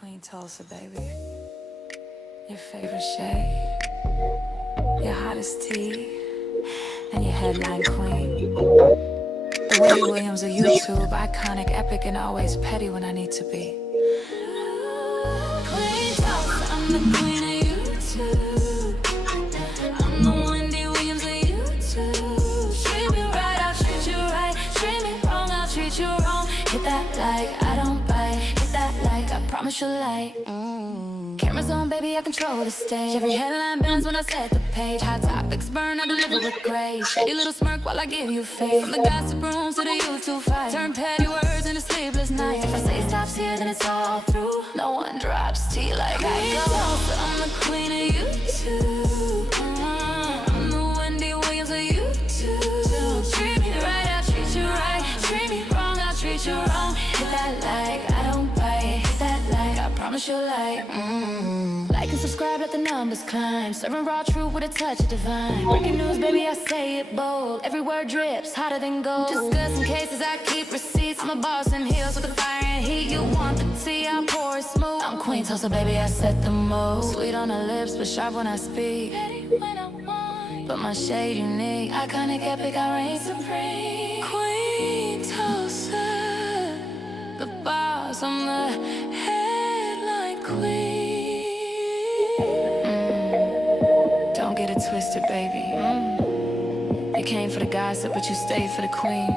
Queen Tulsa, baby. Your favorite shade, your hottest tea, and your headline queen. The Wendy Williams of YouTube, iconic, epic, and always petty when I need to be. Queen Tulsa, I'm the queen of YouTube. I'm the Wendy Williams of YouTube. Treat me right, I'll treat you right. Treat me wrong, I'll treat you wrong. Hit that like, I don't bite. Hit that like, I promise you'll like. Cameras on, baby, I control the stage. Every headline bounce when I set the page. Hot topics burn, I deliver with grace. Shady little smirk while I give you faith. From the gossip rooms to the YouTube fight. Turn petty words into sleepless nights. If I say stops here, then it's all through. No one drops tea like I go. I'm the queen of YouTube. I'm the Wendy Williams of YouTube. Treat me right, I'll treat you right. Treat me wrong, I'll treat you wrong. Hit that like, I don't bite. Hit that like, I promise you'll like. Like and subscribe, let the numbers climb. Serving raw truth with a touch of divine. Breaking news, baby, I say it bold. Every word drips, hotter than gold. Discussing cases, I keep receipts. I'm a boss in heels with the fire and heat. You want the tea, I pour it smooth. I'm Queen Tulsa, baby, I set the mood. Sweet on the lips, but sharp when I speak. Petty when I want, but my shade unique. Iconic, epic, I reign supreme. Queen Tulsa, the boss, I'm the headline queen. Don't get it twisted, baby. You came for the gossip, but you stayed for the queen.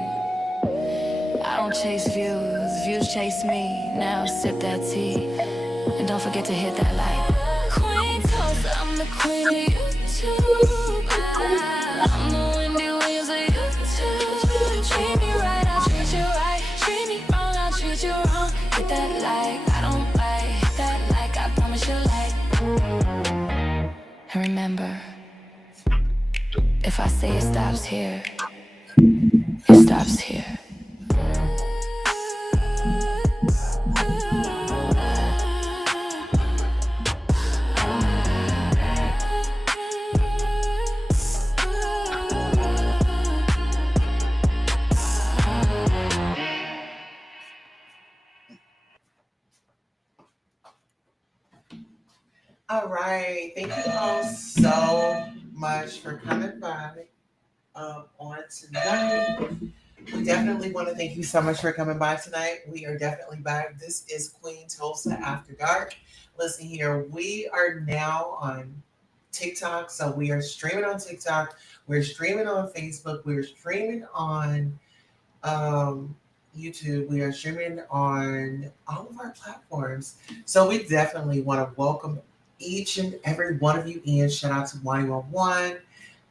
I don't chase views, views chase me. Now sip that tea, and don't forget to hit that like. Queen Tulsa, I'm the queen of YouTube. I'm the Wendy Williams of YouTube. Treat me right, I'll treat you right. Treat me wrong, I'll treat you wrong. Hit that like, I don't bite. Hit that like, I promise you like. And remember, if I say it stops here, it stops here. All right. Thank you all so much for coming by on tonight. We definitely want to thank you so much for coming by tonight. We are definitely back. This is Queen Tulsa After Dark. Listen here, we are now on TikTok. So we are streaming on TikTok. We're streaming on Facebook. We're streaming on YouTube. We are streaming on all of our platforms. So we definitely want to welcome each and every one of you in. Shout out to 111.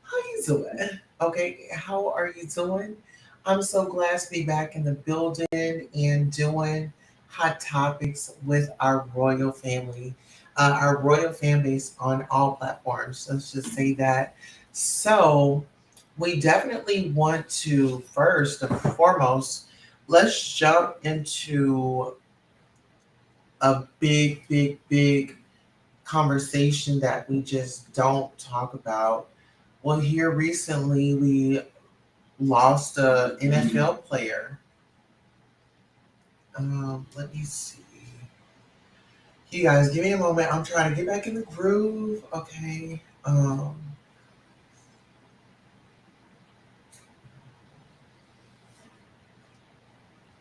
How you doing? Okay, how are you doing? I'm so glad to be back in the building and doing hot topics with our royal family, our royal fan base on all platforms. Let's just say that. So we definitely want to first and foremost, let's jump into a big conversation that we just don't talk about. Well, here recently we lost a NFL player. Let me see. You guys, give me a moment. I'm trying to get back in the groove. Okay.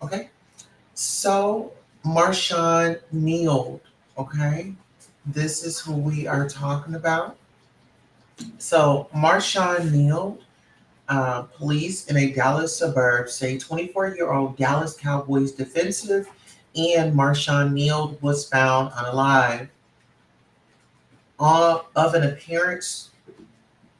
Okay. So Marshawn Neal. Okay. This is who we are talking about. So Marshawn Neal, police in a Dallas suburb say 24-year-old Dallas Cowboys defensive end Marshawn Neal was found unalive of an apparent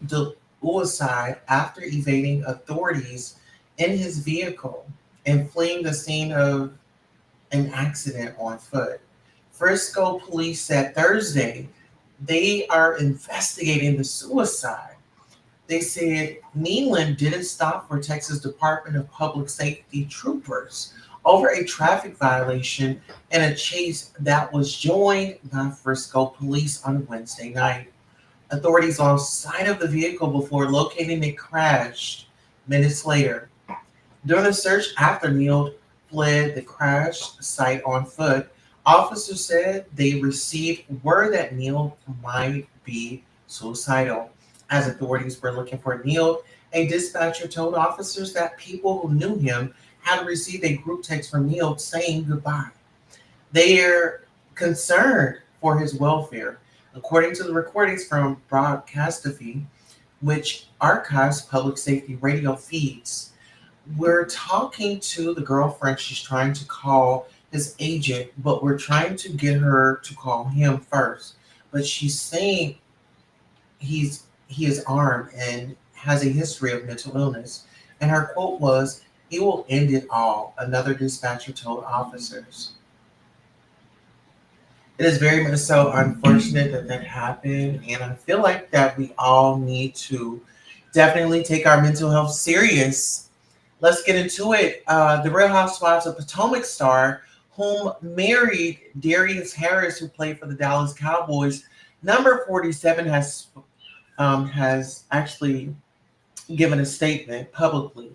suicide after evading authorities in his vehicle and fleeing the scene of an accident on foot. Frisco police said Thursday they are investigating the suicide. They said Nealon didn't stop for Texas Department of Public Safety troopers over a traffic violation and a chase that was joined by Frisco police on Wednesday night. Authorities lost sight of the vehicle before locating it crashed minutes later. During the search after Neal fled the crash site on foot, Officers said they received word that Neal might be suicidal. As authorities were looking for Neal, a dispatcher told officers that people who knew him had received a group text from Neal saying goodbye. They're concerned for his welfare. According to the recordings from Broadcastophy, which archives public safety radio feeds, we're talking to the girlfriend. She's trying to call his agent, but we're trying to get her to call him first. But she's saying he is armed and has a history of mental illness. And her quote was, "He will end it all," another dispatcher told officers. It is very much so unfortunate that that happened, and I feel like that we all need to definitely take our mental health serious. Let's get into it. The Real Housewives of Potomac star, whom married Darius Harris, who played for the Dallas Cowboys, number 47, has actually given a statement publicly.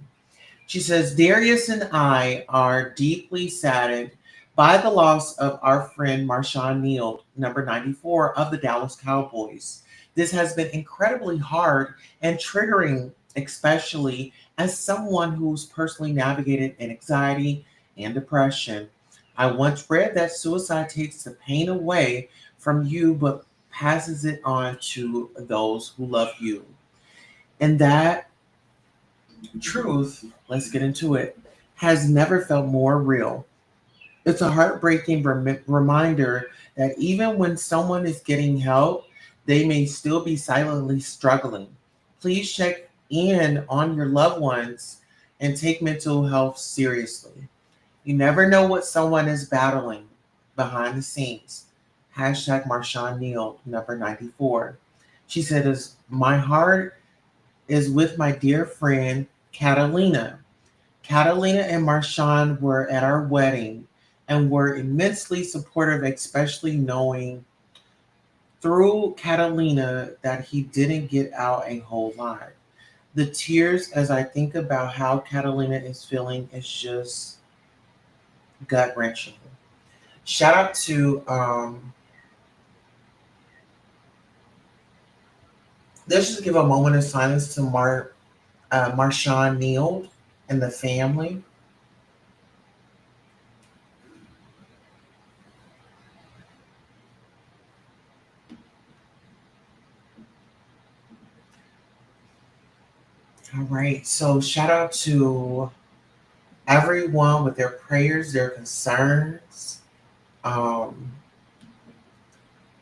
She says, "Darius and I are deeply saddened by the loss of our friend Marshawn Neal, number 94 of the Dallas Cowboys. This has been incredibly hard and triggering, especially as someone who's personally navigated anxiety and depression. I once read that suicide takes the pain away from you but passes it on to those who love you. And that truth, let's get into it, has never felt more real. It's a heartbreaking reminder that even when someone is getting help, they may still be silently struggling. Please check in on your loved ones and take mental health seriously. You never know what someone is battling behind the scenes." Hashtag Marshawn Neal, number 94. She said, "My heart is with my dear friend Catalina. Catalina and Marshawn were at our wedding and were immensely supportive, especially knowing through Catalina that he didn't get out a whole lot. The tears as I think about how Catalina is feeling is just gut wrenching." Shout out to let's just give a moment of silence to Marshawn Neal and the family. All right. So shout out to everyone with their prayers, their concerns, um,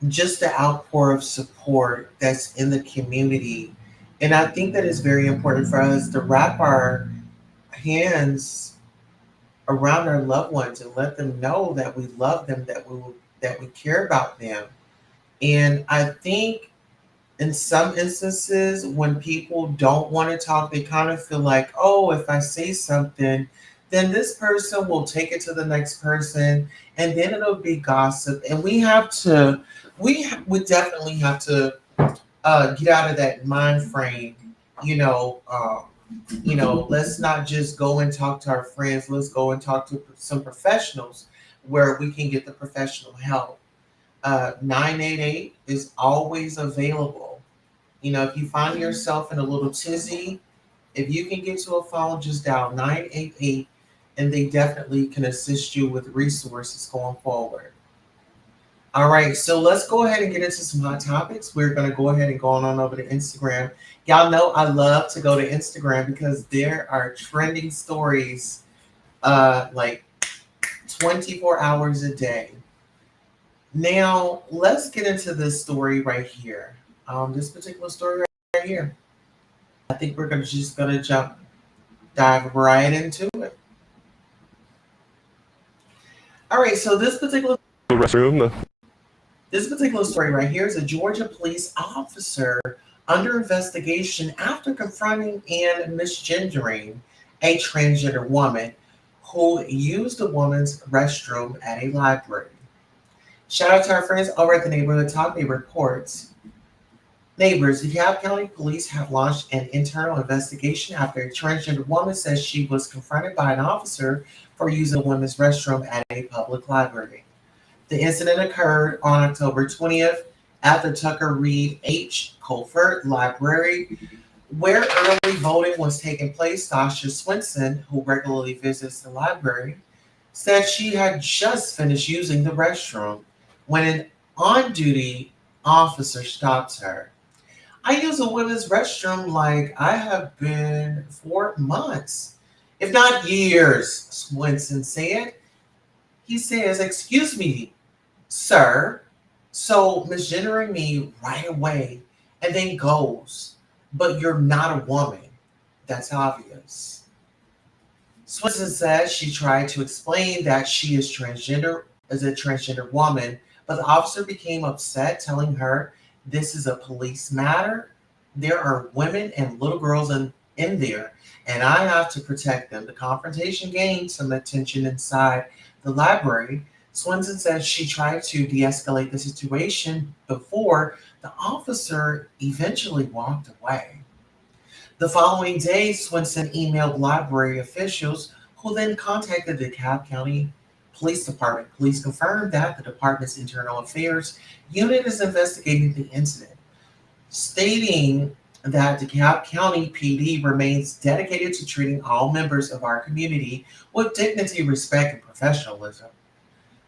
just the outpour of support that's in the community. And I think that is very important for us to wrap our hands around our loved ones and let them know that we love them, that we care about them. And I think in some instances, when people don't want to talk, they kind of feel like, oh, if I say something, then this person will take it to the next person, and then it'll be gossip. And we definitely have to get out of that mind frame. You know, let's not just go and talk to our friends. Let's go and talk to some professionals where we can get the professional help. 988 is always available. If you find yourself in a little tizzy, if you can get to a phone, just dial 988 and they definitely can assist you with resources going forward. All right, so let's go ahead and get into some hot topics. We're going to go ahead and go on over to Instagram. Y'all know I love to go to Instagram because there are trending stories like 24 hours a day. Now, let's get into this story right here. This particular story right here. I think we're just gonna dive right into it. All right, so restroom. this particular story right here is a Georgia police officer under investigation after confronting and misgendering a transgender woman who used a woman's restroom at a library. Shout out to our friends over at the Neighborhood Talk. They reports. Neighbors, DeKalb County Police have launched an internal investigation after a transgender woman says she was confronted by an officer for using a women's restroom at a public library. The incident occurred on October 20th at the Tucker Reed H. Colford Library, where early voting was taking place. Sasha Swinson, who regularly visits the library, said she had just finished using the restroom when an on duty officer stopped her. I use a women's restroom like I have been for months, if not years, Swinson said. He says, "Excuse me, sir." So misgendering me right away and then goes, "But you're not a woman. That's obvious." Swinson says she tried to explain that she is a transgender woman, but the officer became upset, telling her this is a police matter. There are women and little girls in there, and I have to protect them. The confrontation gained some attention inside the library. Swinson says she tried to de-escalate the situation before the officer eventually walked away. The following day, Swinson emailed library officials who then contacted the DeKalb County Police Department. Police confirmed that the department's internal affairs unit is investigating the incident, stating that DeKalb County PD remains dedicated to treating all members of our community with dignity, respect, and professionalism.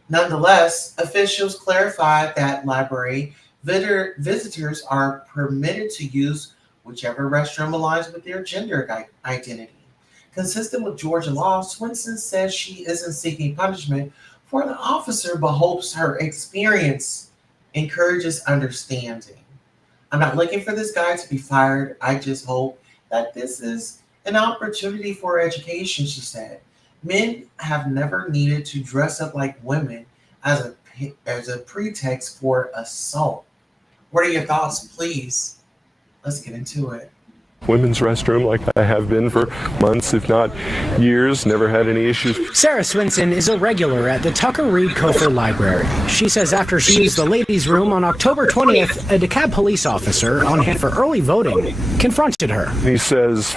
Nonetheless, officials clarified that library visitors are permitted to use whichever restroom aligns with their gender identity. Consistent with Georgia law, Swinson says she isn't seeking punishment for the officer, but hopes her experience encourages understanding. "I'm not looking for this guy to be fired. I just hope that this is an opportunity for education," she said. "Men have never needed to dress up like women as a pretext for assault." What are your thoughts, please? Let's get into it. Women's restroom like I have been for months, if not years, never had any issues. Sarah Swinson is a regular at the Tucker Reed Cofer Library. She says after she used the ladies' room on October 20th, a DeKalb police officer on hand for early voting confronted her. He says,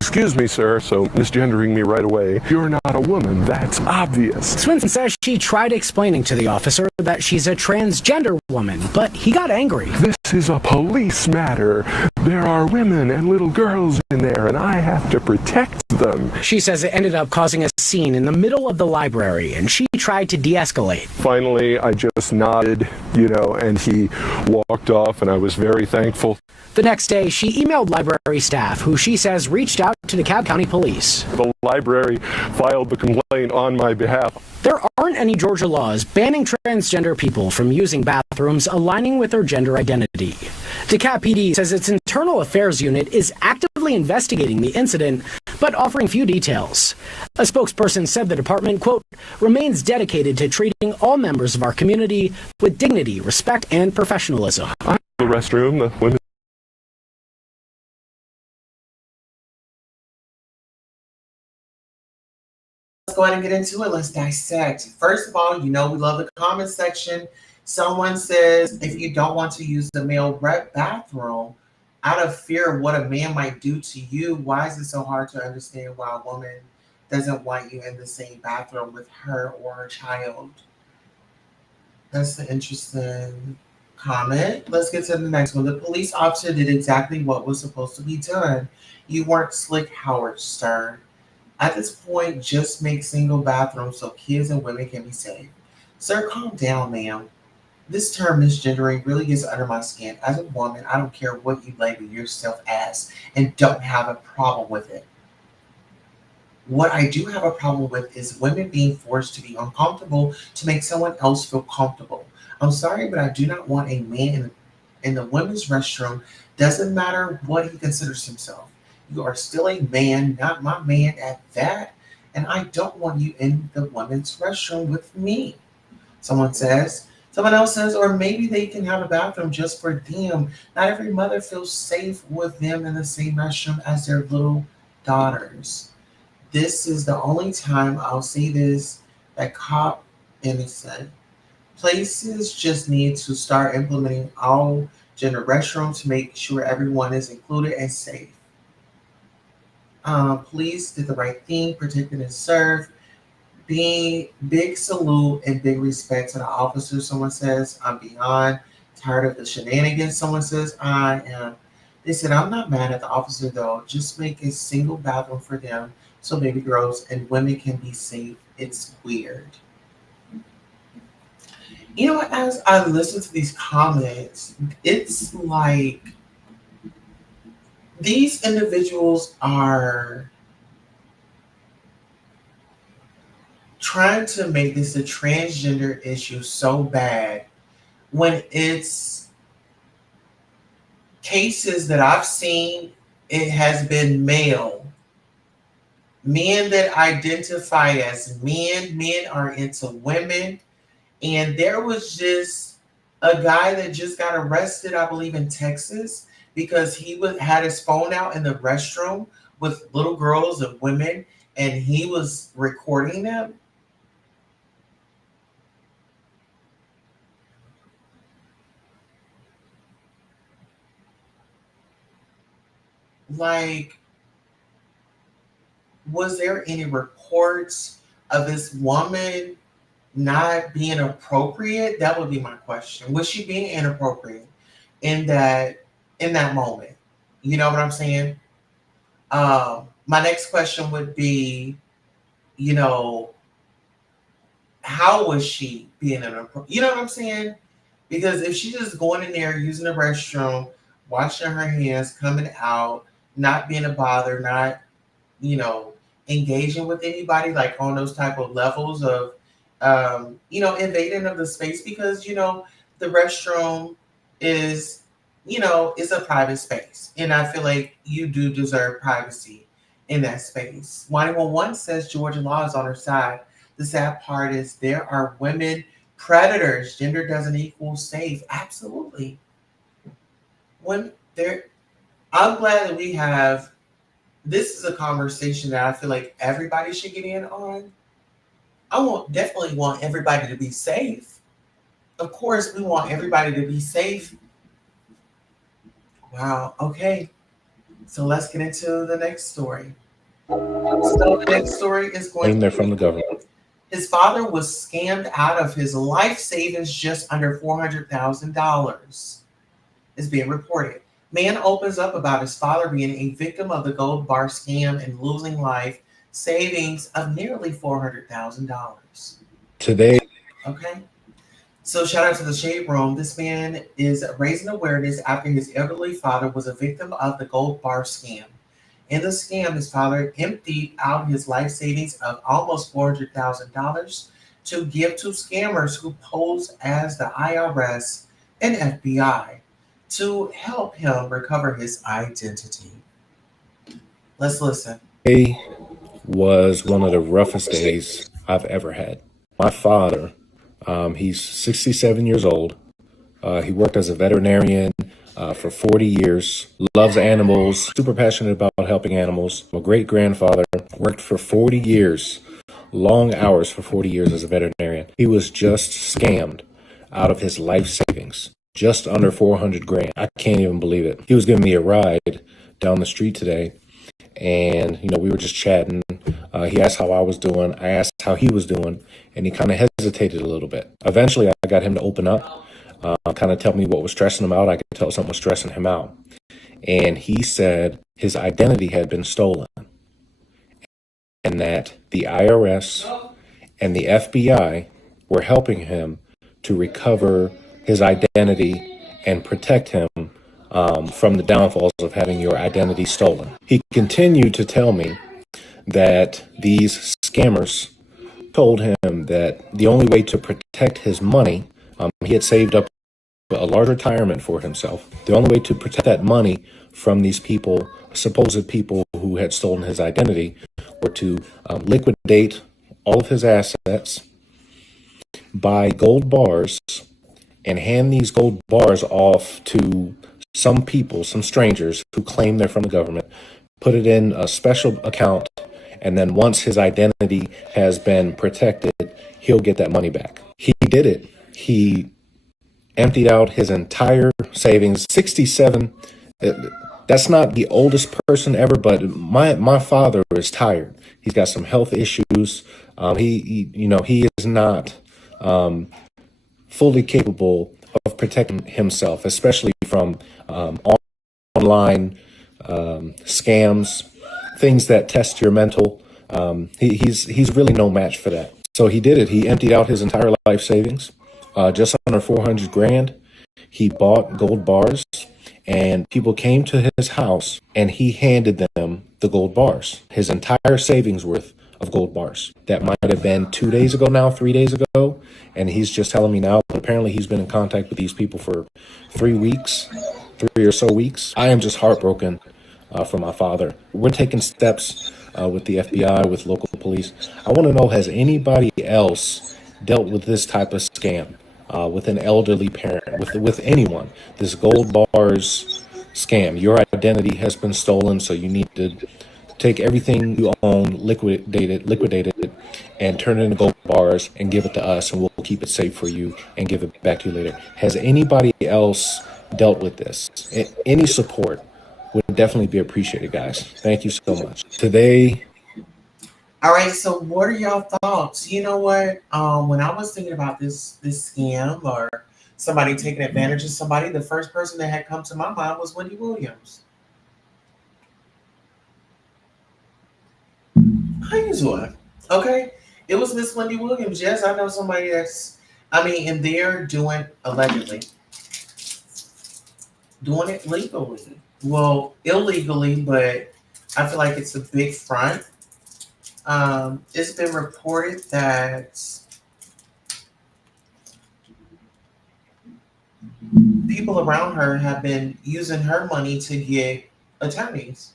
"Excuse me, sir," so misgendering me right away. "You're not a woman. That's obvious." Swinson says she tried explaining to the officer that she's a transgender woman, but he got angry. "This is a police matter. There are women and little girls in there, and I have to protect them." She says it ended up causing a scene in the middle of the library, and she tried to de-escalate. Finally, I just nodded, and he walked off, and I was very thankful. The next day, she emailed library staff, who she says reached out to the DeKalb County Police. The library filed the complaint on my behalf. There aren't any Georgia laws banning transgender people from using bathrooms aligning with their gender identity. DeKalb PD says its internal affairs unit is actively investigating the incident, but offering few details. A spokesperson said the department, quote, "remains dedicated to treating all members of our community with dignity, respect, and professionalism." The restroom, the women. Let's go ahead and get into it. Let's dissect. First of all, we love the comment section. Someone says, if you don't want to use the male rep bathroom out of fear of what a man might do to you, why is it so hard to understand why a woman doesn't want you in the same bathroom with her or her child? That's an interesting comment. Let's get to the next one. The police officer did exactly what was supposed to be done. You weren't slick, Howard Stern. At this point, just make single bathrooms so kids and women can be safe. Sir, calm down, ma'am. This term misgendering really gets under my skin. As a woman, I don't care what you label yourself as and don't have a problem with it. What I do have a problem with is women being forced to be uncomfortable to make someone else feel comfortable. I'm sorry, but I do not want a man in the women's restroom. Doesn't matter what he considers himself. You are still a man, not my man at that, and I don't want you in the women's restroom with me. Someone else says, or maybe they can have a bathroom just for them. Not every mother feels safe with them in the same restroom as their little daughters. This is the only time I'll say this, that cop innocent. Places just need to start implementing all gender restrooms to make sure everyone is included and safe. Police did the right thing, protected and served. Being big salute and big respect to the officers. Someone says, I'm beyond tired of the shenanigans. Someone says, I am. They said, I'm not mad at the officer though. Just make a single bathroom for them so baby girls and women can be safe. It's weird. You know, as I listen to these comments, it's like these individuals are trying to make this a transgender issue so bad when it's cases that I've seen, it has been male. Men that identify as men are into women. And there was just a guy that just got arrested, I believe, in Texas because he had his phone out in the restroom with little girls and women, and he was recording them. Like, was there any reports of this woman not being appropriate? That would be my question. Was she being inappropriate in that moment? You know what I'm saying? My next question would be, you know, how was she being inappropriate? You know what I'm saying? Because if she's just going in there using the restroom, washing her hands, coming out, not being a bother, not, you know, engaging with anybody like on those type of levels of you know, invading of the space, because you know the restroom is, you know, it's a private space, and I feel like you do deserve privacy in that space. 111 says Georgia law is on her side. The sad part is there are women predators. Gender doesn't equal safe. Absolutely. When there, I'm glad that we have. This is a conversation that I feel like everybody should get in on. Definitely want everybody to be safe. Of course, we want everybody to be safe. Wow. Okay. So let's get into the next story. So the next story is going. They're from the government. His father was scammed out of his life savings, just under $400,000. Is being reported. Man opens up about his father being a victim of the gold bar scam and losing life savings of nearly $400,000. Today, Okay. So shout out to the Shade Room. This man is raising awareness after his elderly father was a victim of the gold bar scam. In the scam, his father emptied out his life savings of almost $400,000 to give to scammers who pose as the IRS and FBI to help him recover his identity. Let's listen. today was one of the roughest days I've ever had. My father, he's 67 years old. He worked as a veterinarian for 40 years, loves animals, super passionate about helping animals. My great grandfather worked for 40 years, long hours for 40 years as a veterinarian. He was just scammed out of his life savings, just under 400 grand. I can't even believe it. He was giving me a ride down the street today, and you know, we were just chatting. He asked how I was doing. I asked how he was doing, and he kind of hesitated a little bit. Eventually, I got him to open up, kind of tell me what was stressing him out. I could tell something was stressing him out. And he said his identity had been stolen and that the IRS and the FBI were helping him to recover his identity and protect him from the downfalls of having your identity stolen. He continued to tell me that these scammers told him that the only way to protect his money, he had saved up a large retirement for himself. The only way to protect that money from these people, supposed people who had stolen his identity, were to liquidate all of his assets, buy gold bars, and hand these gold bars off to some people, some strangers who claim they're from the government, put it in a special account, and then once his identity has been protected, he'll get that money back. He did it. He emptied out his entire savings, 67. That's not the oldest person ever, but my father is tired. He's got some health issues. He is not fully capable of protecting himself, especially from online scams, things that test your mental. He's really no match for that. So he did it. He emptied out his entire life savings, just under 400 grand. He bought gold bars, and people came to his house, and he handed them the gold bars, his entire savings worth of gold bars. That might have been 2 days ago now, 3 days ago, and he's just telling me now. Apparently, he's been in contact with these people for 3 weeks, 3 or so weeks. I am just heartbroken for my father. We're taking steps with the FBI, with local police. I want to know, has anybody else dealt with this type of scam? With an elderly parent, with anyone, this gold bars scam. Your identity has been stolen, so you need to take everything you own, liquidate it, and turn it into gold bars and give it to us, and we'll keep it safe for you and give it back to you later. Has anybody else dealt with this? Any support would definitely be appreciated, guys. Thank you so much. Today, All right, so what are y'all thoughts? You know what? When I was thinking about this scam or somebody taking advantage of somebody, the first person that had come to my mind was Wendy Williams. How you doing? Okay, it was Miss Wendy Williams. Yes, I know somebody and they're allegedly doing it legally. Well, illegally, but I feel like it's a big front. It's been reported that people around her have been using her money to get attorneys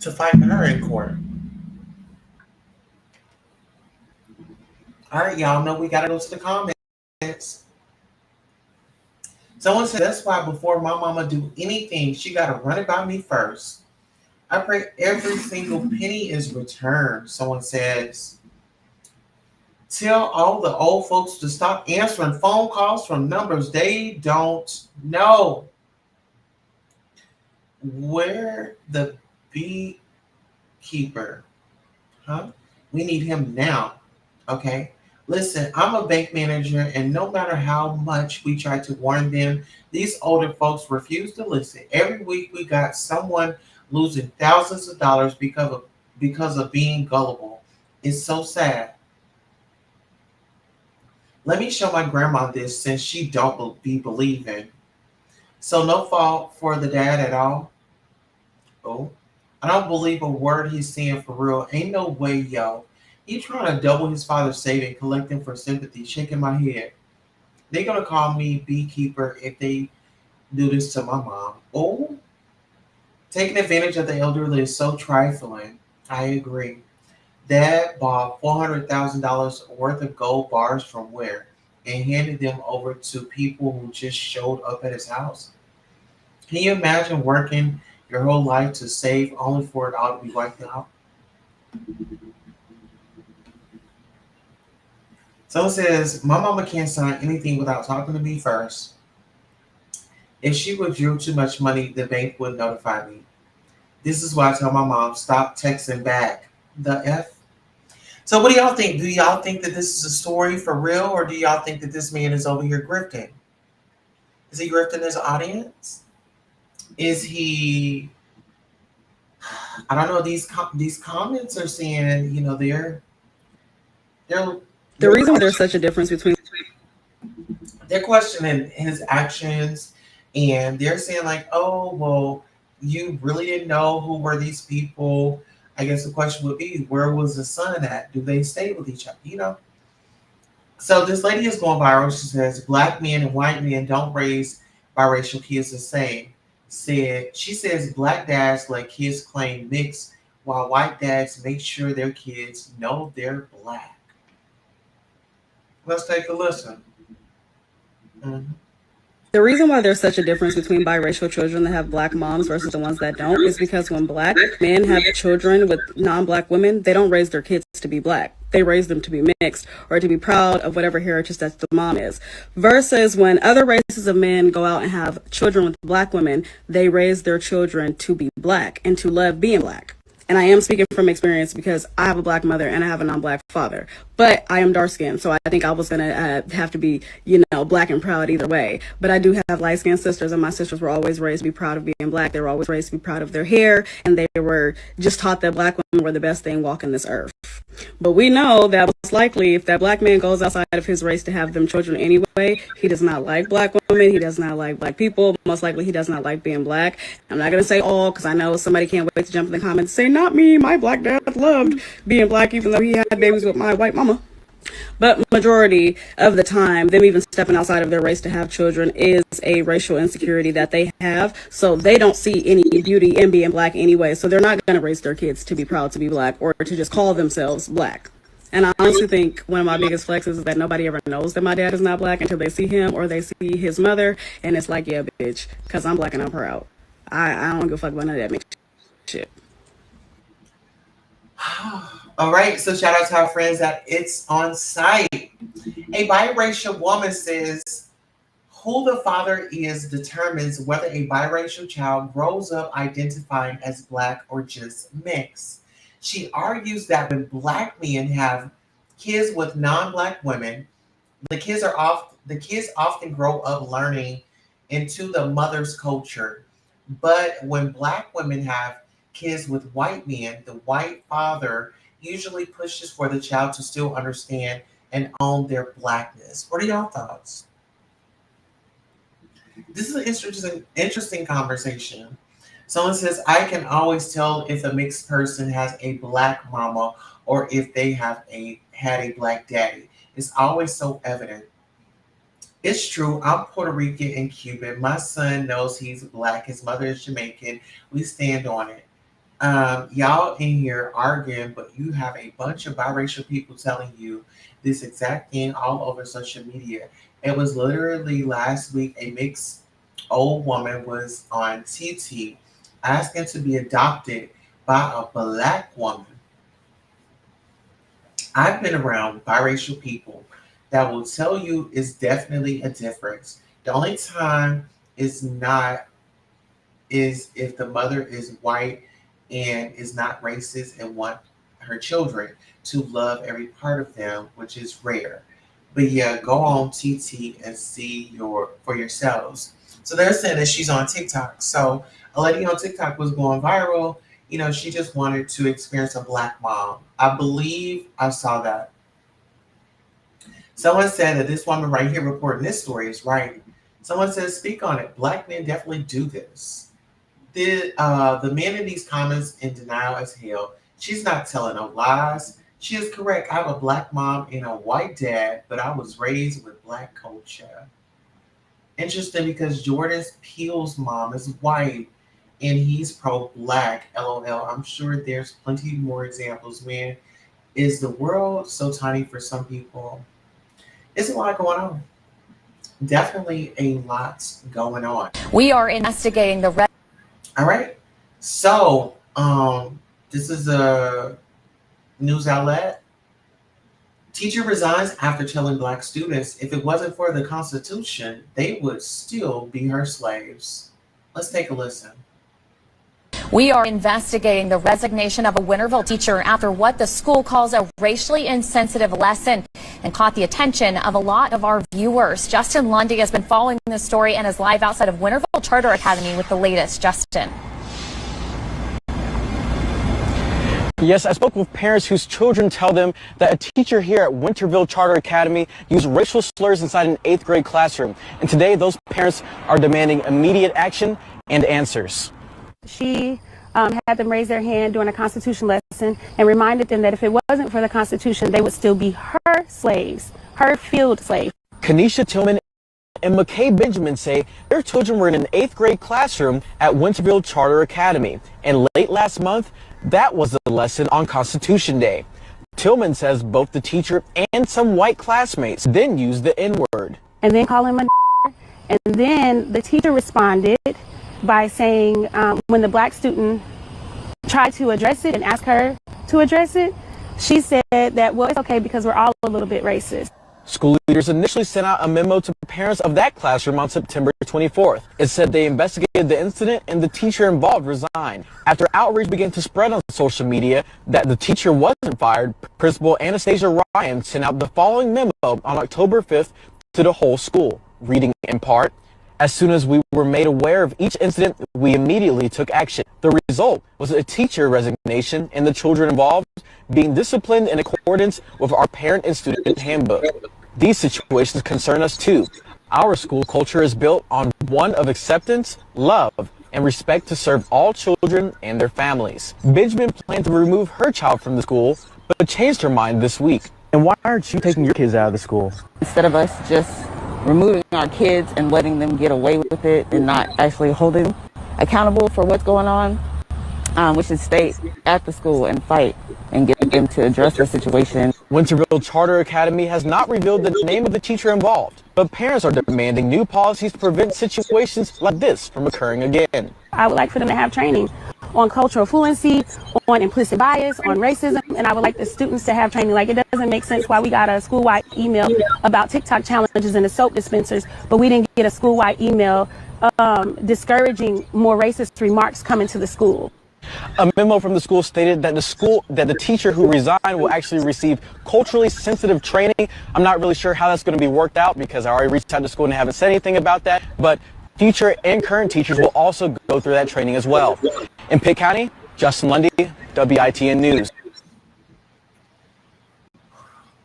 to fight her in court. All right, y'all know we gotta go to the comments. Someone said that's why before my mama do anything, she gotta run it by me first. I pray every single penny is returned. Someone says, tell all the old folks to stop answering phone calls from numbers they don't know. Where the beekeeper? Huh? We need him now. Okay. Listen, I'm a bank manager, and no matter how much we try to warn them, these older folks refuse to listen. Every week we got someone losing thousands of dollars because of being gullible. It's so sad. Let me show my grandma this since she don't be believing. So no fault for the dad at all. Oh, I don't believe a word he's saying for real. Ain't no way, yo. He trying to double his father's saving, collecting for sympathy, shaking my head. They gonna call me beekeeper if they do this to my mom. Oh, taking advantage of the elderly is so trifling. I agree. Dad bought $400,000 worth of gold bars from where and handed them over to people who just showed up at his house. Can you imagine working your whole life to save only for it all to be wiped out? Someone says, my mama can't sign anything without talking to me first. If she withdrew too much money, the bank would notify me. This is why I tell my mom, stop texting back. The F? So what do y'all think? Do y'all think that this is a story for real, or do y'all think that this man is over here grifting? Is he grifting his audience? Is he... I don't know. These comments are saying, they're The reason why there's such a difference between they're questioning his actions, and they're saying like, oh, well, you really didn't know who were these people. I guess the question would be, where was the son at? Do they stay with each other? So this lady is going viral. She says, black men and white men don't raise biracial kids the same. She says black dads let kids claim mixed, while white dads make sure their kids know they're black. Let's take a listen. Mm-hmm. The reason why there's such a difference between biracial children that have black moms versus the ones that don't is because when black men have children with non-black women, they don't raise their kids to be black. they raise them to be mixed or to be proud of whatever heritage that the mom is. Versus when other races of men go out and have children with black women, they raise their children to be black and to love being black. And I am speaking from experience because I have a black mother and I have a non-black father, but I am dark skinned. So I think I was going to have to be, black and proud either way. But I do have light skinned sisters, and my sisters were always raised to be proud of being black. They were always raised to be proud of their hair, and they were just taught that black women were the best thing walking this earth. But we know that most likely if that black man goes outside of his race to have them children anyway, he does not like black women. He does not like black people. Most likely he does not like being black. I'm not going to say all, because I know somebody can't wait to jump in the comments and say, not me, my black dad loved being black even though he had babies with my white mama. But majority of the time, them even stepping outside of their race to have children is a racial insecurity that they have. So they don't see any beauty in being black anyway. So they're not going to raise their kids to be proud to be black or to just call themselves black. And I honestly think one of my biggest flexes is that nobody ever knows that my dad is not black until they see him or they see his mother. And it's like, yeah, bitch, because I'm black and I'm proud. I don't give a fuck about none of that mixed shit. All right, so shout out to our friends at It's On Site. A biracial woman says who the father is determines whether a biracial child grows up identifying as black or just mixed. She argues that when black men have kids with non-black women, the kids often grow up learning into the mother's culture. But when black women have kids with white men, the white father usually pushes for the child to still understand and own their blackness. What are y'all thoughts? This is an interesting conversation. Someone says, I can always tell if a mixed person has a black mama or if they had a black daddy. It's always so evident. It's true. I'm Puerto Rican and Cuban. My son knows he's black. His mother is Jamaican. We stand on it. Y'all in here arguing, but you have a bunch of biracial people telling you this exact thing all over social media. It was literally last week, a mixed old woman was on TT asking to be adopted by a black woman. I've been around biracial people that will tell you it's definitely a difference. The only time is if the mother is white and is not racist and want her children to love every part of them, which is rare. But yeah, go on TT and see for yourselves. So they're saying that she's on TikTok. So a lady on TikTok was going viral. She just wanted to experience a black mom. I believe I saw that. Someone said that this woman right here reporting this story is right. Someone says, speak on it. Black men definitely do this. The man in these comments in denial as hell. She's not telling no lies. She is correct. I have a black mom and a white dad, but I was raised with black culture. Interesting, because Jordan Peele's mom is white and he's pro-black. LOL. I'm sure there's plenty more examples. Man, is the world so tiny for some people? It's a lot going on. Definitely a lot going on. We are investigating the All right. So, this is a news outlet. Teacher resigns after telling black students if it wasn't for the Constitution, they would still be her slaves. Let's take a listen. We are investigating the resignation of a Winterville teacher after what the school calls a racially insensitive lesson and caught the attention of a lot of our viewers. Justin Lundy has been following this story and is live outside of Winterville Charter Academy with the latest. Justin. Yes, I spoke with parents whose children tell them that a teacher here at Winterville Charter Academy used racial slurs inside an 8th grade classroom. And today, those parents are demanding immediate action and answers. She had them raise their hand during a Constitution lesson and reminded them that if it wasn't for the Constitution, they would still be her slaves, her field slaves. Kanisha Tillman and McKay Benjamin say their children were in an 8th grade classroom at Winterville Charter Academy. And late last month, that was the lesson on Constitution Day. Tillman says both the teacher and some white classmates then used the N-word. And then call him a and then the teacher responded by saying when the black student tried to address it and ask her to address it, She said that, well, it's okay because we're all a little bit racist. School leaders initially sent out a memo to parents of that classroom on September 24th. It said they investigated the incident and the teacher involved resigned. After outrage began to spread on social media that the teacher wasn't fired, Principal Anastasia Ryan sent out the following memo on October 5th to the whole school, reading in part, "As soon as we were made aware of each incident, we immediately took action. The result was a teacher resignation and the children involved being disciplined in accordance with our parent and student handbook. These situations concern us too. Our school culture is built on one of acceptance, love, and respect to serve all children and their families." Benjamin planned to remove her child from the school, but changed her mind this week. And why aren't you taking your kids out of the school? Instead of us just removing our kids and letting them get away with it and not actually holding accountable for what's going on, we should stay at the school and fight and get them to address the situation. Winterville Charter Academy has not revealed the name of the teacher involved, but parents are demanding new policies to prevent situations like this from occurring again. I would like for them to have training on cultural fluency, on implicit bias, on racism, and I would like the students to have training. Like, it doesn't make sense why we got a school-wide email about TikTok challenges in the soap dispensers, but we didn't get a school-wide email discouraging more racist remarks coming to the school. A memo from the school stated that the teacher who resigned will actually receive culturally sensitive training. I'm not really sure how that's going to be worked out because I already reached out to school and they haven't said anything about that. But future and current teachers will also go through that training as well. In Pitt County, Justin Lundy, WITN News.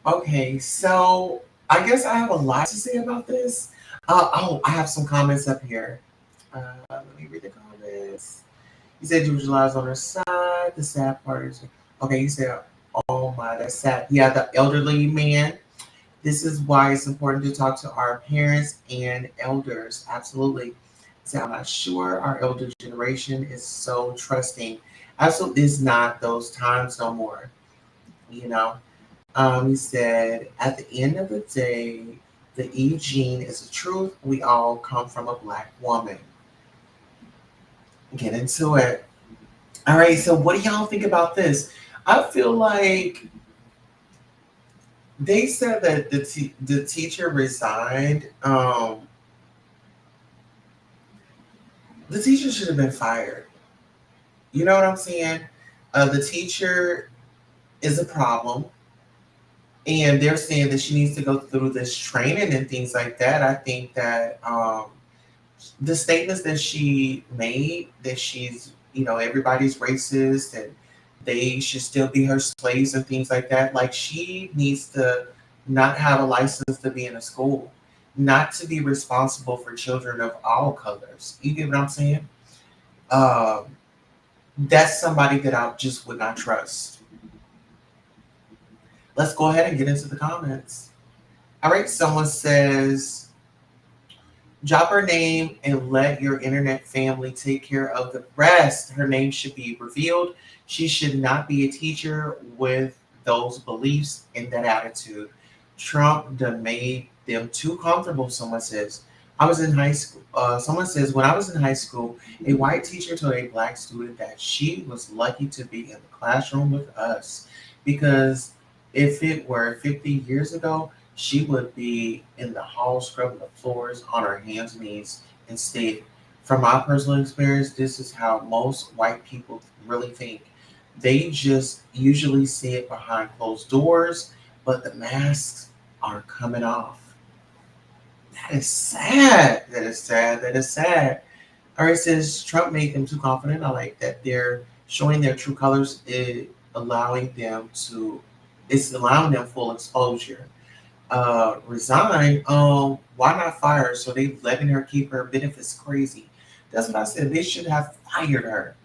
Okay, so I guess I have a lot to say about this. I have some comments up here. Let me read the comments. He said Georgia lies on her side. The sad part is, okay, he said, oh my, that's sad. Yeah, the elderly man. This is why it's important to talk to our parents and elders. Absolutely. He said, I'm not sure our elder generation is so trusting. Absolutely, it's not those times no more. You know, he said, at the end of the day, the E gene is the truth. We all come from a Black woman. Get into it. All right, so what do y'all think about this? I feel like they said that the teacher resigned. The teacher should have been fired. You know what I'm saying? The teacher is a problem. And they're saying that she needs to go through this training and things like that. I think that the statements that she made, that she's, everybody's racist and they should still be her slaves and things like that. Like, she needs to not have a license to be in a school, not to be responsible for children of all colors. You get what I'm saying? That's somebody that I just would not trust. Let's go ahead and get into the comments. All right, someone says, drop her name and let your internet family take care of the rest. Her name should be revealed. She should not be a teacher with those beliefs and that attitude. Trump done made them too comfortable, someone says. I was in high school. Someone says, when I was in high school, a white teacher told a Black student that she was lucky to be in the classroom with us because if it were 50 years ago, she would be in the hall scrubbing the floors on her hands and knees instead. From my personal experience, this is how most white people really think. They just usually see it behind closed doors, but the masks are coming off. That is sad. That is sad. That is sad. All right, it says Trump made them too confident. I like that they're showing their true colors. It's allowing them full exposure. Resign. Why not fire her? So they letting her keep her benefits. Crazy. That's what I said. They should have fired her.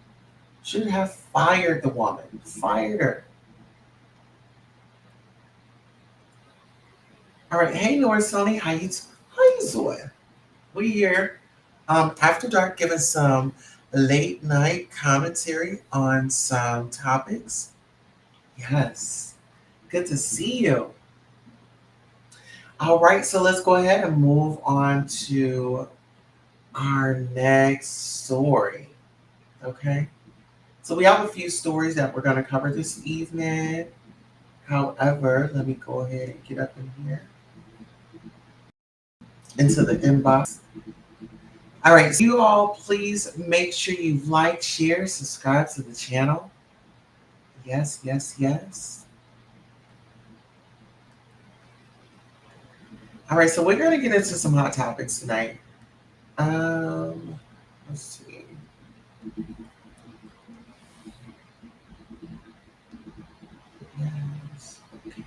Should have fired the woman. Fired her. All right. Hey, Nora, Sonny, how you doing? We here. After dark, giving some late night commentary on some topics. Yes. Good to see you. All right, so let's go ahead and move on to our next story. Okay. So we have a few stories that we're going to cover this evening. However, let me go ahead and get up in here into the inbox. All right, so you all please make sure you like, share, subscribe to the channel. Yes, yes, yes. All right, so we're going to get into some hot topics tonight. Let's see. Yes. Okay.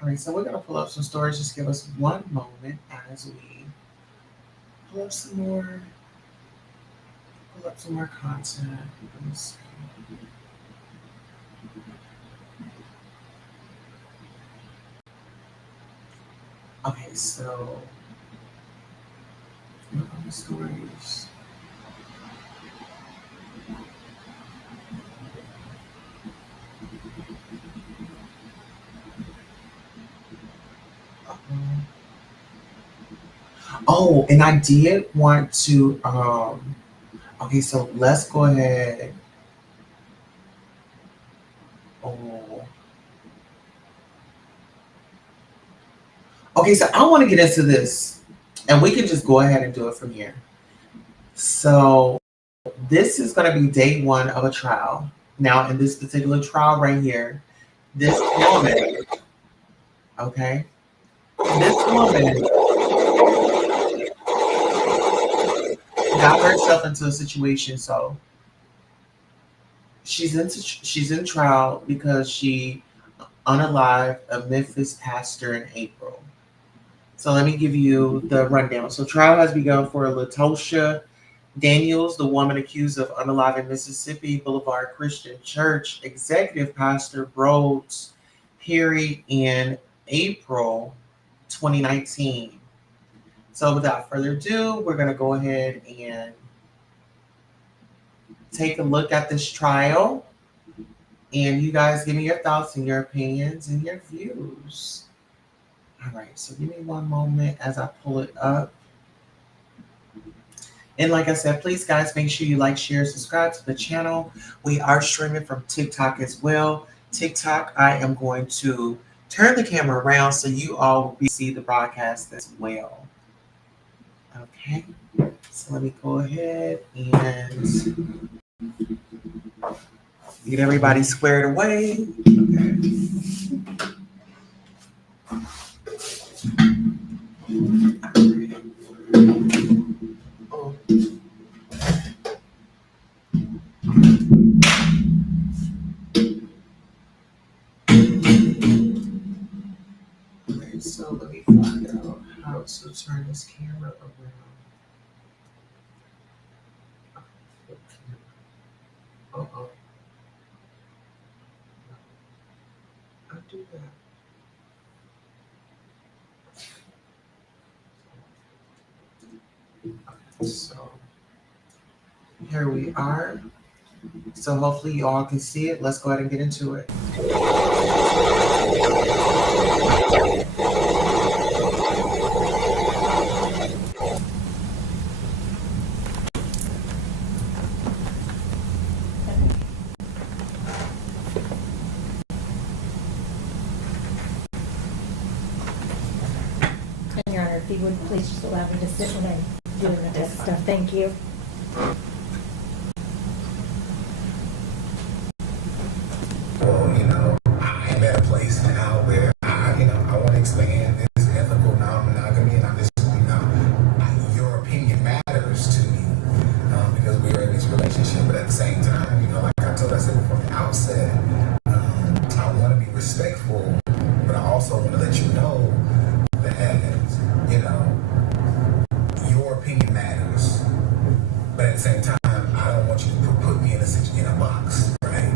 All right, so we're going to pull up some stories. Just give us one moment as we pull up some more content. Let me see. Okay, so what are the stories? Oh, and I did want to okay, so let's go ahead. Oh. Okay, so I want to get into this, and we can just go ahead and do it from here. So this is going to be day one of a trial. Now, in this particular trial right here, this woman, okay, this woman got herself into a situation. So she's in trial because she unalived a Memphis pastor in April. So let me give you the rundown. So trial has begun for Tulsa Daniels, the woman accused of unaliving Mississippi Boulevard Christian Church executive pastor Rhodes Perry in April 2019. So without further ado, we're going to go ahead and take a look at this trial. And you guys give me your thoughts and your opinions and your views. All right, so give me one moment as I pull it up. And like I said, please, guys, make sure you like, share, subscribe to the channel. We are streaming from TikTok as well. TikTok, I am going to turn the camera around so you all will see the broadcast as well. Okay, so let me go ahead and get everybody squared away. Okay, so let me find out how to turn this camera around. Uh-oh. I'll do that. Okay, so here we are. So hopefully you all can see it. Let's go ahead and get into it. And Your Honor, if you would please just allow me to sit when I'm doing the desk stuff. Thank you. Well, I'm at a place now where I want to expand this ethical non-monogamy, and I'm just, your opinion matters to me because we're in this relationship. But at the same time, like I said from the outset, I want to be respectful, but I also want to let you know that your opinion matters. But at the same time, I don't want you to put me in a box, right?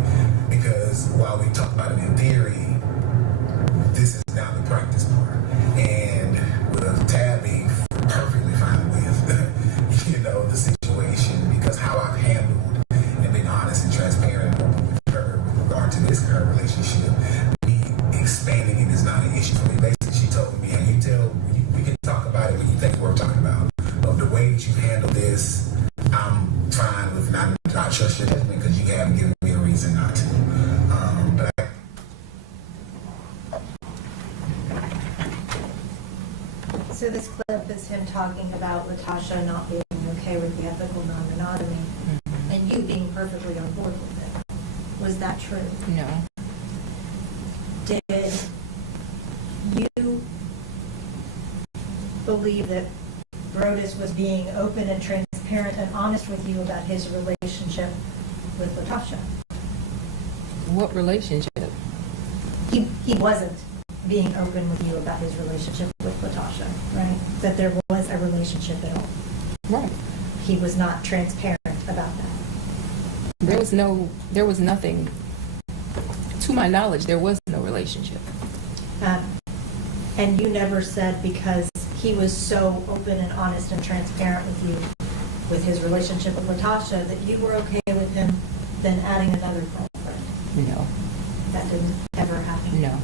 Because while we talk about it in theory, this is now the practice part. And with Tab being perfectly fine with, the situation, because how I've handled and been honest and transparent and open with her with regard to this current relationship, me expanding it is not an issue for me. Basically, she told me, hey, we can talk about it when you think we're talking about. But the way that you handle this, I'm fine with not up as him talking about Latasha not being okay with the ethical non-monogamy, and you being perfectly on board with it. Was that true? No. Did you believe that Brodus was being open and transparent and honest with you about his relationship with Latasha? What relationship? He wasn't being open with you about his relationship with Latasha, right? That there was a relationship at all. Right. He was not transparent about that. There was nothing, to my knowledge, there was no relationship. And you never said because he was so open and honest and transparent with you with his relationship with Latasha that you were okay with him then adding another girlfriend. No. That didn't ever happen. No.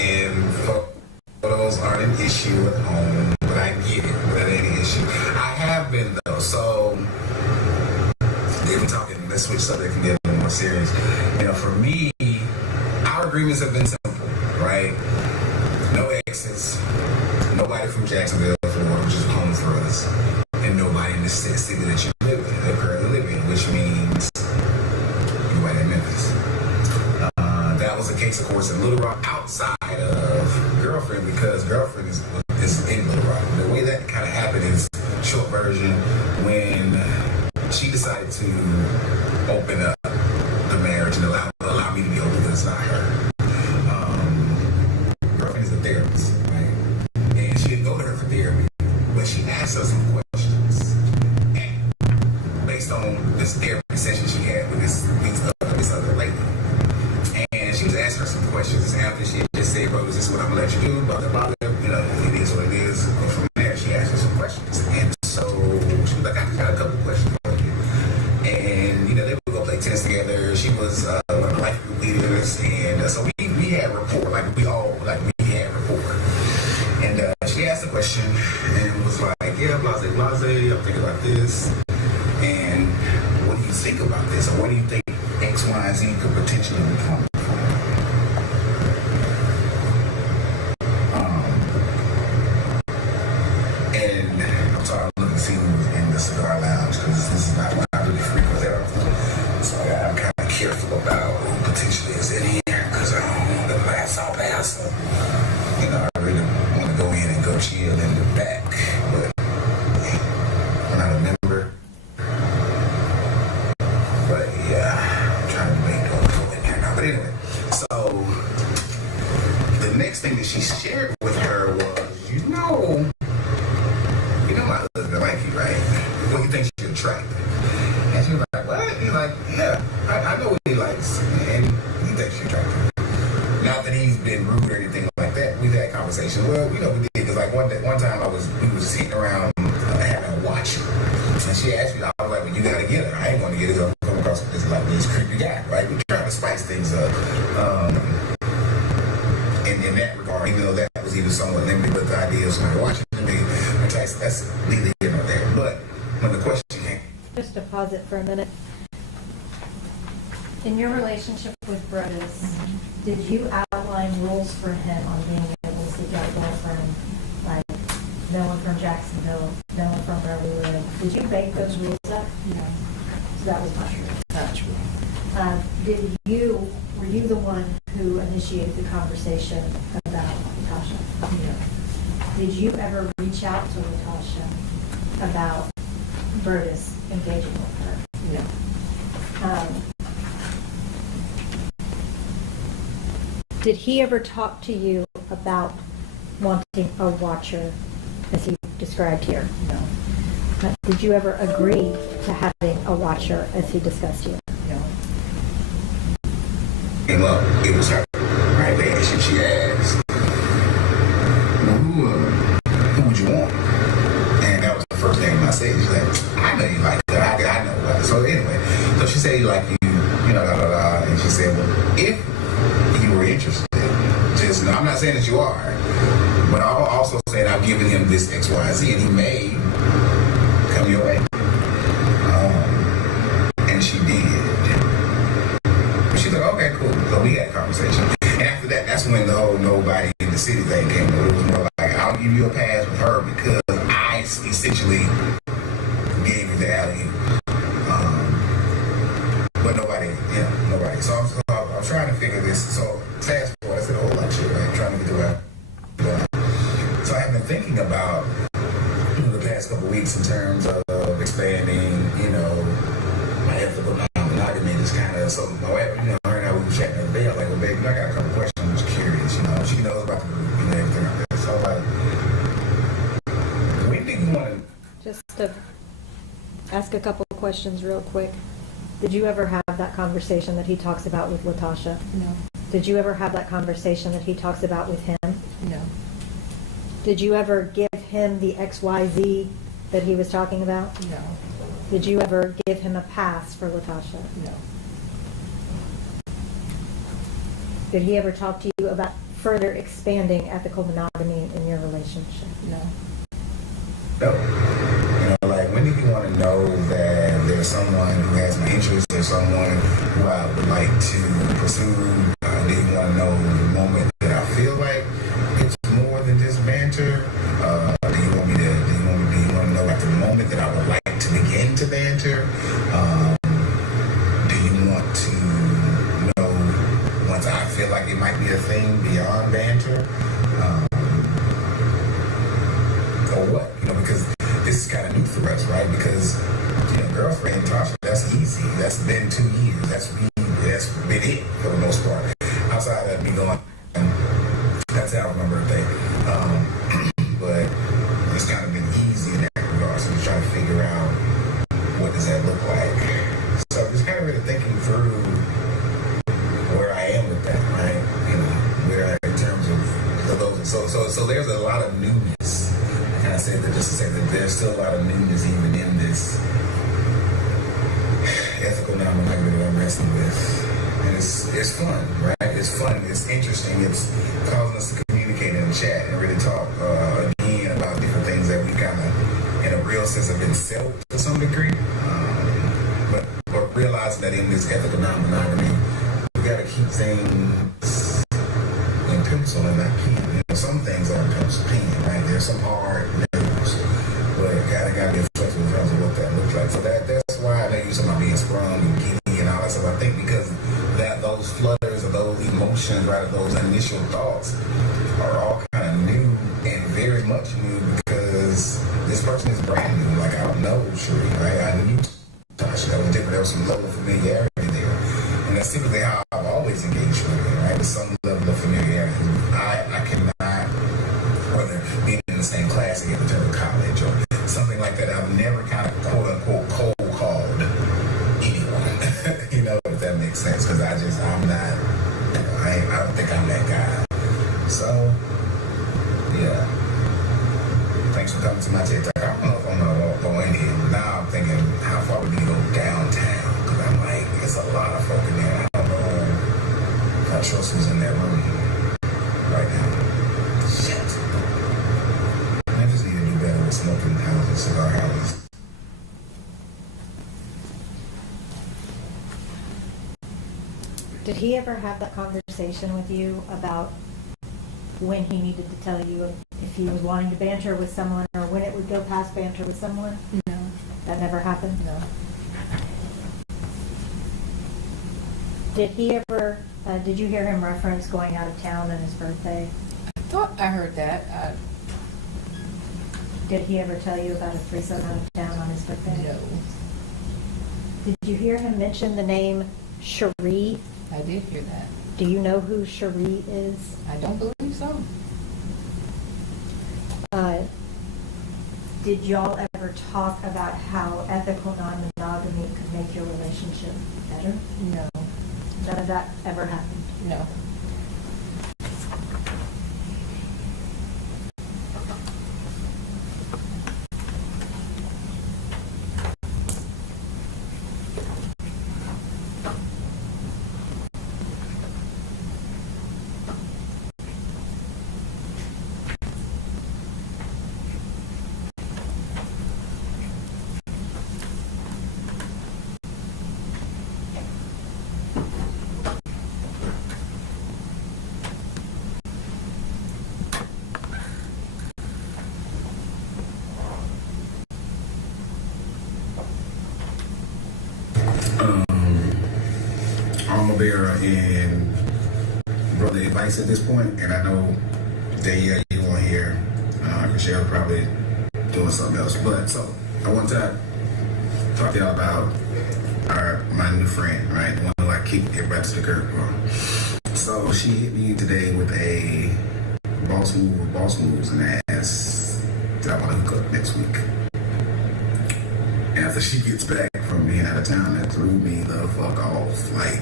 And photos aren't an issue at home, but I get it. That ain't an issue. I have been though, so if we're talking, let's switch subject and get a little more serious. For me, our agreements have been simple, right? No exes, nobody from Jacksonville, Florida, which is home for us, and nobody in the city that you live in, that currently live in, which means nobody in Memphis. That was the case, of course, in Little Rock, outside of Girlfriend, because Girlfriend is in Little Rock. The way that kind of happened is, short version, when she decided to open up the marriage and allow me to be open because it's not her. Girlfriend is a therapist, right? And she didn't go to her for therapy, but she asked us some questions. And based on this therapy session she had with this other lady. And she was asking her some questions after she just said, bro, is this what I'm gonna let you do? Blah, blah, blah. It is what it is. And from there, she asked her some questions. And so she was like, I just got a couple questions for you. And, they would go play tennis together. She was one of the life group leaders. And so we had rapport. We had rapport. And she asked a question and was like, yeah, blase, blase. I'm thinking about this. And what do you think about this? Or what do you think X, Y, and Z could potentially become? And I'm sorry, I'm looking to see who's in the cigar lounge because this is not what I really frequent there. So I'm kind of careful about who potentially is in here because I don't want to pass all past them. I really want to go in and go chill in the back, but I'm not a member. But yeah, I'm trying to make go in there now. But anyway, so the next thing that she shared with her was, you know my husband like you, right? What do you think she's attractive? And she was like, what? He's like, yeah, I know what he likes, and he thinks she's attractive. Not that he's been rude or anything like that. We've had conversations. Well, we did, because one time we was sitting around having a watch, and she asked me, I was like, well, you gotta get her. I ain't gonna get her. I'm coming across this creepy guy, right? We're trying to spice things up. In that regard, even though that was even somewhat limited, but the idea of somebody watching me, that's neither here nor there. But when the question came, Just to pause it for a minute. In your relationship with Brodus, did you outline rules for him on being able to seek out a girlfriend, like no one from Jacksonville, no one from where we live? Did you bake those rules up? No. So that was not true. Not true. Were you the one who initiated the conversation about Latasha? No. Did you ever reach out to Latasha about Brodus engaging with her? No. Did he ever talk to you about wanting a watcher, as he described here? No. Did you ever agree to having a watcher as he discussed you? No. Came up, it was her, right? She asked, well, who would you want? And that was the first name I said. She's like, I know you like her. I know her. So anyway, so she said, like you know, and she said, well, if you were interested, just, I'm not saying that you are, but I'm also saying I've given him this X, Y, Z, and he may come your way. And she did. She's like, okay, cool. So we had a conversation. And after that, that's when the whole nobody in the city thing came up. It was more like, I'll give you a pass with her because I essentially gave you the alley. But nobody. So I'm trying to figure this. So fast forward, I said a whole lot of shit, right? Trying to get to where I'm going. So I've been thinking about the past couple weeks in terms of expanding, my ethical monogamy. Just kind of, so my wife, her and I, we were chatting the other day. I was like, well, baby, I got a couple questions. I'm just curious, she knows about the group and everything like that. So when do you want to? Just to ask a couple of questions real quick. Did you ever have that conversation that he talks about with Latasha? No. Did you ever have that conversation that he talks about with him? No. Did you ever give him the XYZ that he was talking about? No. Did you ever give him a pass for Latasha? No. Did he ever talk to you about further expanding ethical monogamy in your relationship? No. No. Like, when do you want to know that there's someone who has my interest, there's someone who I would like to pursue? Do you want to know the moment that I feel like it's more than just banter? Do you want to know like the moment that I would like to begin to banter? Do you want to know once I feel like it might be a thing beyond banter? Or what? Because this is kind of new for us, right? Because, girlfriend, Tasha, that's easy. That's been 2 years. That's been it for the most part. Outside of me going, that's how my birthday. But it's kind of been easy in that regard. So we're trying to figure out what does that look like. So just kind of really thinking through where I am with that, right? Where in terms of those. So there's a lot of newness. I said that just to say that there's still a lot of newness even in this ethical non-monogamy that I'm wrestling with. And it's fun, right? It's fun, it's interesting, it's causing us to communicate and chat and really talk again about different things that we kind of, in a real sense, have been self to some degree. But realizing that in this ethical non-monogamy, we got to keep things in pencil and not pen. Some things are pencil pen, right? There's some hard news, but I got to be flexible in terms of what that looks like. So that's why I know you talking about being sprung and giddy and all that stuff. I think because those flutters or those emotions, right, or those initial thoughts are all kind of new and very much new because this person is brand new. Like, I don't know Sheree, right? I knew Tasha. That was different. There was some level of familiarity there. And that's typically how I've always engaged with it, right? With some level of familiarity. I cannot, whether being in the same class again in terms of college or something like that, I've never kind of quote-unquote cold called anyone. If that makes sense. Because I'm not, I don't think I'm that guy. So, yeah. Thanks for coming to my TikTok. I don't know if I'm going to go in here. Now I'm thinking, how far would you go downtown? Because I'm like, there's a lot of folk in there. I don't know if I trust who's in that room right now. Shit. I just need to do better with smoking houses, cigar houses. Did he ever have that conversation with you about when he needed to tell you if he was wanting to banter with someone or when it would go past banter with someone? No. That never happened? No. Did he ever, did you hear him reference going out of town on his birthday? I thought I heard that. Did he ever tell you about a threesome out of town on his birthday? No. Did you hear him mention the name Cherie? I did hear that. Do you know who Cherie is? I don't believe so. Did y'all ever talk about how ethical non-monogamy could make your relationship better? No. None of that ever happened? No. I'm a bearer in brother advice at this point, and I know Danielle, you won't hear. Michelle probably doing something else. But so I want to talk to y'all about my new friend, right? The one who I kicked it right to the curb from. So she hit me today with a boss move or boss moves and asked, did I want to hook up next week? After she gets back from being out of town, that threw me the fuck off. Like,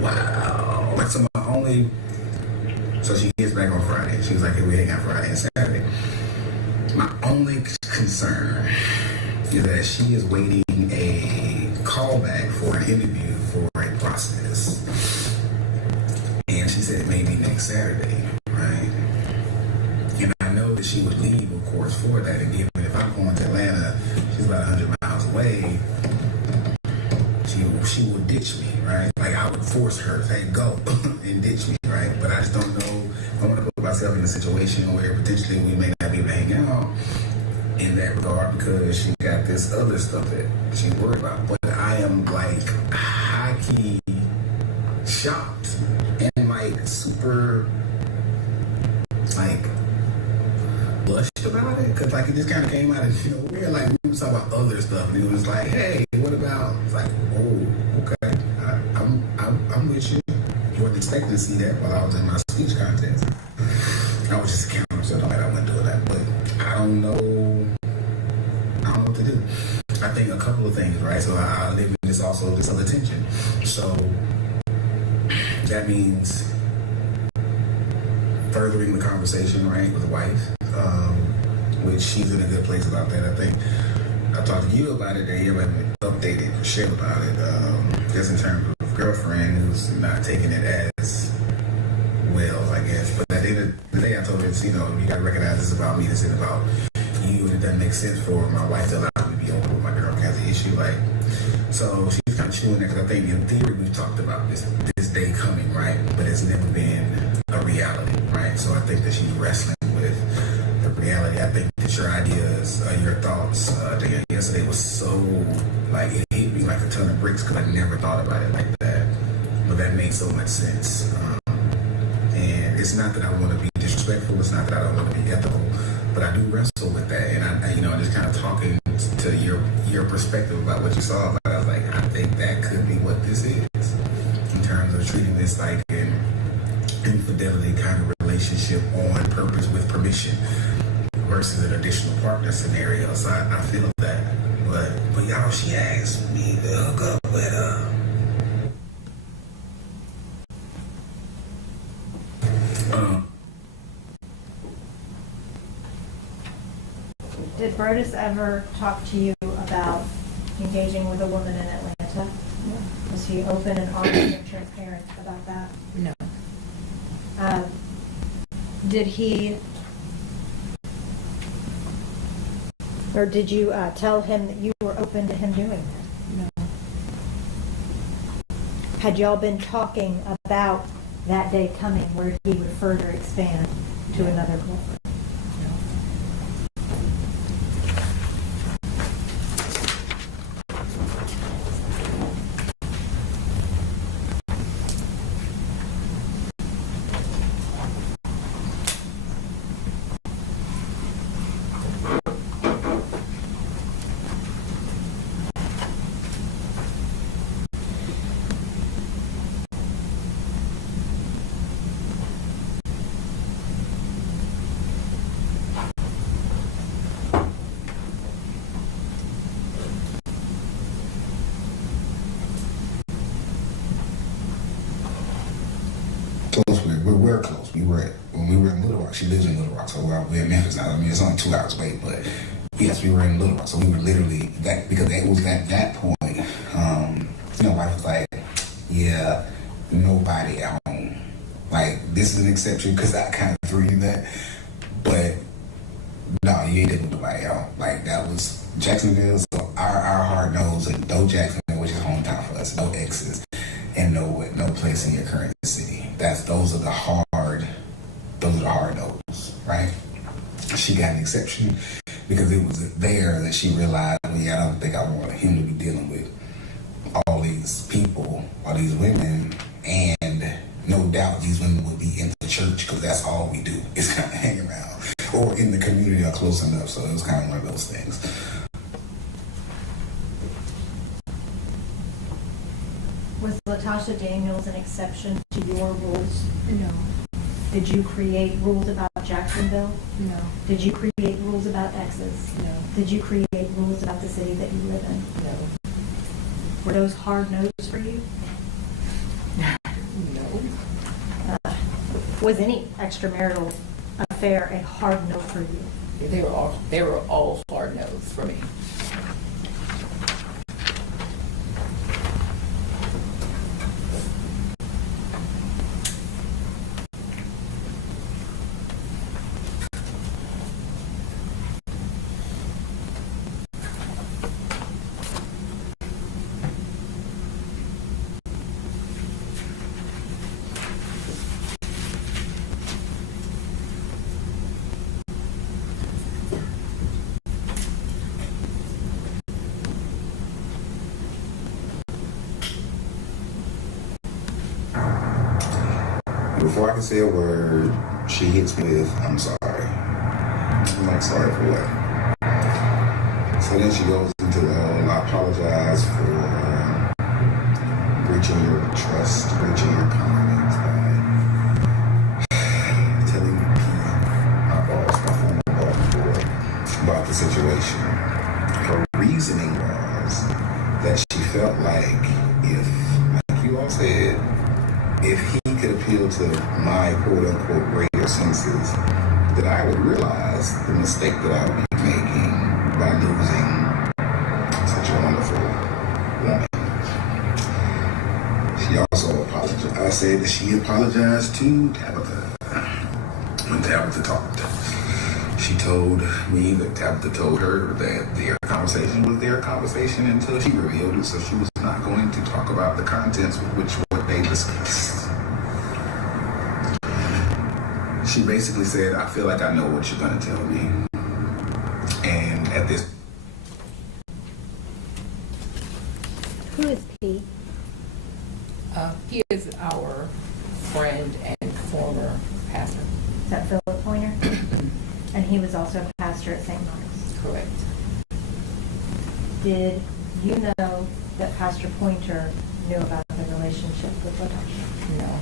wow. Like, so my only, so she gets back on Friday. She was like, hey, we hang out Friday and Saturday. My only concern is that she is waiting a callback for an interview for a process. And she said maybe next Saturday, right? And I know that she would leave, of course, for that. And even if I'm going to Atlanta, she's about 100 miles away, she would ditch me, right? Like, I would force her to say, go and ditch me, right? But I just don't know. I want to put myself in a situation where potentially we may not be able to hang out in that regard because she got this other stuff that she's worried about. But I am, like, high-key shocked and, like, super, like, blushed about it, because like it just kind of came out of nowhere. Like we were talking about other stuff, and it was like, "Hey, what about?" It's like, "Oh, okay, I'm with you." You weren't expecting to see that while I was in my speech contest. I was just a counter, so I wouldn't do that. But I don't know what to do. I think a couple of things, right? So I live in this other tension. So that means furthering the conversation, right, with the wife, which she's in a good place about that. I think I talked to you about it, and you haven't updated Michelle about it, just in terms of girlfriend who's not taking it as well, I guess. But at the end of the day, I told her, you got to recognize this is about me, this isn't about you, and it doesn't make sense for my wife to allow me to be open with my girl has an issue, like. So she's kind of chewing that, because I think in theory we've talked about this day coming, right? But it's never been a reality, right? So I think that she's wrestling with the reality. I think that your ideas, your thoughts, yesterday was so, like, it hit me like a ton of bricks because I never thought about it like that. But that made so much sense. And it's not that I want to be disrespectful. It's not that I don't want to be ethical. But I do wrestle with that. And I just kind of talking to your perspective about what you saw. I was like, I think that could be what this is in terms of treating this like an infidelity kind of relationship on purpose with permission versus an additional partner scenario. So I feel that. But y'all, she asked me to hook up with her. Did Brodus ever talk to you about engaging with a woman in Atlanta? No. Was he open and honest and transparent about that? No. Did he, or did you tell him that you were open to him doing that? No. Had y'all been talking about that day coming where he would further expand to another girlfriend? were close. When we were in Little Rock. She lives in Little Rock, so we're in Memphis now. I mean, it's only 2 hours away, but yes, we were in Little Rock. So we were literally that, because it was at that point. Wife was like, yeah, nobody at home. Like, this is an exception because I kind of threw you that, but no, you ain't dealing with nobody at home. Like, that was Jacksonville. So our hard nose, and no Jacksonville, which is hometown for us, no exes, and no place in your current city. Those are the hard no's, right? She got an exception because it was there that she realized, well, yeah, I don't think I want him to be dealing with all these people, all these women, and no doubt these women would be in the church because that's all we do is kind of hang around, or in the community or close enough. So it was kind of one of those things. Was Latasha Daniels an exception to your rules? No. Did you create rules about Jacksonville? No. Did you create rules about exes? No. Did you create rules about the city that you live in? No. Were those hard no's for you? No. Was any extramarital affair a hard no for you? They were all hard no's for me. Before I can say a word, she hits me with, I'm sorry. I'm like, sorry for what? So then she goes into the whole, I apologize for breaching your trust, breaching your confidence by telling my former boss about the situation. Her reasoning was that she felt like like you all said, if he could appeal to my quote-unquote greater senses, that I would realize the mistake that I would be making by losing such a wonderful woman. She also apologized. I said that she apologized to Tabitha when Tabitha talked. She told me that Tabitha told her that their conversation was their conversation until she revealed it, so she was not going to talk about the contents with which what they discussed. She basically said, I feel like I know what you're going to tell me. And at this... Who is P? He is our friend and former pastor. Is that Philip Pointer? And he was also a pastor at St. Mark's. Correct. Did you know that Pastor Pointer knew about the relationship with Latasha? No.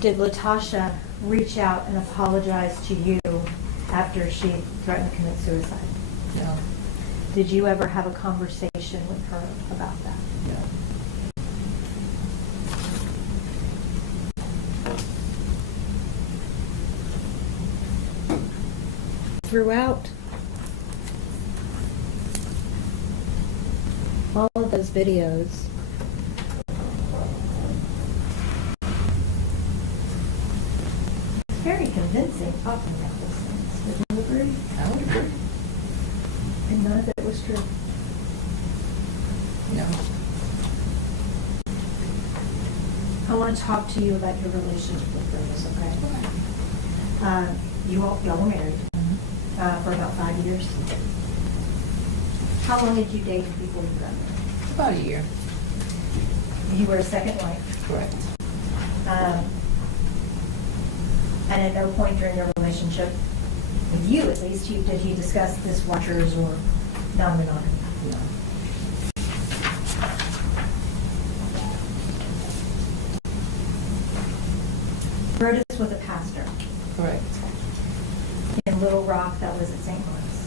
Did Latasha reach out and apologize to you after she threatened to commit suicide? No. Did you ever have a conversation with her about that? No. Throughout all of those videos, it's very convincing talking about those things. Would you agree? I would agree. And none of it was true. No. I want to talk to you about your relationship with Bruce, okay? Y'all were married for about 5 years. How long did you date before you got married? About a year. You were a second wife. Correct. And at no point during your relationship, with you at least, did you discuss this watchers or non-monogamy? No. Brodus was a pastor. Correct. In Little Rock, that was at St. Mark's.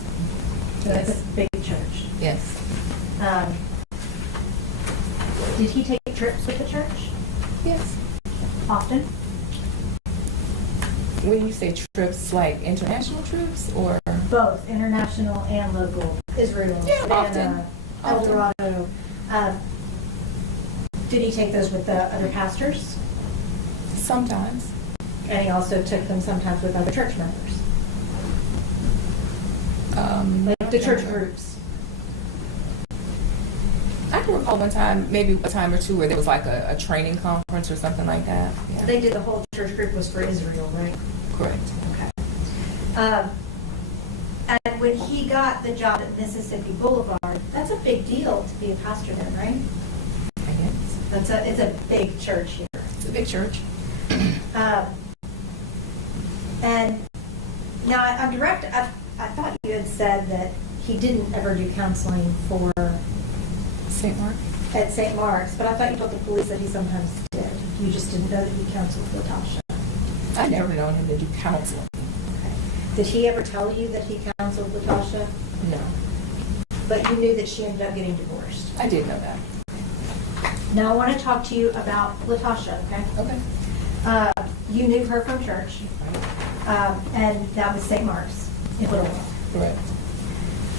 So Yes. that's a big church. Yes. Did he take trips with the church? Yes. Often? When you say trips, like international trips or? Both, international and local. Israel, Yeah, Savannah, El often. Dorado. Did he take those with the other pastors? Sometimes. And he also took them sometimes with other church members? Like the church groups? I can recall one time, maybe a time or two, where there was like a training conference or something like that. Yeah. They did the whole church group was for Israel, right? Correct. Okay. And when he got the job at Mississippi Boulevard, that's a big deal to be a pastor there, right? I guess. It's a big church here. It's a big church. And now I'm direct. I thought you had said that he didn't ever do counseling for St. Mark? At St. Mark's, but I thought you told the police that he sometimes did. You just didn't know that he counseled Latasha. I never known him to do counseling. Okay. Did he ever tell you that he counseled Latasha? No. But you knew that she ended up getting divorced. I did know that. Now I want to talk to you about Latasha, okay? Okay. You knew her from church, and that was St. Mark's in Little Rock. Correct.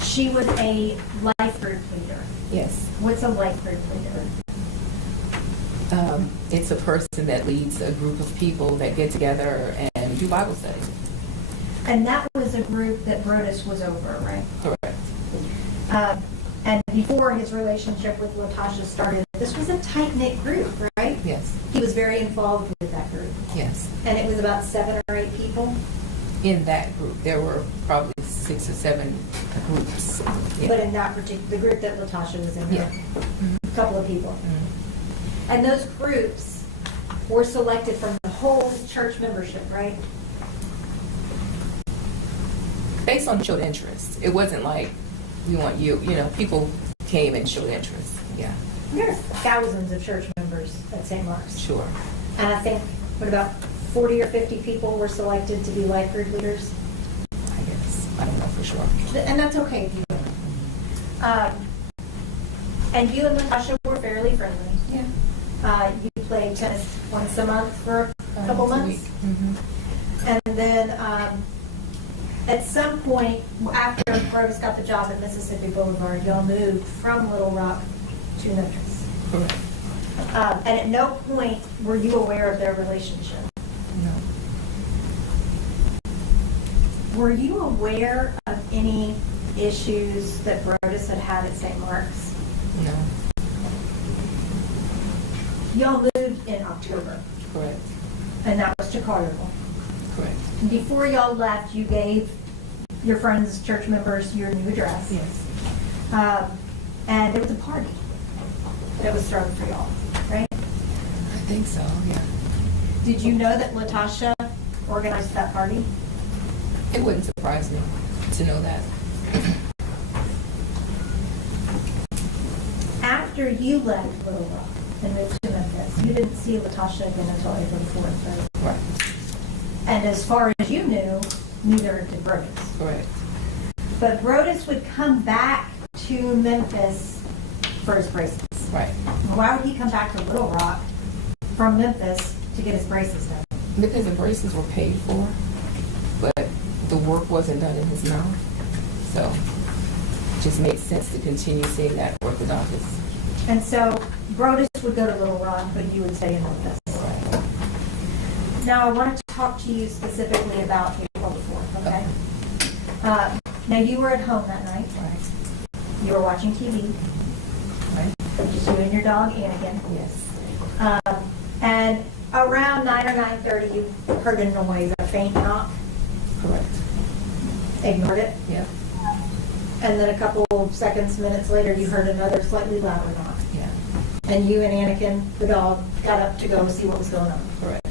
She was a life group leader. Yes. What's a life group leader? It's a person that leads a group of people that get together and do Bible study. And that was a group that Brodus was over, right? Correct. And before his relationship with Latasha started, this was a tight-knit group, right? Yes. He was very involved with that group. Yes. And it was about 7 or 8 people? In that group, there were probably 6 or 7 groups. Yeah. But in that particular, the group that Latasha was in, Yeah. a couple of people. And those groups were selected from the whole church membership, right? Based on showed interest. It wasn't like, we want you, people came and showed interest. Yeah. There's thousands of church members at St. Mark's. Sure. And I think, what about 40 or 50 people were selected to be life group leaders? I guess. I don't know for sure. And that's okay if you don't. And you and Latasha were fairly friendly. Yeah. You played tennis once a month for a couple months. Mm-hmm. And then at some point, after Brodus got the job at Mississippi Boulevard, y'all moved from Little Rock to Memphis. Correct. And at no point were you aware of their relationship. No. Were you aware of any issues that Brodus had at St. Mark's? No. Y'all moved in October, Correct. and that was to Carnival. Correct. And before y'all left, you gave your friends, church members, your new address. Yes. And there was a party that was thrown for y'all, right? I think so, yeah. Did you know that Latasha organized that party? It wouldn't surprise me to know that. After you left Little Rock and moved to Memphis, you didn't see Latasha again until April 4th, right? Right. And as far as you knew, neither did Brodus. Correct. But Brodus would come back to Memphis for his braces. Right. Why would he come back to Little Rock from Memphis to get his braces done? Because the braces were paid for, but the work wasn't done in his mouth. So it just made sense to continue seeing that orthodontist. And so Brodus would go to Little Rock, but you would stay in Memphis. Right. Now I want to talk to you specifically about April the 4th, okay? Now you were at home that night. Right. You were watching TV. Right. Just you and your dog, Anakin. Yes. And around 9 or 9:30, you heard a noise, a faint knock. Correct. Ignored it. Yeah. And then a couple of seconds, minutes later, you heard another slightly louder knock. Yeah. And you and Anakin, the dog, got up to go see what was going on. Correct.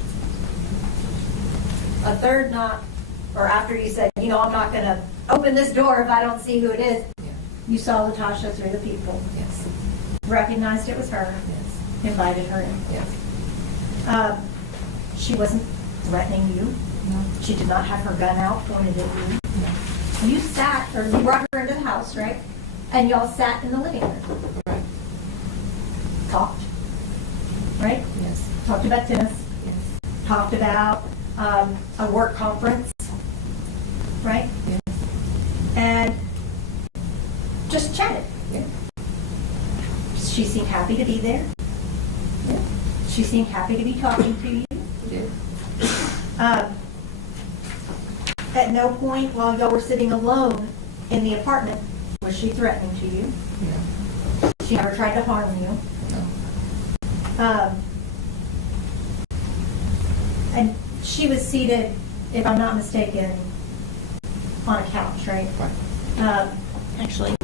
A third knock, or after you said, I'm not going to open this door if I don't see who it is, Yeah. you saw Latasha through the people, Yes. recognized it was her, Yes. invited her in. Yes. She wasn't threatening you. No. She did not have her gun out pointed at you. No. You sat, or you brought her into the house, right? And y'all sat in the living room. Correct. Talked. right? Yes. Talked about tennis. Yes. Talked about a work conference, right? Yes. And just chatted. Yeah. She seemed happy to be there. Yeah. She seemed happy to be talking to you. Yeah. At no point while y'all were sitting alone in the apartment was she threatening to you. No. She never tried to harm you. No. And she was seated, if I'm not mistaken, on a couch, right? Right. Actually.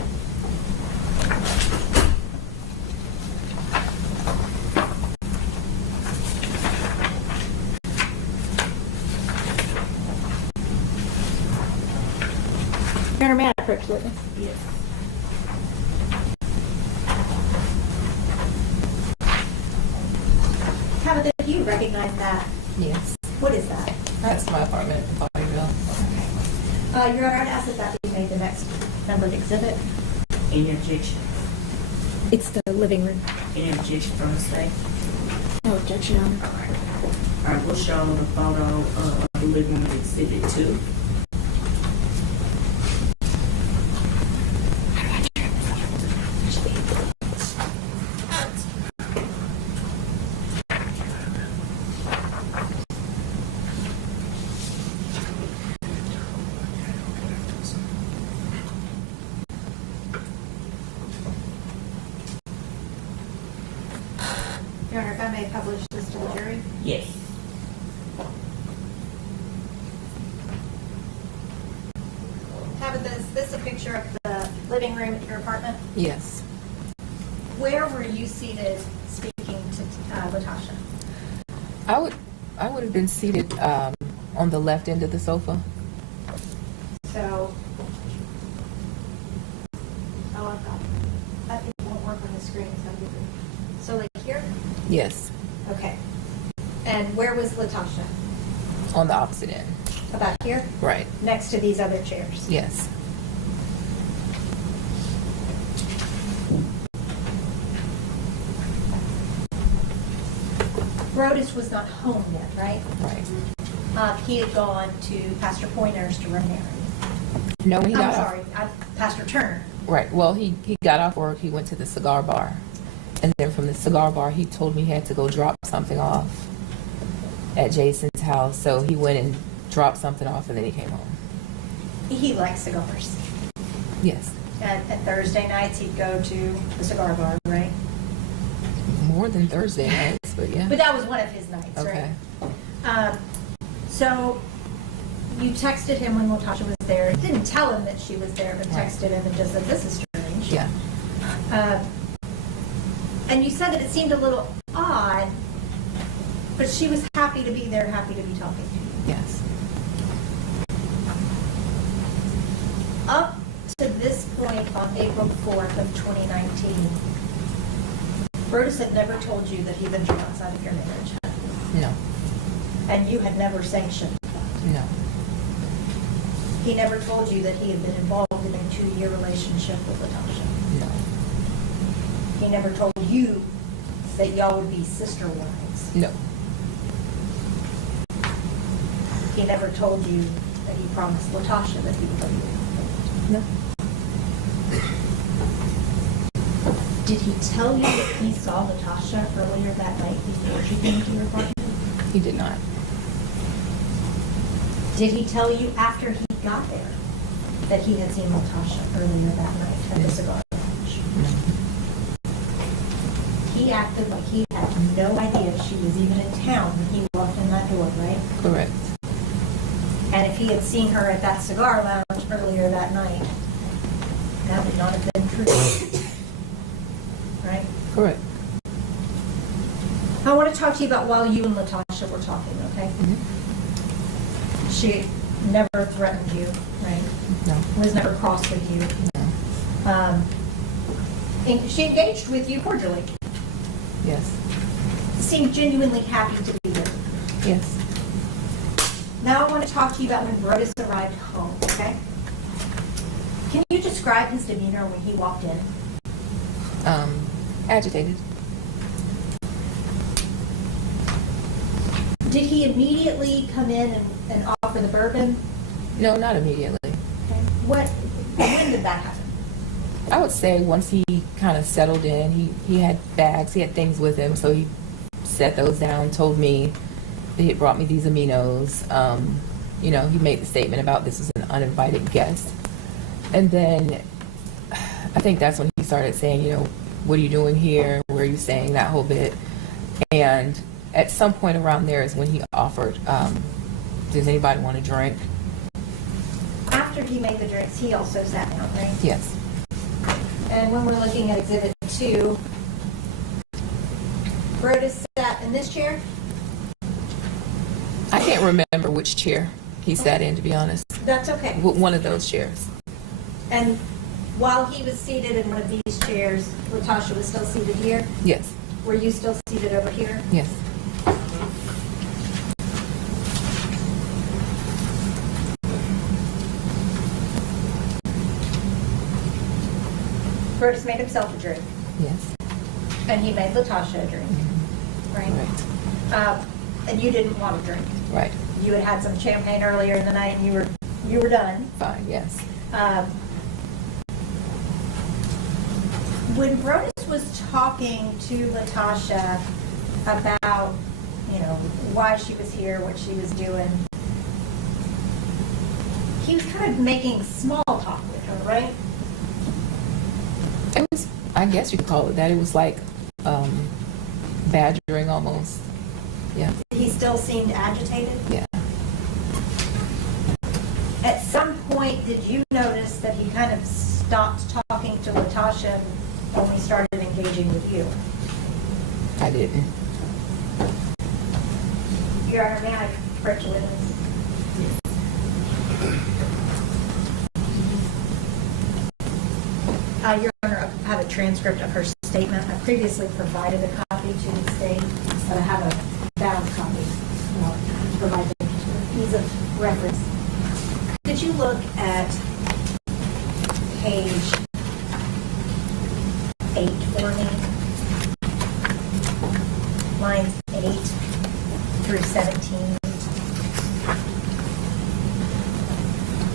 Your Honor, may I approach the witness? Yes. Tabitha, do you recognize that? Yes. What is that? That's my apartment in Potterville. Your Honor, I'd ask that be made the next numbered exhibit. Any objection? It's the living room. Any objection from the state? No objection, Your Honor. All right, we'll show the photo of the living room exhibit 2. Your Honor, if I may publish this to the jury. Yes. Tabitha, is this a picture of the living room at your apartment? Yes. Where were you seated speaking to Latasha? I would have been seated on the left end of the sofa. So, I've got that won't work on the screen. So like here? Yes. Okay. And where was Latasha? On the opposite end. About here? Right. Next to these other chairs? Yes. Brodus was not home yet, right? Right. He had gone to Pastor Pointer's to run errands. No, he got I'm off. sorry, Pastor Turner. Right. Well, he got off work. He went to the cigar bar. And then from the cigar bar, he told me he had to go drop something off at Jason's house. So he went and dropped something off, and then he came home. He likes cigars. Yes. And Thursday nights, he'd go to the cigar bar, right? More than Thursday nights, but yeah. But that was one of his nights, Okay. right? So you texted him when Latasha was there. Didn't tell him that she was there, but texted him and just said, "This is strange." Yeah. And you said that it seemed a little odd, but she was happy to be there, happy to be talking to you. Yes. Up to this point on April 4th of 2019, Brodus had never told you that he ventured outside of your marriage. No. And you had never sanctioned that. No. He never told you that he had been involved in a 2-year relationship with Latasha. No. He never told you that y'all would be sister wives. No. He never told you that he promised Latasha that he would love you. No. Did he tell you that he saw Latasha earlier that night before she came to your apartment? He did not. Did he tell you after he got there that he had seen Latasha earlier that night at the cigar lounge? No. He acted like he had no idea she was even in town when he walked in that door, right? Correct. And if he had seen her at that cigar lounge earlier that night, that would not have been true. Right? Correct. I want to talk to you about while you and Latasha were talking, okay? Mm-hmm. She never threatened you, right? No. Was never cross with you. No. And she engaged with you cordially. Yes. Seemed genuinely happy to be there. Yes. Now I want to talk to you about when Brodus arrived home, okay? Can you describe his demeanor when he walked in? Agitated. Did he immediately come in and offer the bourbon? No, not immediately. Okay. When did that happen? I would say once he kind of settled in, he had bags, he had things with him, so he set those down, told me that he had brought me these aminos. You know, he made the statement about this was an uninvited guest. And then I think that's when he started saying, you know, what are you doing here? Where are you staying? That whole bit. And at some point around there is when he offered, does anybody want a drink? After he made the drinks, he also sat down, right? Yes. And when we're looking at Exhibit 2, Brodus sat in this chair? I can't remember which chair he sat in, to be honest. That's okay. One of those chairs. And while he was seated in one of these chairs, Latasha was still seated here? Yes. Were you still seated over here? Yes. Brodus made himself a drink. Yes. And he made Latasha a drink, right? Right. And you didn't want a drink. Right. You had had some champagne earlier in the night, and you were done. Fine. Yes. When Brodus was talking to Latasha about, you know, why she was here, what she was doing, he was kind of making small talk with her, right? It was, I guess you could call it that. It was like badgering almost. Yeah. He still seemed agitated? Yeah. At some point, did you notice that he kind of stopped talking to Latasha when we started engaging with you? I didn't. Your Honor, may I approach a witness? Your Honor, I have a transcript of her statement. I previously provided a copy to the state, but I have a bound copy to provide the ease of reference. Could you look at page 8 for me? Lines 8 through 17.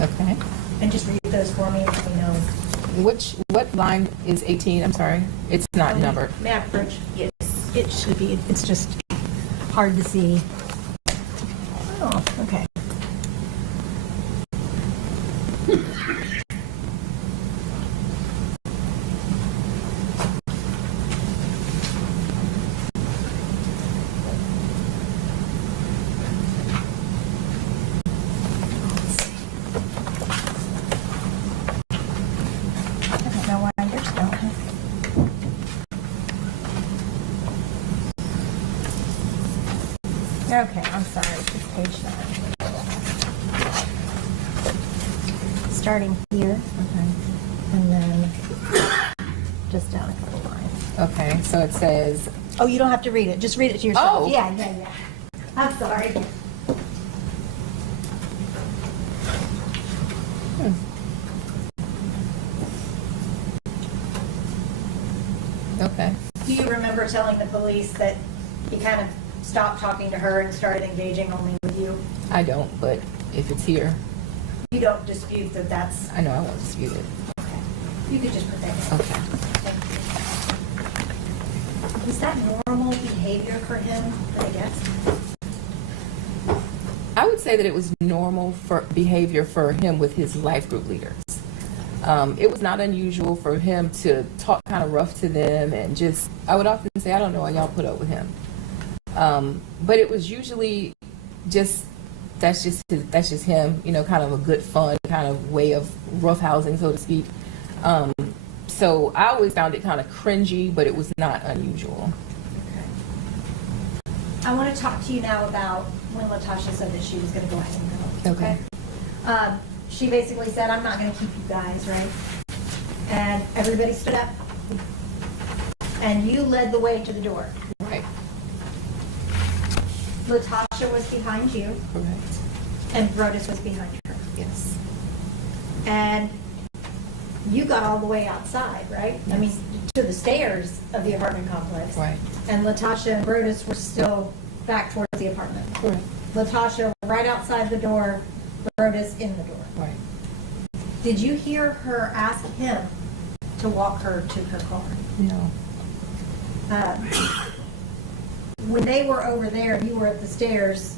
Okay. And just read those for me so we know. What line is 18? I'm sorry. It's not numbered. May I approach? Yes, it should be. It's just hard to see. Oh, okay. Okay, I'm sorry, it's page 9. Starting here, okay, and then just down a couple lines. Okay, so it says. Oh, you don't have to read it. Just read it to yourself. Oh. Yeah. I'm sorry. Okay. Do you remember telling the police that he kind of stopped talking to her and started engaging only with you? I don't, but if it's here. You don't dispute that that's... I know, I won't dispute it. Okay. You could just put that in. Okay. Was that normal behavior for him, I guess? I would say that it was normal for behavior for him with his life group leaders. It was not unusual for him to talk kind of rough to them and just, I would often say, I don't know why y'all put up with him. But it was usually just, that's just him, you know, kind of a good fun kind of way of roughhousing, so to speak. So I always found it kind of cringy, but it was not unusual. Okay. I want to talk to you now about when Latasha said that she was going to go ahead and go. Okay. She basically said, I'm not going to keep you guys, right? And everybody stood up. And you led the way to the door. Right. Latasha was behind you. Correct. And Brodus was behind her. Yes. And you got all the way outside, right? Yes. I mean, to the stairs of the apartment complex. Right. And Latasha and Brodus were still back towards the apartment. Correct. Latasha right outside the door, Brodus in the door. Right. Did you hear her ask him to walk her to her car? No. When they were over there and you were at the stairs,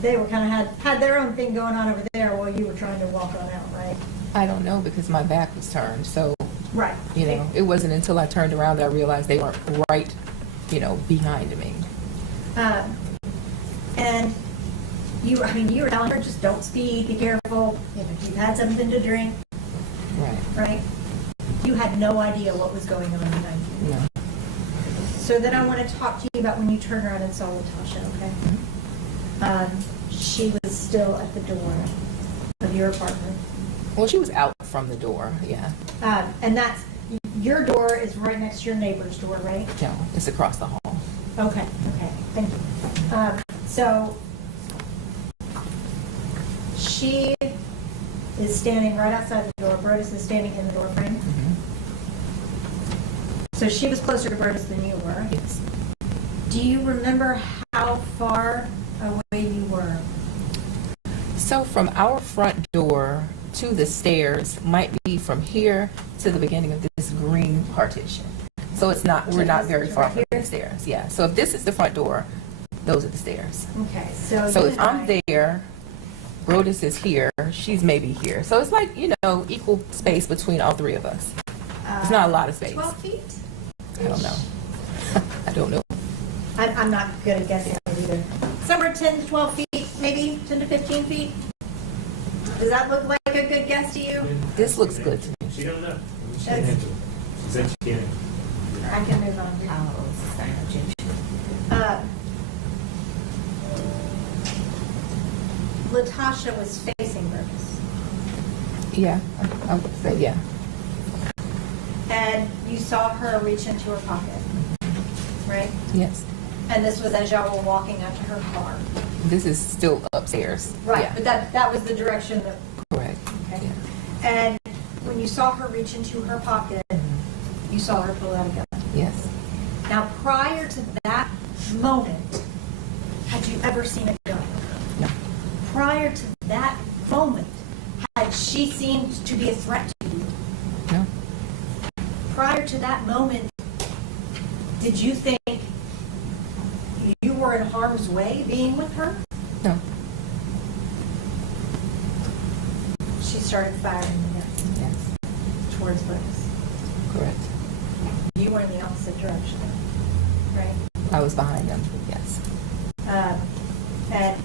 they were kind of had their own thing going on over there while you were trying to walk on out, right? I don't know because my back was turned. So, Right. you know, it wasn't until I turned around that I realized they weren't right, you know, behind me. And you were telling her, just don't speed, be careful, if you've had something to drink, Right. right? You had no idea what was going on behind you. No. So then I want to talk to you about when you turned around and saw Latasha, okay? She was still at the door of your apartment. Well, she was out from the door, yeah. And that's, your door is right next to your neighbor's door, right? No, it's across the hall. Okay, thank you. So she is standing right outside the door. Brodus is standing in the door frame. So she was closer to Brodus than you were. Yes. Do you remember how far away you were? So from our front door to the stairs might be from here to the beginning of this green partition. So it's not, we're not very far from the stairs. Yeah. So if this is the front door, those are the stairs. Okay, so So you if and I'm I- there, Brodus is here, she's maybe here. So it's like, you know, equal space between all three of us. It's not a lot of space. 12 feet? I don't know. I don't know. I'm not good at guessing either. Somewhere 10 to 12 feet, maybe 10 to 15 feet? Does that look like a good guess to you? This looks good to me. She don't know. She That's- can't. She said she can't. I can move on. Latasha was facing Brodus. Yeah, I would say yeah. And you saw her reach into her pocket, right? Yes. And this was as y'all were walking out to her car. This is still upstairs. Right, Yeah. but that was the direction that, Correct. okay. And when you saw her reach into her pocket, you saw her pull out a gun. Yes. Now, prior to that moment, had you ever seen a gun? No. Prior to that moment, had she seemed to be a threat to you? No. Prior to that moment, did you think you were in harm's way being with her? No. She started firing the gun. Yes. Towards Brodus. Correct. You were in the opposite direction, right? I was behind them. Yes. And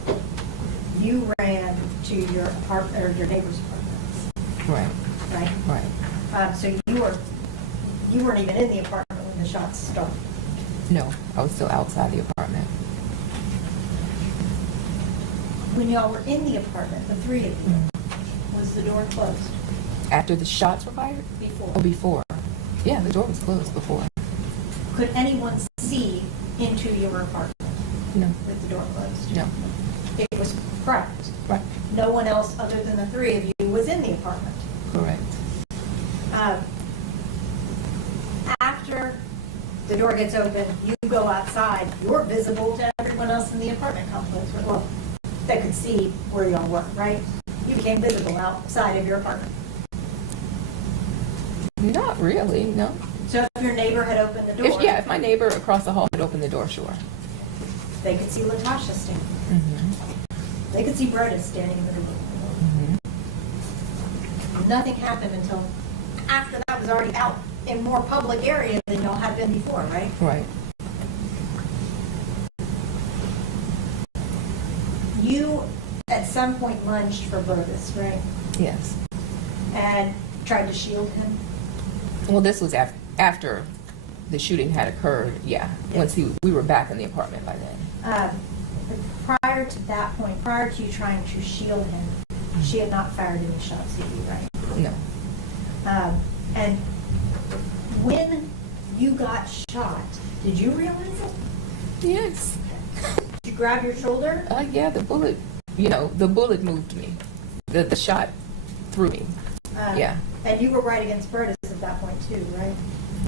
you ran to your apartment or your neighbor's apartment, Right. right? Right. So you weren't even in the apartment when the shots started. No, I was still outside the apartment. When y'all were in the apartment, the three of you, was the door closed? After the shots were fired? Before. Oh, before. Yeah, the door was closed before. Could anyone see into your apartment No. with the door closed? No. It was private. Right. No one else other than the three of you was in the apartment. Correct. After the door gets open, you go outside, you're visible to everyone else in the apartment complex. Well, they could see where y'all were, right? You became visible outside of your apartment. Not really, no. So if your neighbor had opened the door, If my neighbor across the hall had opened the door, sure. they could see Latasha standing. Mm-hmm. They could see Brodus standing in the door. Mm-hmm. Nothing happened until after that was already out in more public area than y'all had been before, right? Right. You, at some point, lunged for Brodus, right? Yes. And tried to shield him. Well, this was after the shooting had occurred. Yeah. Once we were back in the apartment by then. Prior to that point, prior to you trying to shield him, she had not fired any shots at you, right? No. And when you got shot, did you realize it? Yes. Did you grab your shoulder? Yeah, the bullet, the bullet moved me. The shot threw me. Yeah. And you were right against Brodus at that point too, right?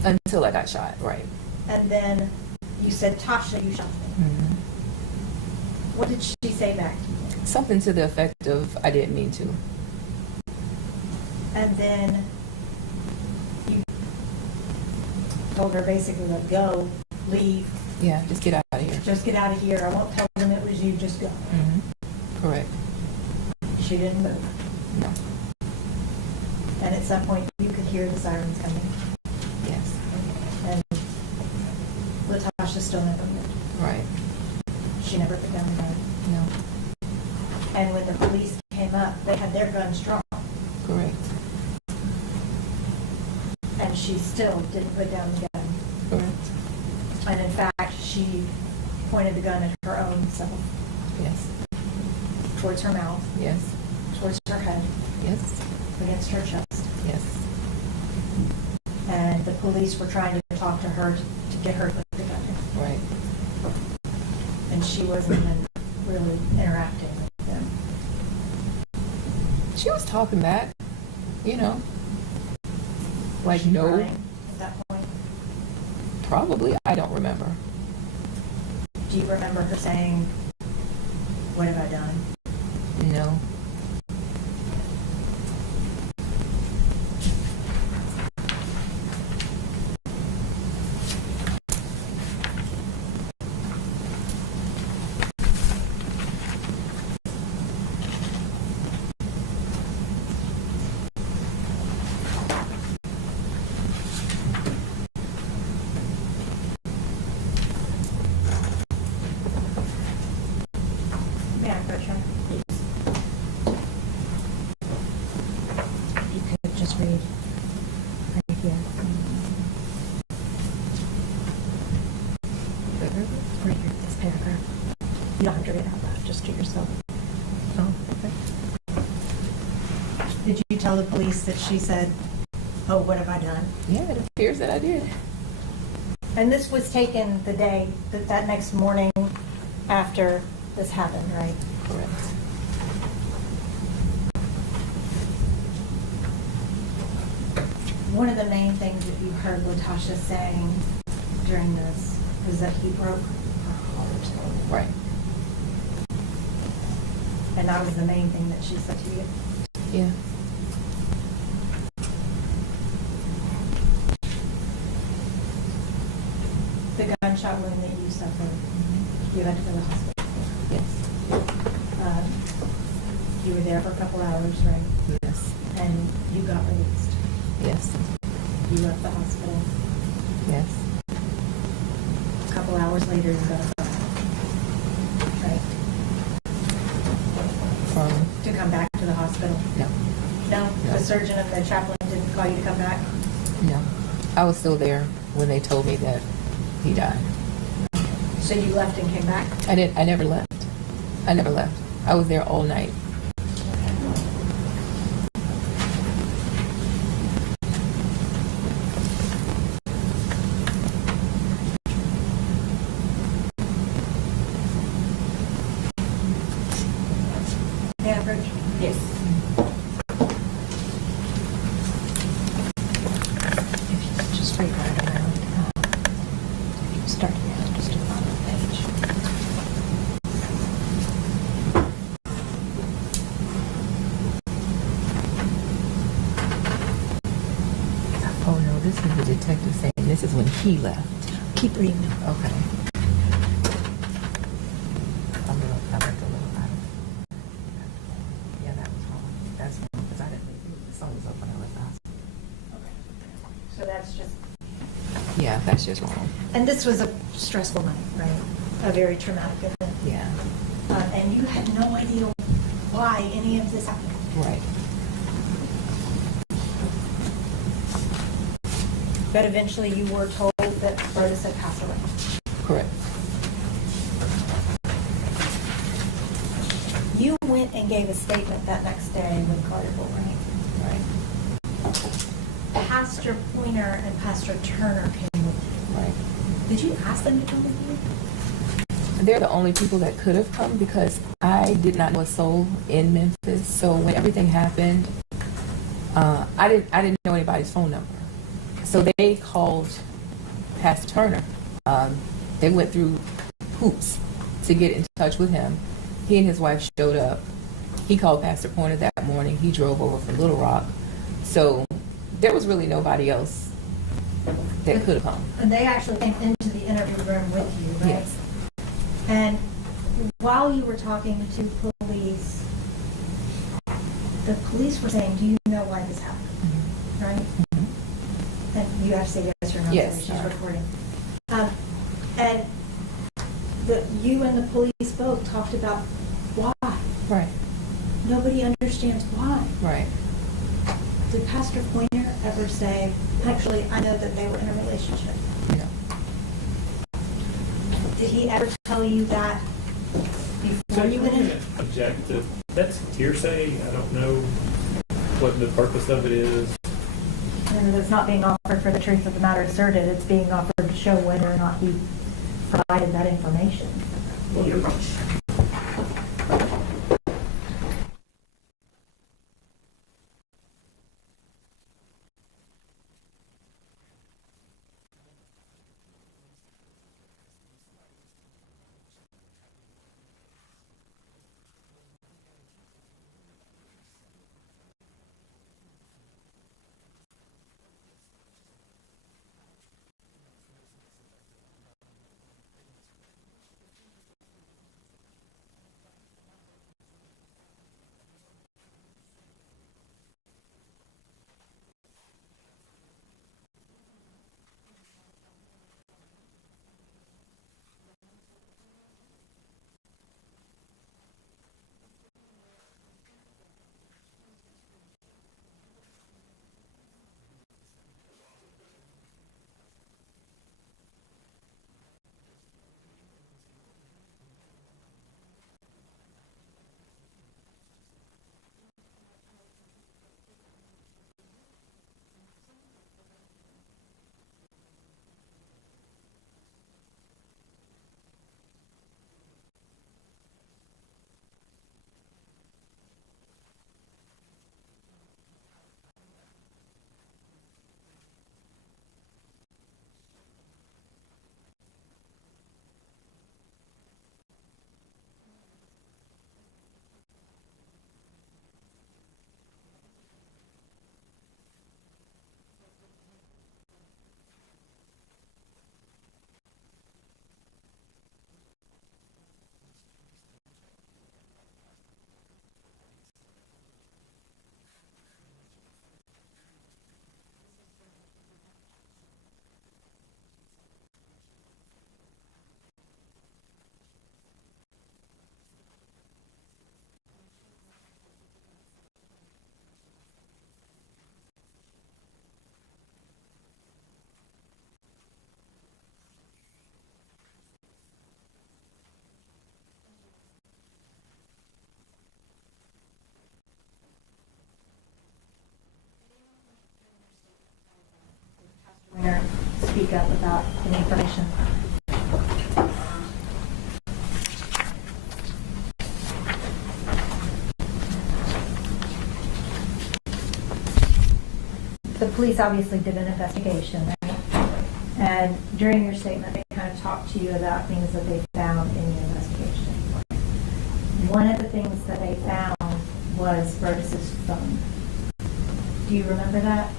Until I got shot, right. And then you said, Tasha, you shot me. Mm-hmm. What did she say back to you? Something to the effect of, I didn't mean to. And then you told her basically, like, go, leave. Yeah, just get out of here. Just get out of here. I won't tell them it was you. Just go. Correct. She didn't move. No. And at some point, you could hear the sirens coming. Yes. And Latasha still never moved. Right. She never put down the gun. No. And when the police came up, they had their guns drawn. Correct. And she still didn't put down the gun. Correct. And in fact, she pointed the gun at her own self. Yes. Towards her mouth. Yes. Towards her head. Yes. Against her chest. Yes. And the police were trying to talk to her to get her to put the gun in. Right. And she wasn't even really interacting with them. She was talking back, you know. Like, Was she no. crying at that point? Probably. I don't remember. Do you remember her saying, "What have I done?" No. Yeah, Bertram. You could just read right here. Right here, this paragraph. You don't have to read it out loud, just to yourself. Oh, okay. Did you tell the police that she said, "Oh, what have I done?" Yeah, it appears that I did. And this was taken the day, that next morning after this happened, right? Correct. One of the main things that you heard Latasha saying during this was that he broke her heart. Right. And that was the main thing that she said to you. Yeah. The gunshot wound that you suffered, you had to go to the hospital. Yes. You were there for a couple hours, right? Yes. And you got released. Yes. You left the hospital. Yes. A couple hours later, you got a phone. Right? From? To come back to the hospital. No. No? No. The surgeon and the chaplain didn't call you to come back? No. I was still there when they told me that he died. So you left and came back? I never left. I never left. I was there all night. Yeah, Bridge? Yes. If you could just read right around, if you start now, just to the bottom of the page. Oh no, this is the detective saying this is when he left. Keep reading. Okay. I read a little out of it. Yeah, that was wrong. That's wrong because I didn't leave. The sun was up when I left the hospital. So that's just, Yeah, that's just wrong. and this was a stressful night, right? A very traumatic event. Yeah. And you had no idea why any of this happened. Right. But eventually you were told that Brodus had passed away. Correct. You went and gave a statement that next day with Carnival, right? Right. Pastor Pointer and Pastor Turner came with you. Right. Did you ask them to come with you? They're the only people that could have come because I did not know a soul in Memphis. So when everything happened, I didn't know anybody's phone number. So they called Pastor Turner. They went through hoops to get in touch with him. He and his wife showed up. He called Pastor Pointer that morning. He drove over from Little Rock. So there was really nobody else that could have come. And they actually came into the interview room with you, right? Yes. And while you were talking to police, the police were saying, do you know why this happened? Mm-hmm. Right? Mm-hmm. And you have to say yes or no. Yes. She's recording. And you and the police both talked about why. Right. Nobody understands why. Right. Did Pastor Pointer ever say, actually, I know that they were in a relationship? No. Did he ever tell you that before you went in? Objective. That's hearsay. I don't know what the purpose of it is. And it's not being offered for the truth of the matter asserted. It's being offered to show whether or not he provided that information. Speak up about the information. The police obviously did an investigation, right? And during your statement, they kind of talked to you about things that they found in the investigation. One of the things that they found was Burgess's phone. Do you remember that?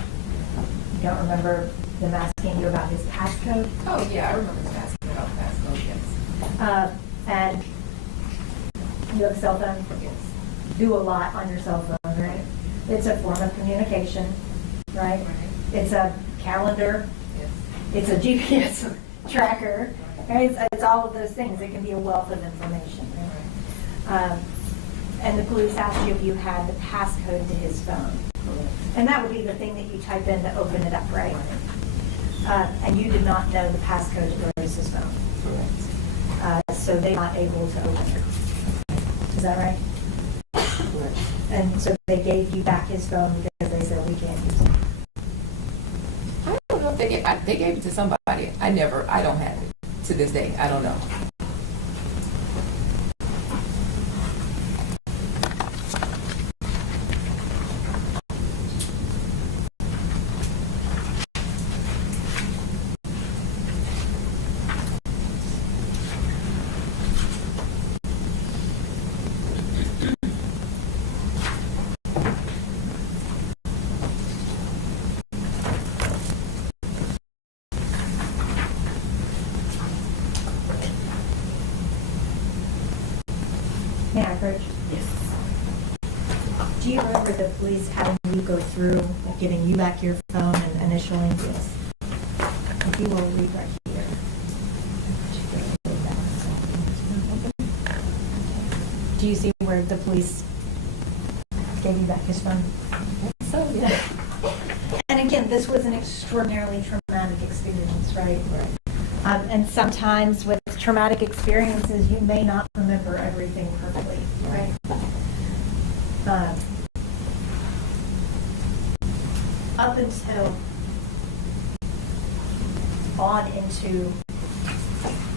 You don't remember them asking you about his passcode? Oh, yeah, I remember the passcode. Oh, passcode, yes. And you have a cell phone? Yes. Do a lot on your cell phone, right? It's a form of communication, right? It's a calendar. Yes. It's a GPS tracker. Right? It's all of those things. It can be a wealth of information. Right? And the police asked you if you had the passcode to his phone. And that would be the thing that you type in to open it up, right? And you did not know the passcode to Burgess's phone. Correct. So they're not able to open it. Is that right? Correct. And so they gave you back his phone because they said we can't use it. I don't know if they gave it to somebody. I don't have it to this day. I don't know. Ackridge? Yes. Do you remember the police having you go through, like giving you back your phone and initialing this? If you will read right here. Do you see where the police gave you back his phone? So, yeah. And again, this was an extraordinarily traumatic experience, right? And sometimes with traumatic experiences, you may not remember everything perfectly, right? Up until on into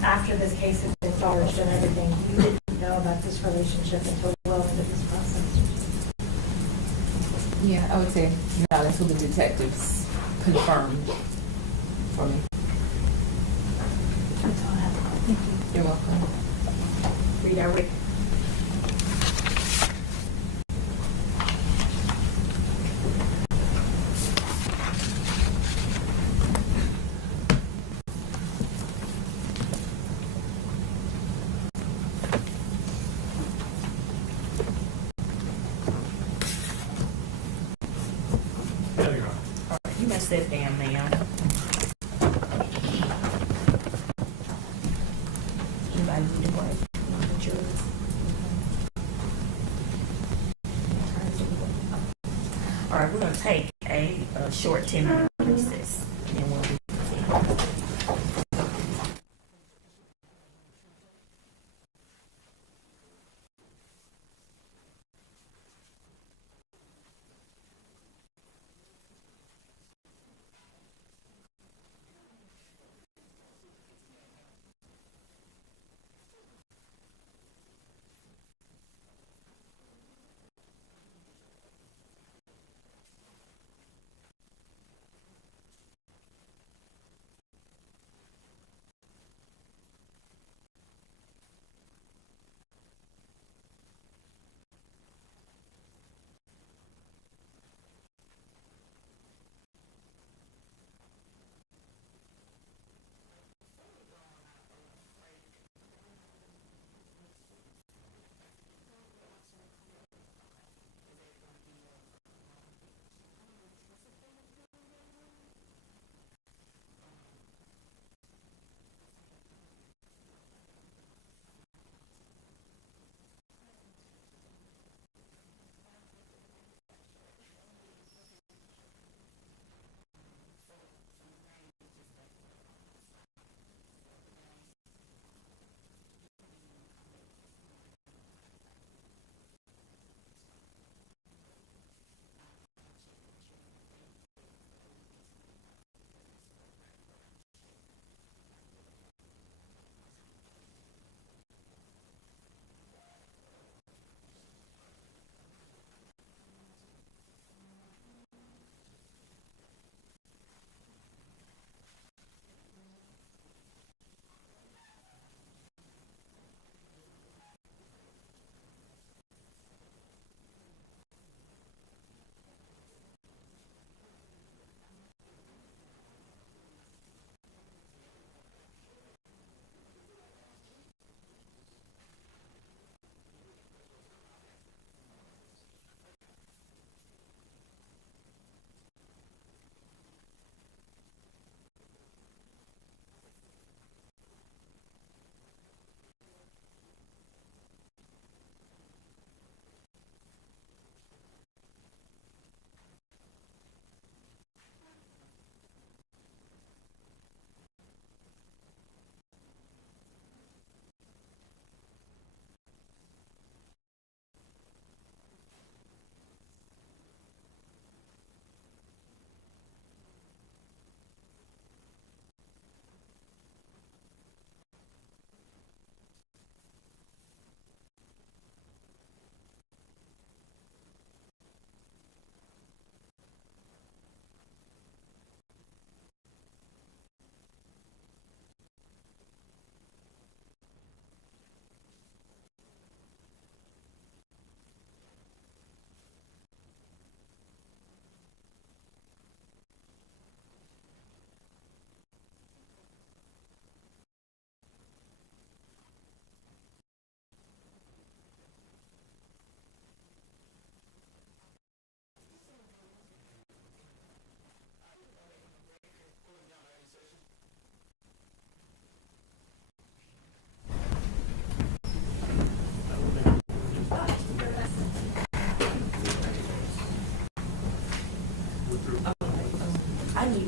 after this case has been charged and everything, you didn't know about this relationship until well into this process. Yeah, I would say not until the detectives confirmed for me. That's all I have. Thank you. You're welcome. Read our week. You may sit down, ma'am. Anybody need to break? All right, we're going to take a short 10-minute recess, and we'll be back.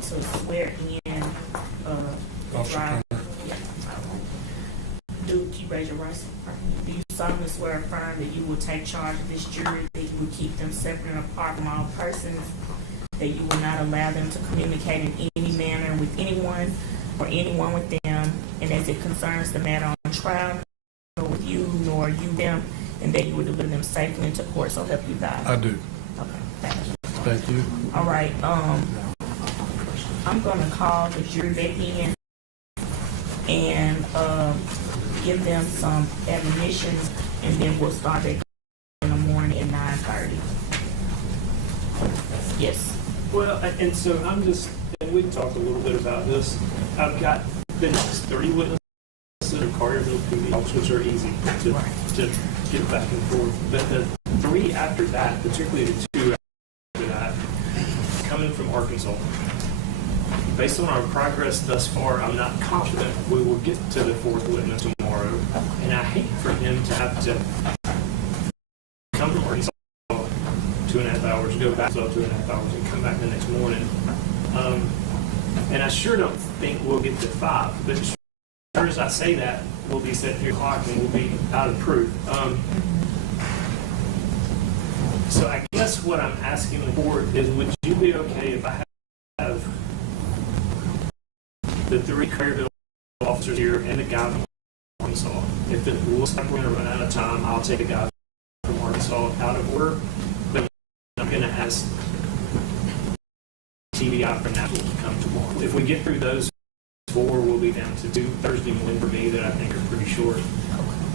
to swear in the driver. Yeah. Do you raise your right? Do you solemnly swear or affirm that you will take charge of this jury, that you will keep them separate and apart from all persons, that you will not allow them to communicate in any manner with anyone or anyone with them, and as it concerns the matter on trial, nor with you nor you them, and that you will deliver them safely into court, so help you God? I do. Okay, Thank you. all right, I'm gonna call the jury back in and give them some admonitions, and then we'll start back in the morning at 9:30. Yes. Well, and so I'm just, and we talked a little bit about this. I've got the next 30 witnesses in Carterville PD, which are easy to get back and forth. But the 3 after that, particularly the 2 after that, coming from Arkansas. Based on our progress thus far, I'm not confident we will get to the 4th witness tomorrow. And I hate for him to have to come from Arkansas 2.5 hours, go back 2.5 hours, and come back the next morning. And I sure don't think we'll get to 5. But as sure as I say that, we'll be set 3 o'clock and we'll be out of proof. So I guess what I'm asking the board is, would you be okay if I have the 3 Carterville officers here and the guy from Arkansas? If it looks like we're going to run out of time, I'll take the guy from Arkansas out of order. But I'm going to ask TBI for Nashville to come tomorrow. If we get through those 4, we'll be down to 2 Thursday morning for me that I think are pretty short.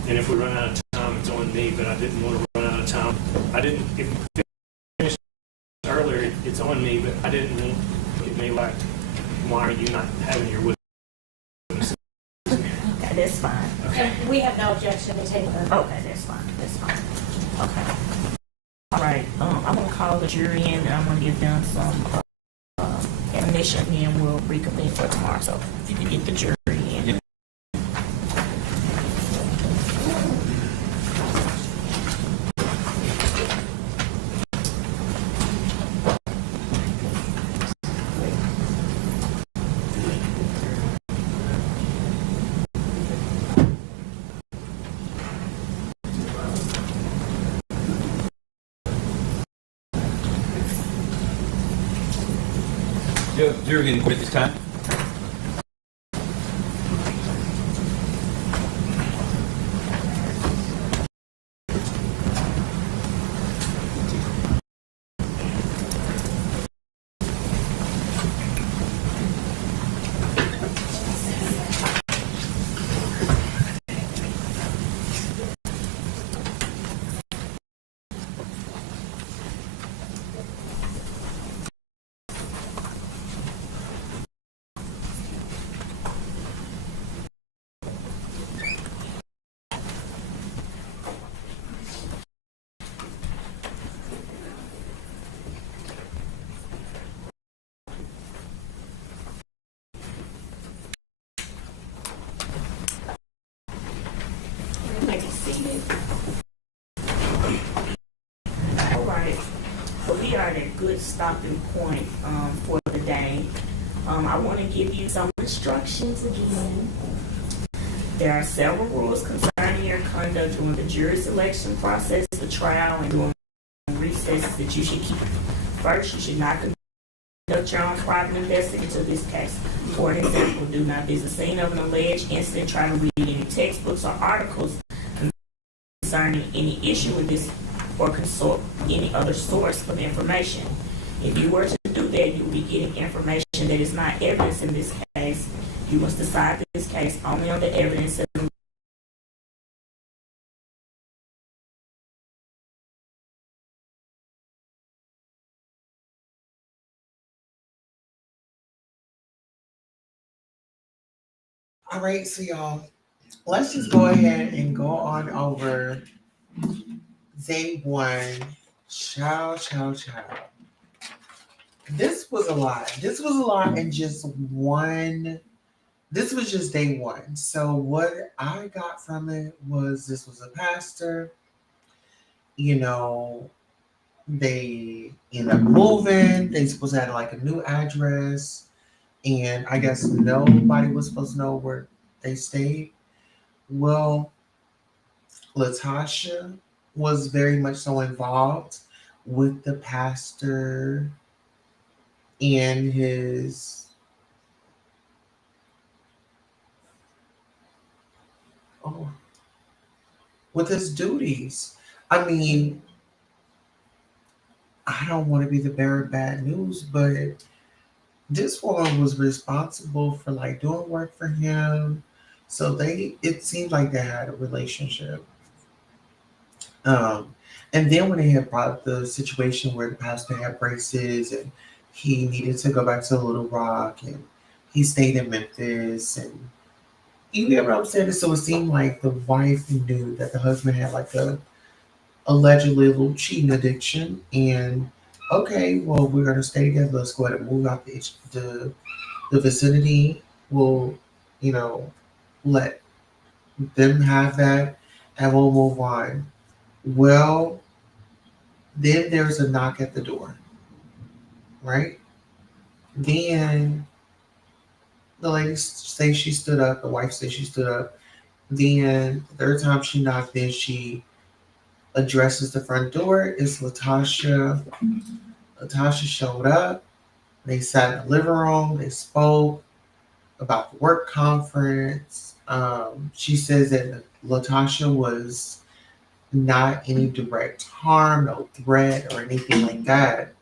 And if we run out of time, it's on me, but I didn't want to run out of time. If we finished earlier, it's on me, but I didn't want to look at me like, why are you not having your witness? Okay, that's fine. Okay. We have no objection to taking the. Okay, that's fine. That's fine. Okay. All right. I'm gonna call the jury in, and I'm gonna give them some admission, and we'll reconvene for tomorrow. So if you can get the jury in. Yeah. Jury getting quit this time. All right. So we are at a good stopping point for the day. I want to give you some instructions again. There are several rules concerning your conduct during the jury selection process, the trial, and during recesses that you should keep. First, you should not conduct your own private investigation into this case. For example, do not visit the scene of an alleged incident, try to read any textbooks or articles concerning any issue with this, or consult any other source of information. If you were to do that, you will be getting information that is not evidence in this case. You must decide this case only on the evidence of All right, so y'all, let's just go ahead and go on over day 1. Child. This was a lot. This was a lot in just one. This was just day 1. So what I got from it was, this was a pastor. You know, they end up moving. They supposed to have like a new address. and I guess nobody was supposed to know where they stayed. Well, Latasha was very much so involved with the pastor and his oh, with his duties. I mean, I don't want to be the bearer of bad news, but this woman was responsible for like doing work for him. So it seemed like they had a relationship. Um, and then when they had brought the situation where the pastor had braces and he needed to go back to Little Rock and he stayed in Memphis and you get what I'm saying? So it seemed like the wife knew that the husband had like a allegedly a little cheating addiction and okay, well we're gonna stay together. Let's go ahead and move out the vicinity. We'll, you know, let them have that and we'll move on. Well, then there's a knock at the door, right? Then the lady say she stood up, the wife says she stood up. Then the third time she knocked, then she addresses the front door. It's Latasha. Latasha showed up. They sat in the living room. They spoke about the work conference. She says that Latasha was not any direct harm, no threat or anything like that.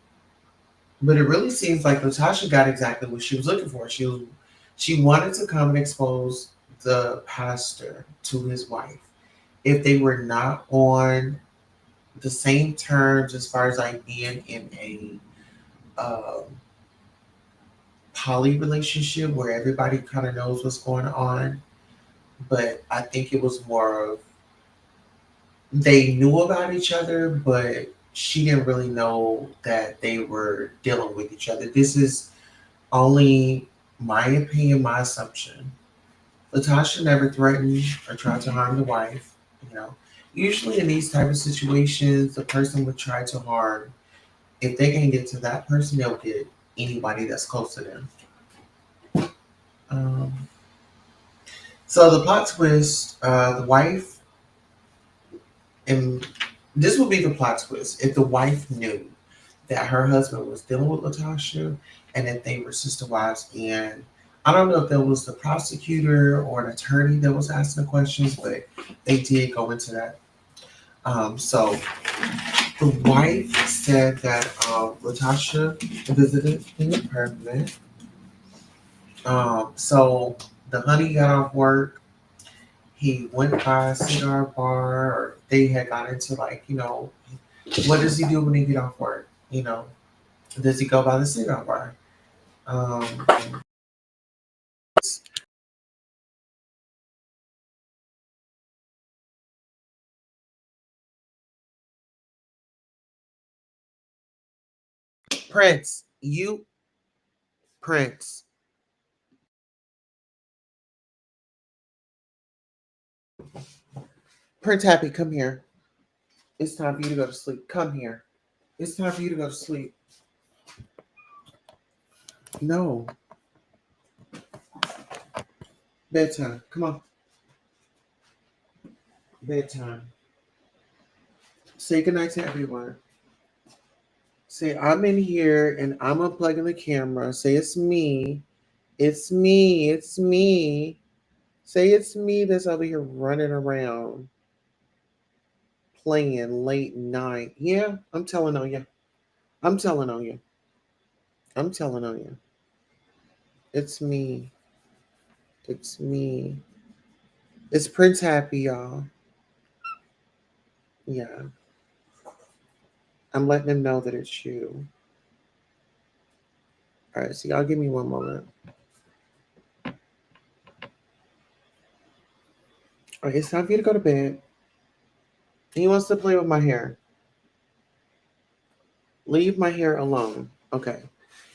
But it really seems like Latasha got exactly what she was looking for. She wanted to come and expose the pastor to his wife. If they were not on the same terms as far as like being in a um, poly relationship where everybody kind of knows what's going on, but I think it was more of they knew about each other, but she didn't really know that they were dealing with each other. This is only my opinion, my assumption. Latasha never threatened or tried to harm the wife. You know, usually in these type of situations, the person would try to harm. If they can get to that person, they'll get anybody that's close to them. Um, so the plot twist: the wife, and this will be the plot twist if the wife knew that her husband was dealing with Latasha and that they were sister wives. And I don't know if that was the prosecutor or an attorney that was asking the questions, but they did go into that. So the wife said that Latasha visited in the apartment. So the honey got off work. He went by a cigar bar, or they had got into like, what does he do when he get off work? Does he go by the cigar bar? Um, Prince, Prince, Prince Happy, come here. It's time for you to go to sleep. Come here. It's time for you to go to sleep. No, bedtime. Come on, bedtime. Say goodnight to everyone. Say I'm in here and I'm unplugging the camera. Say it's me. It's me. It's me. Say it's me that's over here running around playing late night. Yeah, I'm telling on you. I'm telling on you. I'm telling on you. It's me. It's me. It's Prince Happy, y'all. Yeah. I'm letting them know that it's you. All right, so y'all give me one moment. All right, it's time for you to go to bed. He wants to play with my hair. Leave my hair alone. Okay.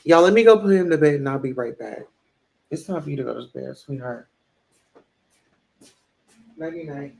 Y'all, let me go put him to bed and I'll be right back. It's time for you to go to bed, sweetheart. Nighty night.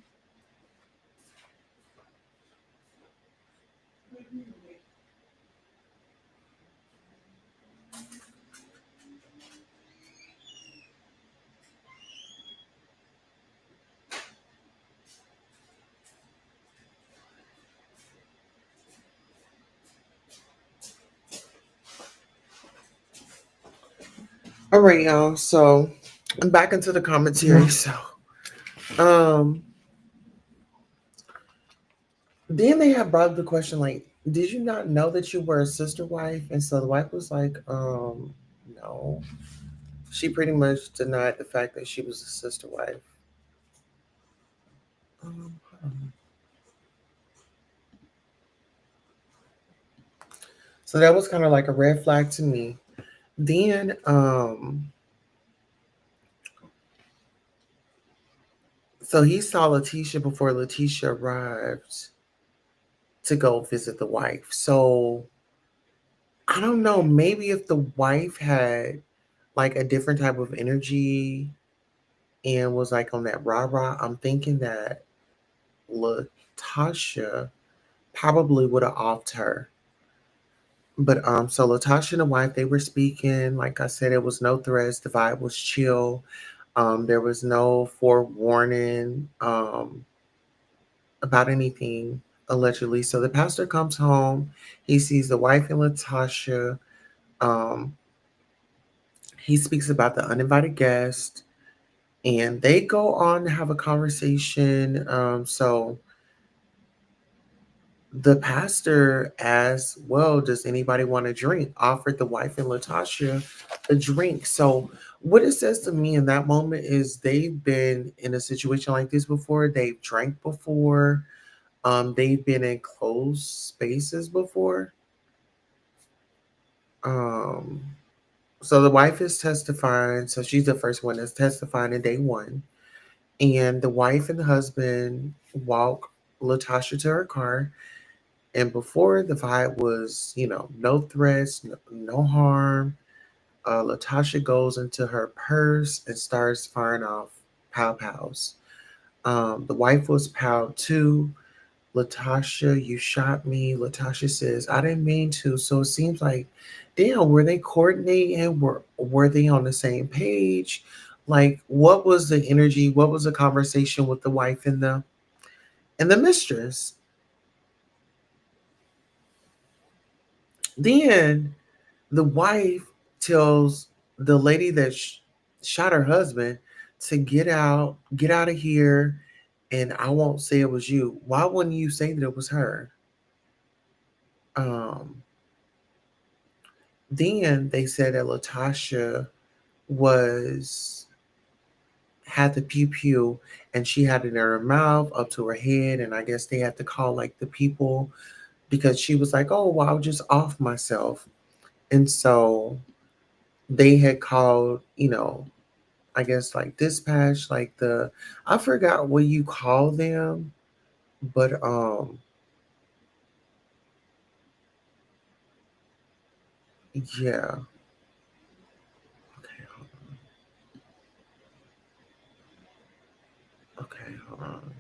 All right, y'all. So I'm back into the commentary. So, um, then they have brought up the question like, did you not know that you were a sister wife? And so the wife was like, no. She pretty much denied the fact that she was a sister wife. Hold on. So that was kind of like a red flag to me. Then, so he saw Letitia before Letitia arrived to go visit the wife. So I don't know. Maybe if the wife had like a different type of energy and was like on that rah rah, I'm thinking that Latasha probably would have offed her. But so Latasha and the wife, they were speaking. Like I said, it was no threats. The vibe was chill. There was no forewarning about anything allegedly. So the pastor comes home. He sees the wife and Latasha. Um, he speaks about the uninvited guest, and they go on to have a conversation. So the pastor asked, well, does anybody want a drink? Offered the wife and Latasha a drink. So what it says to me in that moment is they've been in a situation like this before. They've drank before. They've been in closed spaces before. Um, so the wife is testifying. So she's the first one that's testifying in day one. And the wife and the husband walk Latasha to her car. And before the fight was, no threats, no harm. Latasha goes into her purse and starts firing off pow pows. The wife was powed too. Latasha, you shot me. Latasha says, I didn't mean to. So it seems like, damn, were they coordinating? Were they on the same page? Like, what was the energy? What was the conversation with the wife and the mistress? Then the wife tells the lady that shot her husband to get out of here, and I won't say it was you. Why wouldn't you say that it was her? Um, then they said that Latasha was had the pew pew and she had it in her mouth up to her head, and I guess they had to call like the people because she was like, "Oh, well, I'll just off myself," and so they had called, I guess like dispatch, like I forgot what you call them, but yeah. Okay, okay, hold on.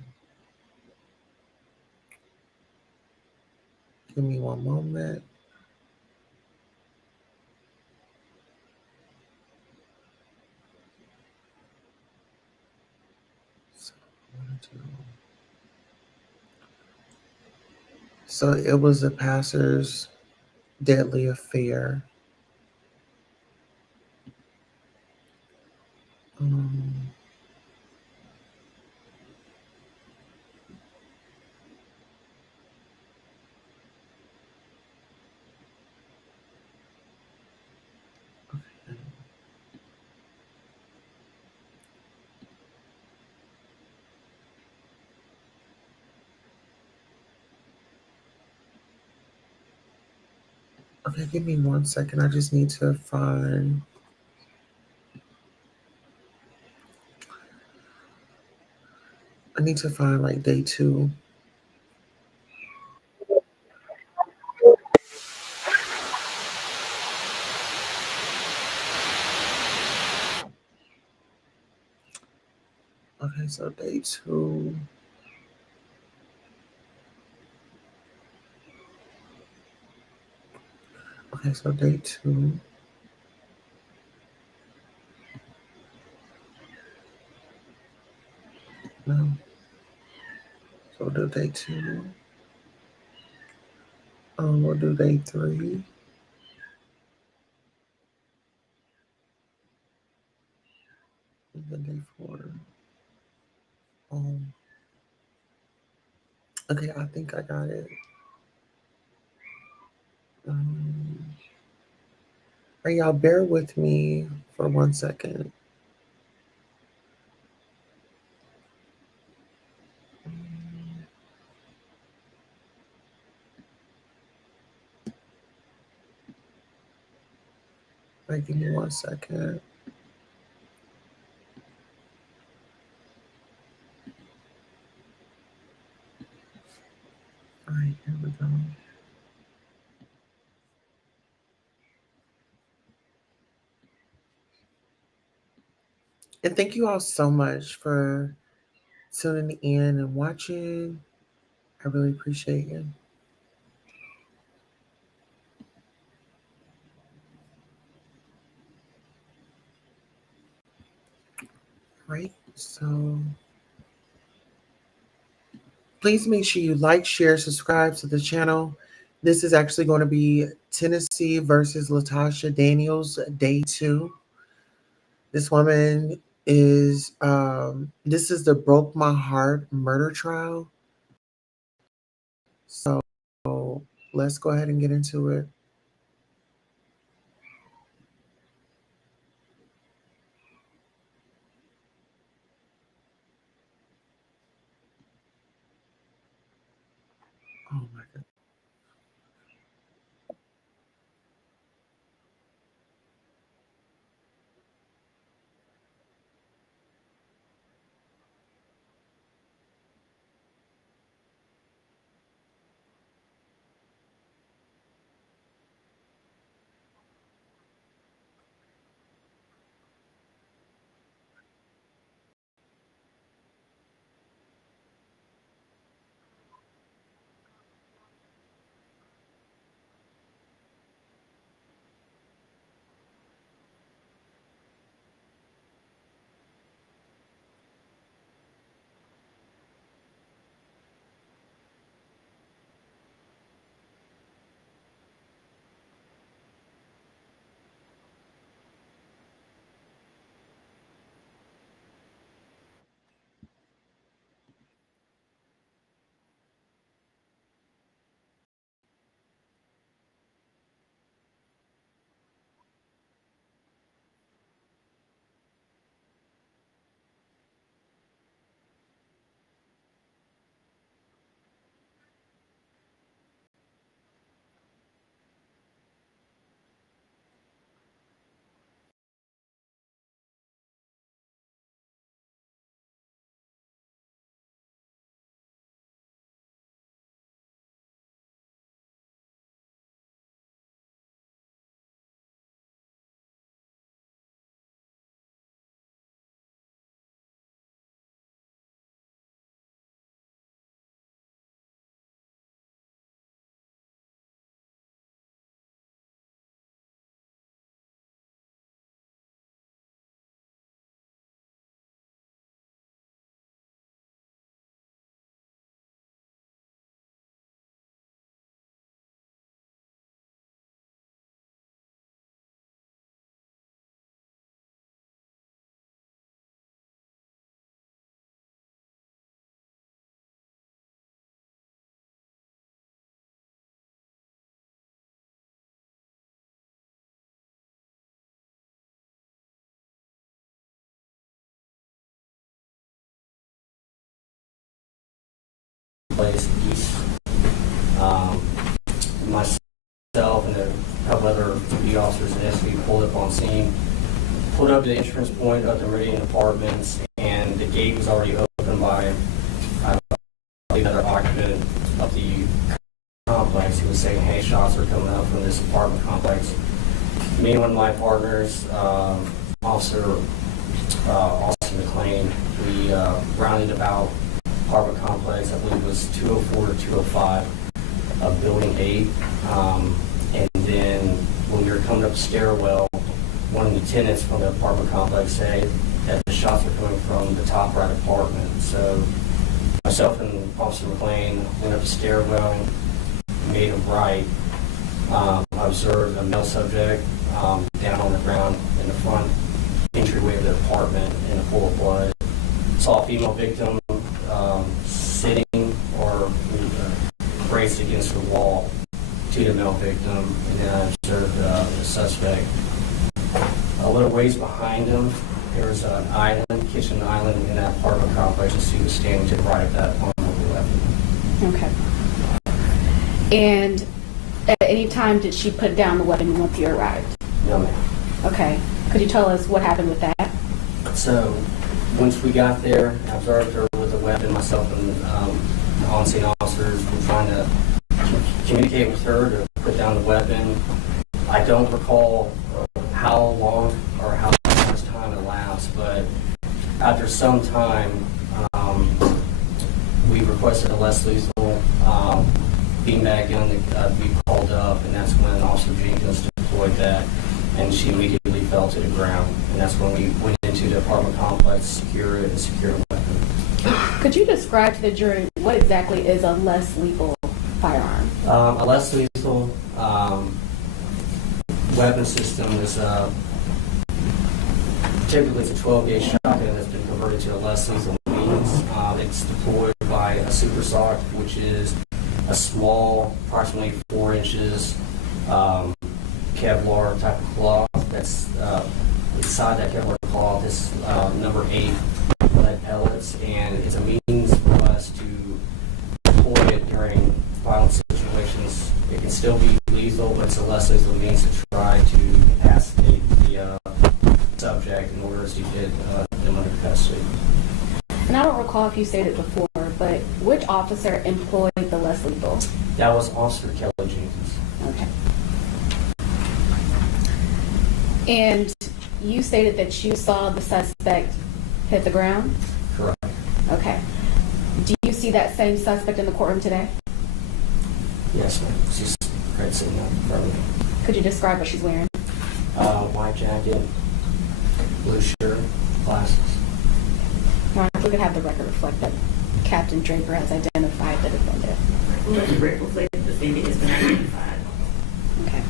Give me one moment. So, so it was the pastor's deadly affair. Um, okay, give me 1 second. I just need to find. I need to find like day two. Okay, so day two. Okay, so day two. No. So we'll do day two. We'll do day three. the day 4. Um, okay, I think I got it. All right, y'all, bear with me for 1 second. All right, give me 1 second. All right, here we go. And thank you all so much for tuning in and watching. I really appreciate you. Right, so please make sure you like, share, subscribe to the channel. This is actually going to be Tennessee versus Latasha Daniels, day 2. This woman is, this is the Broke My Heart murder trial. So let's go ahead and get into it. Oh my God. Place east. Myself and a couple other PD officers and SB pulled up on scene, pulled up to the entrance point of the Meridian Apartments, and the gate was already open by another occupant of the complex who was saying, hey, shots are coming out from this apartment complex. Me and one of my partners, Officer Austin McLean, we rounded about apartment complex, I believe it was 204 to 205 of building 8. And then when we were coming up the stairwell, one of the tenants from the apartment complex said that the shots were coming from the top right apartment. So myself and Officer McLean went up the stairwell, made a right, observed a male subject down on the ground in the front entrance entryway of the apartment in a pool of blood. Saw a female victim sitting or braced against the wall to the male victim, and then I observed the suspect. A little ways behind him, there was an island, kitchen island in that apartment complex, and she was standing to the right of that arm with the weapon. Okay. And at any time did she put down the weapon once you arrived? No, ma'am. Okay. Could you tell us what happened with that? So, once we got there, I observed her with a weapon. Myself and the on-scene officers were trying to communicate with her to put down the weapon. I don't recall how long or how much time elapsed, but after some time, we requested a less lethal beanbag gun to be called up, and that's when Officer Jenkins deployed that, and she immediately fell to the ground. And that's when we went into the apartment complex, secure it, and secure the weapon. Could you describe to the jury what exactly is a less lethal firearm? A less lethal weapon system is typically it's a 12-gauge shotgun that's been converted to a less lethal means. It's deployed by a super sock, which is a small, approximately 4 inches Kevlar type of cloth. That's inside that Kevlar cloth is number 8 lead pellets, and it's a means for us to deploy it during violent situations. It can still be lethal, but it's a less lethal means to try to incapacitate the subject in order to get them under custody. And I don't recall if you stated before, but which officer employed the less lethal? That was Officer Kelly Jenkins. Okay. And you stated that you saw the suspect hit the ground? Correct. Okay. Do you see that same suspect in the courtroom today? Yes, ma'am. She's right sitting out in front of me. Could you describe what she's wearing? White jacket, blue shirt, glasses. Now, if we could have the record reflect that Captain Draper has identified the defendant. Let the record reflect that the defendant has been identified. Okay.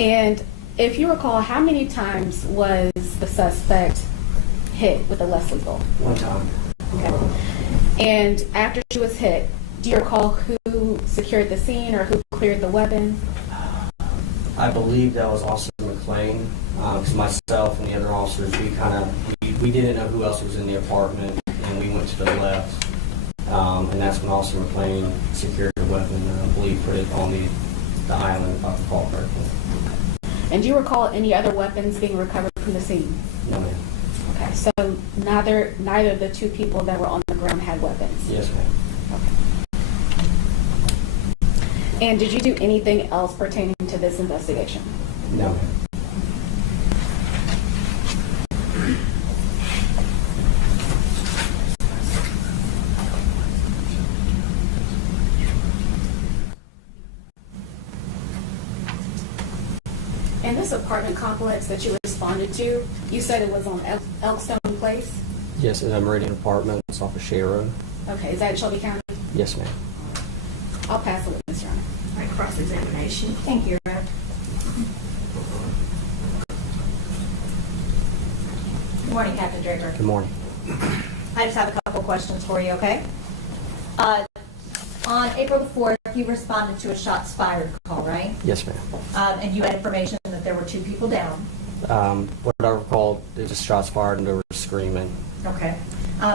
And if you recall, how many times was the suspect hit with a less lethal? One time. Okay. And after she was hit, do you recall who secured the scene or who cleared the weapon? I believe that was Officer McLean, because myself and the other officers, we didn't know who else was in the apartment, and we went to the left, and that's when Officer McLean secured the weapon, and I believe put it on the island, if I recall correctly. And do you recall any other weapons being recovered from the scene? No, ma'am. Okay, so neither of the two people that were on the ground had weapons? Yes, ma'am. And did you do anything else pertaining to this investigation? No, ma'am. And this apartment complex that you responded to, you said it was on Elkstone Place? Yes, in a Meridian Apartments off of Shea Road. Okay, is that in Shelby County? Yes, ma'am. I'll pass the witness, Your Honor. All right, cross-examination. Thank you, Rev. Good morning, Captain Draper. Good morning. I just have a couple questions for you, okay? On April the 4th, you responded to a shots fired call, right? Yes, ma'am. And you had information that there were 2 people down. What I recall, there was shots fired and there was screaming. Okay.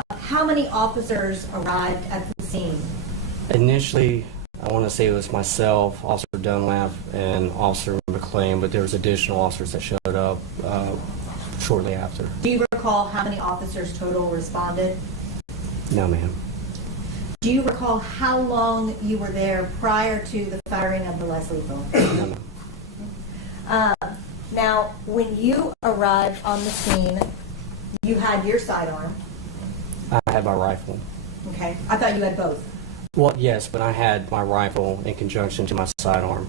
How many officers arrived at the scene? Initially, I want to say it was myself, Officer Dunlap, and Officer McLean, but there was additional officers that showed up shortly after. Do you recall how many officers total responded? No, ma'am. Do you recall how long you were there prior to the firing of the less lethal? No, ma'am. Now, when you arrived on the scene, you had your sidearm. I had my rifle. Okay. I thought you had both. Well, yes, but I had my rifle in conjunction to my sidearm.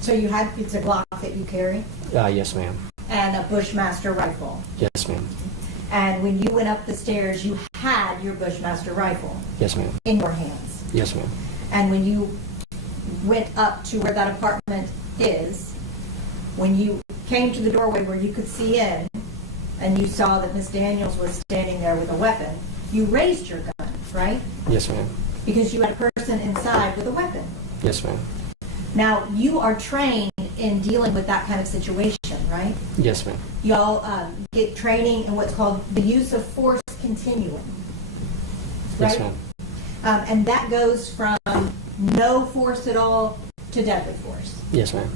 So you had, it's a Glock that you carry? Yes, ma'am. And a Bushmaster rifle? Yes, ma'am. And when you went up the stairs, you had your Bushmaster rifle? Yes, ma'am. In your hands? Yes, ma'am. And when you went up to where that apartment is, when you came to the doorway where you could see in, and you saw that Miss Daniels was standing there with a weapon, you raised your gun, right? Yes, ma'am. Because you had a person inside with a weapon. Yes, ma'am. Now, you are trained in dealing with that kind of situation, right? Yes, ma'am. Y'all get training in what's called the use of force continuum, Yes, right? ma'am. And that goes from no force at all to deadly force. Yes, ma'am.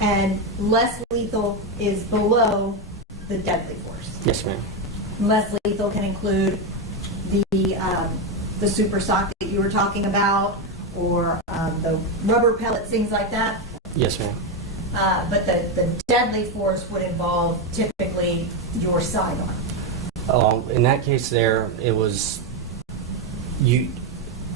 And less lethal is below the deadly force. Yes, ma'am. Less lethal can include the super sock that you were talking about, or the rubber pellets, things like that. Yes, ma'am. But the deadly force would involve typically your sidearm. In that case there, it was,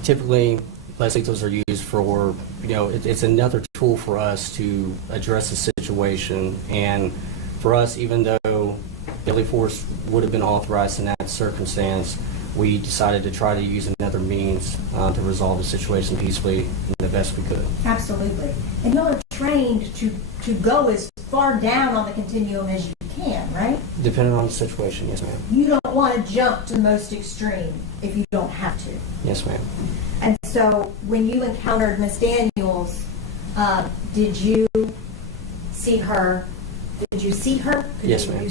typically less lethals are used for, it's another tool for us to address the situation. And for us, even though deadly force would have been authorized in that circumstance, we decided to try to use another means to resolve the situation peacefully the best we could. Absolutely. And y'all are trained to go as far down on the continuum as you can, right? Depending on the situation, yes, ma'am. You don't want to jump to the most extreme if you don't have to. Yes, ma'am. And so when you encountered Miss Daniels, did you see her? Did you see her? Yes, ma'am.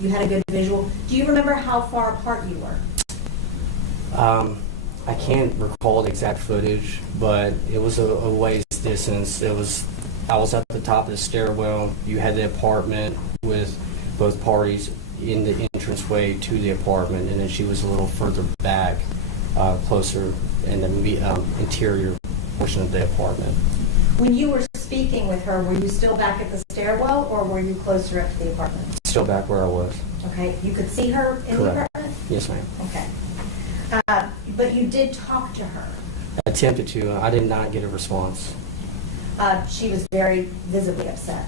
You had a good visual. Do you remember how far apart you were? I can't recall the exact footage, but it was a ways distance. I was at the top of the stairwell. You had the apartment with both parties in the entranceway to the apartment, and then she was a little further back, closer in the interior portion of the apartment. When you were speaking with her, were you still back at the stairwell, or were you closer up to the apartment? Still back where I was. Okay, you could see her in the apartment? Yes, ma'am. Okay. But you did talk to her. I attempted to. I did not get a response. She was very visibly upset.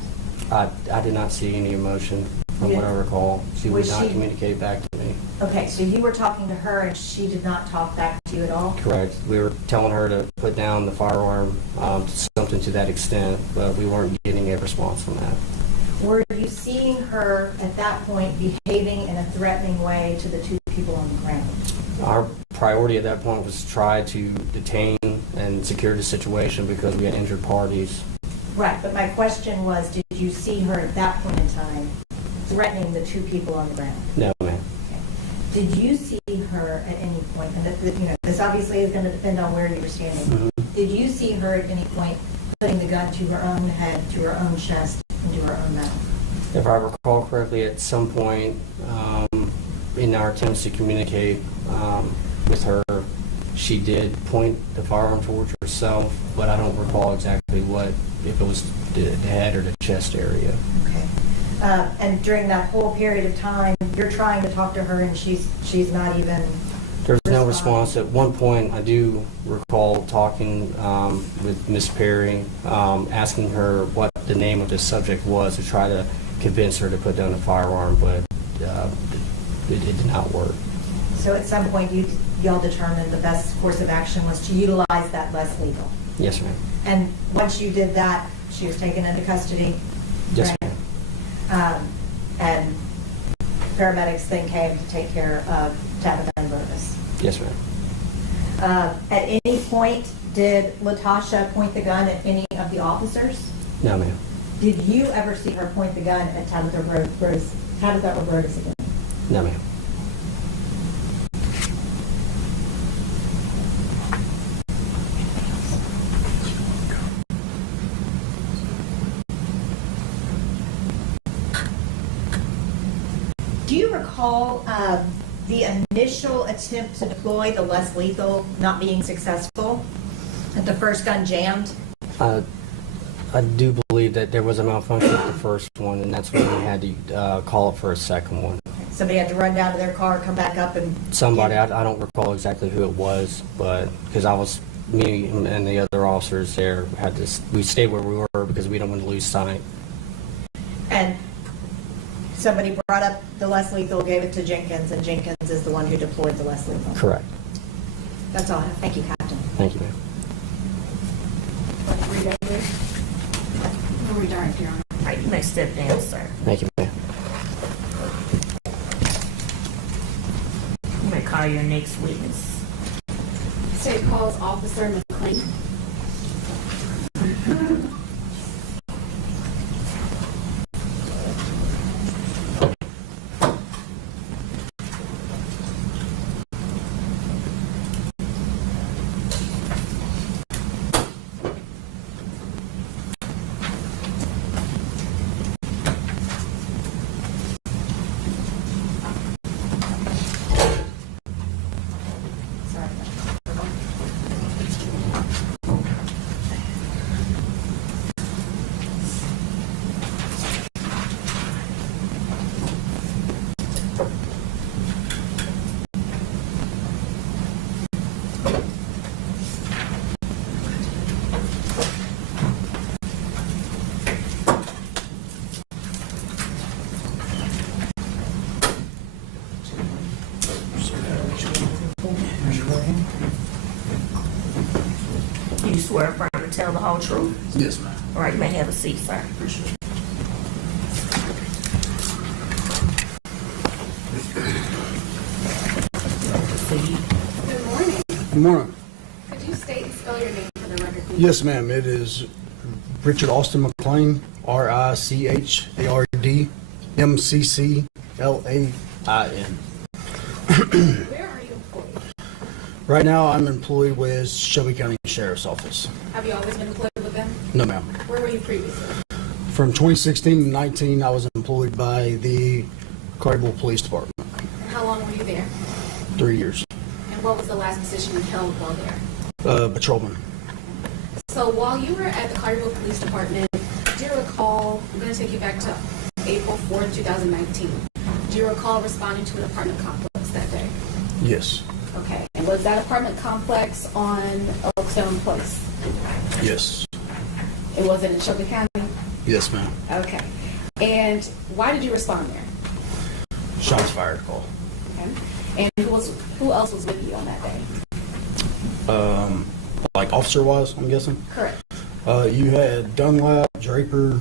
I did not see any emotion from what I recall. She would not communicate back to me. Okay, so you were talking to her and she did not talk back to you at all? Correct. We were telling her to put down the firearm, something to that extent, but we weren't getting a response from that. Were you seeing her at that point behaving in a threatening way to the two people on the ground? Our priority at that point was to try to detain and secure the situation because we had injured parties. Right, but my question was, did you see her at that point in time threatening the two people on the ground? No, ma'am. Okay. Did you see her at any point, and this obviously is going to depend on where you were standing, did you see her at any point putting the gun to her own head, to her own chest, and to her own mouth? If I recall correctly, at some point in our attempts to communicate with her, she did point the firearm towards herself, but I don't recall exactly what, if it was the head or the chest area. Okay. And during that whole period of time, you're trying to talk to her and she's not even... There's no response. At one point, I do recall talking with Miss Perry, asking her what the name of the subject was to try to convince her to put down the firearm, but it did not work. So at some point, y'all determined the best course of action was to utilize that less lethal. Yes, ma'am. And once you did that, she was taken into custody. Yes, right? ma'am. And paramedics then came to take care of Tabitha and Burgess. Yes, ma'am. At any point, did Latasha point the gun at any of the officers? No, ma'am. Did you ever see her point the gun at Tabitha or Burgess again? No, ma'am. Do you recall the initial attempt to deploy the less lethal not being successful? That the first gun jammed? I do believe that there was a malfunction with the first one, and that's when we had to call it for a second one. Somebody had to run down to their car, come back up, and... Somebody, I don't recall exactly who it was, but because me and the other officers there we stayed where we were because we don't want to lose sight. And somebody brought up the less lethal, gave it to Jenkins, and Jenkins is the one who deployed the less lethal. Correct. That's all I have. Thank you, Captain. Thank you, ma'am. We're retired, Your Honor. All right, you may step down, sir. Thank you, ma'am. Officer McLean. Do you swear affirm to tell the whole truth? Yes, ma'am. All right, you may have a seat, sir. Appreciate it. Good morning. Good morning. Could you state and spell your name for the record, please? Yes, ma'am. It is Richard Austin McLean, RICHARD MCCLAIN. Where are you employed? Right now, I'm employed with Shelby County Sheriff's Office. Have you always been employed with them? No, ma'am. Where were you previously? From 2016 to 19, I was employed by the Carnival Police Department. And how long were you there? 3 years. And what was the last position you held while there? Patrolman. So while you were at the Carnival Police Department, do you recall, I'm going to take you back to April 4th, 2019. Do you recall responding to an apartment complex that day? Yes. Okay. And was that apartment complex on Oakstone Place? Yes. It wasn't in Shelby County? Yes, ma'am. Okay. And why did you respond there? Shots fired call. Okay. And who else was with you on that day? Like officer-wise, I'm guessing? Correct. You had Dunlap, Draper,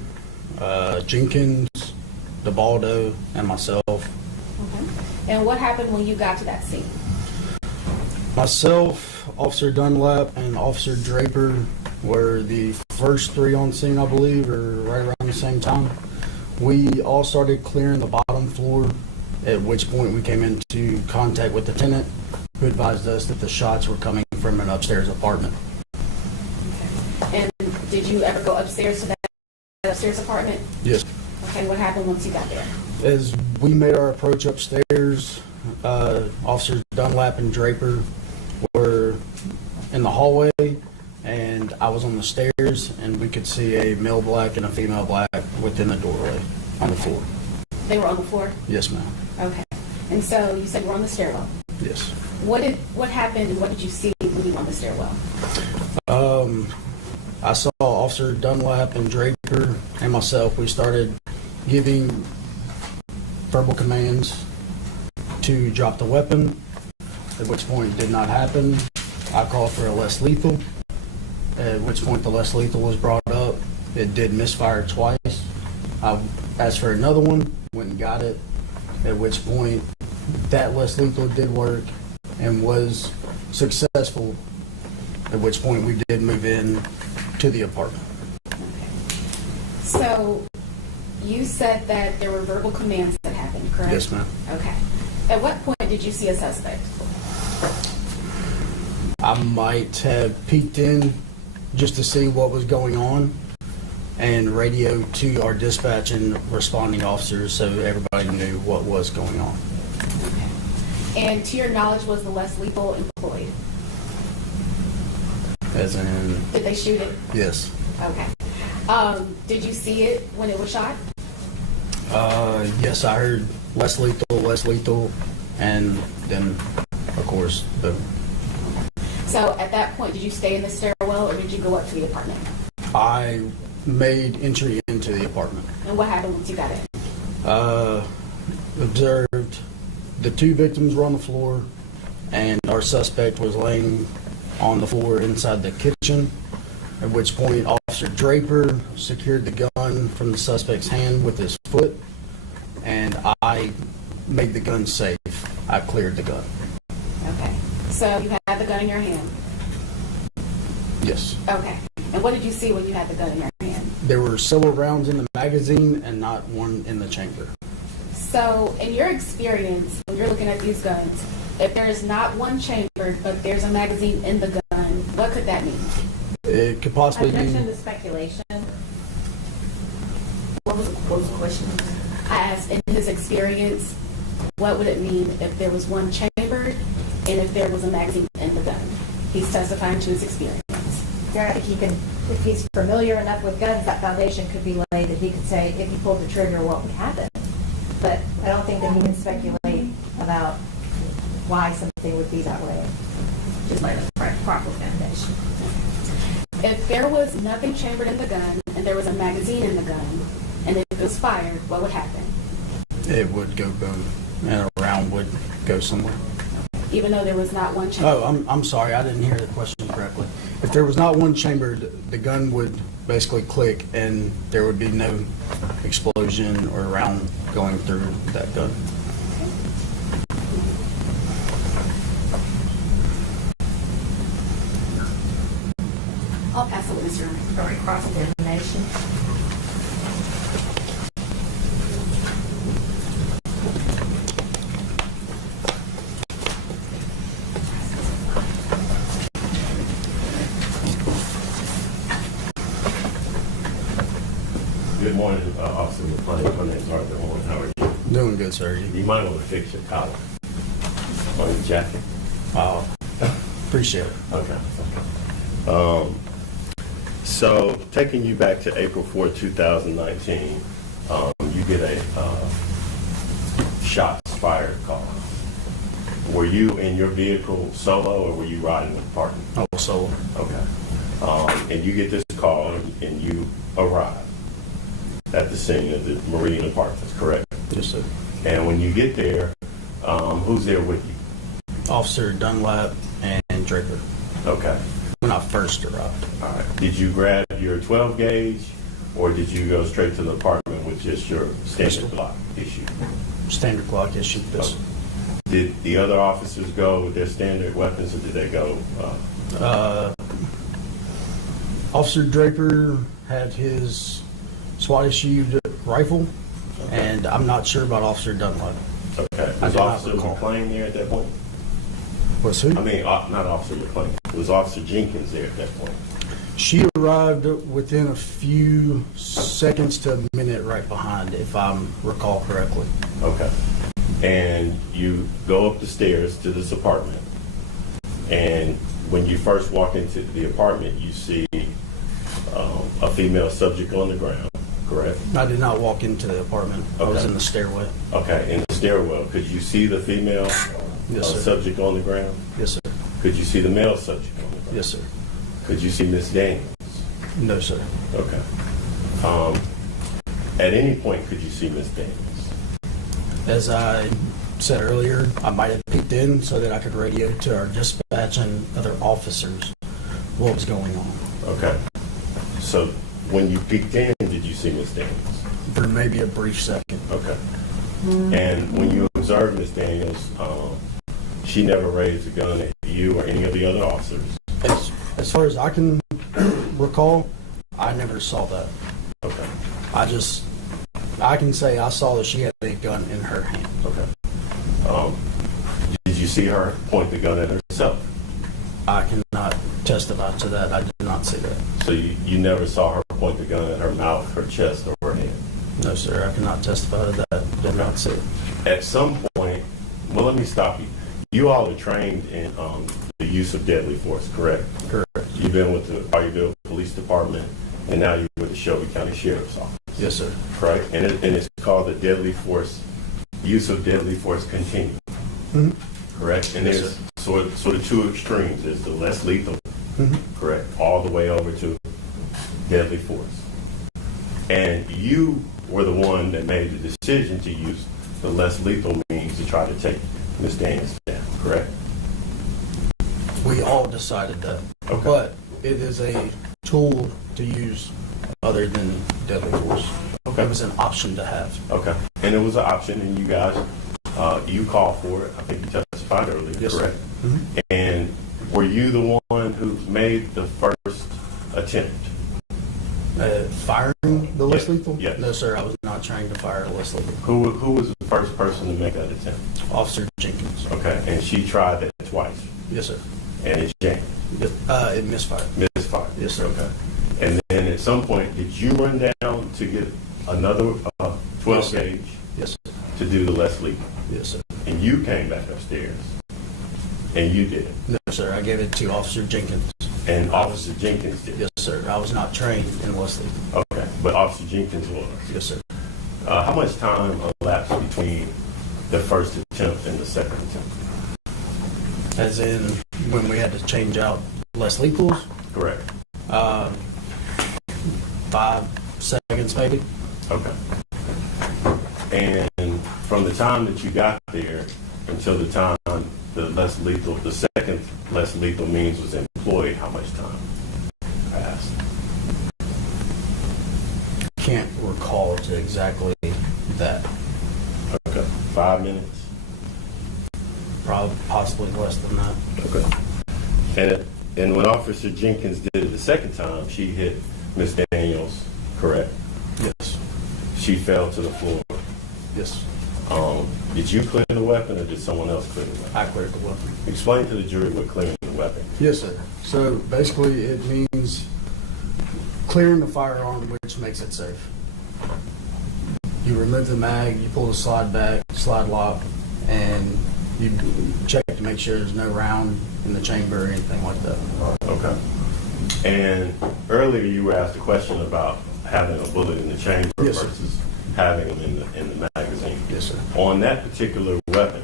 Jenkins, DeBaldo, and myself. Okay. And what happened when you got to that scene? Myself, Officer Dunlap, and Officer Draper were the first three on scene, I believe, or right around the same time. We all started clearing the bottom floor, at which point we came into contact with the tenant, who advised us that the shots were coming from an upstairs apartment. Okay. And did you ever go upstairs to that upstairs apartment? Yes. Okay, what happened once you got there? As we made our approach upstairs, Officers Dunlap and Draper were in the hallway, and I was on the stairs, and we could see a male black and a female black within the doorway on the floor. They were on the floor? Yes, ma'am. Okay. And so you said you were on the stairwell. Yes. What happened and what did you see when you were on the stairwell? I saw Officer Dunlap and Draper and myself. We started giving verbal commands to drop the weapon, at which point it did not happen. I called for a less lethal, at which point the less lethal was brought up. It did misfire twice. I asked for another one, went and got it, at which point that less lethal did work and was successful, at which point we did move in to the apartment. So you said that there were verbal commands that happened, correct? Yes, ma'am. Okay. At what point did you see a suspect? I might have peeked in just to see what was going on and radio to our dispatch and responding officers so everybody knew what was going on. Okay. And to your knowledge, was the less lethal employed? As in? Did they shoot it? Yes. Okay. Did you see it when it was shot? Yes, I heard less lethal, and then, of course, boom. So at that point, did you stay in the stairwell or did you go up to the apartment? I made entry into the apartment. And what happened once you got in? Observed the two victims were on the floor, and our suspect was laying on the floor inside the kitchen, at which point Officer Draper secured the gun from the suspect's hand with his foot, and I made the gun safe. I cleared the gun. Okay. So you had the gun in your hand. Yes. Okay. And what did you see when you had the gun in your hand? There were several rounds in the magazine and not one in the chamber. So, in your experience, when you're looking at these guns, if there is not one chambered, but there's a magazine in the gun, what could that mean? It could possibly Objection be. to speculation. What was the question? I asked, in his experience, what would it mean if there was one chambered and if there was a magazine in the gun? He's testifying to his experience. Yeah, I think he can, if he's familiar enough with guns, that foundation could be laid that he could say, if he pulled the trigger, what would happen? But I don't think that he can speculate about why something would be that way. Just like a proper foundation. If there was nothing chambered in the gun and there was a magazine in the gun, and if it was fired, what would happen? It would go boom, and a round would go somewhere. Even though there was not one chambered? Oh, I'm sorry, I didn't hear the question correctly. If there was not one chambered, the gun would basically click, and there would be no explosion or round going through that gun. I'll pass the witness room. All right, cross-examination. Good morning, Officer McClain. My name is Arthur Horn. How are you? Doing good, sir. You might want to fix your collar on your jacket. Appreciate it. Okay. So, taking you back to April 4, 2019, you get a shots fired call. Were you in your vehicle solo, or were you riding with the partner? I was solo. Okay. And you get this call, and you arrive at the scene of the Marine Apartments, correct? Yes, sir. And when you get there, who's there with you? Officer Dunlap and Draper. Okay. When I first arrived. All right. Did you grab your 12 gauge, or did you go straight to the apartment with just your standard Glock issue? Standard Glock issue. Yes. Okay. Did the other officers go with their standard weapons, or did they go? Officer Draper had his SWAT issued rifle, and I'm not sure about Officer Dunlap. Okay. Was Officer McClain there at that point? Was who? I mean, not Officer McClain. Was Officer Jenkins there at that point? She arrived within a few seconds to a minute right behind, if I recall correctly. Okay. And you go up the stairs to this apartment, and when you first walk into the apartment, you see a female subject on the ground, correct? I did not walk into the apartment. I was in the stairway. Okay, in the stairwell. Could you see the female subject on the ground? Yes, sir. Could you see the male subject on the ground? Yes, sir. Could you see Miss Daniels? No, sir. Okay. At any point, could you see Miss Daniels? As I said earlier, I might have peeked in so that I could radio to our dispatch and other officers what was going on. Okay. So when you peeked in, did you see Miss Daniels? For maybe a brief second. Okay. And when you observed Miss Daniels, she never raised a gun at you or any of the other officers? As far as I can recall, I never saw that. Okay. I can say I saw that she had a gun in her hand. Okay. Did you see her point the gun at herself? I cannot testify to that. I did not see that. So you never saw her point the gun at her mouth, her chest, or her hand? No, sir. I cannot testify to that. Did not see it. At some point, well, let me stop you. You all are trained in the use of deadly force, correct? Correct. You've been with the Collierville Police Department, and now you're with the Shelby County Sheriff's Office. Yes, sir. Right? And it's called the deadly force, use of deadly force continuum. Mm-hmm. Correct? And Yes, there's sort of two extremes. There's the less lethal, correct, all the way over to deadly force. And you were the one that made the decision to use the less lethal means to try to take Ms. Daniels down, correct? We all decided that. Okay. But it is a tool to use other than deadly force. Okay. It was an option to have. Okay. And it was an option, and you guys, you called for it. I think you testified earlier, Yes, correct? sir. Mm-hmm. And were you the one who made the first attempt? Firing the less lethal? Yes. No, sir, I was not trained to fire less lethal. Who was the first person to make that attempt? Officer Jenkins. Okay, and she tried that twice? Yes, sir. And it's jammed? It misfired. Misfired? Yes, sir. Okay. And then at some point, did you run down to get another 12 gauge? Yes, sir. To do the less lethal? Yes, sir. And you came back upstairs and you did it? No, sir, I gave it to Officer Jenkins. And Officer Jenkins did? Yes, sir. I was not trained in less lethal. Okay, but Officer Jenkins was? Yes, sir. How much time elapsed between the first attempt and the second attempt? As in when we had to change out less lethals? Correct. 5 seconds maybe. Okay. And from the time that you got there until the time the second less lethal means was employed, how much time passed? Can't recall to exactly that. Okay. 5 minutes? Probably, possibly less than that. Okay. And when Officer Jenkins did it the second time, she hit Miss Daniels, correct? Yes. She fell to the floor. Yes. Did you clear the weapon or did someone else clear the weapon? I cleared the weapon. Explain to the jury what clearing the weapon. Yes, sir. So basically it means clearing the firearm, which makes it safe. You remove the mag, you pull the slide back, slide lock, and you check to make sure there's no round in the chamber or anything like that. Okay. And earlier you were asked a question about having a bullet in the chamber versus having them in the magazine. Yes, sir. On that particular weapon,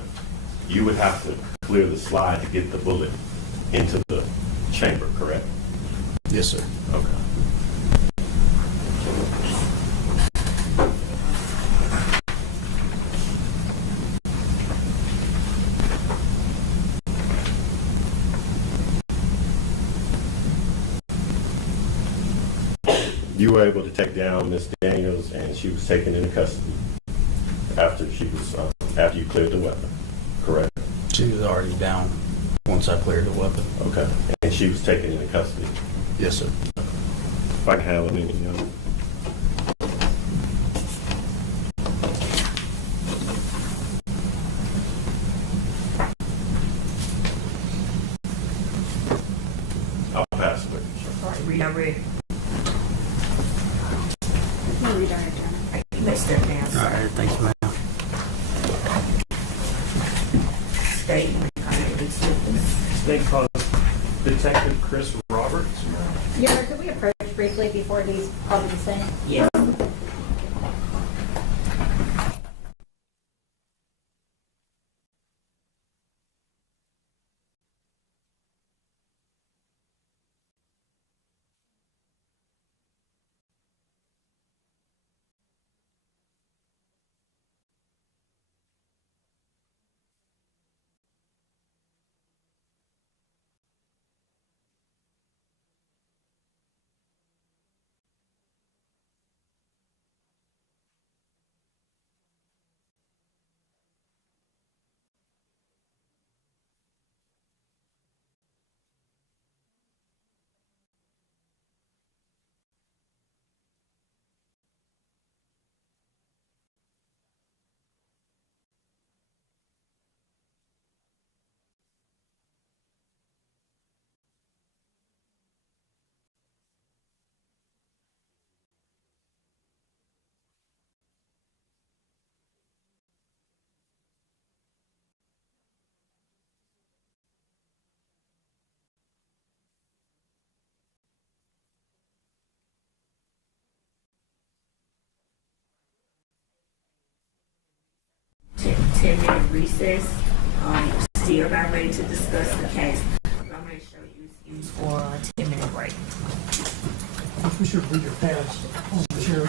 you would have to clear the slide to get the bullet into the chamber, correct? Yes, sir. Okay. You were able to take down Miss Daniels, and she was taken into custody after after you cleared the weapon, correct? She was already down once I cleared the weapon. Okay. And she was taken into custody? Yes, sir. If I can have it, you know. I'll pass it. All right, read, I read. You may step down. All right, thanks, ma'am. Statement. They call Detective Chris Roberts. Your Honor, could we approach briefly before he's called to the stand? Yes. Ten-minute recess. Still not ready to discuss the case. I'm going to show you for a 10-minute break. We should read your pads on the chair.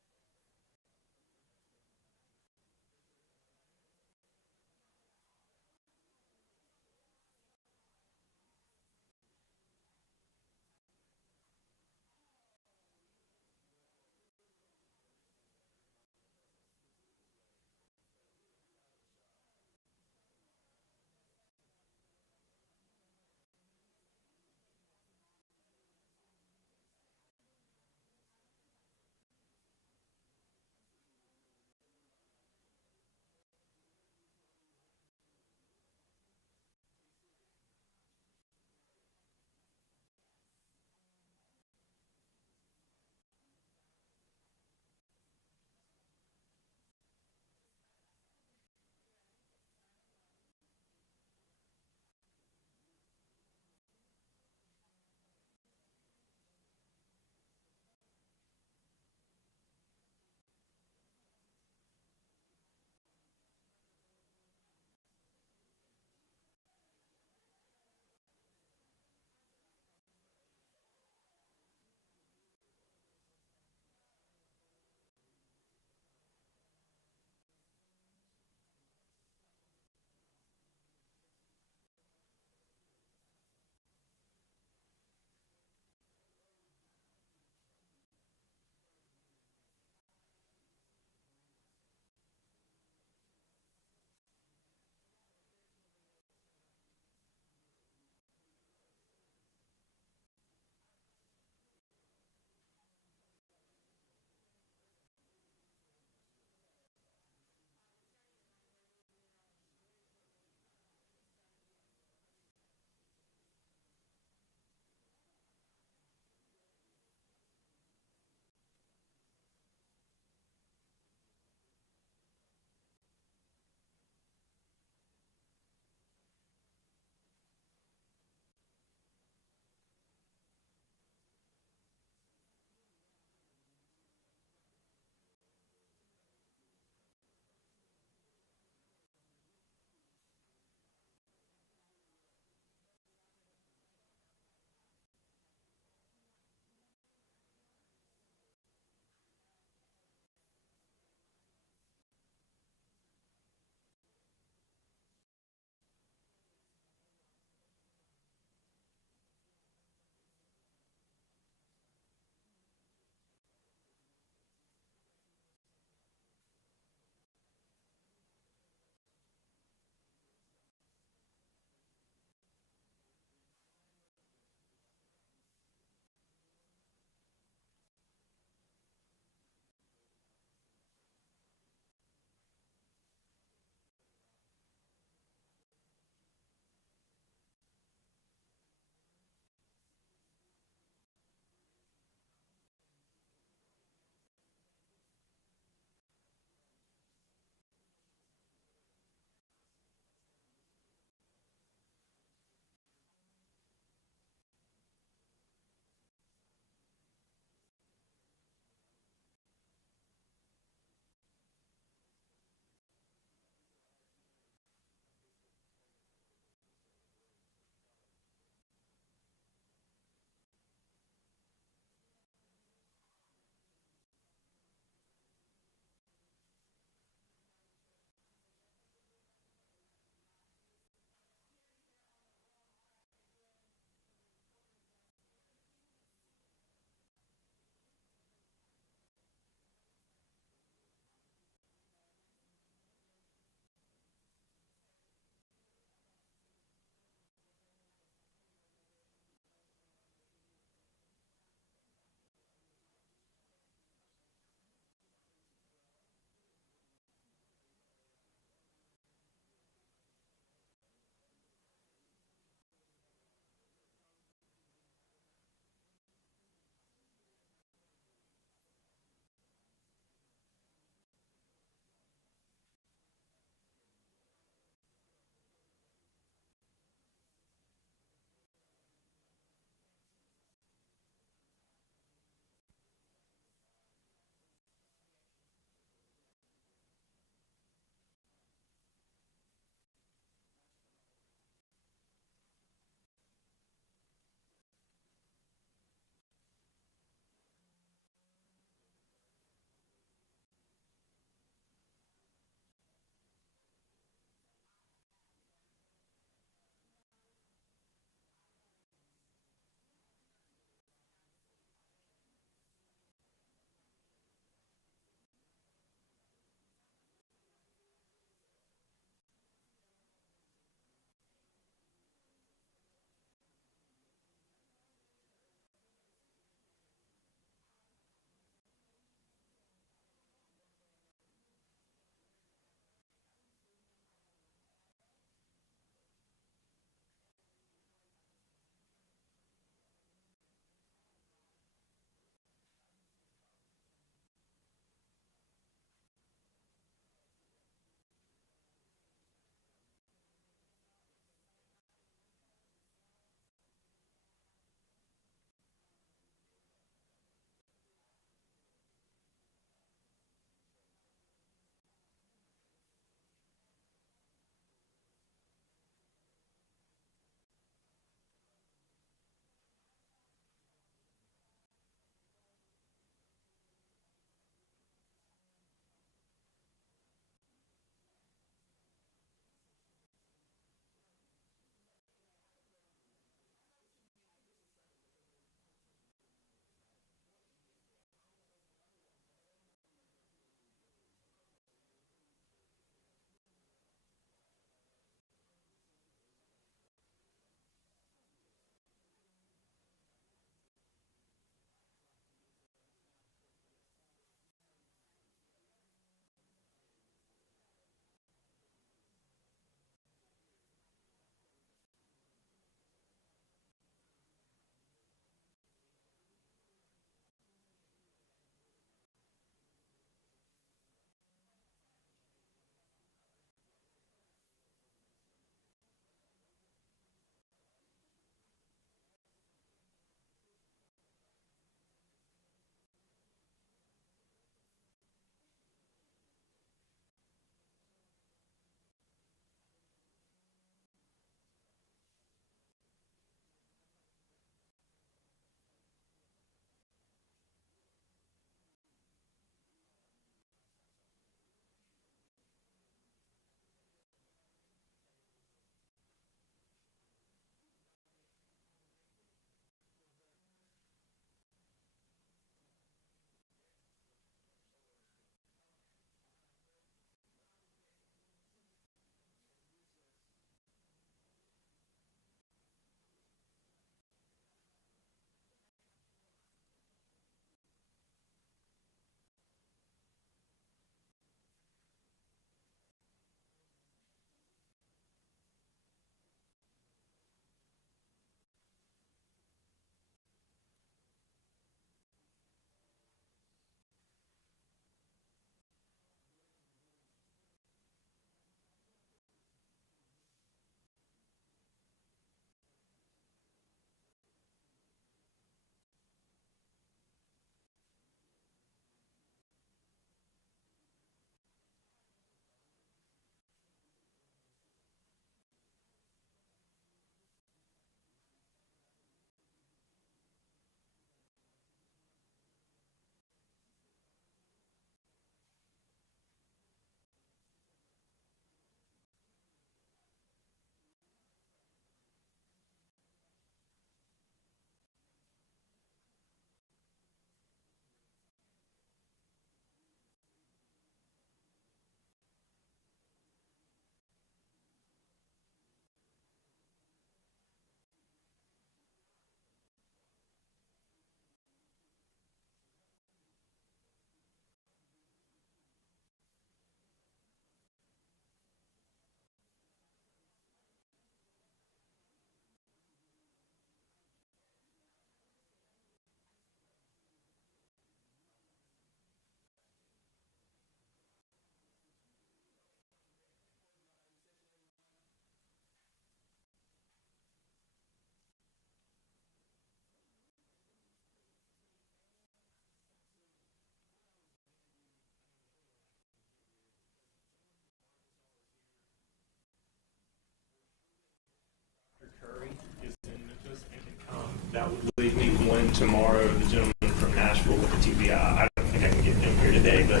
tomorrow, the gentleman from Nashville with the TBI. I don't think I can get him here today, but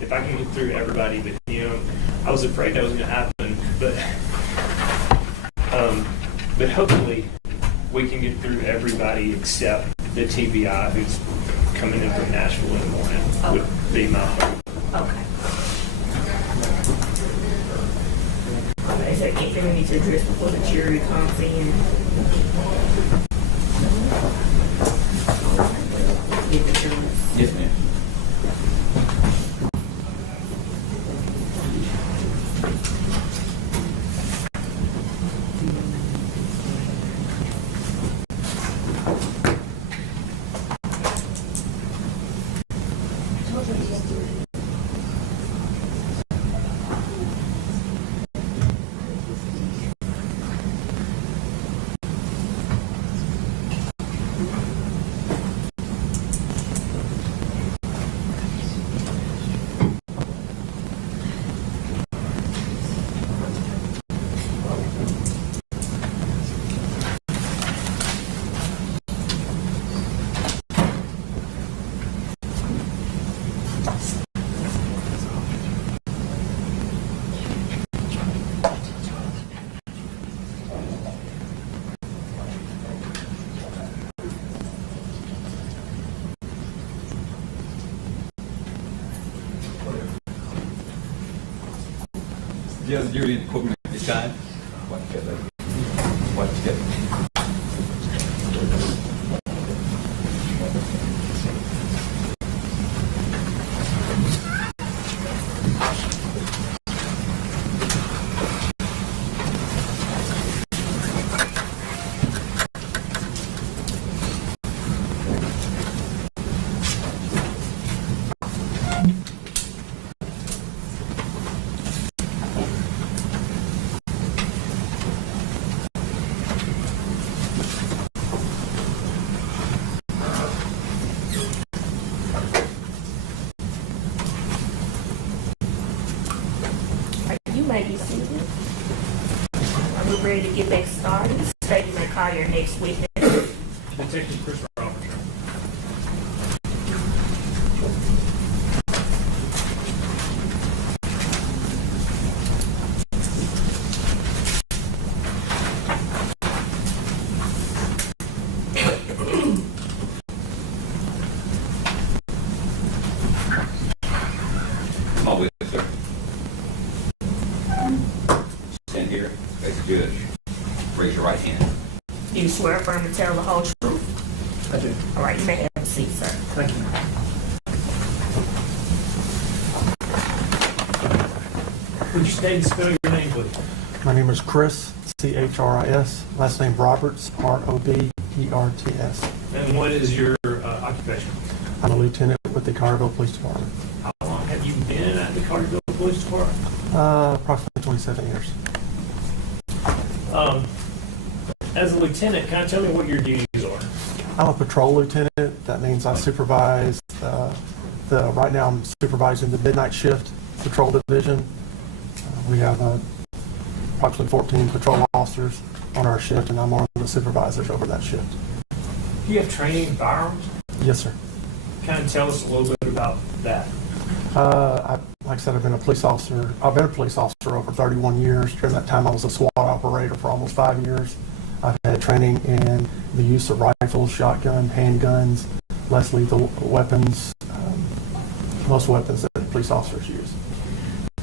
if I can get through everybody with him, I was afraid that was going to happen, but hopefully we can get through everybody except the TBI who's coming in from Nashville in the morning. Would be my hope. Okay. Is there anything we need to address before the jury comes in? Get the jurors. Yes, ma'am. Judge, the jury in the courtroom at this time. Watch together. Watch together. You may be seated. Are we ready to get back started? State you may call your next witness. Detective Chris Roberts. All with it, sir. Stand here, face the judge. Raise your right hand. Do you swear affirm to tell the whole truth? I do. All right, you may have a seat, sir. Thank you. Would you state and spell your name, please? My name is Chris, C-H-R-I-S. Last name Roberts, R-O-B-E-R-T-S. And what is your occupation? I'm a lieutenant with the Carterville Police Department. How long have you been at the Carterville Police Department? Approximately 27 years. As a lieutenant, can I tell me what your duties are? I'm a patrol lieutenant. That means I supervise right now I'm supervising the midnight shift patrol division. We have approximately 14 patrol officers on our shift, and I'm one of the supervisors over that shift. Do you have training in firearms? Yes, sir. Kind of tell us a little bit about that. Like I said, I've been a police officer. I've been a police officer over 31 years. During that time, I was a SWAT operator for almost 5 years. I've had training in the use of rifles, shotgun, handguns, less lethal weapons, most weapons that police officers use.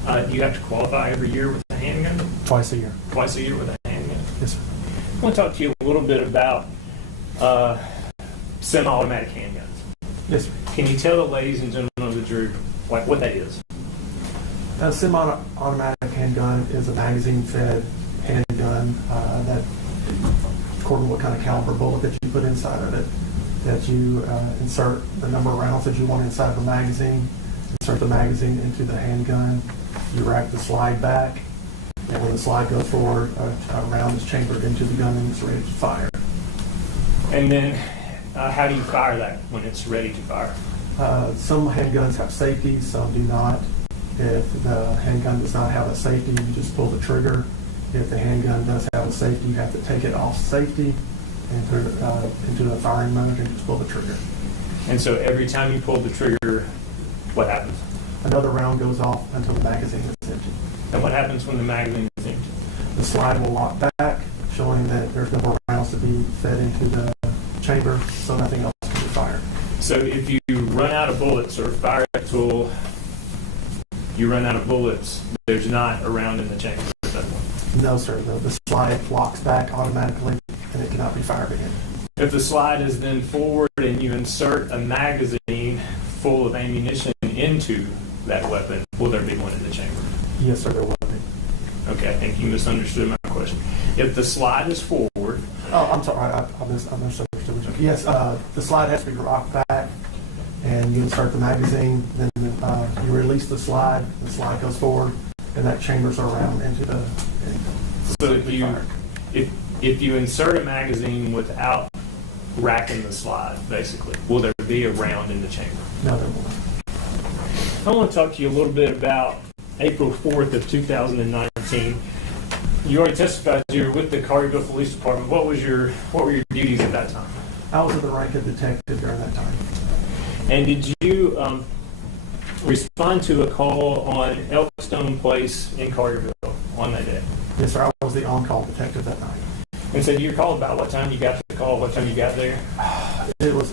Do you have to qualify every year with a handgun? Twice a year. Twice a year with a handgun? Yes, sir. I want to talk to you a little bit about semi-automatic handguns. Yes, sir. Can you tell the ladies and gentlemen of the jury what that is? A semi-automatic handgun is a magazine-fed handgun that, according to what kind of caliber bullet that you put inside of it, that you insert the number of rounds that you want inside the magazine, insert the magazine into the handgun, you rack the slide back, and when the slide goes forward, a round is chambered into the gun and it's ready to fire. And then how do you fire that when it's ready to fire? Some handguns have safety, some do not. If the handgun does not have a safety, you just pull the trigger. If the handgun does have a safety, you have to take it off safety and put it into a firing mode and just pull the trigger. And so every time you pull the trigger, what happens? Another round goes off until the magazine is empty. And what happens when the magazine is empty? The slide will lock back, showing that there's no more rounds to be fed into the chamber, so nothing else can be fired. So if you run out of bullets or fire a tool, you run out of bullets, there's not a round in the chamber at that point? No, sir. The slide locks back automatically, and it cannot be fired again. If the slide is then forward and you insert a magazine full of ammunition into that weapon, will there be one in the chamber? Yes, sir, there will be. Okay, I think you misunderstood my question. If the slide is forward... Oh, I'm sorry, I misunderstood. Yes, the slide has to be rocked back, and you insert the magazine, then you release the slide goes forward, and that chambers around into the... So if you insert a magazine without racking the slide, basically, will there be a round in the chamber? No, there won't. I want to talk to you a little bit about April 4th of 2019. You already testified you were with the Collierville Police Department. What were your duties at that time? I was at the rank of detective during that time. And did you respond to a call on Elkstone Place in Collierville on that day? Yes, sir. I was the on-call detective that night. And so you called about what time you got the call, what time you got there? It was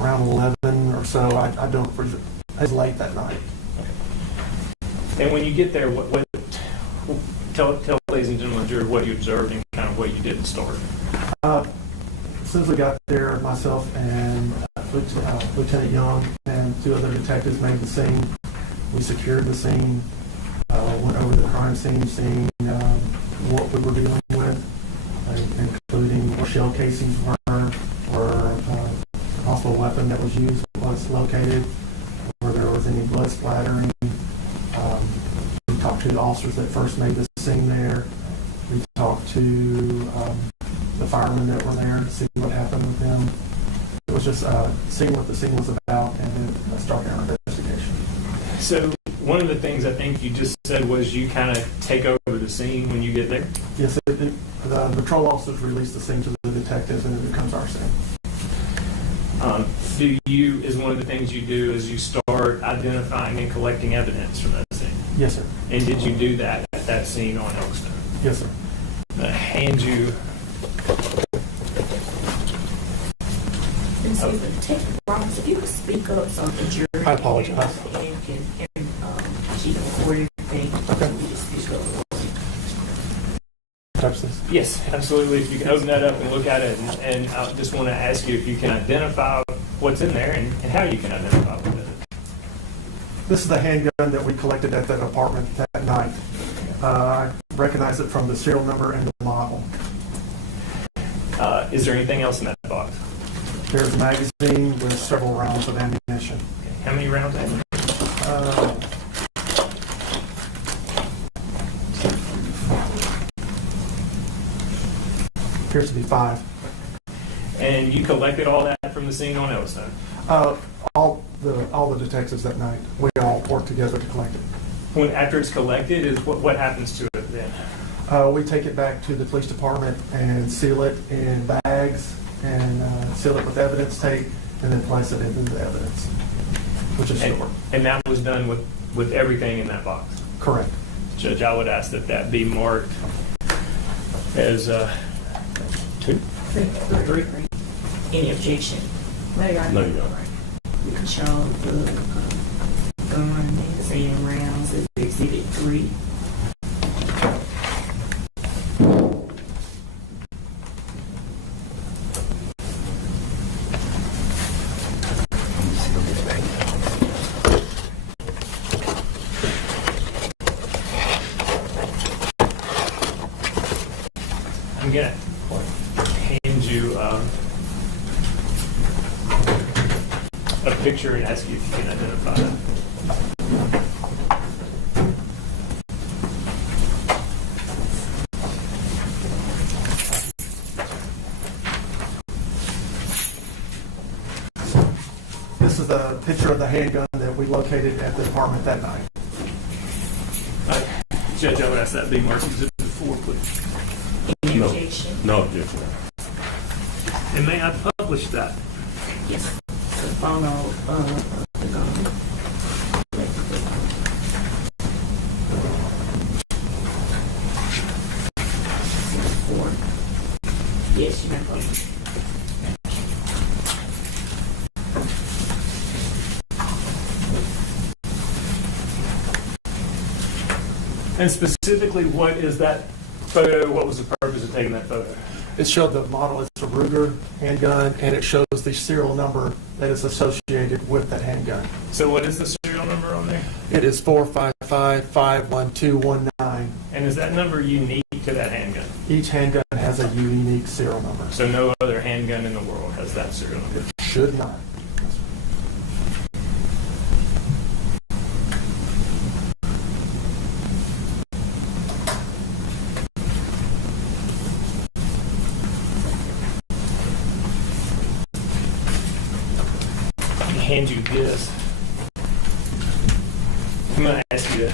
around 11 or so. I don't. It was late that night. Okay. And when you get there, tell ladies and gentlemen what you observed and kind of what you did to start. As soon as we got there, myself and Lieutenant Young and two other detectives made the scene. We secured the scene, went over the crime scene, seeing what we were dealing with, including where shell casings were, where a possible weapon that was used was located, where there was any blood splattering. We talked to the officers that first made the scene there. We talked to the firemen that were there to see what happened with them. It was just seeing what the scene was about and then starting our investigation. So one of the things I think you just said was you kind of take over the scene when you get there? Yes, the patrol officers release the scene to the detectives and it becomes our scene. Is one of the things you do is you start identifying and collecting evidence from that scene? Yes, sir. And did you do that at that scene on Elkstone? Yes, sir. Hand you... Roberts, if you could speak up so the jury... I apologize. And she can record everything. Okay. You just speak up. Touch this? Yes, absolutely. If you can open that up and look at it, and I just want to ask you if you can identify what's in there and how you can identify what's in it. This is the handgun that we collected at that apartment that night. I recognize it from the serial number and the model. Is there anything else in that box? There's a magazine with several rounds of ammunition. Okay. How many rounds of ammunition? Appears to be 5. And you collected all that from the scene on Elkstone? All the detectives that night. We all worked together to collect it. After it's collected, what happens to it then? We take it back to the police department and seal it in bags and seal it with evidence tape and then place it into the evidence, which is stored. And that was done with everything in that box? Correct. Judge, I would ask that be marked as 2? 3. Any objection? No, you don't. You can show the gun magazine rounds as Exhibit 3. I'm going to hand you a picture and ask you if you can identify that. This is a picture of the handgun that we located at the apartment that night. Judge, I would ask that be marked as Exhibit 4, please. Any objection? No objection. And may I publish that? Yes. The photo of the gun. Yes, you may publish. And specifically, what is that photo? What was the purpose of taking that photo? It showed the model is a Ruger handgun, and it shows the serial number that is associated with that handgun. So what is the serial number on there? It is 455-51219. And is that number unique to that handgun? Each handgun has a unique serial number. So no other handgun in the world has that serial number? It should not. Hand you this. I'm going to ask you,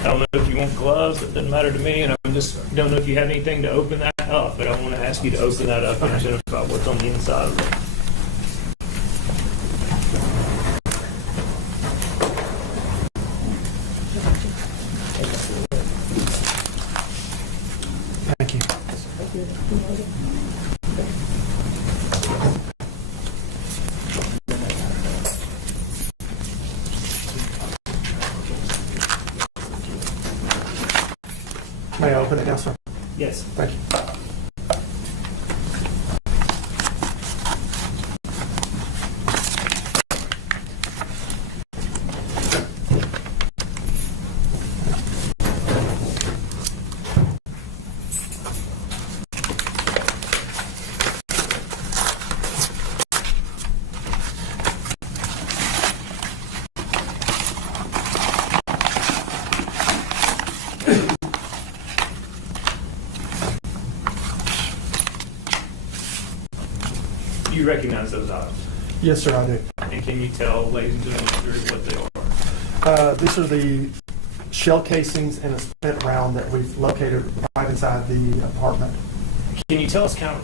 I don't know if you want gloves, it doesn't matter to me, and I don't know if you have anything to open that up, but I want to ask you to open that up and identify what's on the inside of it. Thank you. May I open it now, sir? Yes. Thank you. You recognize those items? Yes, sir, I do. And can you tell, ladies and gentlemen, what they are? These are the shell casings and a spent round that we've located right inside the apartment. Can you tell us shell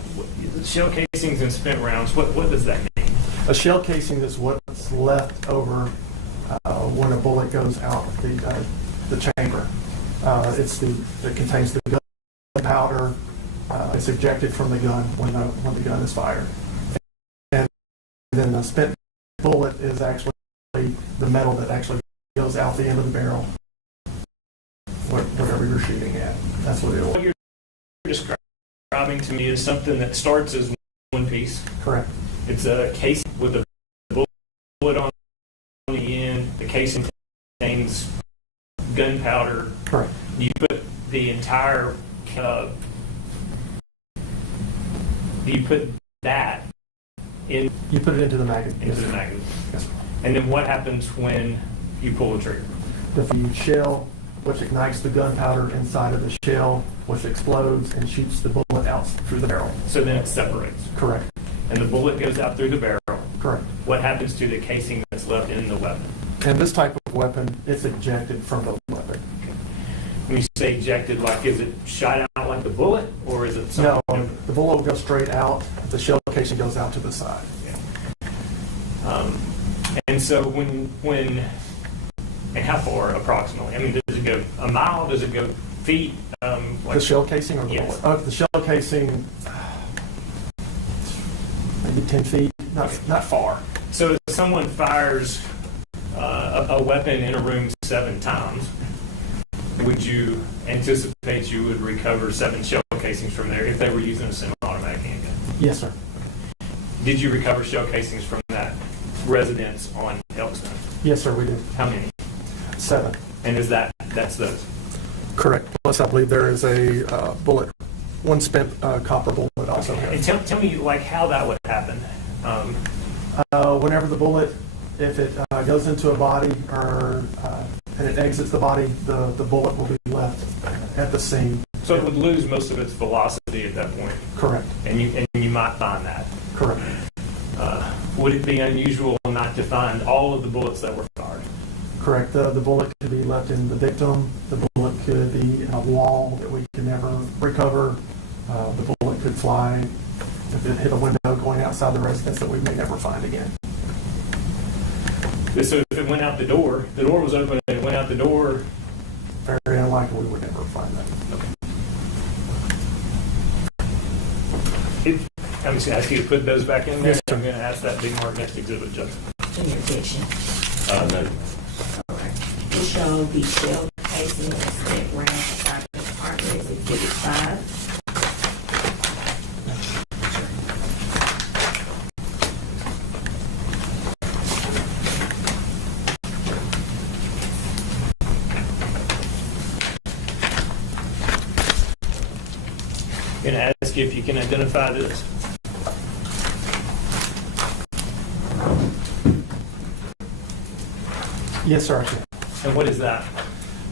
casings and spent rounds, what does that mean? A shell casing is what's left over when a bullet goes out the chamber. It contains the gunpowder. It's ejected from the gun when the gun is fired. And then the spent bullet is actually the metal that actually goes out the end of the barrel, whatever you're shooting at. That's what it will. What you're describing to me is something that starts as one piece. Correct. It's a case with a bullet on the end. The casing contains gunpowder. Correct. You put the entire you put that in. You put it into the magazine. Into the magazine. Yes. And then what happens when you pull the trigger? The shell, which ignites the gunpowder inside of the shell, which explodes and shoots the bullet out through the barrel. So then it separates. Correct. And the bullet goes out through the barrel. Correct. What happens to the casing that's left in the weapon? And this type of weapon, it's ejected from the weapon. When you say ejected, like, is it shot out like the bullet, or is it something? No, the bullet will go straight out. The shell casing goes out to the side. Yeah. And so when and how far approximately? I mean, does it go a mile? Does it go feet? The shell casing or the yes. bullet? The shell casing, maybe 10 feet, not far. So if someone fires a weapon in a room 7 times, would you anticipate you would recover 7 shell casings from there if they were using a semi-automatic handgun? Yes, sir. Did you recover shell casings from that residence on Elkston? Yes, sir, we did. How many? 7. And that's those? Correct. Plus, I believe there is a bullet, one spent copper bullet also. And tell me, like, how that would happen. Whenever the bullet, if it goes into a body or and it exits the body, the bullet will be left at the scene. So it would lose most of its velocity at that point. Correct. And you might find that. Correct. Would it be unusual not to find all of the bullets that were fired? Correct. The bullet could be left in the victim. The bullet could be in a wall that we can never recover. The bullet could fly if it hit a window going outside the residence that we may never find again. So if it went out the door was open and it went out the door. Very unlikely we would never find that. Okay. I'm just going to ask you to put those back in there. Yes, sir. I'm going to ask that big mark next exhibit, Judge. Any objection? No. All right. We'll show the shell casing that ran outside the apartment as exhibit 5. I'm going to ask you if you can identify this. Yes, sir, I can. And what is that?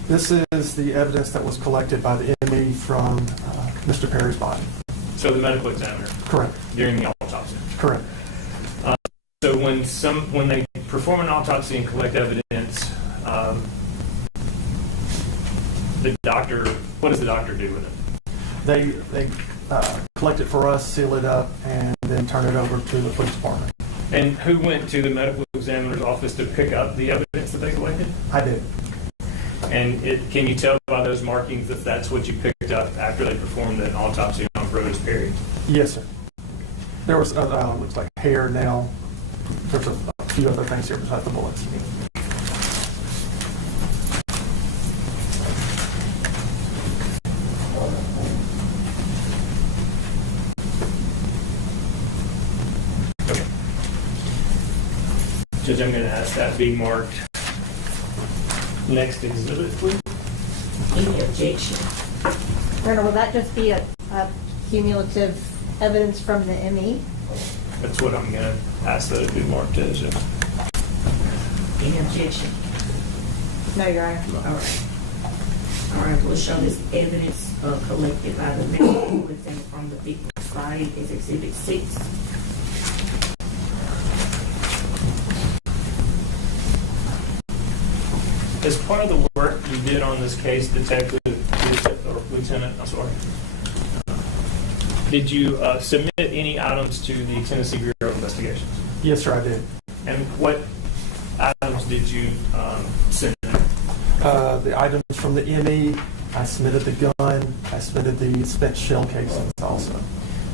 This is the evidence that was collected by the ME from Mr. Perry's body. So the medical examiner? Correct. During the autopsy? Correct. So when they perform an autopsy and collect evidence, what does the doctor do with it? They collect it for us, seal it up, and then turn it over to the police department. And who went to the medical examiner's office to pick up the evidence that they collected? I did. And can you tell by those markings that that's what you picked up after they performed an autopsy on Brodus Perry? Yes, sir. There was, looks like hair, nail. There's a few other things here besides the bullets. Judge, I'm going to ask that be marked next exhibit, please. Any objection? Colonel, will that just be a cumulative evidence from the ME? That's what I'm going to ask that it be marked as. Any objection? No, Your Honor. All right, we'll show this evidence collected by the medical examiner from the victim's body as exhibit 6. As part of the work you did on this case, Lieutenant, did you submit any items to the Tennessee Bureau of Investigations? Yes, sir, I did. And what items did you send? The items from the ME, I submitted the gun, I submitted the spent shell casings also.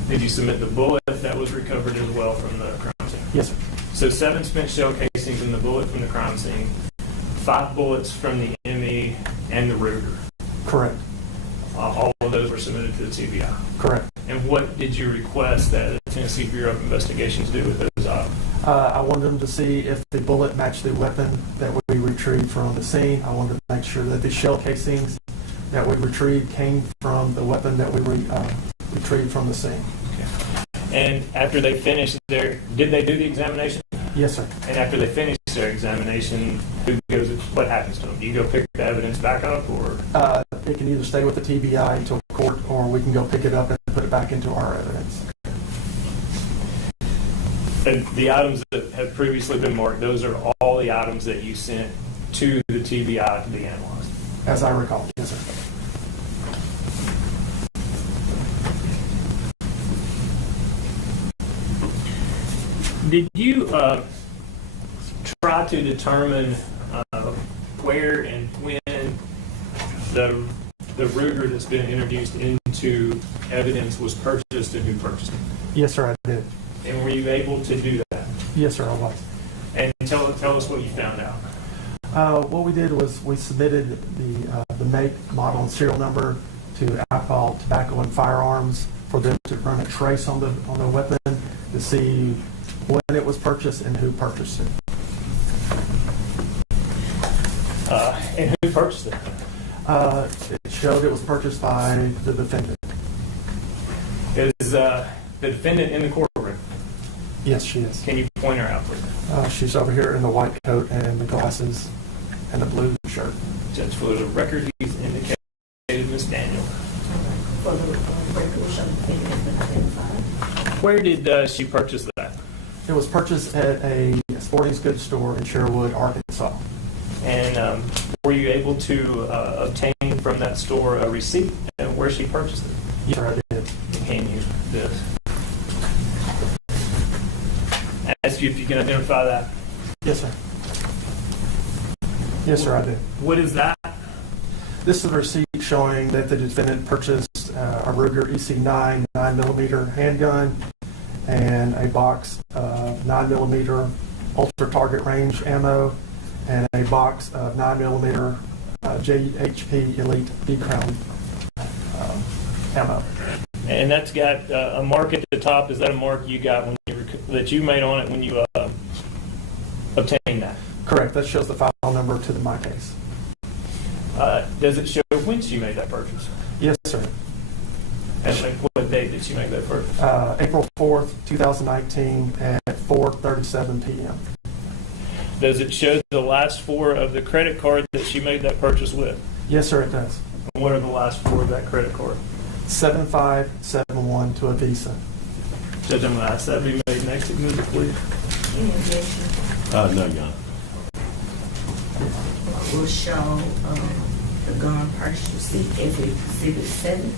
Did you submit the bullet that was recovered as well from the crime scene? Yes, sir. So 7 spent shell casings and the bullet from the crime scene, 5 bullets from the ME and the Ruger. Correct. All of those were submitted to the TBI. Correct. And what did you request that the Tennessee Bureau of Investigations do with those items? I wanted them to see if the bullet matched the weapon that we retrieved from the scene. I wanted to make sure that the shell casings that we retrieved came from the weapon that we retrieved from the scene. Okay. And after they finished did they do the examination? Yes, sir. And after they finish their examination, what happens to them? Do you go pick the evidence back up, or? It can either stay with the TBI until court, or we can go pick it up and put it back into our evidence. And the items that have previously been marked, those are all the items that you sent to the TBI to be analyzed? As I recall, yes, sir. Did you try to determine where and when the Ruger that's been introduced into evidence was purchased and who purchased it? Yes, sir, I did. And were you able to do that? Yes, sir, I was. And tell us what you found out. What we did was we submitted the make, model, and serial number to Alcohol, Tobacco, and Firearms for them to run a trace on the weapon to see when it was purchased and who purchased it. And who purchased it? It showed it was purchased by the defendant. Is the defendant in the courtroom? Yes, she is. Can you point her out, please? She's over here in the white coat and the glasses and the blue shirt. Judge, for the record, he's indicated Ms. Daniel. For the record, we'll show the defendant has been identified. Where did she purchase that? It was purchased at a sporting goods store in Sherwood, Arkansas. And were you able to obtain from that store a receipt where she purchased it? Yes, sir, I did. Can you this? ask you if you can identify that. Yes, sir. Yes, sir, I do. What is that? This is a receipt showing that the defendant purchased a Ruger EC9 9mm handgun and a box of 9mm ultra target range ammo and a box of 9mm JHP Elite B Crown ammo. And that's got a mark at the top. Is that a mark you got when that you made on it when you obtained that? Correct. That shows the file number to my case. Does it show when you made that purchase? Yes, sir. And what date did you make that purchase? April 4th, 2019 at 4:37 p.m. Does it show the last four of the credit card that she made that purchase with? Yes, sir, it does. What are the last four of that credit card? 7571 to a Visa. Judge, I'm going to ask that be made next exhibit, please. Any objection? No, Your Honor. We'll show the gun purchase receipt as Exhibit 7.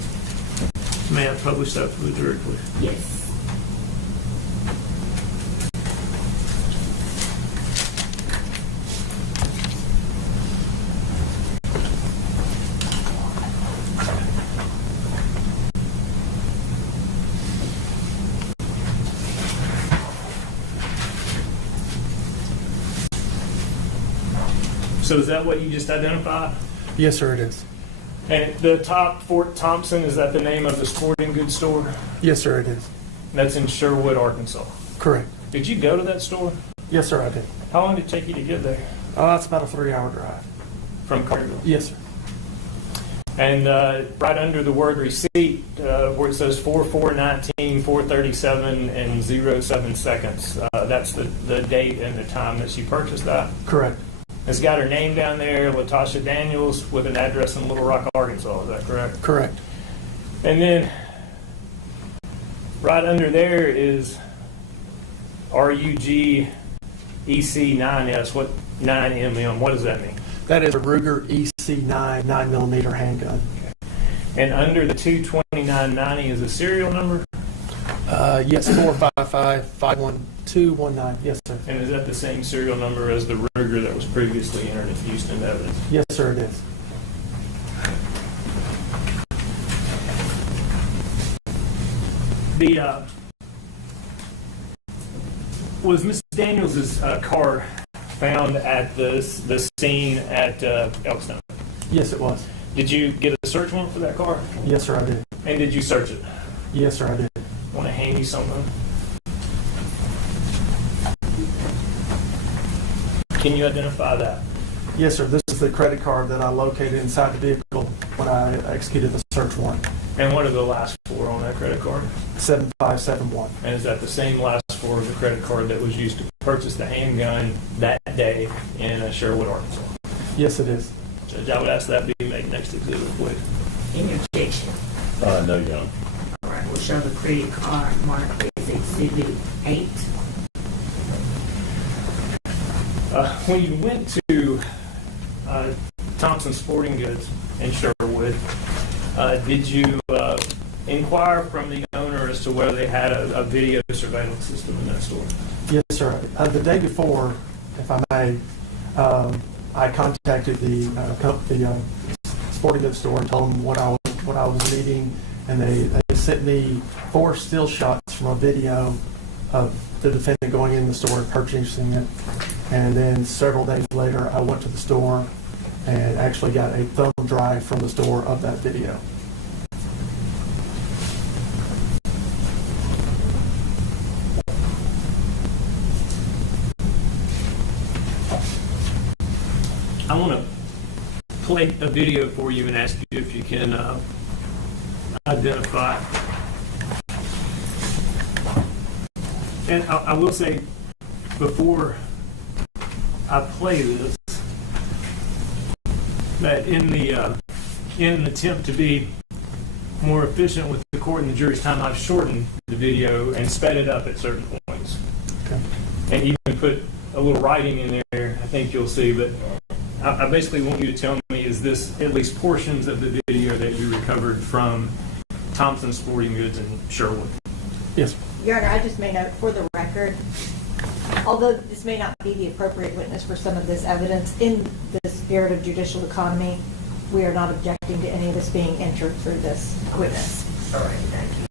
May I publish that for the jury, please? Yes. So is that what you just identified? Yes, sir, it is. And the top Fort Thompson, is that the name of the sporting goods store? Yes, sir, it is. That's in Sherwood, Arkansas. Correct. Did you go to that store? Yes, sir, I did. How long did it take you to get there? It's about a 3-hour drive. From Carterville? Yes, sir. And right under the word receipt, where it says 4/4/19, 4:37 and 07 seconds, that's the date and the time that she purchased that? Correct. It's got her name down there, Latasha Daniels, with an address in Little Rock, Arkansas. Is that correct? Correct. And then right under there is RUG EC9S. What 9mm? What does that mean? That is a Ruger EC9 9mm handgun. And under the 22990 is a serial number? Yes, 455-51219. Yes, sir. And is that the same serial number as the Ruger that was previously entered into Houston evidence? Yes, sir, it is. Was Miss Daniels' car found at the scene at Elkstone? Yes, it was. Did you get a search warrant for that car? Yes, sir, I did. And did you search it? Yes, sir, I did. Want to hand you something? Can you identify that? Yes, sir. This is the credit card that I located inside the vehicle when I executed the search warrant. And what are the last four on that credit card? 7571. And is that the same last four of the credit card that was used to purchase the handgun that day in Sherwood, Arkansas? Yes, it is. Judge, I would ask that be made next exhibit, please. Any objection? No, Your Honor. All right, we'll show the credit card marked as Exhibit 8. When you went to Thompson Sporting Goods in Sherwood, did you inquire from the owner as to whether they had a video surveillance system in that store? Yes, sir. The day before, if I may, I contacted the sporting goods store and told them what I was needing, and they sent me 4 still shots from a video of the defendant going in the store and purchasing it. And then several days later, I went to the store and actually got a thumb drive from the store of that video. I want to play a video for you and ask you if you can identify. And I will say, before I play this, that in an attempt to be more efficient with the court and the jury's time, I've shortened the video and sped it up at certain points. Okay. And even put a little writing in there, I think you'll see. But I basically want you to tell me, is this at least portions of the video that you recovered from Thompson Sporting Goods in Sherwood? Yes. Your Honor, I just made note for the record. Although this may not be the appropriate witness for some of this evidence, in the spirit of judicial economy, we are not objecting to any of this being entered through this witness. All right, thank you.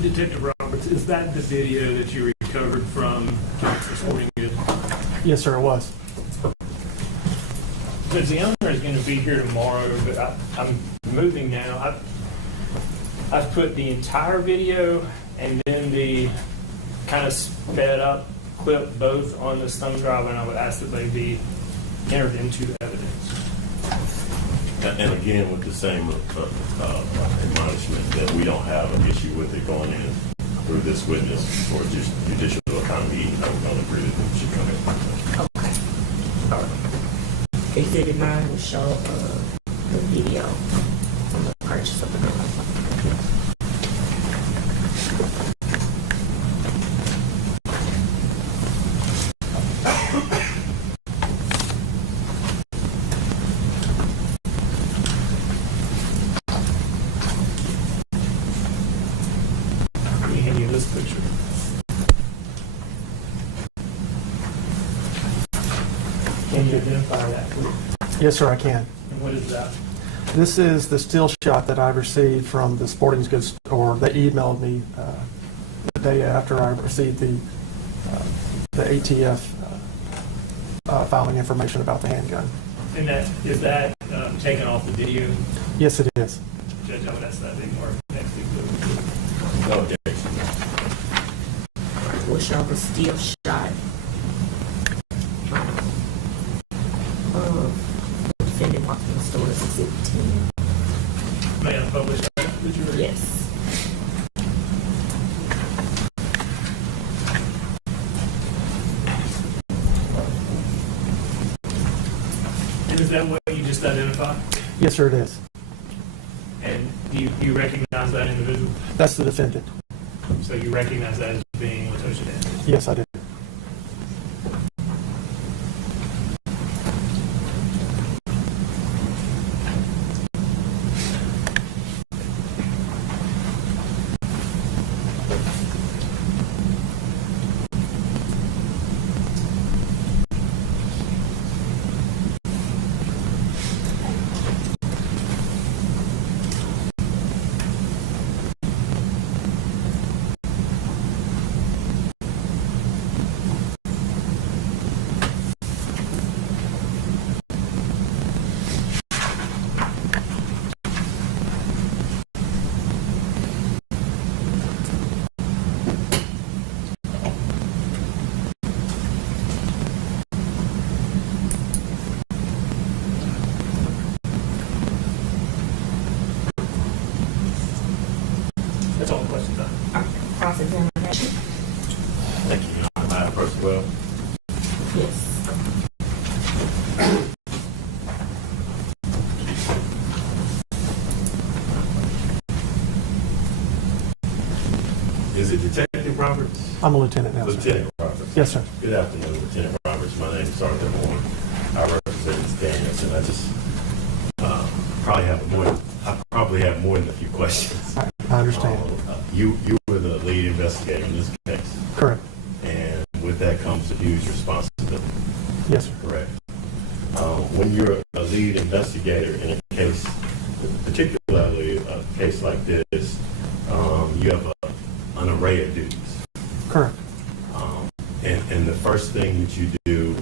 Detective Roberts, is that the video that you recovered from the Sporting Goods? Yes, sir, it was. Because the owner is going to be here tomorrow, but I'm moving now. I've put the entire video and then the kind of sped up clip both on the thumb drive, and I would ask that they be entered into evidence. And again, with the same admonishment that we don't have an issue with it going in through this witness or just judicial economy. I don't agree that it should come in. Okay. All right. Exhibit 9 will show the video on the purchase of the gun. Let me hand you this picture. Can you identify that, please? Yes, sir, I can. And what is that? This is the still shot that I received from the sporting goods store. They emailed me the day after I received the ATF filing information about the handgun. And is that taken off the video? Yes, it is. Judge, I would ask that be more next week. No objection. We'll show the still shot. The defendant walked in the store as Exhibit 10. May I publish that? Did you read? Yes. And is that what you just identified? Yes, sir, it is. And do you recognize that individual? That's the defendant. So you recognize that as being Latosha Daniels? Yes, I do. That's all the questions I have. Cross-examination? Thank you. Madam Percival. Yes. Is it Detective Roberts? I'm a lieutenant now, sir. Lieutenant Roberts. Yes, sir. Good afternoon, Lieutenant Roberts. My name is Sergeant Moore. I represent Ms. Daniels, and I just probably have more than a few questions. I understand. You were the lead investigator in this case. Correct. And with that comes a huge responsibility. Yes, sir. Correct. When you're a lead investigator in a case, particularly a case like this, you have an array of duties. Correct. And the first thing that you do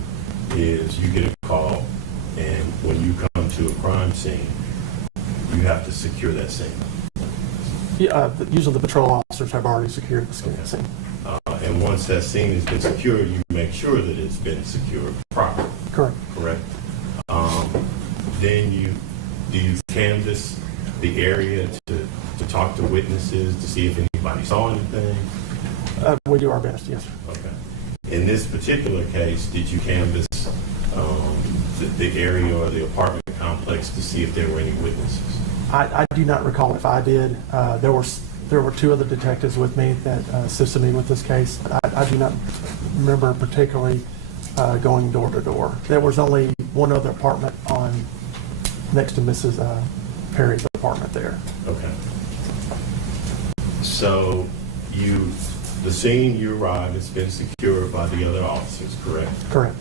is you get a call, and when you come to a crime scene, you have to secure that scene. Yeah, usually the patrol officers have already secured the scene. And once that scene has been secured, you make sure that it's been secured properly. Correct. Correct. Then you canvass the area to talk to witnesses to see if anybody saw anything. We do our best, yes, sir. Okay. In this particular case, did you canvass the area or the apartment complex to see if there were any witnesses? I do not recall if I did. There were two other detectives with me that assisted me with this case. I do not remember particularly going door to door. There was only one other apartment next to Mrs. Perry's apartment there. Okay. So the scene you arrived has been secured by the other officers, correct? Correct.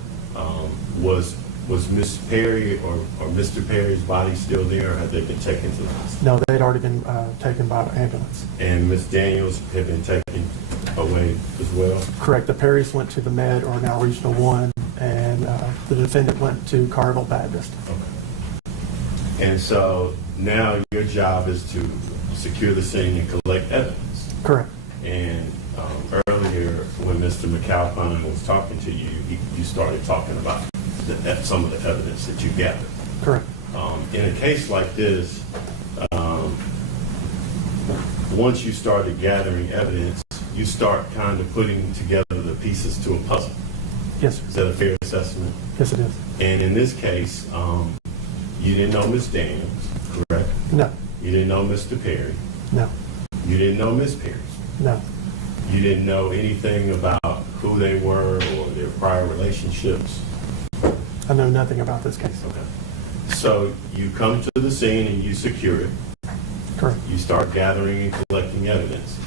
Was Miss Perry or Mr. Perry's body still there, or had they been taken to the hospital? No, they had already been taken by ambulance. And Miss Daniels had been taken away as well? Correct. The Perrys went to the Med, or now Regional 1, and the defendant went to Carville Baptist. Okay. And so now your job is to secure the scene and collect evidence. Correct. And earlier, when Mr. McAlpine was talking to you, you started talking about some of the evidence that you gathered. Correct. In a case like this, once you started gathering evidence, you start kind of putting together the pieces to a puzzle. Yes, sir. Is that a fair assessment? Yes, it is. And in this case, you didn't know Miss Daniels, correct? No. You didn't know Mr. Perry? No. You didn't know Miss Perry? No. You didn't know anything about who they were or their prior relationships? I know nothing about this case. Okay. So you come to the scene and you secure it. Correct. You start gathering and collecting evidence.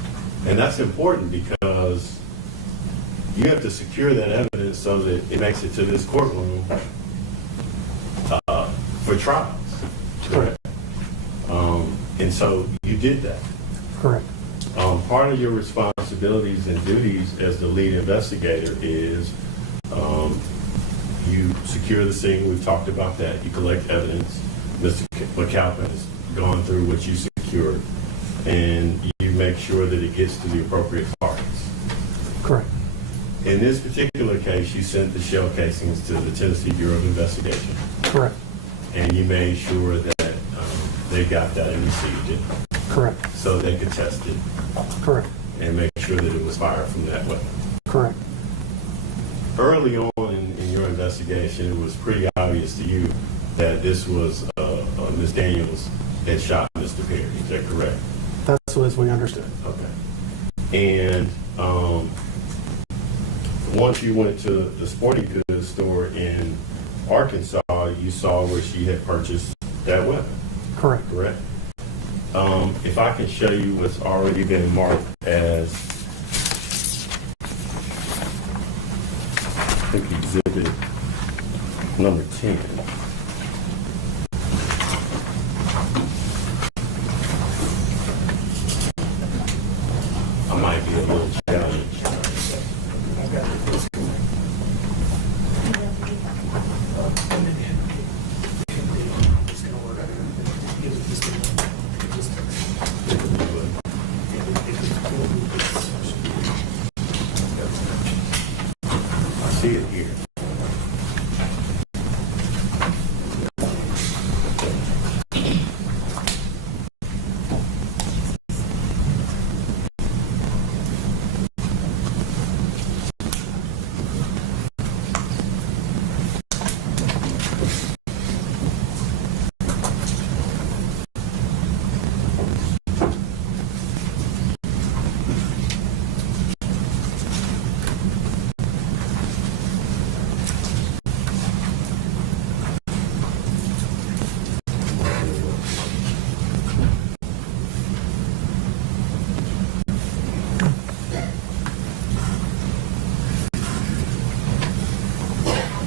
And that's important because you have to secure that evidence so that it makes it to this courtroom for trials. Correct. And so you did that. Correct. Part of your responsibilities and duties as the lead investigator is you secure the scene. We've talked about that. You collect evidence. Mr. McAlpin has gone through what you secured, and you make sure that it gets to the appropriate parties. Correct. In this particular case, you sent the shell casings to the Tennessee Bureau of Investigation. Correct. And you made sure that they got that and received it. Correct. So they could test it. Correct. And make sure that it was fired from that weapon. Correct. Early on in your investigation, it was pretty obvious to you that this was Ms. Daniels had shot Mr. Perry. Is that correct? That's as we understood. Okay. And once you went to the sporting goods store in Arkansas, you saw where she had purchased that weapon. Correct. Correct. If I can show you what's already been marked as, I think, exhibit number 10. I might be a little challenged. I see it here.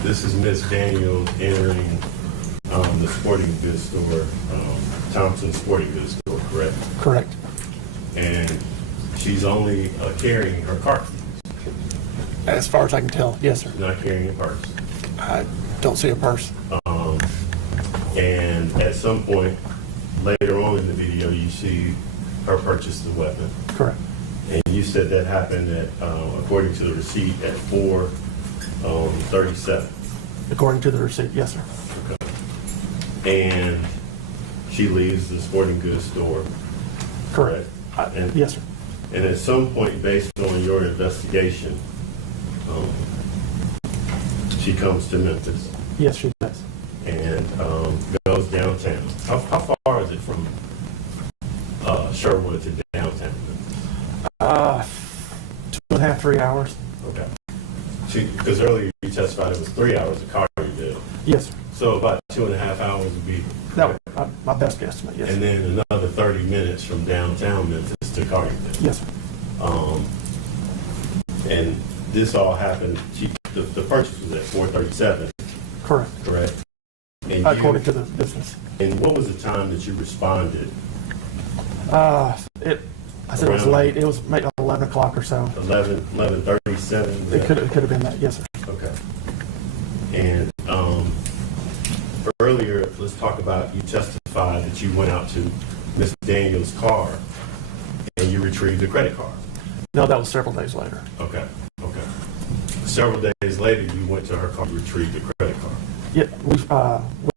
This is Miss Daniels entering the sporting goods store, Thompson Sporting Goods Store, correct? Correct. And she's only carrying her car keys. As far as I can tell, yes, sir. Not carrying a purse. I don't see a purse. And at some point later on in the video, you see her purchase the weapon. Correct. And you said that happened at, according to the receipt, at 4:37. According to the receipt, yes, sir. Okay. And she leaves the sporting goods store. Correct. And, yes, sir. And at some point, based on your investigation, she comes to Memphis. Yes, she does. And goes downtown. How far is it from Sherwood to downtown Memphis? 2.5, 3 hours. Okay. Because earlier you testified it was 3 hours of car you did. Yes, sir. So about 2.5 hours would be. That was my best guesstimate, yes. And then another 30 minutes from downtown Memphis to Carrington. Yes, sir. And this all happened, the purchase was at 4:37, Correct. Correct. And According to the business. And what was the time that you responded? I said it was Around late. It was maybe 11 o'clock or so. 11:37. It could have been that. Yes, sir. Okay. And earlier, let's talk about, you testified that you went out to Miss Daniels' car and you retrieved the credit card. No, that was several days later. Okay. Okay. Several days later, you went to her car to retrieve the credit card. Yeah,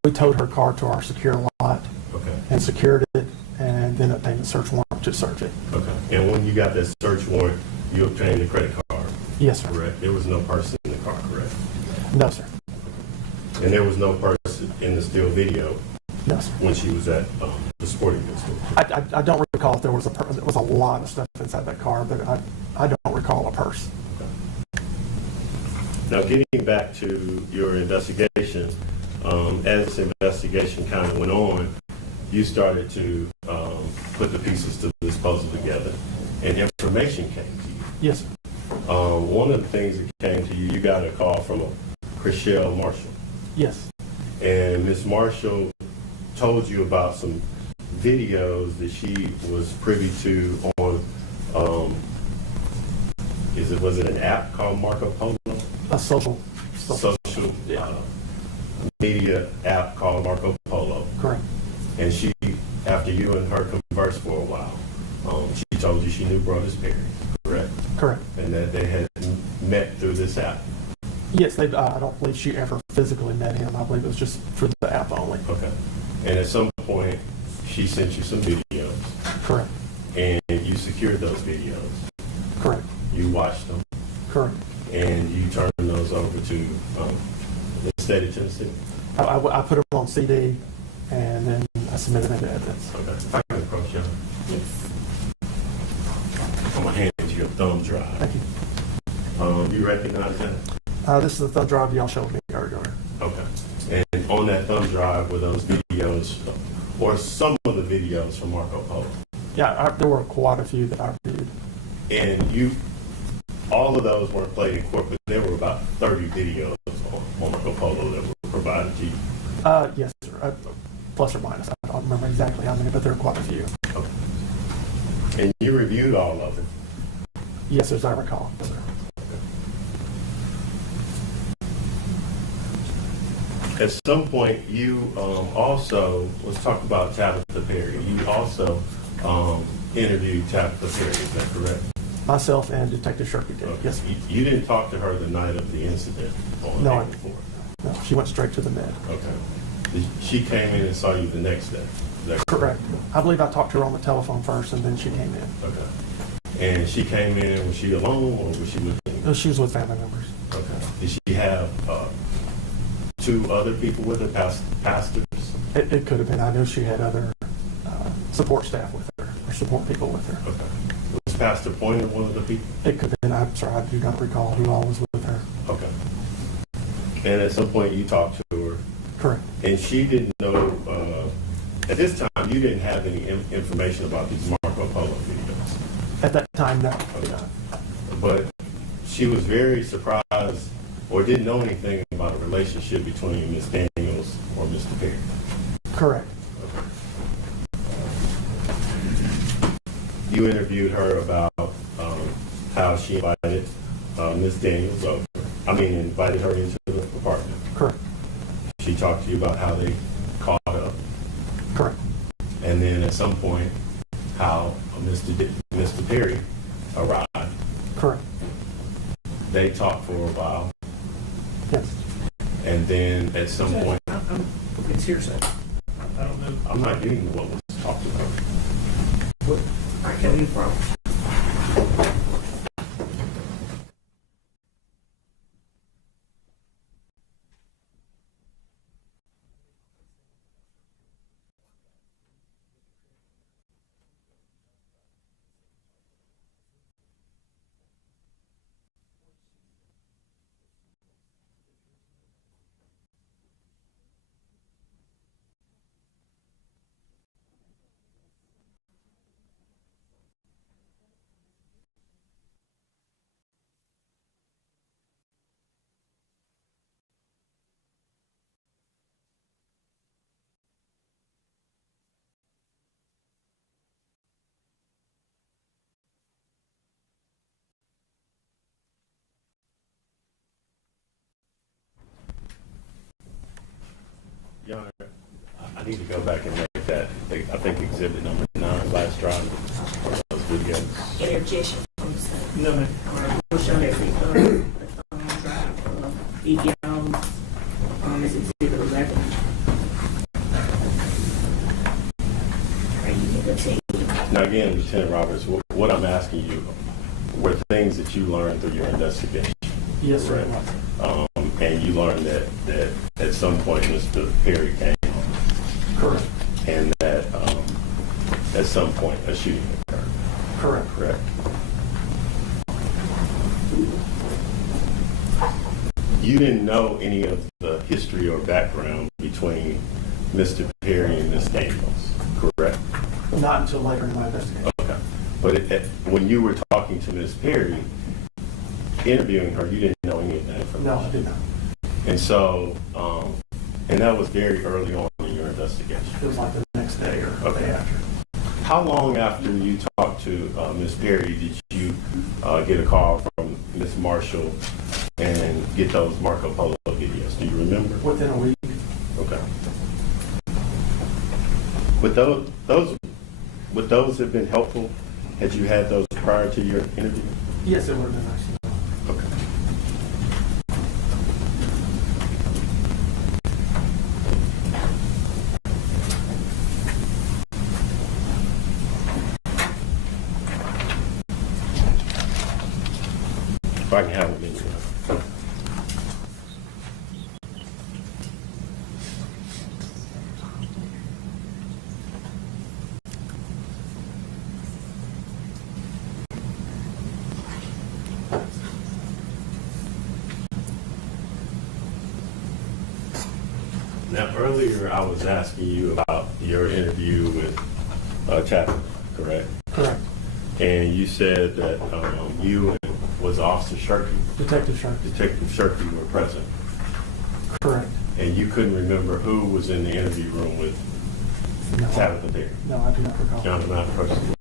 we towed her car to our secure lot. Okay. And secured it, and then obtained a search warrant to search it. Okay. And when you got that search warrant, you obtained the credit card. Yes, sir. Correct. There was no person in the car, correct? No, sir. And there was no person in the still video. No, sir. When she was at the sporting goods store. I don't recall if there was there was a lot of stuff inside that car, but I don't recall a purse. Now, getting back to your investigation, as this investigation kind of went on, you started to put the pieces to this puzzle together, and information came to you. Yes, sir. One of the things that came to you, you got a call from a Chriselle Marshall. Yes. And Miss Marshall told you about some videos that she was privy to on, was it an app called Marco Polo? A social media app called Marco Polo. Correct. And she, after you and her conversed for a while, she told you she knew Brothers Perry, correct? Correct. And that they had met through this app. Yes, I don't believe she ever physically met him. I believe it was just for the app only. Okay. And at some point, she sent you some videos. Correct. And you secured those videos. Correct. You watched them. Correct. And you turned those over to the state of Tennessee. I put them on CD, and then I submitted them to evidence. Okay. If I can approach you. Yes. I'm going to hand you a thumb drive. Thank you. You recognize that? This is the thumb drive y'all showed me earlier. Okay. And on that thumb drive were those videos, or some of the videos from Marco Polo. Yeah, there were quite a few that I reviewed. And all of those weren't played in court, but there were about 30 videos on Marco Polo that were provided to you. Yes, sir. Plus or minus. I don't remember exactly how many, but there were quite a few. Okay. And you reviewed all of them? Yes, as I recall. Yes, sir. At some point, you also, let's talk about Tabitha Perry. You also interviewed Tabitha Perry, is that correct? Myself and Detective Sherky did, yes. You didn't talk to her the night of the incident on No, April 4th? No, she went straight to the med. Okay. She came in and saw you the next day? Is that correct? I believe I talked to her on the telephone first, and then she came in. Okay. And she came in, was she alone, or was she with you? She was with family members. Okay. Did she have two other people with her, pastors? It could have been. I know she had other support staff with her, or support people with her. Okay. Was Pastor Pointer one of the people? It could have been. I'm sorry, I do not recall who all was with her. Okay. And at some point you talked to her? Correct. And she didn't know, at this time, you didn't have any information about these Marco Polo videos? At that time, no. Okay. But she was very surprised, or didn't know anything about a relationship between Ms. Daniels or Mr. Perry? Correct. You interviewed her about how she invited Ms. Daniels over. Invited her into the apartment. Correct. She talked to you about how they caught up. Correct. And then at some point, how Mr. Perry arrived. Correct. They talked for a while. Yes. And then at some point, It's hearsay. I don't know. I'm not getting what was talked about. What? I can't even promise. need to go back and make that, I think exhibit number 9, flash drive, those videos. Any objection from the staff? No, ma'am. All right, we'll show that drive videos is exhibit 11. All right, you can continue. Now again, Lieutenant Roberts, what I'm asking you were things that you learned through your investigation. Yes, sir. Right? And you learned that at some point Mr. Perry came home. Correct. And that at some point a shooting occurred. Correct. Correct. You didn't know any of the history or background between Mr. Perry and Ms. Daniels, correct? Not until later in my investigation. Okay. But when you were talking to Ms. Perry, interviewing her, you didn't know any of that information? No, I did not. And so, and that was very early on in your investigation? It was like the next day or the day after. How long after you talked to Ms. Perry did you get a call from Ms. Marshall and get those Marco Polo videos? Do you remember? Within a week. Okay. Would those have been helpful had you had those prior to your interview? Yes, it would have been nice. Okay. If I can have a minute. Now, earlier I was asking you about your interview with Chapman, correct? Correct. And you said that you and was Officer Sharkey? Detective Sharkey. Detective Sharkey were present. Correct. And you couldn't remember who was in the interview room with Tabitha Perry? No, I do not recall. John, am I personally?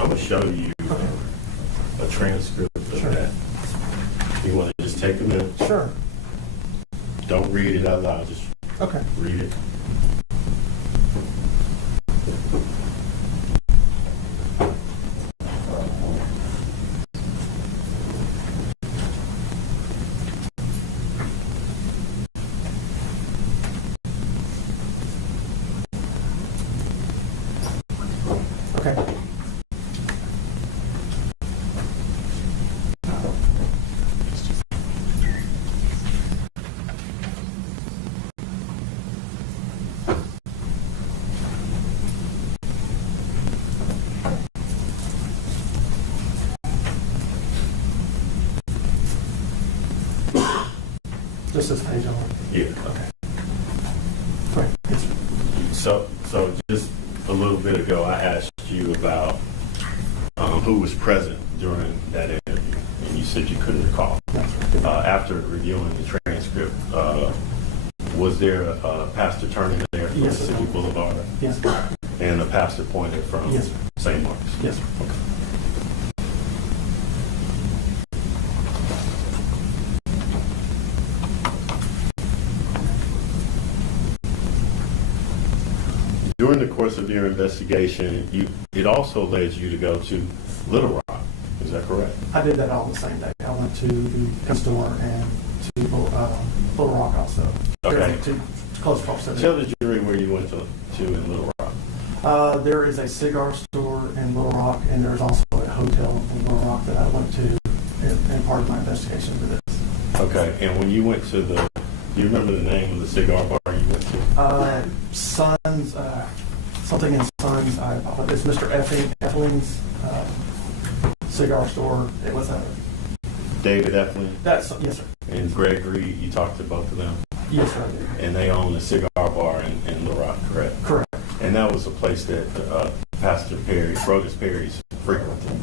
I'm going to show you a transcript of that. You want to just take a minute? Sure. Don't read it out loud, just read it. Okay. This is page on. Yeah. Okay. Great. Yes, So just a little bit ago, I asked you about who was present during that interview, and you said you couldn't recall. After reviewing the transcript, was there a pastor turning there from Mississippi Boulevard? Yes. And a pastor pointed from St. Mark's? Yes. Okay. During the course of your investigation, it also led you to go to Little Rock. Is that correct? I did that all the same day. I went to the gun store and to Little Rock also. Okay. To close proximity. Tell the jury where you went to in Little Rock. There is a cigar store in Little Rock, and there's also a hotel in Little Rock that I went to in part of my investigation for this. Okay, and when you went to do you remember the name of the cigar bar you went to? Sons, something in Sons. It's Mr. Effeling's cigar store. It was a David Effeling? Yes, sir. And Gregory, you talked to both of them? Yes, sir, I did. And they own a cigar bar in Little Rock, correct? Correct. And that was a place that Pastor Perry, Brodus Perry's frequented?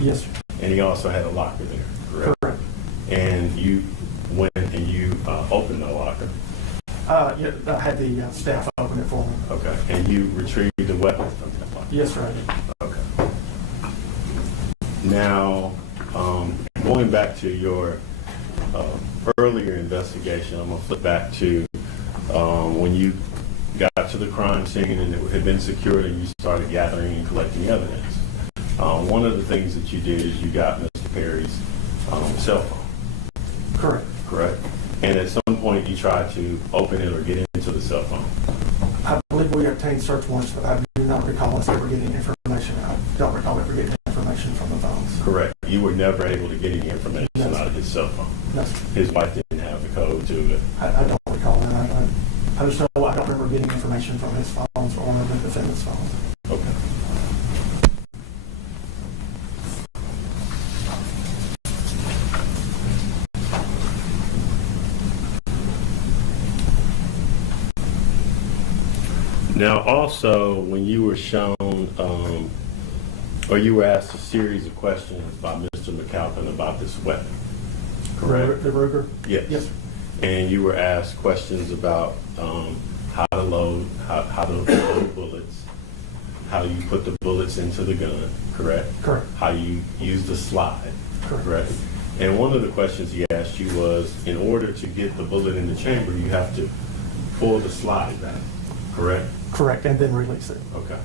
Yes, sir. And he also had a locker there, correct? Correct. And you went and you opened the locker? Yeah, I had the staff open it for me. Okay. And you retrieved the weapon from that locker? Yes, sir, I did. Okay. Now, going back to your earlier investigation, I'm going to flip back to when you to the crime scene and it had been secured and you started gathering and collecting evidence. One of the things that you did is you got Mr. Perry's cell phone. Correct. Correct. And at some point you tried to open it or get into the cell phone. I believe we obtained search warrants, but I do not recall us ever getting information out. Don't recall ever getting information from the phones. Correct. You were never able to get any information out of his cell phone. No, sir. His wife didn't have the code to it. I don't recall that. I just know I don't remember getting information from his phones or the defendant's phones. Okay. Now, also, when you were shown, or you were asked a series of questions by Mr. McAlpin about this weapon, correct? The Ruger? Yes. Yes, sir. And you were asked questions about how to load bullets, how you put the bullets into the gun, correct? Correct. How you use the slide, Correct. And one of the questions he asked you was, in order to get the bullet in the chamber, you have to pull the slide back, correct? Correct, and then release it. Okay.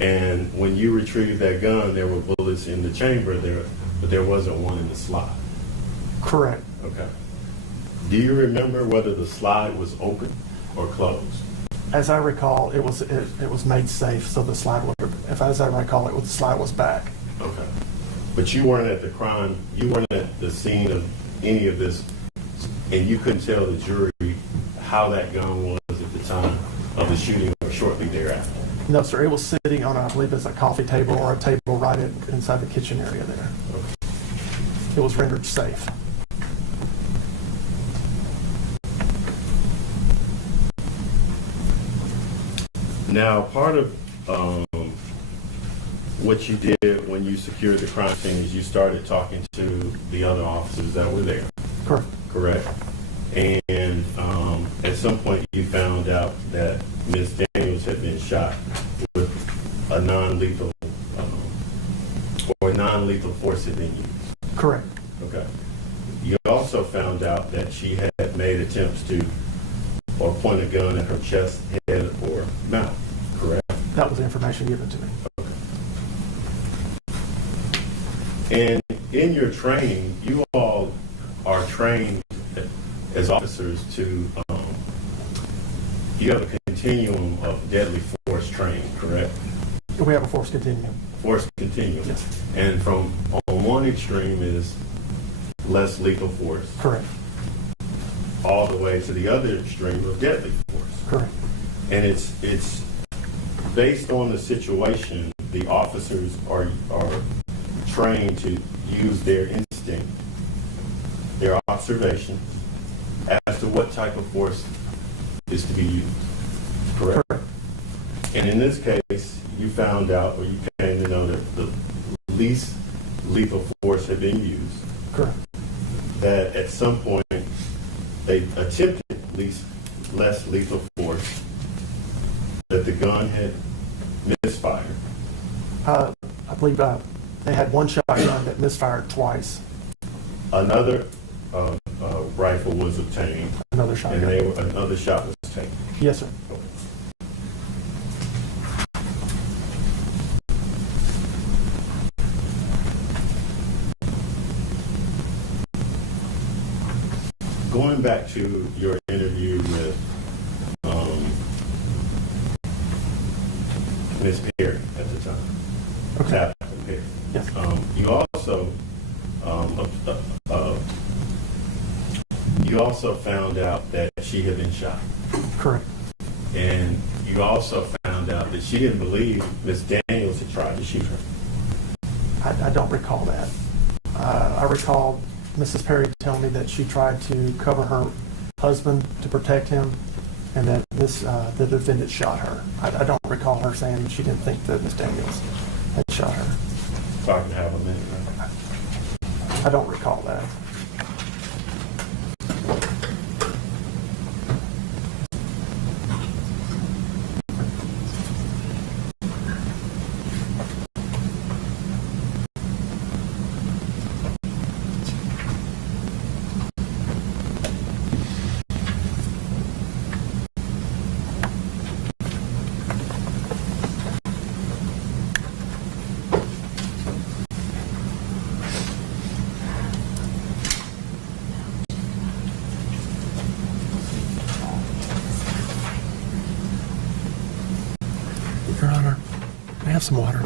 And when you retrieved that gun, there were bullets in the chamber there, but there wasn't one in the slide. Correct. Okay. Do you remember whether the slide was open or closed? As I recall, it was made safe, so the slide would have, as I recall, the slide was back. Okay. But you weren't at the crime, you weren't at the scene of any of this, and you couldn't tell the jury how that gun was at the time of the shooting or shortly thereafter? No, sir. It was sitting on, I believe it's a coffee table or a table right inside the kitchen area there. Okay. It was rendered safe. Now, part of what you did when you secured the crime scene is you started talking to the other officers that were there. Correct. Correct. And at some point you found out that Ms. Daniels had been shot with a non-lethal force had been used. Correct. Okay. You also found out that she had made attempts to or point a gun at her chest, head, or mouth. Correct. That was the information given to me. Okay. And in your training, you all are trained as officers to, you have a continuum of deadly force training, correct? We have a force continuum. Force continuum. Yes. And from on one extreme is less lethal force. Correct. All the way to the other extreme of deadly force. Correct. And it's based on the situation, the officers are trained to use their instinct, their observation, as to what type of force is to be used. Correct? Correct. And in this case, you found out, or you came to know that the least lethal force had been used. Correct. That at some point they attempted less lethal force, that the gun had misfired. I believe they had one shotgun that misfired twice. Another rifle was obtained. Another shotgun. And another shot was taken. Yes, sir. Okay. Going back to your interview with Ms. Perry at the time, Okay. Captain Perry. Yes. You also found out that she had been shot. Correct. And you also found out that she didn't believe Ms. Daniels had tried to shoot her. I don't recall that. I recall Mrs. Perry telling me that she tried to cover her husband to protect him, and that the defendant shot her. I don't recall her saying she didn't think that Ms. Daniels had shot her. So I can have a minute, right? I don't recall that. Your Honor, may I have some water?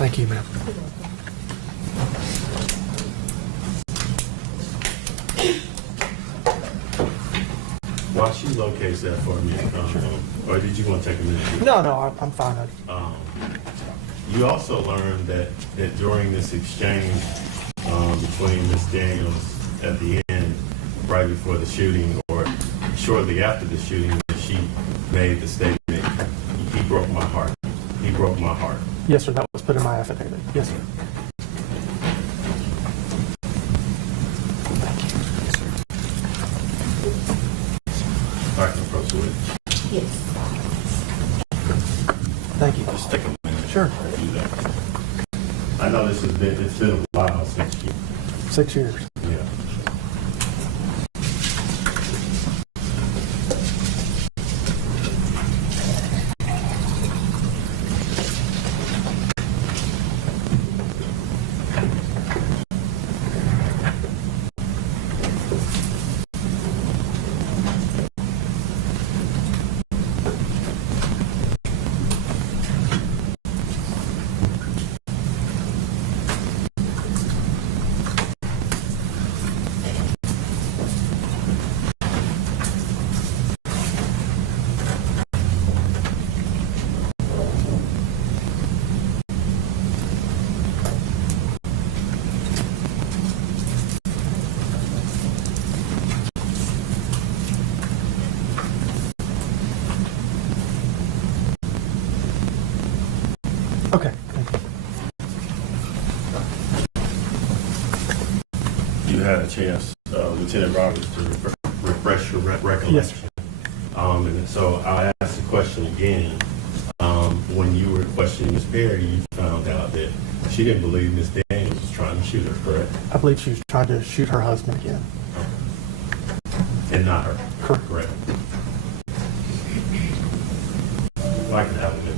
Thank you, ma'am. While she locates that for me, or did you want to take a minute? No, I'm fine. You also learned that during this exchange between Ms. Daniels at the end, right before the shooting, or shortly after the shooting, that she made the statement, "He broke my heart. He broke my heart." Yes, sir. That was put in my affidavit. Yes, sir. All right, proceed. Yes. Thank you. Just take a minute. Sure. to do that. I know it's been a while since you. 6 years. Yeah. Okay. Thank you. You had a chance, Lieutenant Roberts, to refresh your recollection. Yes, sir. And so I'll ask the question again. When you were questioning Ms. Perry, you found out that she didn't believe Ms. Daniels was trying to shoot her, correct? I believe she was trying to shoot her husband again. And not her. Correct. If I can have a minute.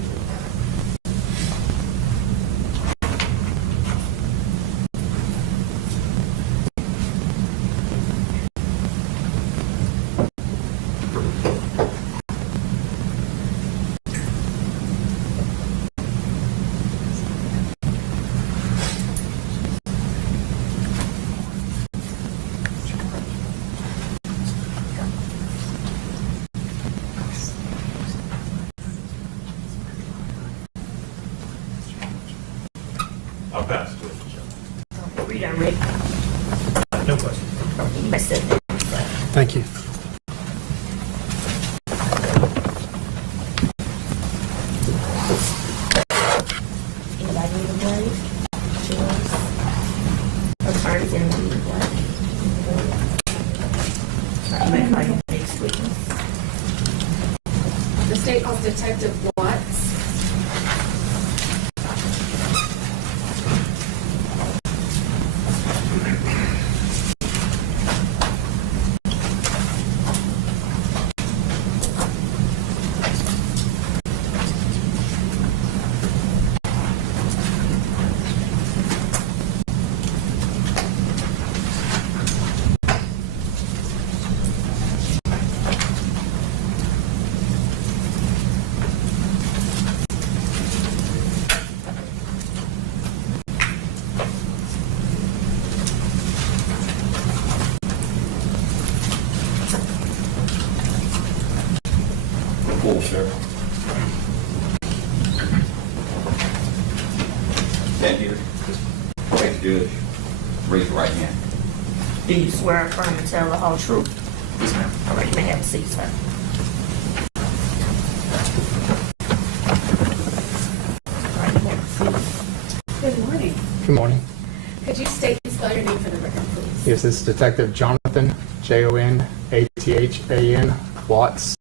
I'll pass it to you. Read and read. No question. You may sit there. Thank you. Anybody need a break? Attorneys in the break. You may call your next witness. The state calls Detective Watts. Cool, sir. Stand here. Face judge. Raise your right hand. Do you swear affirm to tell the whole truth? Yes, ma'am. All right, you may have a seat, sir. All right, you may have a seat. Good morning. Good morning. Could you state and spell your name for the record, please? Yes, this is Detective Jonathan, Jonathan, Watts, Watts.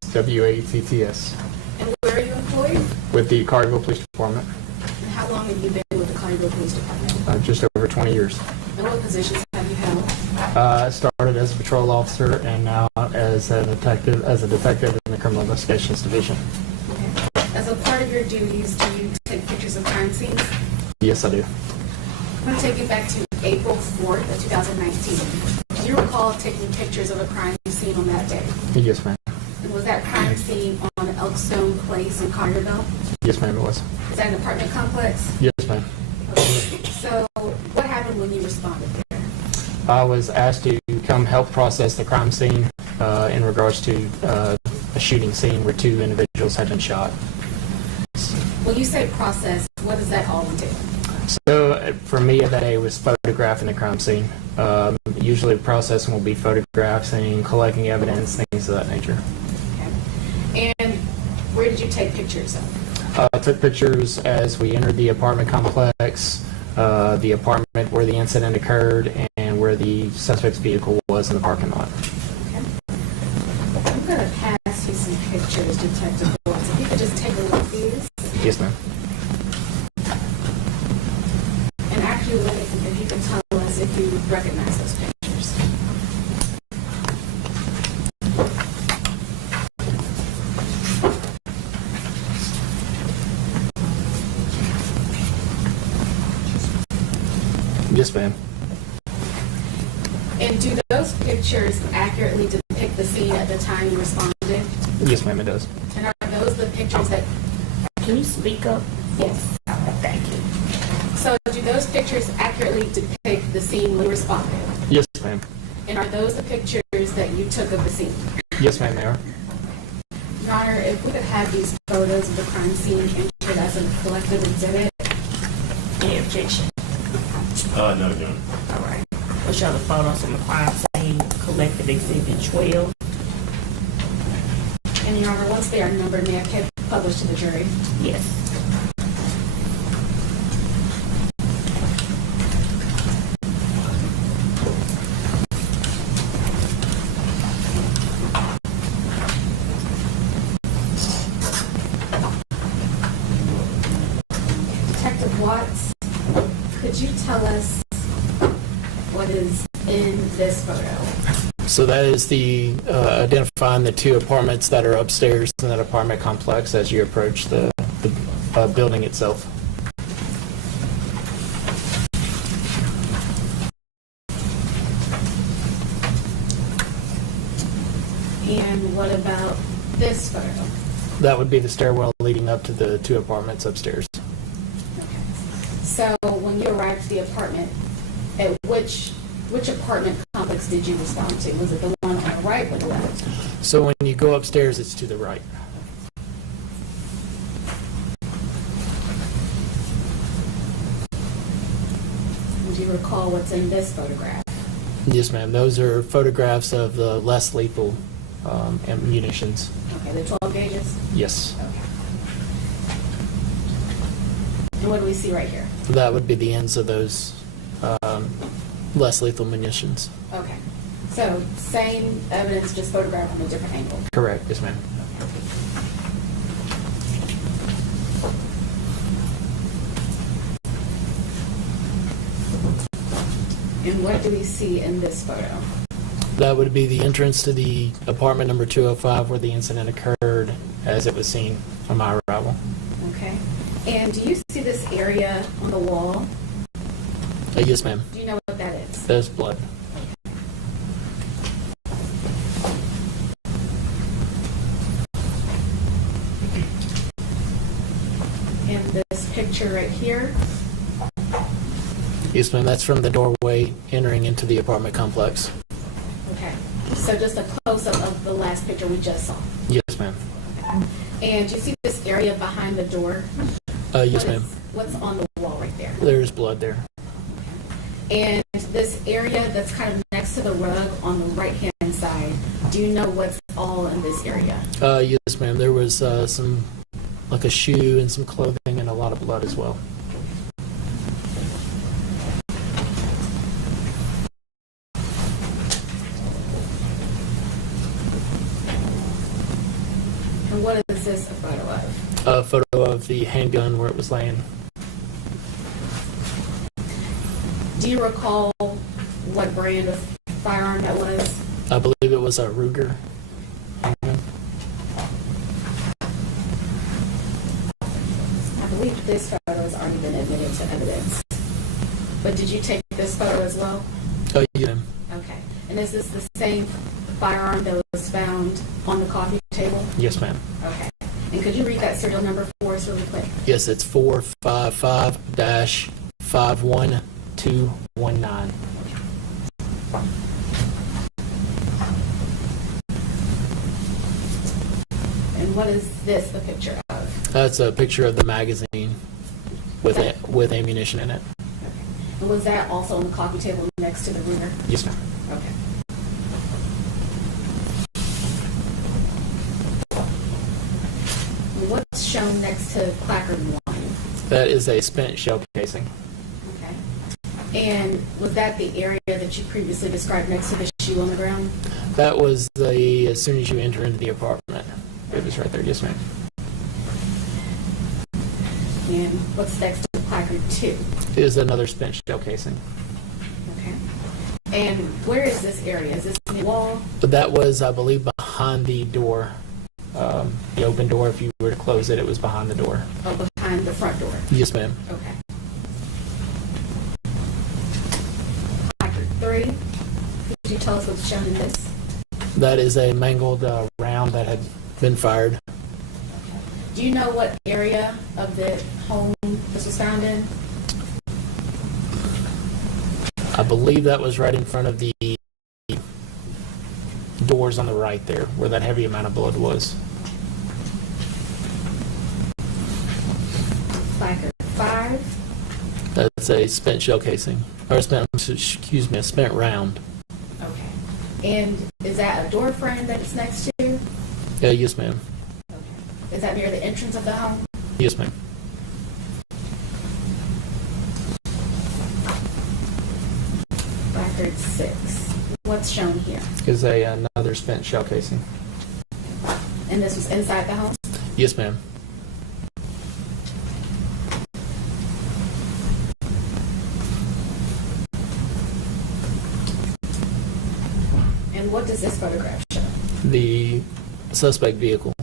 And where are you employed? With the Carterville Police Department. And how long have you been with the Collierville Police Department? Just over 20 years. And what positions have you held? I started as a patrol officer and now as a detective in the Criminal Investigations Division. Okay. As a part of your duties, do you take pictures of crime scenes? Yes, I do. I'm going to take you back to April 4th of 2019. Do you recall taking pictures of a crime scene on that day? Yes, ma'am. And was that crime scene on Elkstone Place in Collierville? Yes, ma'am, it was. Is that an apartment complex? Yes, ma'am. So what happened when you responded there? I was asked to come help process the crime scene in regards to a shooting scene where 2 individuals had been shot. When you say process, what does that all entail? So for me that day was photographing the crime scene. Usually processing will be photographing, collecting evidence, things of that nature. Okay. And where did you take pictures of? I took pictures as we entered the apartment complex, the apartment where the incident occurred, and where the suspect's vehicle was in the parking lot. Okay. I'm going to pass you some pictures, Detective Woods. If you could just take a look at these. Yes, ma'am. And actually, if you can tell us if you recognize those pictures. Yes, ma'am. And do those pictures accurately depict the scene at the time you responded? Yes, ma'am, it does. And are those the pictures that... Can you speak up? Yes. Thank you. So do those pictures accurately depict the scene when you responded? Yes, ma'am. And are those the pictures that you took of the scene? Yes, ma'am, they are. Your Honor, if we could have these photos of the crime scene entered as a collective exhibit. Any objection? No, Your Honor. All right. We'll show the photos from the crime scene, collective exhibit 12. And Your Honor, once they are numbered, may I get published to the jury? Yes. Detective Watts, could you tell us what is in this photo? So that is the identifying the 2 apartments that are upstairs in that apartment complex as you approach the building itself. And what about this photo? That would be the stairwell leading up to the 2 apartments upstairs. So when you arrived at the apartment, at which apartment complex did you respond to? Was it the one on the right or the left? So when you go upstairs, it's to the right. Would you recall what's in this photograph? Yes, ma'am. Those are photographs of the less lethal munitions. Okay, the 12 gauges? Yes. Okay. And what do we see right here? That would be the ends of those less lethal munitions. Okay. So same evidence, just photographed from a different angle. Correct. Yes, ma'am. And what do we see in this photo? That would be the entrance to the apartment number 205 where the incident occurred as it was seen on my arrival. Okay. And do you see this area on the wall? Yes, ma'am. Do you know what that is? There's blood. And this picture right here? Yes, ma'am. That's from the doorway entering into the apartment complex. Okay. So just a close-up of the last picture we just saw. Yes, ma'am. And you see this area behind the door? Yes, ma'am. What's on the wall right there? There's blood there. And this area that's kind of next to the rug on the right-hand side, do you know what's all in this area? Yes, ma'am. There was some, like a shoe and some clothing and a lot of blood as well. And what is this a photo of? A photo of the handgun where it was laying. Do you recall what brand of firearm that was? I believe it was a Ruger handgun. I believe this photo has already been admitted to evidence. But did you take this photo as well? Yeah. Okay. And is this the same firearm that was found on the coffee table? Yes, ma'am. Okay. And could you read that serial number for us really quick? Yes, it's 455-51219. And what is this a picture of? That's a picture of the magazine with ammunition in it. And was that also on the coffee table next to the Ruger? Yes, ma'am. Okay. And what's shown next to placard 1? That is a spent shell casing. Okay. And was that the area that you previously described next to the shoe on the ground? That was as soon as you enter into the apartment. It was right there. Yes, ma'am. And what's next to placard 2? It is another spent shell casing. Okay. And where is this area? Is this in the wall? But that was, I believe, behind the door. The open door, if you were to close it, it was behind the door. Oh, behind the front door? Yes, ma'am. Okay. Placard 3. Could you tell us what's shown in this? That is a mangled round that had been fired. Do you know what area of the home this was found in? I believe that was right in front of the doors on the right there, where that heavy amount of blood was. Placard 5. That's a spent shell casing, or a spent round. Okay. And is that a door frame that it's next to? Yes, ma'am. Is that near the entrance of the home? Yes, ma'am. Placard 6. What's shown here? Is another spent shell casing. And this was inside the home? Yes, ma'am. And what does this photograph show? The suspect vehicle.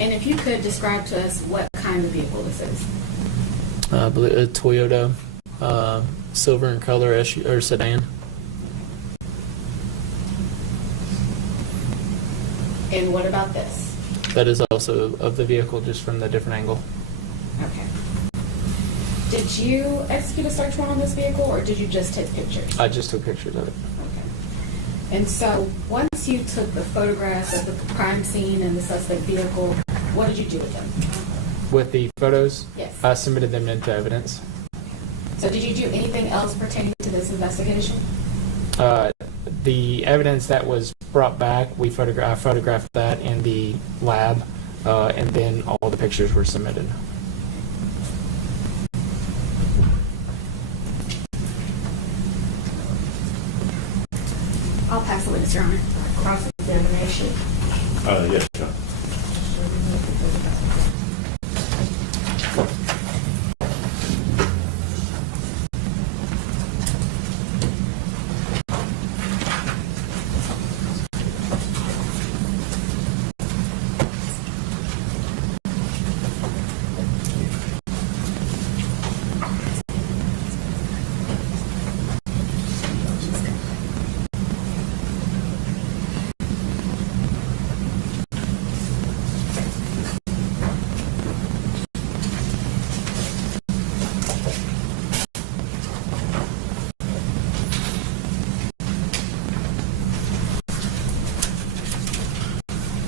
And if you could describe to us what kind of vehicle this is? I believe a Toyota silver in color or sedan. And what about this? That is also of the vehicle, just from the different angle. Okay. Did you execute a search warrant on this vehicle, or did you just take pictures? I just took pictures of it. And so once you took the photographs of the crime scene and the suspect vehicle, what did you do with them? With the photos, Yes. I submitted them into evidence. So did you do anything else pertaining to this investigation? The evidence that was brought back, I photographed that in the lab, and then all the pictures were submitted. I'll pass the witness, Your Honor. Cross-examination. Yes, John.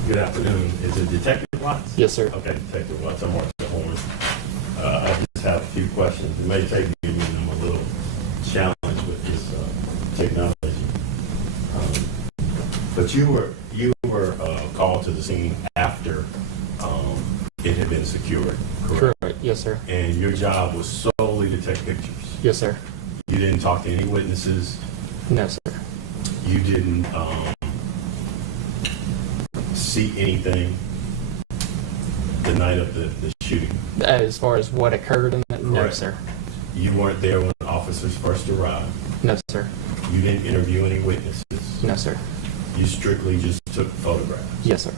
Good afternoon. Is it Detective Watts? Yes, sir. Okay, Detective Watts. I'm Mark Horn. I just have a few questions. It may take me a little challenge with this technology. But you were called to the scene after it had been secured, correct? Correct. Yes, sir. And your job was solely to take pictures. Yes, sir. You didn't talk to any witnesses. No, sir. You didn't see anything the night of the shooting. As far as what occurred in that, no, Correct. sir. You weren't there when officers first arrived. No, sir. You didn't interview any witnesses. No, sir. You strictly just took photographs. Yes, sir.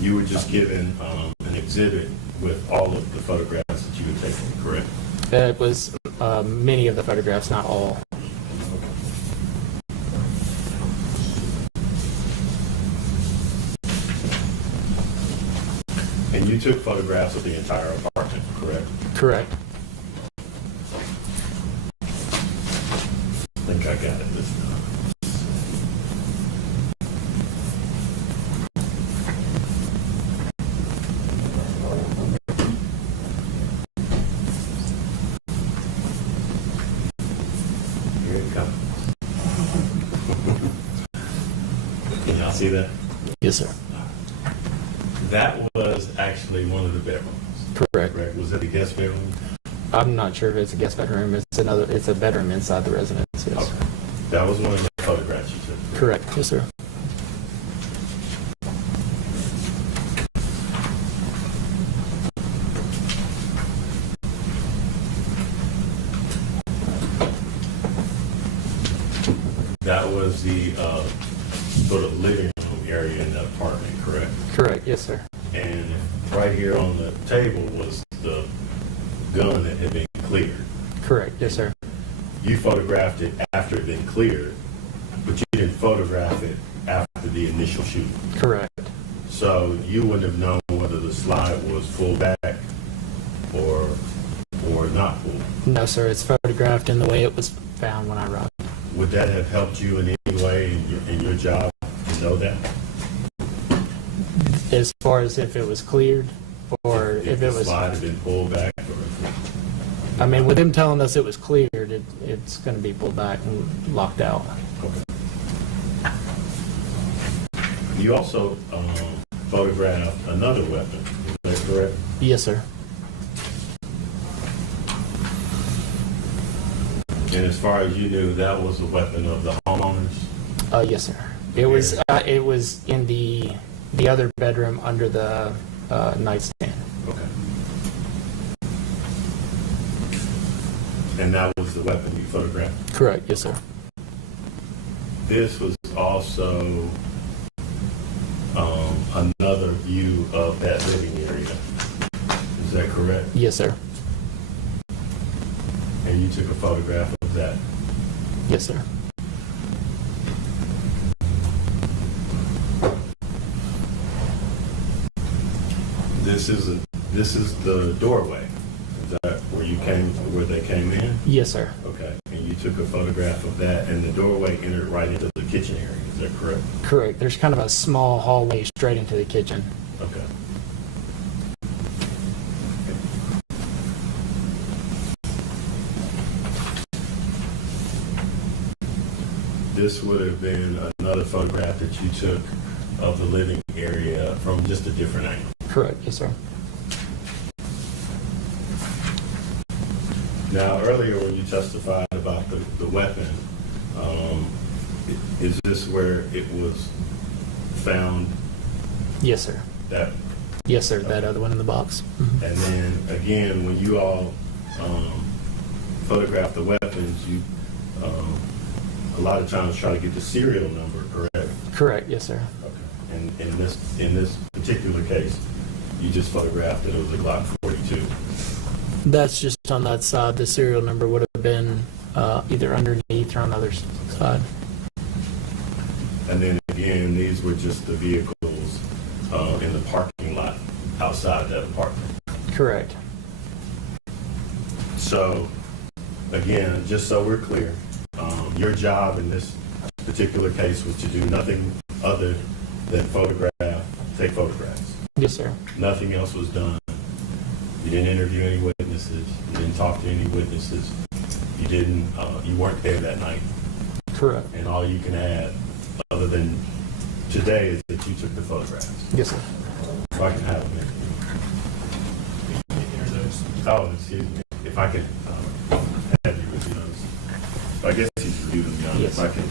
You were just given an exhibit with all of the photographs that you had taken, correct? It was many of the photographs, not all. And you took photographs of the entire apartment, correct? Correct. I think I got it this time. Here it comes. Can y'all see that? Yes, sir. That was actually one of the bedrooms. Correct. Was it the guest bedroom? I'm not sure if it's a guest bedroom. It's a bedroom inside the residence. Yes. Okay. That was one of the photographs you took. Correct. Yes, sir. That was the sort of living room area in that apartment, correct? Correct. Yes, sir. And right here on the table was the gun that had been cleared. Correct. Yes, sir. You photographed it after it had been cleared, but you didn't photograph it after the initial shooting. Correct. So you wouldn't have known whether the slide was pulled back or not pulled. No, sir. It's photographed in the way it was found when I arrived. Would that have helped you in any way in your job to know that? As far as if it was cleared, or if it the was, slide had been pulled back, or I mean, with them telling us it was cleared, it's going to be pulled back and locked out. okay. You also photographed another weapon. Is that correct? Yes, sir. And as far as you knew, that was a weapon of the homeowners? Yes, sir. It was in the other bedroom under the nightstand. Okay. And that was the weapon you photographed? Correct. Yes, sir. This was also another view of that living area. Is that correct? Yes, sir. And you took a photograph of that? Yes, sir. This is the doorway. Is that where they came in? Yes, sir. Okay. And you took a photograph of that, and the doorway entered right into the kitchen area. Is that correct? Correct. There's kind of a small hallway straight into the kitchen. Okay. This would have been another photograph that you took of the living area from just a different angle. Correct. Yes, sir. Now, earlier when you testified about the weapon, is this where it was found? Yes, sir. That. Yes, sir. That other one in the box. Mm-hmm. And then again, when you all photograph the weapons, you a lot of times try to get the serial number, correct? Correct. Yes, sir. Okay. And in this particular case, you just photographed that it was a Glock 42. That's just on that side. The serial number would have been either underneath or on the other side. And then again, these were just the vehicles in the parking lot outside that apartment. Correct. So, again, just so we're clear, your job in this particular case was to do nothing other than take photographs. Yes, sir. Nothing else was done. You didn't interview any witnesses. You didn't talk to any witnesses. You weren't there that night. Correct. And all you can add, other than today, is that you took the photographs. Yes, sir. If I can have them. Oh, excuse me. If I could have you review those. I guess he's reviewed them, John. Yes. If I can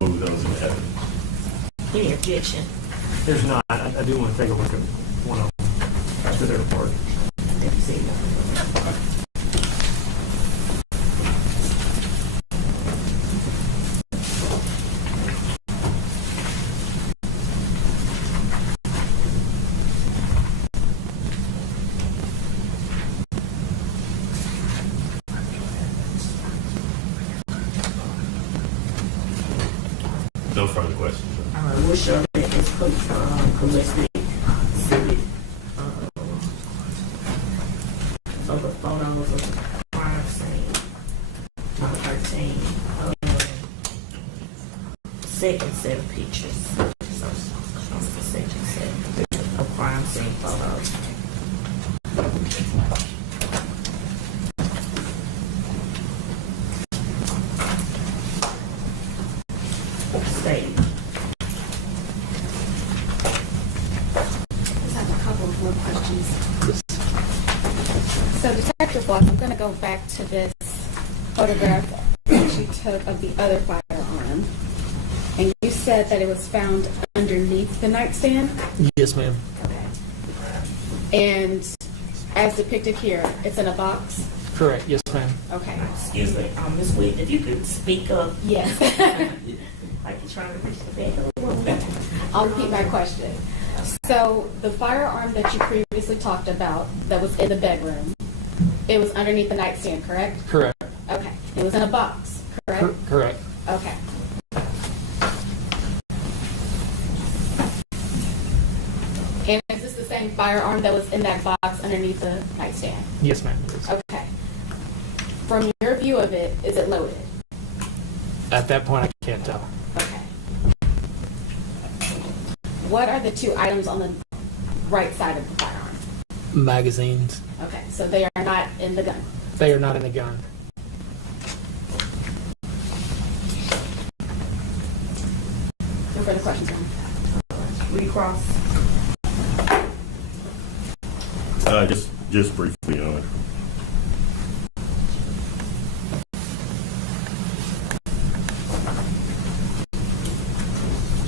move those into evidence. Any objection? There's not. I do want to take a look at one of them after their report. If you see that. No further questions. All right, we'll show that it's collected exhibit of the photos of the crime scene. Number 13. Second set of pictures. So, the second set of crime scene photos. State. I just have a couple of more questions. So, Detective Block, I'm going to go back to this photograph that you took of the other firearm. And you said that it was found underneath the nightstand? Yes, ma'am. And as depicted here, it's in a box? Correct. Yes, ma'am. Okay. Excuse me, Ms. Whitney, if you could speak up. Yes. Like you're trying to reach the back. I'll repeat my question. So the firearm that you previously talked about that was in the bedroom, it was underneath the nightstand, correct? Correct. Okay. It was in a box, correct? Correct. Okay. And is this the same firearm that was in that box underneath the nightstand? Yes, ma'am. Okay. From your view of it, is it loaded? At that point, I can't tell. Okay. What are the two items on the right side of the firearm? Magazines. Okay, so they are not in the gun. They are not in the gun. No further questions, ma'am. Recross. Just briefly, Your Honor.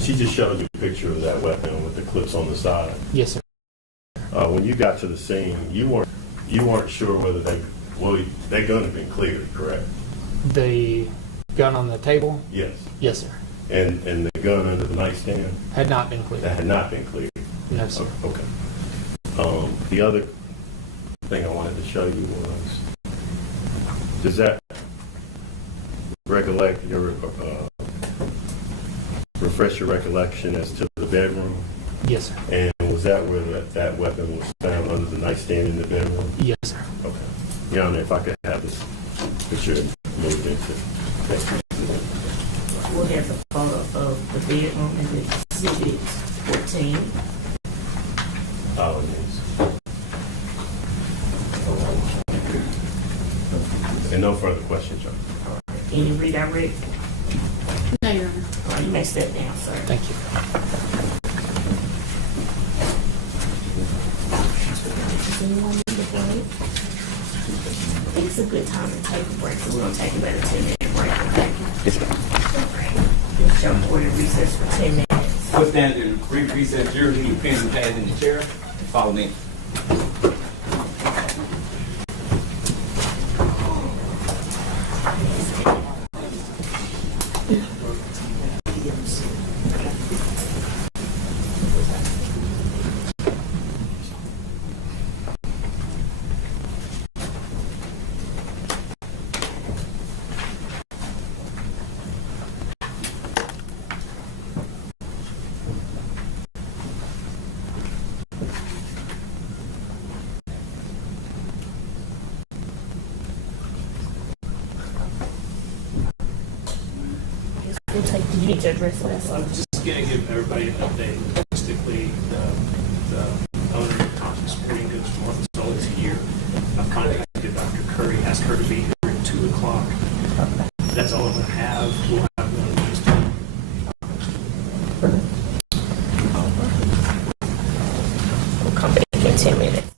She just showed you a picture of that weapon with the clips on the side. Yes, sir. When you got to the scene, you weren't sure whether that gun had been cleared, correct? The gun on the table? Yes. Yes, sir. And the gun under the nightstand? Had not been cleared. That had not been cleared. No, sir. Okay. The other thing I wanted to show you was, does that refresh your recollection as to the bedroom? Yes, sir. And was that where that weapon was found, under the nightstand in the bedroom? Yes, sir. Okay. Your Honor, if I could have this picture moved into. Thank you. We'll have the photo of the bedroom and the exhibit 14. Oh, yes. And no further questions, Your Honor. Any redirect? No, Your Honor. All right, you may step down, sir. Thank you. Does anyone need a break? I think it's a good time to take a break, so we're going to take about a 10-minute break. Okay? Yes, ma'am. It's your board in recess for 10 minutes. Put down the brief recess, you're leaving your pens and pads in the chair. Follow me. We'll take, you need to address that. I'm just going to give everybody an update. Logistically, the owner of Thompson Sporting Goods from North Soul is here. I've contacted Dr. Curry, asked her to be here at 2 o'clock. That's all I'm going to have. We'll have one of these two. We'll come back in 10 minutes.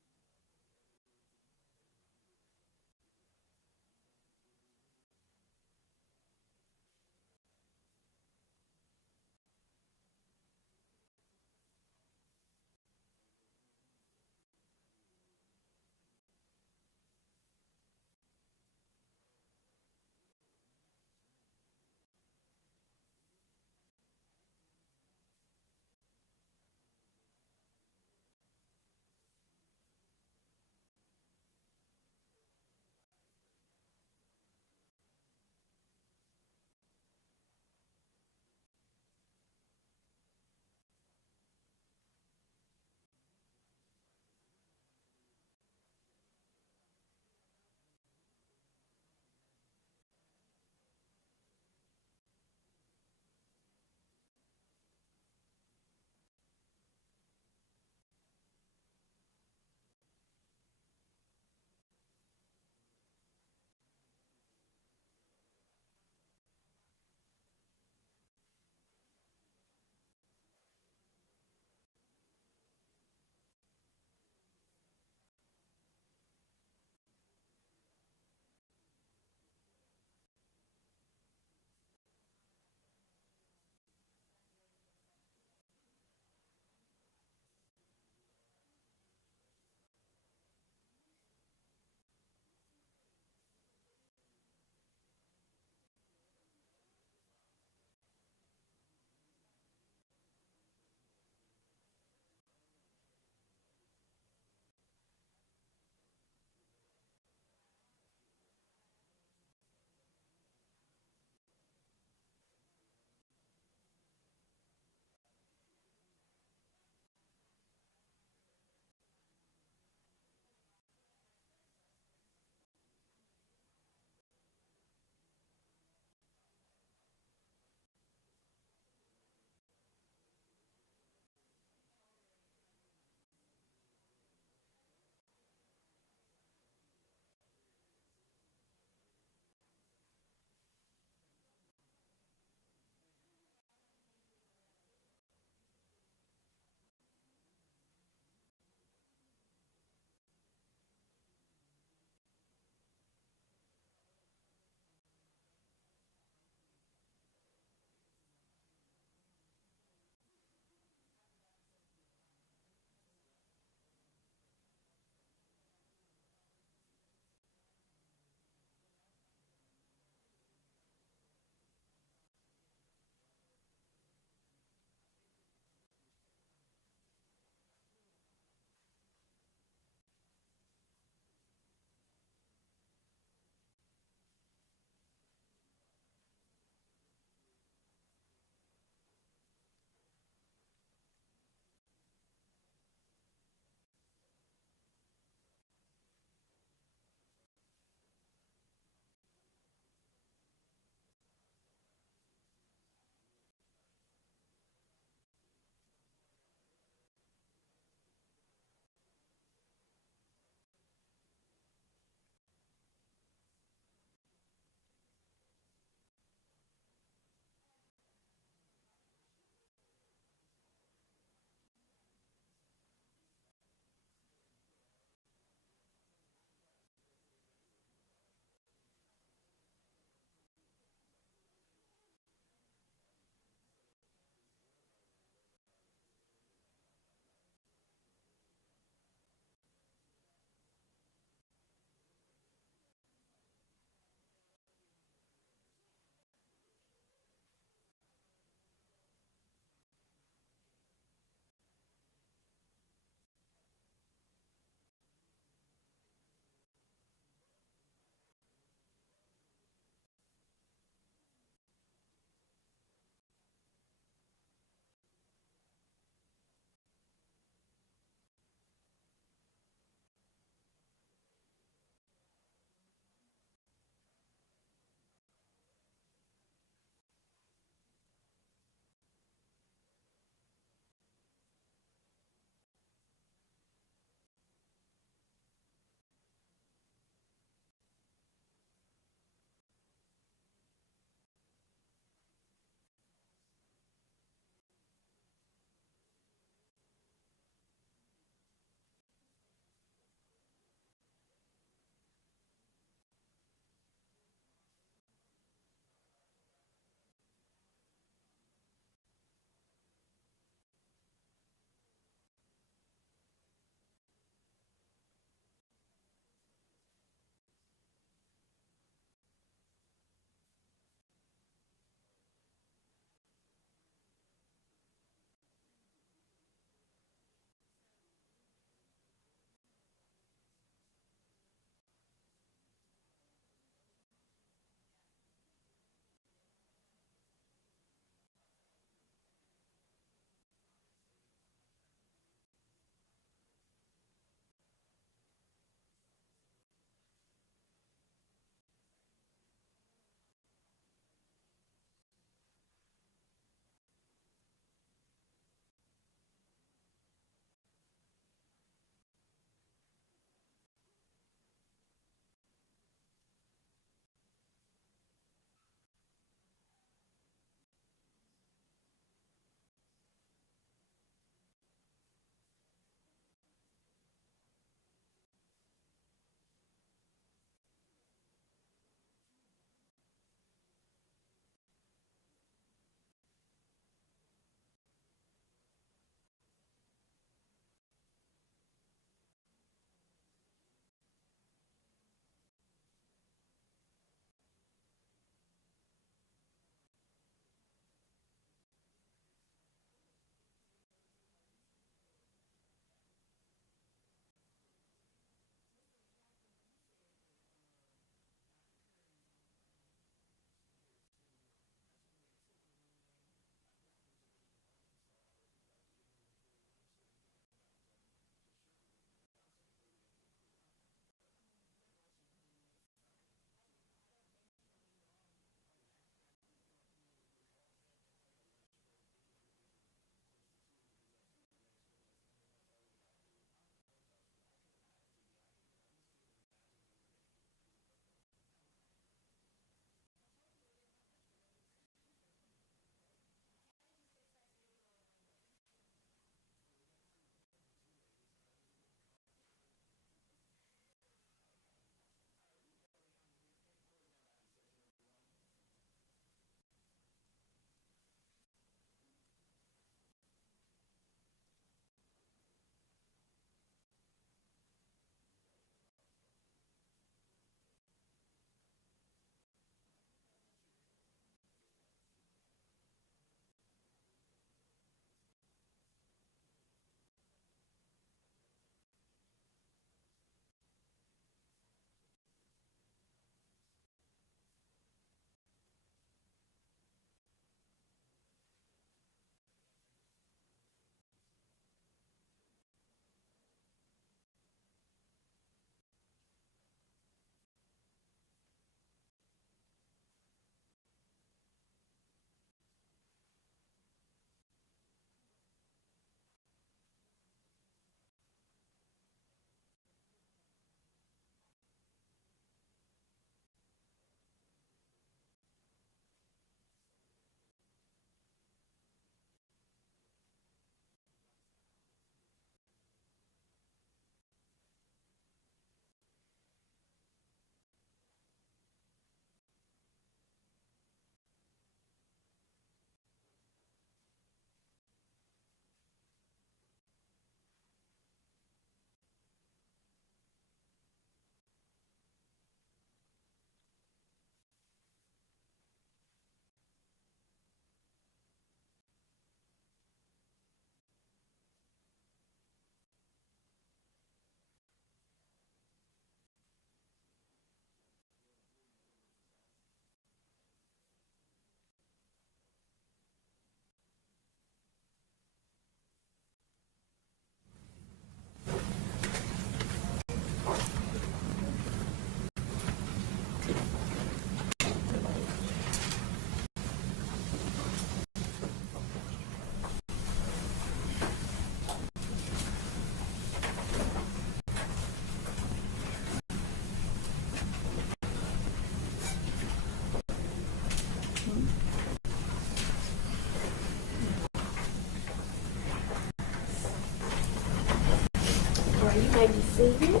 may be seated.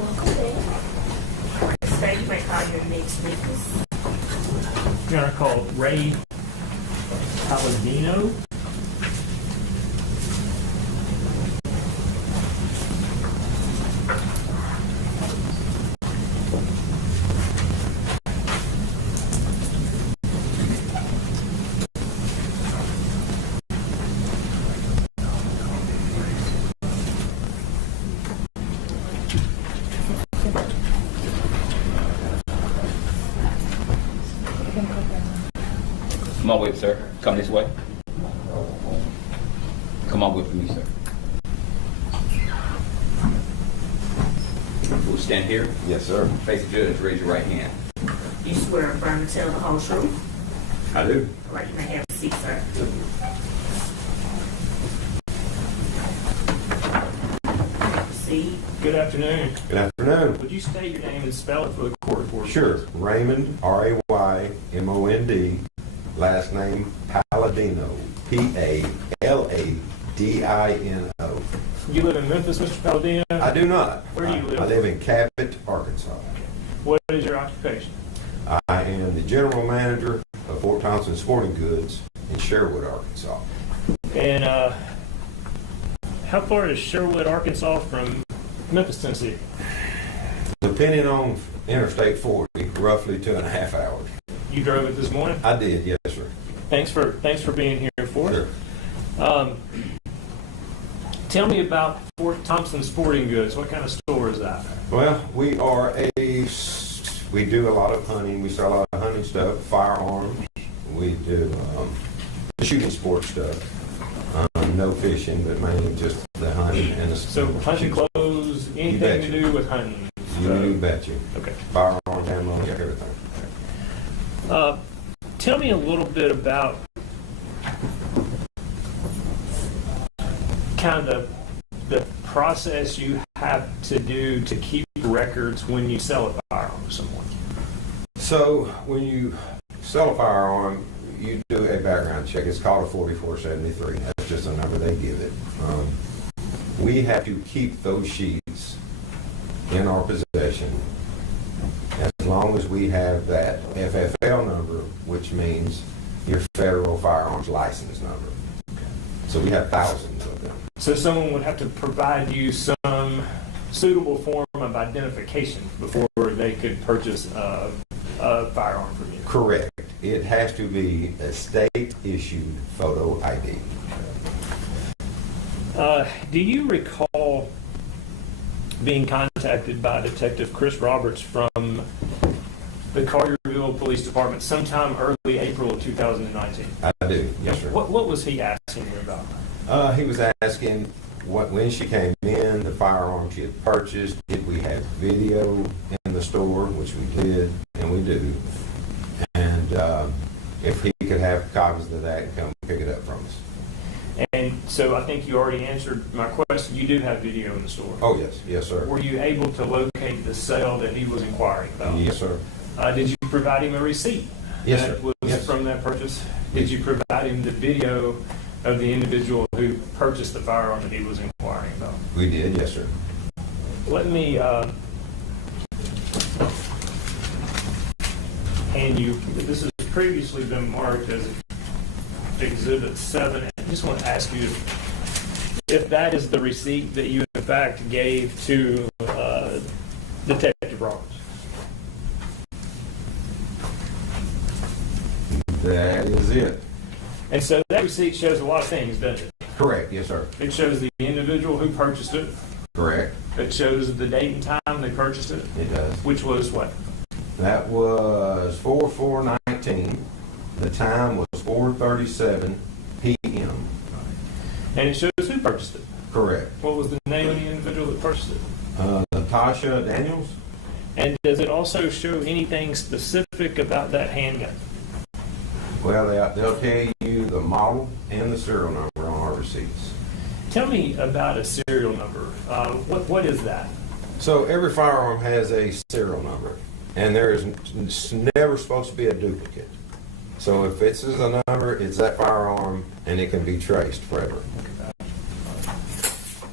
Welcome back. State, you may call your next witness. You're going to call Ray Palladino. Come on with, sir. Come this way. Come on with me, sir. We'll stand here. Yes, sir. Face the judge. Raise your right hand. You swear affirm to tell the whole truth? I do. All right, you may have a seat, sir. See. Good afternoon. Good afternoon. Would you state your name and spell it for the court report? Sure. Raymond, R-A-Y-M-O-N-D. Last name Palladino, P-A-L-A-D-I-N-O. You live in Memphis, Mr. Palladino? I do not. Where do you live? I live in Cabot, Arkansas. What is your occupation? I am the general manager of Fort Thompson Sporting Goods in Sherwood, Arkansas. And how far is Sherwood, Arkansas from Memphis, Tennessee? Depending on Interstate 40, roughly 2.5 hours. You drove it this morning? I did, yes, sir. Thanks for being here for us. Sure. Tell me about Fort Thompson Sporting Goods. What kind of store is that? Well, we do a lot of hunting. We sell a lot of hunting stuff, firearms. We do shooting sports stuff. No fishing, but mainly just the hunting and the. So hunting clothes, anything to do with hunting? You bet you. Okay. Firearms, ammo, everything. Tell me a little bit about kind of the process you have to do to keep records when you sell a firearm to someone. So when you sell a firearm, you do a background check. It's called a 4473. That's just a number they give it. We have to keep those sheets in our possession as long as we have that FFL number, which means your federal firearms license number. So we have thousands of them. So someone would have to provide you some suitable form of identification before they could purchase a firearm from you. Correct. It has to be a state-issued photo ID. Do you recall being contacted by Detective Chris Roberts from the Collierville Police Department sometime early April of 2019? I do, yes, sir. What was he asking you about? He was asking when she came in, the firearm she had purchased, did we have video in the store, which we did, and we do, and if he could have copies of that and come pick it up from us. And so I think you already answered my question. You do have video in the store. Oh, yes. Yes, sir. Were you able to locate the sale that he was inquiring about? Yes, sir. Did you provide him a receipt? Yes, that sir. Was yes. From that purchase? Did you provide him the video of the individual who purchased the firearm that he was inquiring about? We did, yes, sir. Let me hand you, this has previously been marked as Exhibit 7. I just want to ask you if that is the receipt that you in fact gave to Detective Roberts. That is it. And so that receipt shows a lot of things, doesn't it? Correct, yes, sir. It shows the individual who purchased it. Correct. It shows the date and time they purchased it. It does. Which was what? That was 4/4/19. The time was 4:37 p.m. And it shows who purchased it. Correct. What was the name of the individual that purchased it? Natasha Daniels. And does it also show anything specific about that handgun? Well, they'll tell you the model and the serial number on our receipts. Tell me about a serial number. What is that? So every firearm has a serial number, and there is never supposed to be a duplicate. So if this is a number, it's that firearm, and it can be traced forever.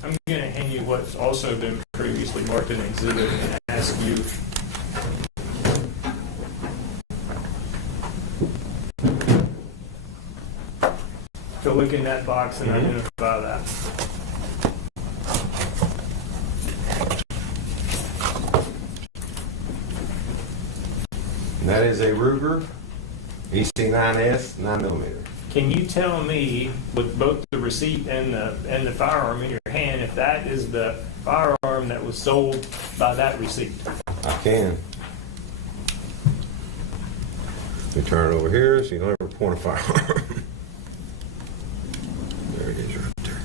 I'm I'm going to hand you what's also been previously marked in exhibit and ask you. To look in that box and identify that. And that is a Ruger EC9S 9mm. Can you tell me, with both the receipt and the firearm in your hand, if that is the firearm that was sold by that receipt? I can. Let me turn it over here so you don't ever point a firearm. There it is right there.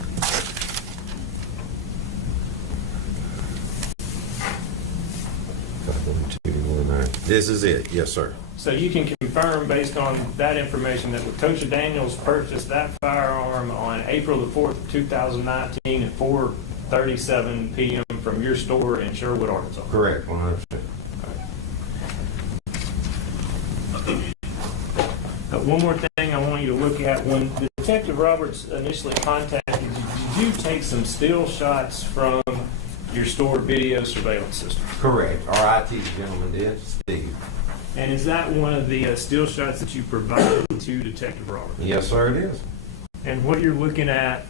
This is it, yes, sir. So you can confirm, based on that information, that Latosha Daniels purchased that firearm on April the 4th, 2019 at 4:37 p.m. from your store in Sherwood, Arkansas? Correct, 100%. One more thing I want you to look at. When Detective Roberts initially contacted you, did you take some still shots from your store video surveillance system? Correct. Our IT gentleman did, Steve. And is that one of the still shots that you provided to Detective Roberts? Yes, sir, it is. And what you're looking at,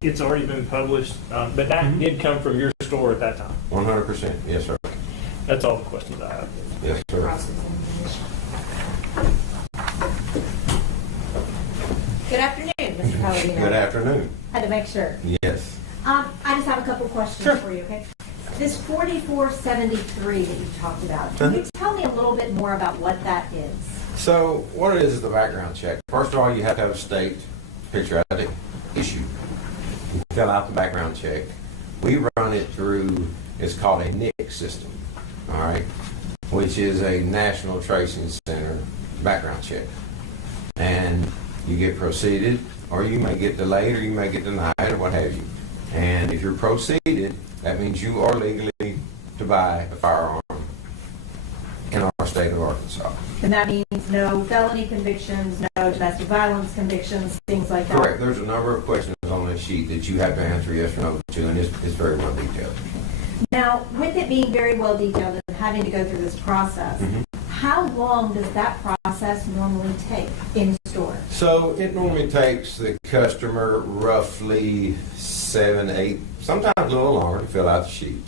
it's already been published, but that did come from your store at that time? 100%, yes, sir. That's all the questions I have. Yes, sir. Good afternoon, Mr. Palladino. Good afternoon. Had to make sure. Yes. I just have a couple questions for you, okay? This 4473 that you talked about, can you tell me a little bit more about what that is? So what it is the background check. First of all, you have to have a state picture ID issued. You fill out the background check. We run it through, it's called a NIC system, all right, which is a National Tracing Center background check. And you get proceeded, or you may get delayed, or you may get denied, or what have you. And if you're proceeded, that means you are legally to buy a firearm in our state of Arkansas. And that means no felony convictions, no domestic violence convictions, things like that? Correct. There's a number of questions on this sheet that you have to answer yes or no to, and it's very well detailed. Now, with it being very well detailed and having to go through this process, how long does that process normally take in store? So it normally takes the customer roughly 7, 8, sometimes a little longer to fill out the sheet.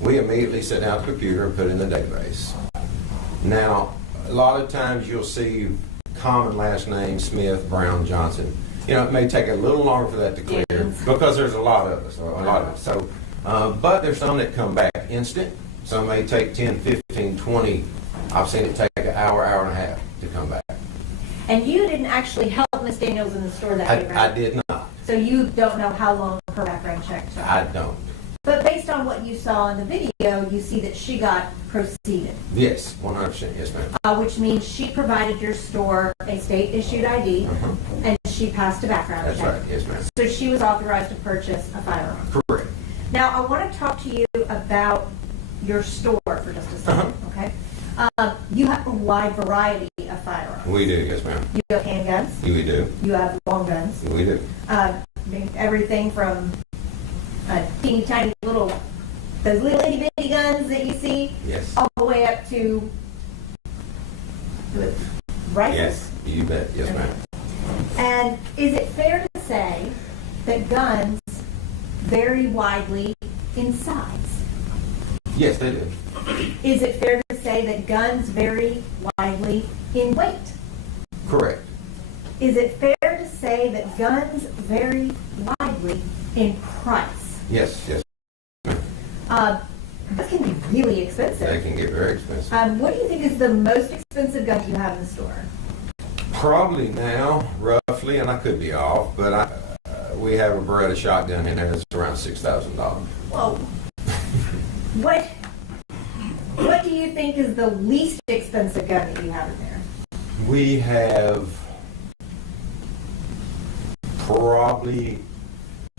We immediately sit down at the computer and put it in the database. Now, a lot of times you'll see common last names, Smith, Brown, Johnson. You know, it may take a little longer for that to clear because there's a lot of us, So, but there's some that come back instant. Some may take 10, 15, 20. I've seen it take an hour, hour and a half to come back. And you didn't actually help Miss Daniels in the store that day, right? I did not. So you don't know how long her background check took? I don't. But based on what you saw in the video, you see that she got proceeded. Yes, 100%. Yes, ma'am. Which means she provided your store a state-issued ID, and she passed a background check. That's right. Yes, ma'am. So she was authorized to purchase a firearm. Correct. Now, I want to talk to you about your store for just a second, okay? You have a wide variety of firearms. We do, yes, ma'am. You have handguns. We do. You have long guns. We do. Everything from teeny tiny little, those little itty bitty guns that you see, yes, all the way up to rifles. Yes, you bet. Yes, ma'am. And is it fair to say that guns vary widely in size? Yes, they do. Is it fair to say that guns vary widely in weight? Correct. Is it fair to say that guns vary widely in price? Yes, yes. This can be really expensive. They can get very expensive. What do you think is the most expensive gun you have in the store? Probably now, roughly, and I could be off, but we have a Beretta shotgun in there that's around $6,000. Whoa. What do you think is the least expensive gun that you have in there? We have probably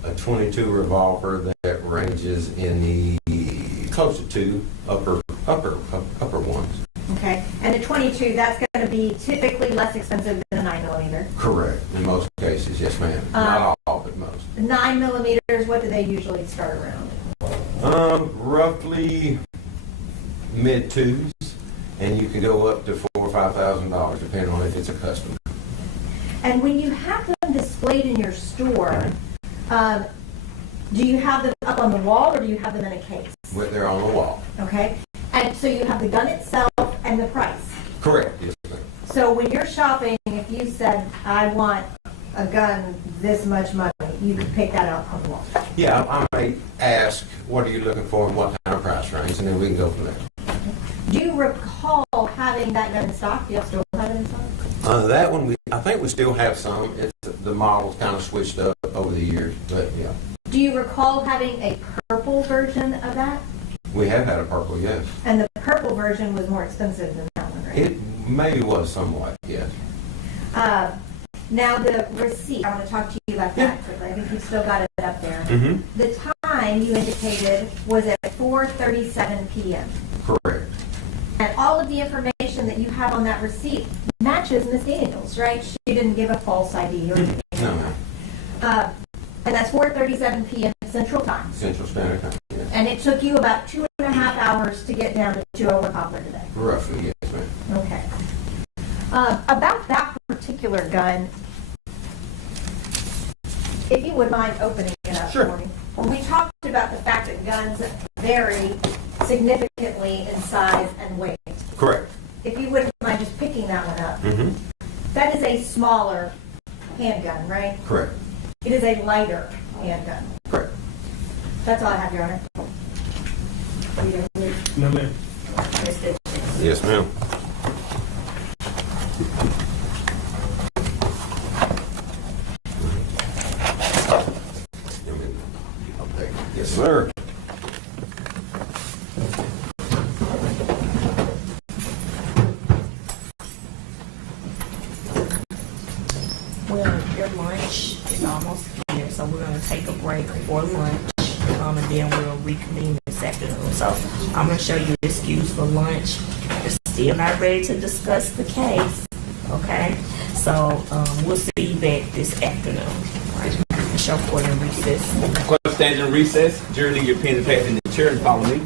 a 22 revolver that ranges in the close to 2 upper ones. Okay, and the 22, that's going to be typically less expensive than a 9mm. Correct. In most cases, yes, ma'am. Not all, but most. 9mm, what do they usually start around? Roughly mid twos, and you can go up to $4,000 or $5,000 depending on if it's a custom. And when you have them displayed in your store, do you have them up on the wall or do you have them in a case? But they're on the wall. Okay. And so you have the gun itself and the price. Correct. Yes, ma'am. So when you're shopping, if you said, I want a gun this much money, you could pick that out on the wall. Yeah, I might ask, what are you looking for and what kind of price range, and then we can go from there. Do you recall having that gun in stock? Do you still have it in stock? That one, I think we still have some. The model's kind of switched up over the years, but yeah. Do you recall having a purple version of that? We have had a purple, yes. And the purple version was more expensive than that one, right? It maybe was somewhat, yes. Now the receipt, I want to talk to you about that quickly. I think you've still got it up there. Mm-hmm. The time you indicated was at 4:37 p.m. Correct. And all of the information that you have on that receipt matches Miss Daniels, right? She didn't give a false ID or anything. No, ma'am. And that's 4:37 p.m. Central Time. Central Standard Time, yes. And it took you about 2.5 hours to get down to 201 Poplar today. Roughly, yes, ma'am. Okay. About that particular gun, if you would mind opening it up for me. We talked about the fact that guns vary significantly in size and weight. Correct. If you wouldn't mind just picking that one up. Mm-hmm. That is a smaller handgun, right? Correct. It is a lighter handgun. Correct. That's all I have, Your Honor. No, ma'am. Yes, ma'am. Yes, sir. Well, your lunch is almost here, so we're going to take a break for lunch, and then we'll reconvene this afternoon. So I'm going to show you the excuse for lunch. You're still not ready to discuss the case, okay? So we'll see you back this afternoon. All right. Show court in recess. Court stands in recess. Jury, leave your pen and paper in the chair and follow me.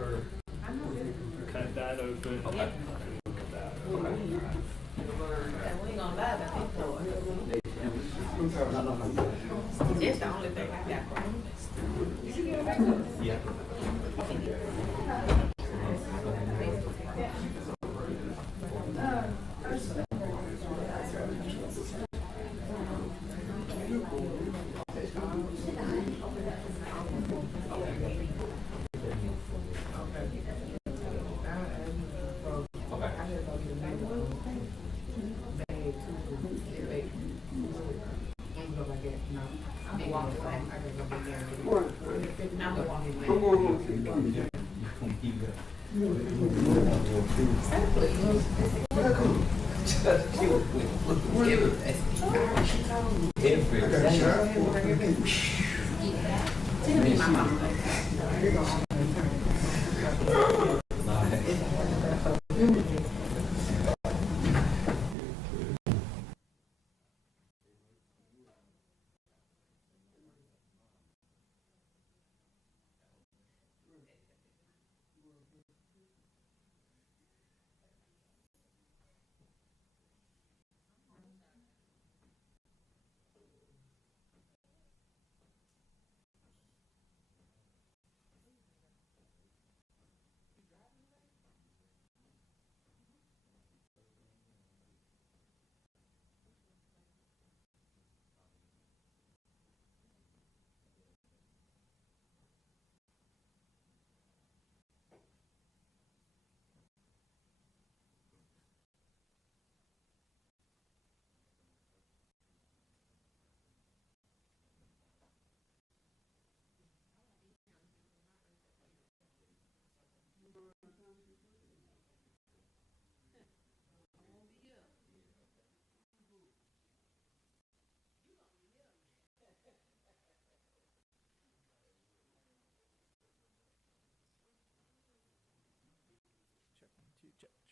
or cut that open. Look at that. We ain't gonna lie about this boy. It's the only thing I got from him. Yeah.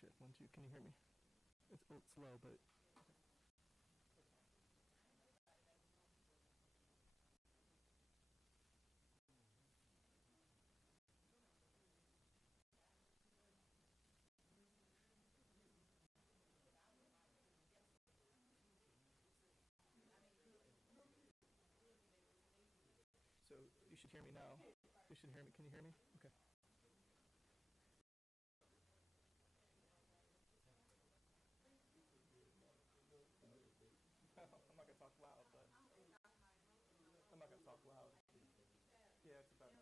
Check 1 2. Can you hear me? It's slow, but. So you should hear me now. You should hear me. Can you hear me? Okay. I'm not gonna talk loud, but I'm not gonna talk loud. Yeah, it's about.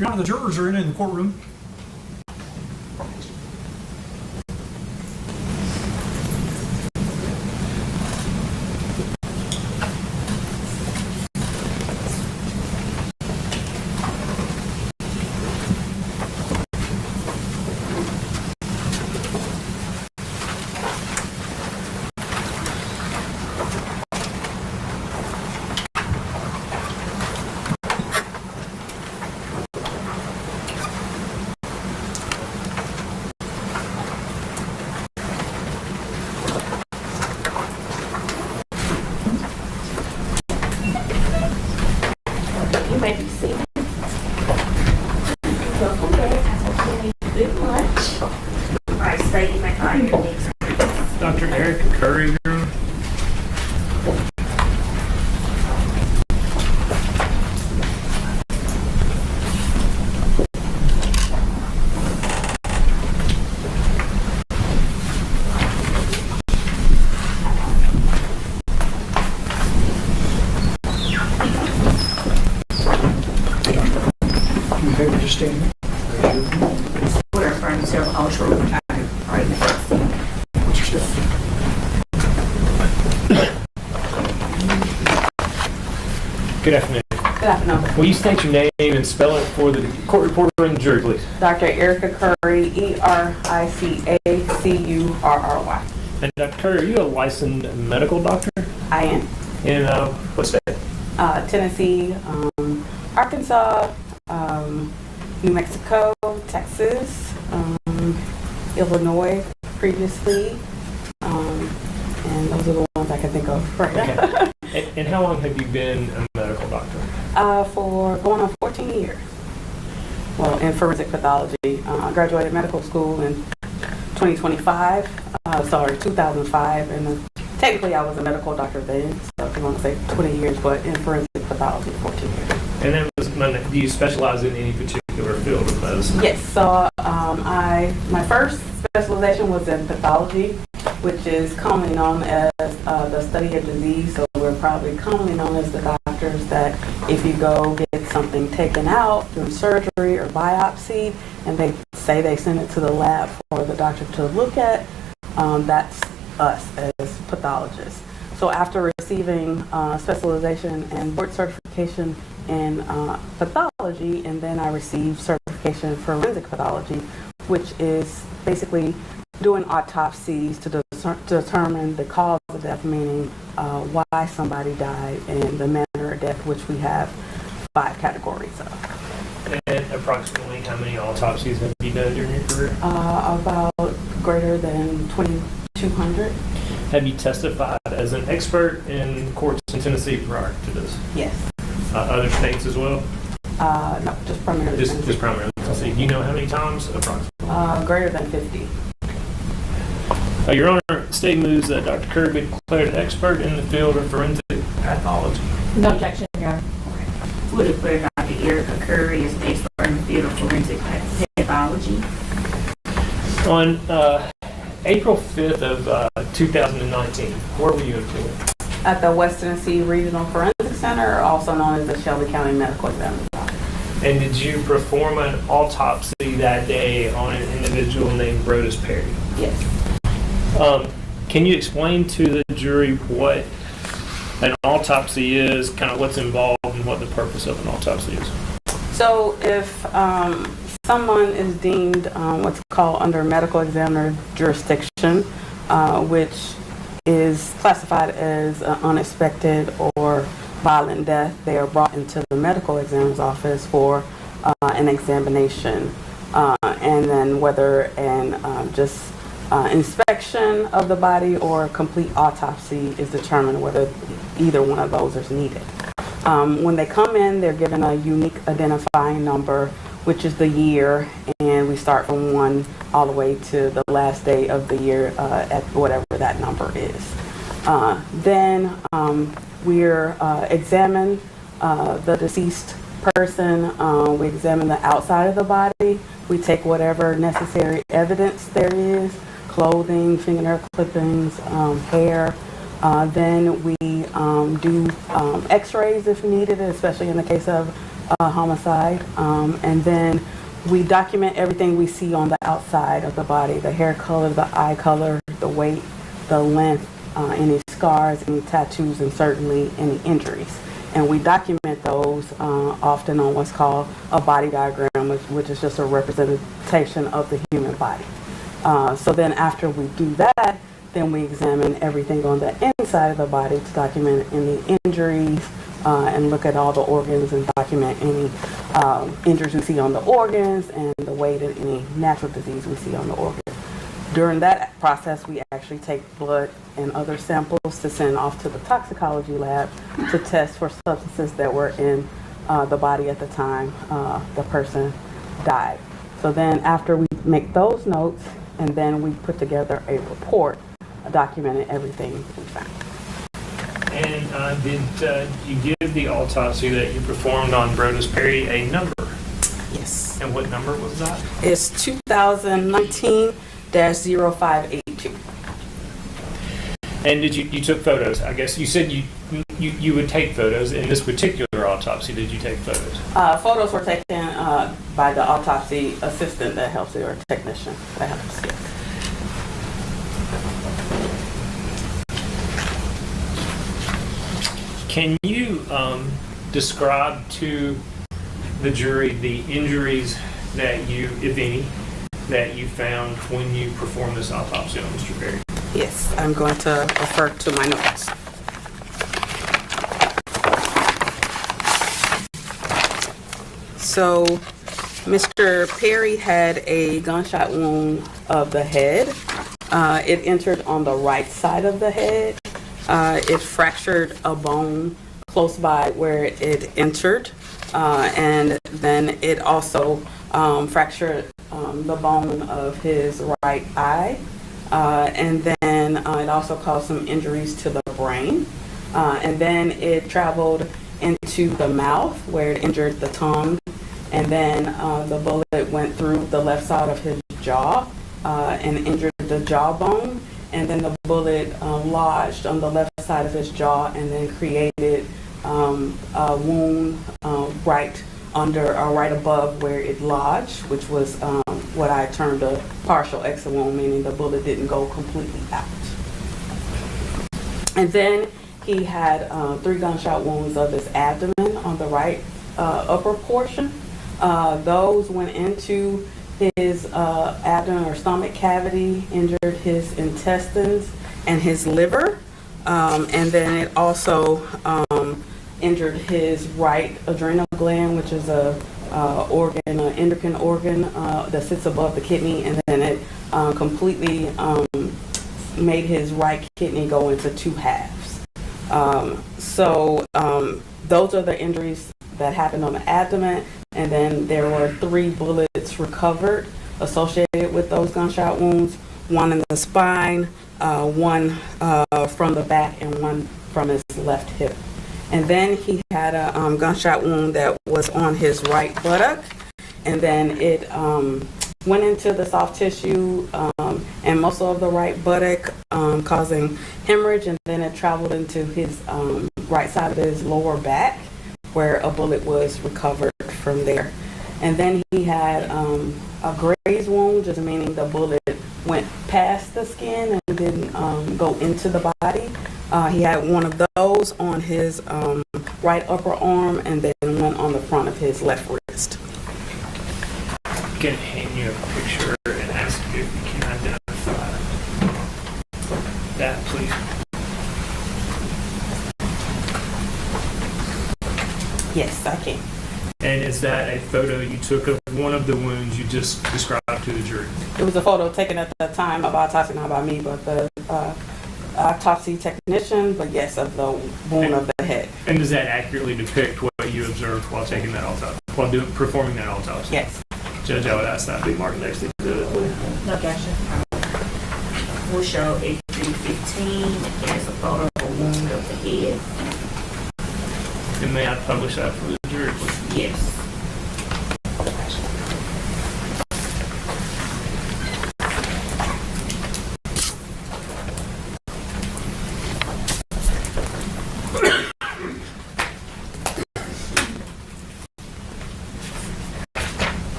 Your Honor, the jurors are in the courtroom. You may be seated. Welcome back. Thank you very much. All right, state your name. Dr. Eric Curry. Okay, we're just standing. We're affirmative ultra. All right, what's your step? Good afternoon. Good afternoon. Will you state your name and spell it for the court reporter and the jury, please? Dr. Erica Curry, ERICACURRY. And Dr. Curry, are you a licensed medical doctor? I am. In what state? Tennessee, Arkansas, New Mexico, Texas, Illinois previously, and those are the ones I can think of right now. Okay. And how long have you been a medical doctor? For going on 14 years. Well, in forensic pathology. I graduated medical school in 2005, 2005, and technically I was a medical doctor then, so if you want to say 20 years, but in forensic pathology, 14 years. And that was, do you specialize in any particular field of medicine? Yes, so my first specialization was in pathology, which is commonly known as the study of disease. So we're probably commonly known as the doctors that if you go get something taken out through surgery or biopsy, and they say they send it to the lab for the doctor to look at, that's us as pathologists. So after receiving specialization and board certification in pathology, and then I received certification in forensic pathology, which is basically doing autopsies to determine the cause of death, meaning why somebody died and the manner of death, which we have 5 categories of. And approximately how many autopsies have you done during your career? About greater than 2,200. Have you testified as an expert in courts in Tennessee prior to this? Yes. Other states as well? No, just primarily Tennessee. Just primarily Tennessee. Do you know how many times approximately? Greater than 50. Your Honor, state moves that Dr. Curry be declared an expert in the field of forensic pathology. No objection, Your Honor. Would declare Dr. Erica Curry as an expert in the field of forensic pathology. On April 5th of 2019, where were you employed? At the West Tennessee Regional Forensic Center, also known as the Shelby County Medical Examiner's Office. And did you perform an autopsy that day on an individual named Brodus Perry? Yes. Can you explain to the jury what an autopsy is, kind of what's involved, and what the purpose of an autopsy is? So if someone is deemed what's called under medical examiner jurisdiction, which is classified as unexpected or violent death, they are brought into the medical examiner's office for an examination, and then whether an inspection of the body or a complete autopsy is determined, whether either one of those is needed. When they come in, they're given a unique identifying number, which is the year, and we start from 1 all the way to the last day of the year at whatever that number is. Then we're examine the deceased person. We examine the outside of the body. We take whatever necessary evidence there is, clothing, fingernail clippings, hair. Then we do x-rays if needed, especially in the case of homicide. And then we document everything we see on the outside of the body, the hair color, the eye color, the weight, the length, any scars, any tattoos, and certainly any injuries. And we document those often on what's called a body diagram, which is just a representation of the human body. So then after we do that, then we examine everything on the inside of the body to document any injuries and look at all the organs and document any injuries we see on the organs and the weight of any natural disease we see on the organs. During that process, we actually take blood and other samples to send off to the toxicology lab to test for substances that were in the body at the time the person died. So then after we make those notes, and then we put together a report documenting everything we found. And did you give the autopsy that you performed on Brodus Perry a number? Yes. And what number was that? It's 2019-0582. And did you took photos? I guess you said you would take photos. In this particular autopsy, did you take photos? Photos were taken by the autopsy assistant that helps you, or technician that helps you. Can you describe to the jury the injuries that you, if any, that you found when you performed this autopsy on Mr. Perry? Yes, I'm going to refer to my notes. So, Mr. Perry had a gunshot wound of the head. It entered on the right side of the head. It fractured a bone close by where it entered, and then it also fractured the bone of his right eye, and then it also caused some injuries to the brain, and then it traveled into the mouth where it injured the tongue, and then the bullet went through the left side of his jaw and injured the jawbone. And then the bullet lodged on the left side of his jaw and then created a wound right under or right above where it lodged, which was what I termed a partial exit wound, meaning the bullet didn't go completely out. And then he had 3 gunshot wounds of his abdomen on the right upper portion. Those went into his abdomen or stomach cavity, injured his intestines and his liver, and then it also injured his right adrenal gland, which is an endocrine organ that sits above the kidney, and then it completely made his right kidney go into 2 halves. So those are the injuries that happened on the abdomen. And then there were 3 bullets recovered associated with those gunshot wounds, 1 in the spine, 1 from the back, and 1 from his left hip. And then he had a gunshot wound that was on his right buttock, and then it went into the soft tissue and muscle of the right buttock, causing hemorrhage, and then it traveled into his right side of his lower back, where a bullet was recovered from there. And then he had a graze wound, just meaning the bullet went past the skin and didn't go into the body. He had one of those on his right upper arm and then one on the front of his left wrist. I can hand you a picture and ask you if you can identify that, please. Yes, I can. And is that a photo you took of one of the wounds you just described to the jury? It was a photo taken at the time of autopsy, not by me, but the autopsy technician, but yes, of the wound of the head. And does that accurately depict what you observed while taking that autopsy, while performing that autopsy? Yes. Judge, I would ask that be marked next to it. No, gotcha. We'll show A315 as a photo of a wound of the head. And may I publish that for the jury, please? Yes.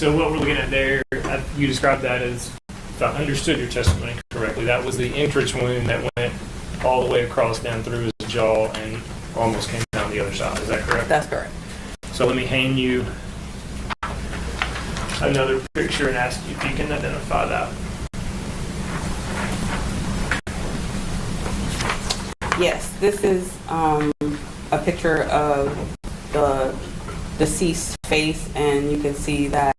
So what we're looking at there, you described that as, if I understood your testimony correctly, that was the entrance wound that went all the way across down through his jaw and almost came down the other side. Is that correct? That's correct. So let me hand you another picture and ask you if you can identify that. Yes, this is a picture of the deceased's face, and you can see that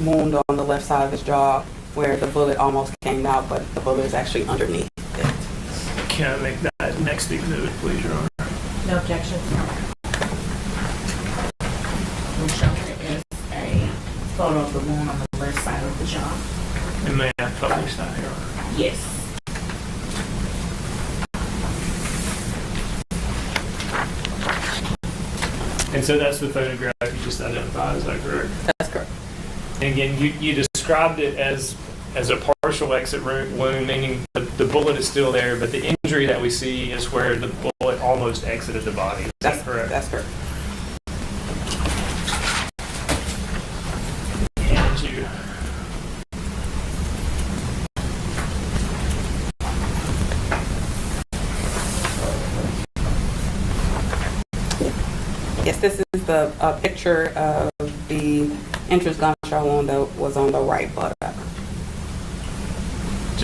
wound on the left side of his jaw where the bullet almost came out, but the bullet is actually underneath it. Can I make that next exhibit, please, Your Honor? No objection. We'll show it as a photo of the wound on the left side of the jaw. And may I publish that, Your Honor? Yes. And so that's the photograph you just identified, is that correct? That's correct. And again, you described it as a partial exit wound, meaning the bullet is still there, but the injury that we see is where the bullet almost exited the body. Is that correct? That's correct. And you. Yes, this is the picture of the entrance gunshot wound that was on the right buttock.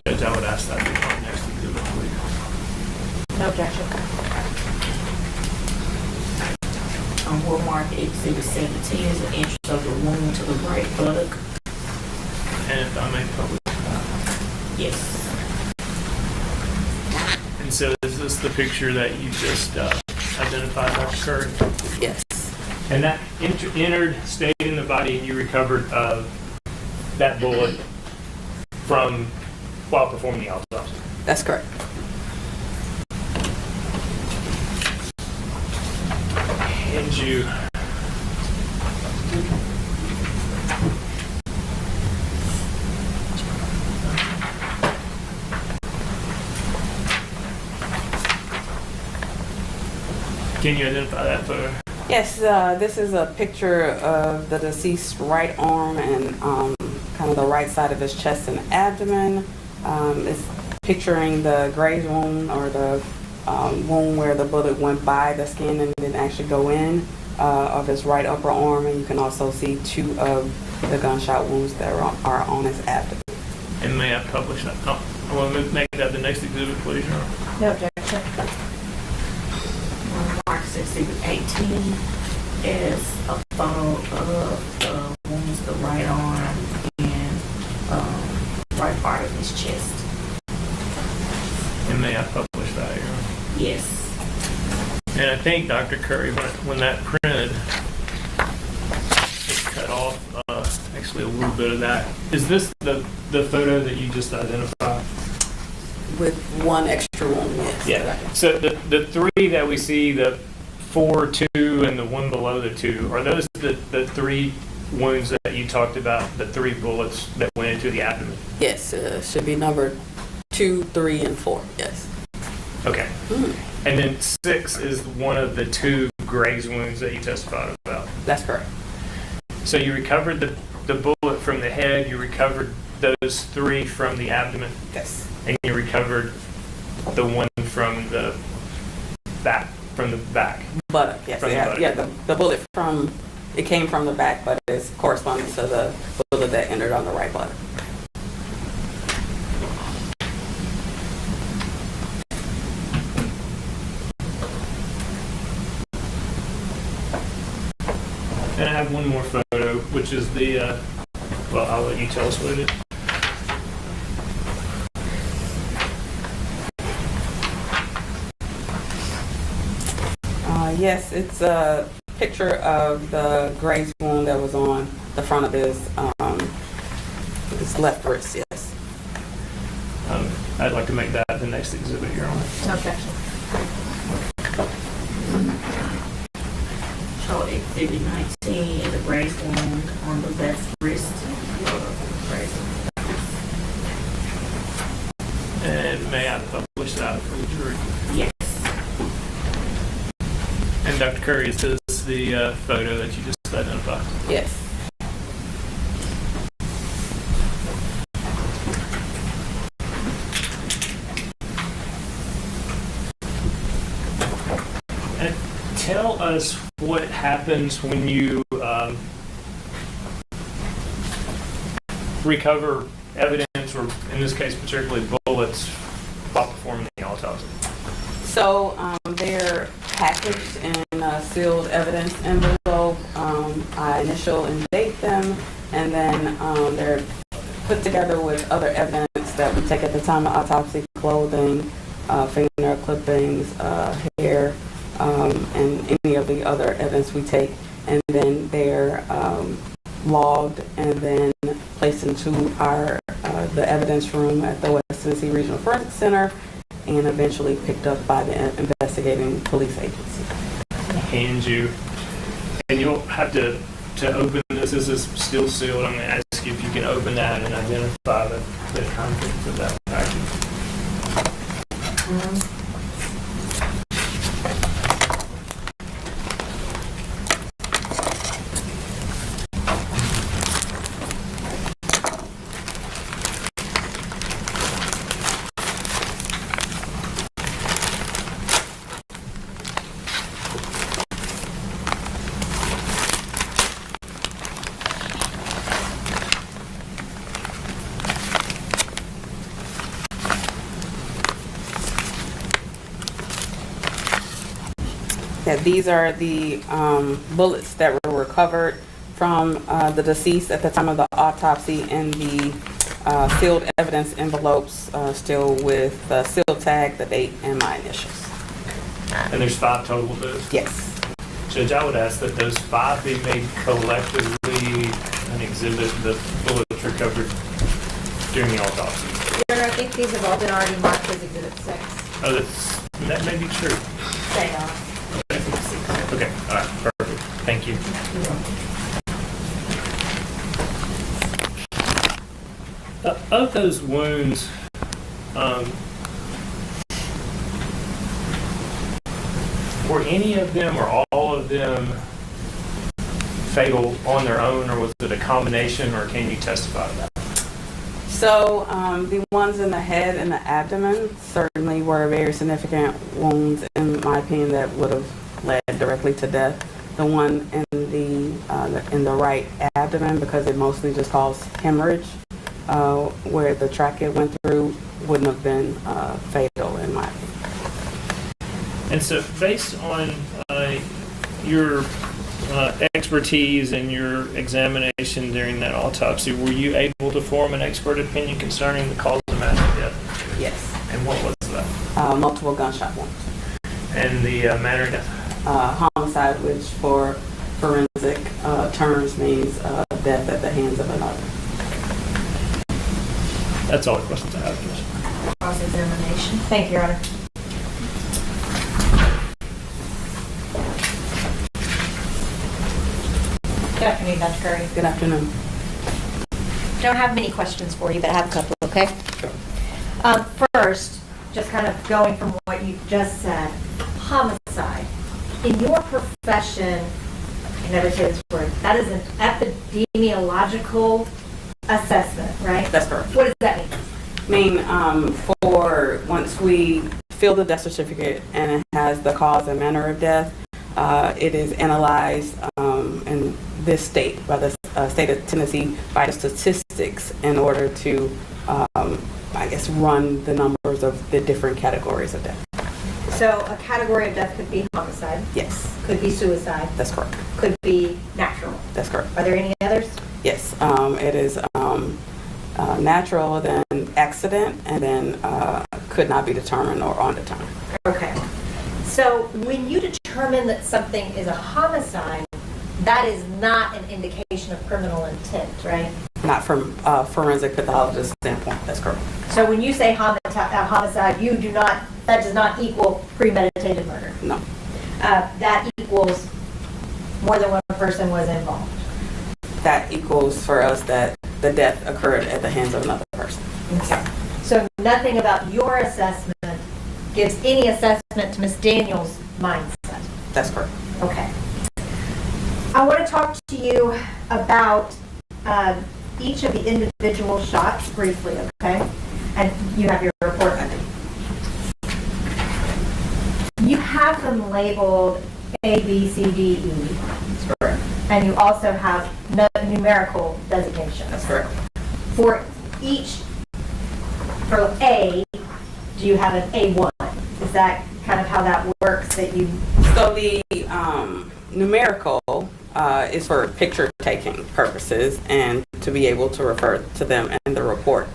Judge, I would ask that to come next exhibit, please. No objection. We'll mark exhibit 17 as an entrance of the wound to the right buttock. And if I may publish that. Yes. And so is this the picture that you just identified, Dr. Curry? Yes. And that entered, stayed in the body, and you recovered that bullet from while performing the autopsy? That's correct. And you. Can you identify that photo? Yes, this is a picture of the deceased's right arm and kind of the right side of his chest and abdomen. It's picturing the graze wound, or the wound where the bullet went by the skin and didn't actually go in, of his right upper arm, and you can also see 2 of the gunshot wounds that are on his abdomen. And may I publish that? Oh, I want to make that the next exhibit, please, Your Honor. No objection. Mark exhibit 18 is a photo of the wounds to the right arm and right part of his chest. And may I publish that, Your Honor? Yes. And I think, Dr. Curry, when that printed, it cut off actually a little bit of that. Is this the photo that you just identified? With 1 extra wound, yes. Yeah. So the 3 that we see, the 4, 2, and the one below the 2, are those the 3 wounds that you talked about, the 3 bullets that went into the abdomen? Yes, should be numbered 2, 3, and 4, yes. Okay. And then 6 is one of the 2 graze wounds that you testified about. That's correct. So you recovered the bullet from the head, you recovered those 3 from the abdomen. Yes. And you recovered the one from the back. Buttock, yes. From the buttock. Yeah, the bullet it came from the back, but it's corresponding to the bullet that entered on the right buttock. And I have one more photo, which is the, well, I'll let you tell us what it is. Yes, it's a picture of the graze wound that was on the front of his left wrist, yes. I'd like to make that the next exhibit, Your Honor. No objection. So exhibit 19 is a graze wound on the left wrist. And may I publish that for the jury? Yes. And Dr. Curry, is this the photo that you just identified? Yes. us what happens when you recover evidence, or in this case particularly bullets, while performing the autopsy? So they're packaged in a sealed evidence envelope. I initial and date them, and then they're put together with other evidence that we take at the time of autopsy: clothing, fingernail clippings, hair, and any of the other evidence we take. And then they're logged and then placed into the evidence room at the West Tennessee Regional Forensic Center, and eventually picked up by the investigating police agency. Hand you, and you'll have to open this. This is still sealed. I'm going to ask you if you can open that and identify the contents of that package. Yeah, these are the bullets that were recovered from the deceased at the time of the autopsy, and the sealed evidence envelopes still with the seal tag, the date, and my initials. And there's 5 total of those? Yes. Judge, I would ask that those 5 be made collectively an exhibit, the bullets recovered during the autopsy. Your Honor, I think these have all been already marked as Exhibit 6. Oh, that may be true. They are. Okay, all right, perfect. Thank you. Of those wounds, were any of them or all of them fatal on their own, or was it a combination, or can you testify to that? So the ones in the head and the abdomen certainly were very significant wounds, in my opinion, that would have led directly to death. The one in the right abdomen, because it mostly just caused hemorrhage, where the trachea went through, wouldn't have been fatal in my opinion. And so, based on your expertise and your examination during that autopsy, were you able to form an expert opinion concerning the cause of mass death? Yes. And what was that? Multiple gunshot wounds. And the manner of death? Homicide, which for forensic terms means death at the hands of another. That's all the questions I have. Cross-examination. Thank you, Your Honor. Good afternoon, Dr. Curry. Good afternoon. Don't have many questions for you, but I have a couple, okay? First, just kind of going from what you just said, homicide. In your profession, I never say this word, that is an epidemiological assessment, right? That's correct. What does that mean? For once we fill the death certificate and it has the cause and manner of death, it is analyzed in this state, by the state of Tennessee, by the statistics in order to, run the numbers of the different categories of death. So a category of death could be homicide. Yes. Could be suicide. That's correct. Could be natural. That's correct. Are there any others? Yes. It is natural, then accident, and then could not be determined or undetermined. Okay. So when you determine that something is a homicide, that is not an indication of criminal intent, right? Not from a forensic pathologist standpoint. That's correct. So when you say homicide, you do not, that does not equal premeditated murder. No. That equals more than one person was involved. That equals for us that the death occurred at the hands of another person. Okay. So nothing about your assessment gives any assessment to Ms. Daniels' mindset. That's correct. Okay. I want to talk to you about each of the individual shots briefly, okay? And you have your report under. You have them labeled A, B, C, D, E. That's correct. And you also have numerical designations. That's correct. For A, do you have an A1? Is that kind of how that works, that you? So the numerical is for picture taking purposes and to be able to refer to them in the report.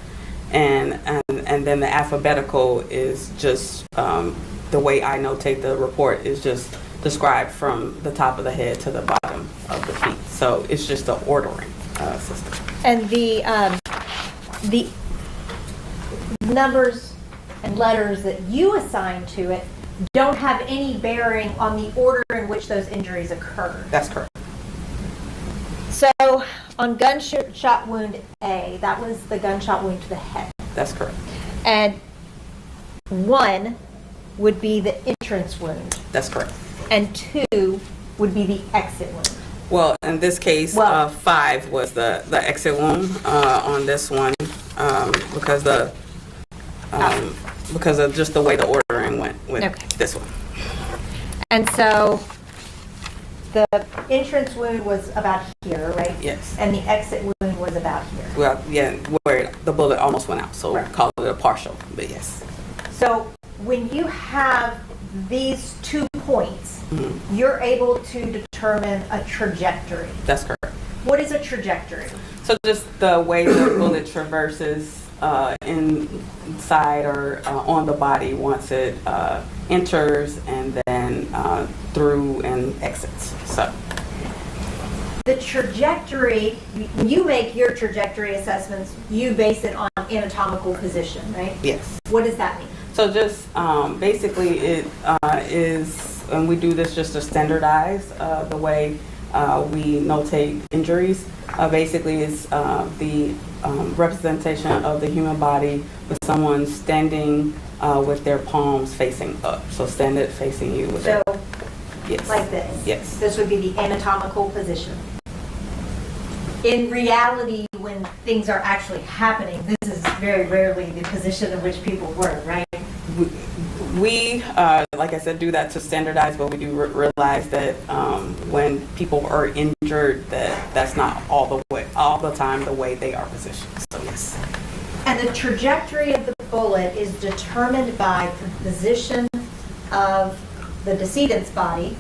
And then the alphabetical is just the way I notate the report is just described from the top of the head to the bottom of the feet. So it's just the ordering system. And the numbers and letters that you assign to it don't have any bearing on the order in which those injuries occurred. That's correct. So on gunshot wound A, that was the gunshot wound to the head. That's correct. And 1 would be the entrance wound. That's correct. And 2 would be the exit wound. Well, in this case, 5 was the exit wound on this one because of just the way the ordering went with this one. And so the entrance wound was about here, right? Yes. And the exit wound was about here. Well, yeah, where the bullet almost went out, so we call it a partial, but yes. So when you have these 2 points, you're able to determine a trajectory. That's correct. What is a trajectory? So just the way the bullet traverses inside or on the body once it enters and then through and exits. So the trajectory, when you make your trajectory assessments, you base it on anatomical position, right? yes. What does that mean? So just basically it is, and we do this just to standardize the way we notate injuries. Basically it's the representation of the human body with someone standing with their palms facing up. So standard facing you with So, yes. like this? Yes. This would be the anatomical position. In reality, when things are actually happening, this is very rarely the position in which people were, right? We like I said, do that to standardize, but we do realize that when people are injured, that's not all the time the way they are positioned. So yes. And the trajectory of the bullet is determined by the position of the decedent's body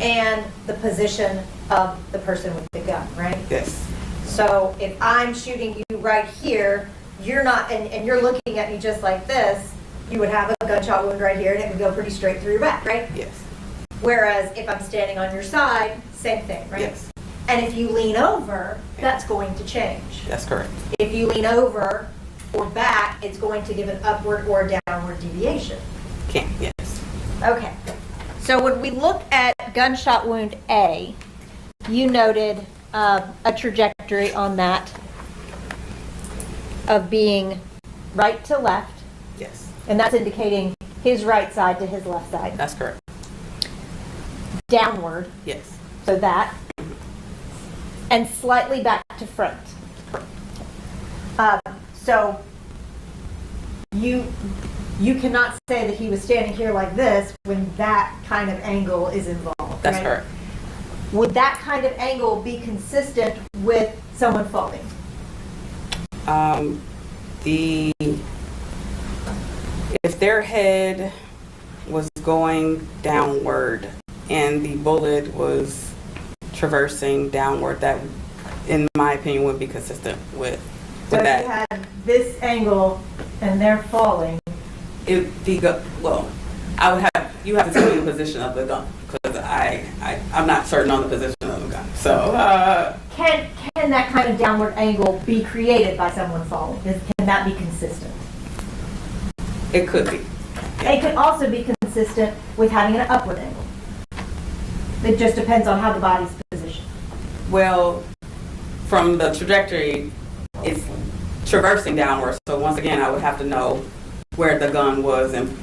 and the position of the person with the gun, right? Yes. So if I'm shooting you right here, you're not, and you're looking at me just like this, you would have a gunshot wound right here and it would go pretty straight through your back, right? Yes. Whereas if I'm standing on your side, same thing, right? Yes. And if you lean over, that's going to change. That's correct. If you lean over or back, it's going to give an upward or a downward deviation. Yes. Okay. So when we look at gunshot wound A, you noted a trajectory on that of being right to left. Yes. And that's indicating his right side to his left side. That's correct. Downward. Yes. So that. And slightly back to front. So you cannot say that he was standing here like this when that kind of angle is involved. That's right? correct. Would that kind of angle be consistent with someone falling? If their head was going downward and the bullet was traversing downward, that, in my opinion, would be consistent with So that. if you had this angle and they're falling. I would have, you have to tell me the position of the gun because I'm not certain on the position of the gun. So Can that kind of downward angle be created by someone falling? Can that be consistent? It could be. It could also be consistent with having an upward angle. It just depends on how the body's positioned. Well, from the trajectory, it's traversing downward. So once again, I would have to know where the gun was in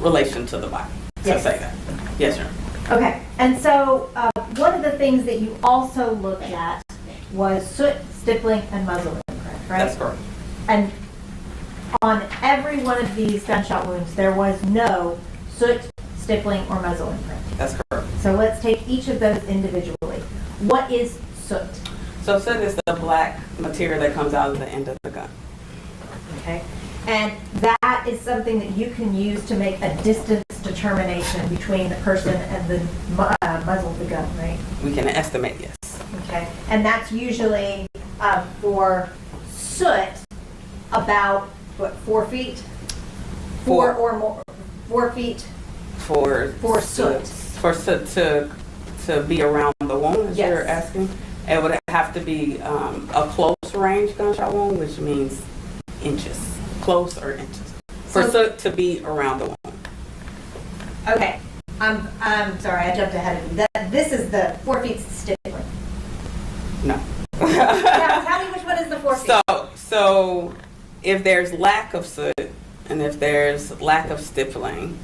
relation to the body to say that. Yes, sir. Okay, and so one of the things that you also looked at was soot, stippling, and muzzle imprint, right? That's correct. And on every one of these gunshot wounds, there was no soot, stippling, or muzzle imprint? That's correct. So let's take each of those individually. What is soot? So soot is the black material that comes out of the end of the gun. Okay. And that is something that you can use to make a distance determination between the person and the muzzle of the gun, right? We can estimate, yes. Okay. And that's usually for soot about, what, 4 feet? 4 or more. 4 feet For soot. For soot to be around the wound, as you're asking? It would have to be a close range gunshot wound, which means inches. Close or inches. For soot to be around the wound. Okay. I'm sorry, I jumped ahead of you. This is the 4 feet stippling. No. Now, tell me which one is the 4 feet. So if there's lack of soot and if there's lack of stippling,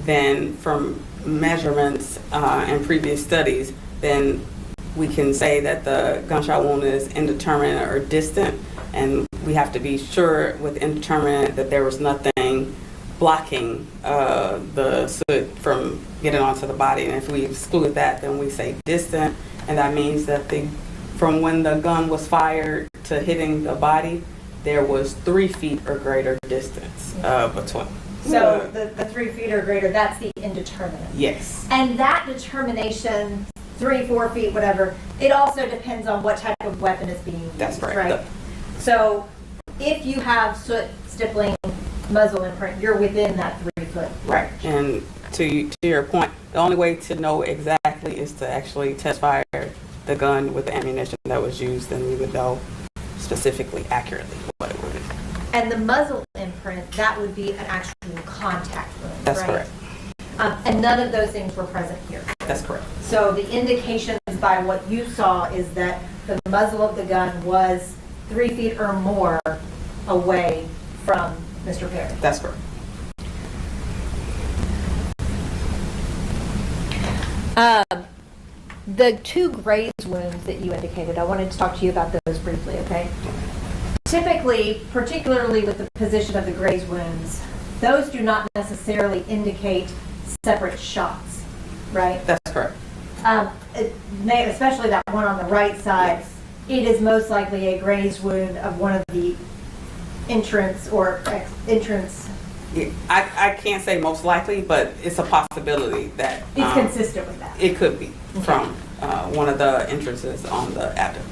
then from measurements and previous studies, then we can say that the gunshot wound is indeterminate or distant, and we have to be sure with indeterminate that there was nothing blocking the soot from getting onto the body. And if we exclude that, then we say distant, and that means that from when the gun was fired to hitting the body, there was 3 feet or greater distance between. So the 3 feet or greater, that's the indeterminate. Yes. And that determination, 3, 4 feet, whatever, it also depends on what type of weapon is being used. That's correct. Right? So if you have soot, stippling, muzzle imprint, you're within that 3 foot. Right. And to your point, the only way to know exactly is to actually test fire the gun with the ammunition that was used, and we would know specifically, accurately what it would be. And the muzzle imprint, that would be an actual contact wound, That's right? correct. And none of those things were present here. That's correct. So the indications by what you saw is that the muzzle of the gun was 3 feet or more away from Mr. Perry. That's correct. The 2 graze wounds that you indicated, I wanted to talk to you about those briefly, okay? Typically, particularly with the position of the graze wounds, those do not necessarily indicate separate shots, right? That's correct. Especially that one on the right side, it is most likely a graze wound of one of the entrance. I can't say most likely, but it's a possibility that It's consistent with that. It could be from one of the entrances on the abdomen.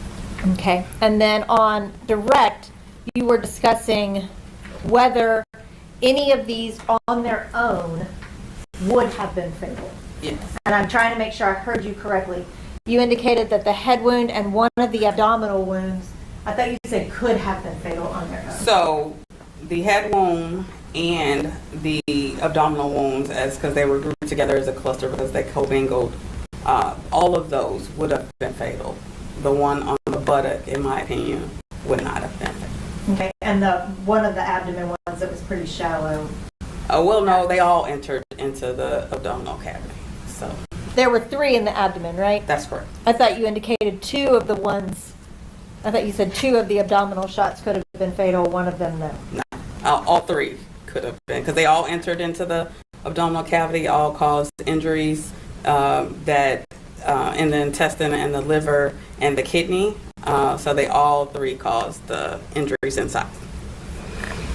Okay, and then on direct, you were discussing whether any of these on their own would have been fatal. Yes. And I'm trying to make sure I heard you correctly. You indicated that the head wound and one of the abdominal wounds, I thought you said could have been fatal on their own. So the head wound and the abdominal wounds, because they were grouped together as a cluster because they commingled, all of those would have been fatal. The one on the buttock, in my opinion, would not have been fatal. Okay, and the one of the abdomen ones that was pretty shallow. Well, no, they all entered into the abdominal cavity. So There were 3 in the abdomen, right? that's correct. I thought you indicated 2 of the ones, I thought you said 2 of the abdominal shots could have been fatal, one of them no. No, all 3 could have been, because they all entered into the abdominal cavity, all caused injuries that in the intestine and the liver and the kidney. So they all 3 caused the injuries inside.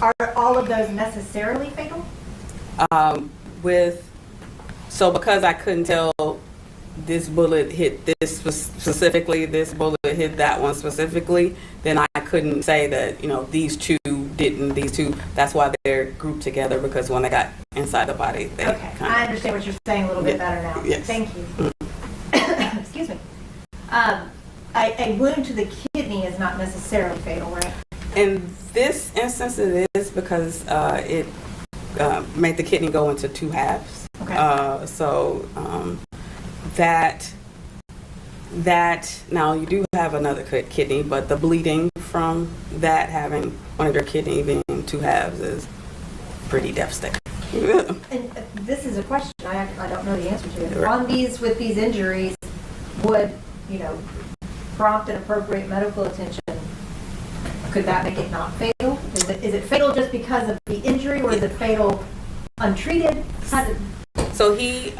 Are all of those necessarily fatal? Because I couldn't tell this bullet hit this specifically, this bullet hit that one specifically, then I couldn't say that, these 2 didn't, these 2, that's why they're grouped together, because when they got inside the body, they Okay, I understand what you're saying a little bit better now. Yes. Thank you. Excuse me. A wound to the kidney is not necessarily fatal, right? In this instance, it is because it made the kidney go into 2 halves. Okay. That now you do have another kidney, but the bleeding from that, having one of your kidney being 2 halves, is pretty devastating. And this is a question I don't know the answer to. On with these injuries, would prompt an appropriate medical attention? Could that make it not fatal? Is it fatal just because of the injury, or is it fatal untreated? So he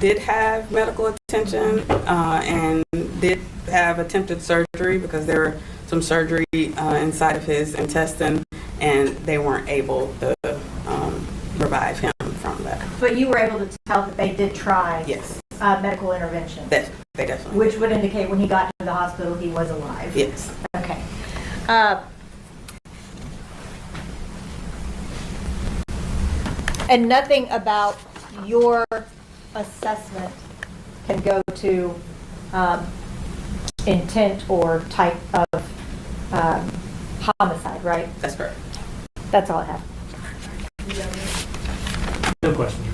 did have medical attention and did have attempted surgery because there were some surgery inside of his intestine, and they weren't able to revive him from that. But you were able to tell that they did try Yes. Medical intervention. They definitely. Which would indicate when he got to the hospital he was alive. Yes. Okay. And nothing about your assessment can go to intent or type of homicide, right? That's correct. That's all I have. No question.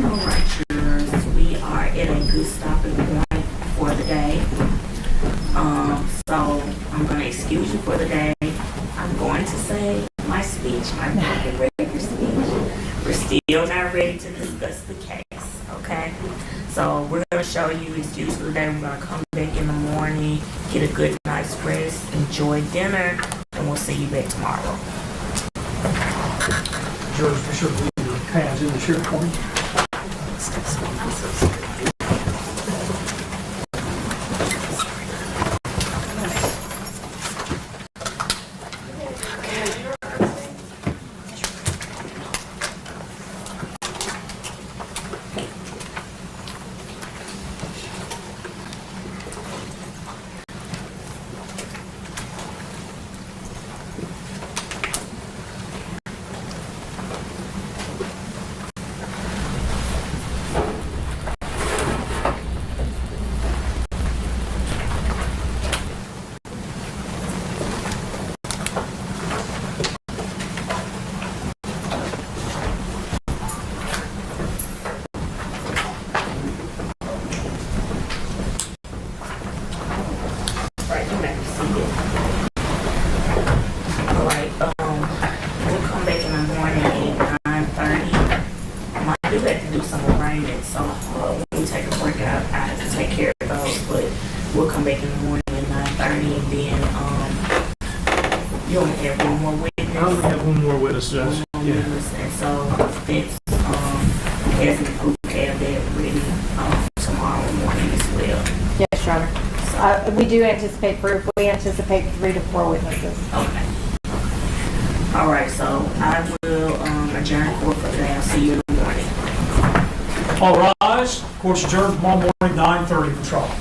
Alright, jurors, we are at a good stopping point for the day. So I'm going to excuse you for the day. I'm going to say my speech, my regular speech. We're still not ready to discuss the case, okay? So we're going to show you excuse for the day. We're going to come back in the morning, get a good night's rest, enjoy dinner, and we'll see you back tomorrow. Jurors, be sure to leave your pads in the chair for me. Judge. And so Vince has the group have that ready tomorrow morning as well. Yes, Your Honor. We do anticipate proof. We anticipate 3 to 4 witnesses. Okay. All right, so I will adjourn court for today. I'll see you in the morning. All rise. Court's adjourned tomorrow morning, 9:30 for trial.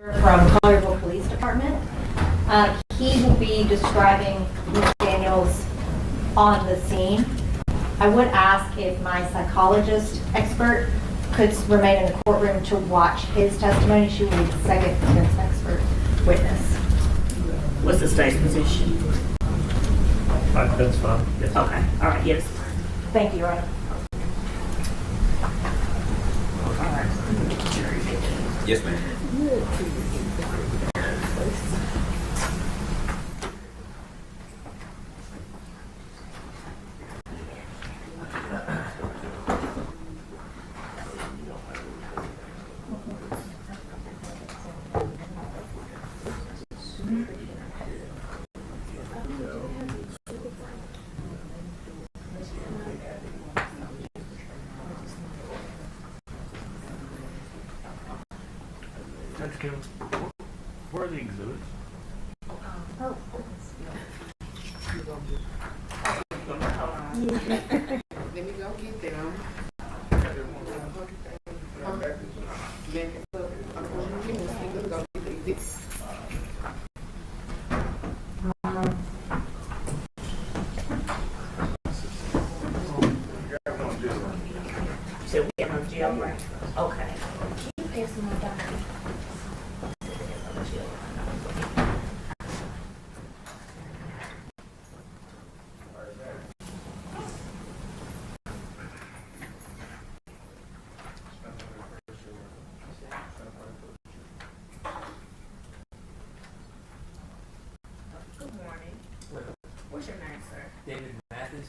from Collierville Police Department. He will be describing Ms. Daniels on the scene. I would ask if my psychologist expert could remain in the courtroom to watch his testimony. She will be the second defense expert witness. What's the state's position? That's fine. Yes. Okay, all right, yes. Thank you, Your Honor. Yes, ma'am. Judge Kim, where are the exhibits? Let me go get them. So we get on jail, right? Okay. Good morning. What's your name, sir? David Mathis.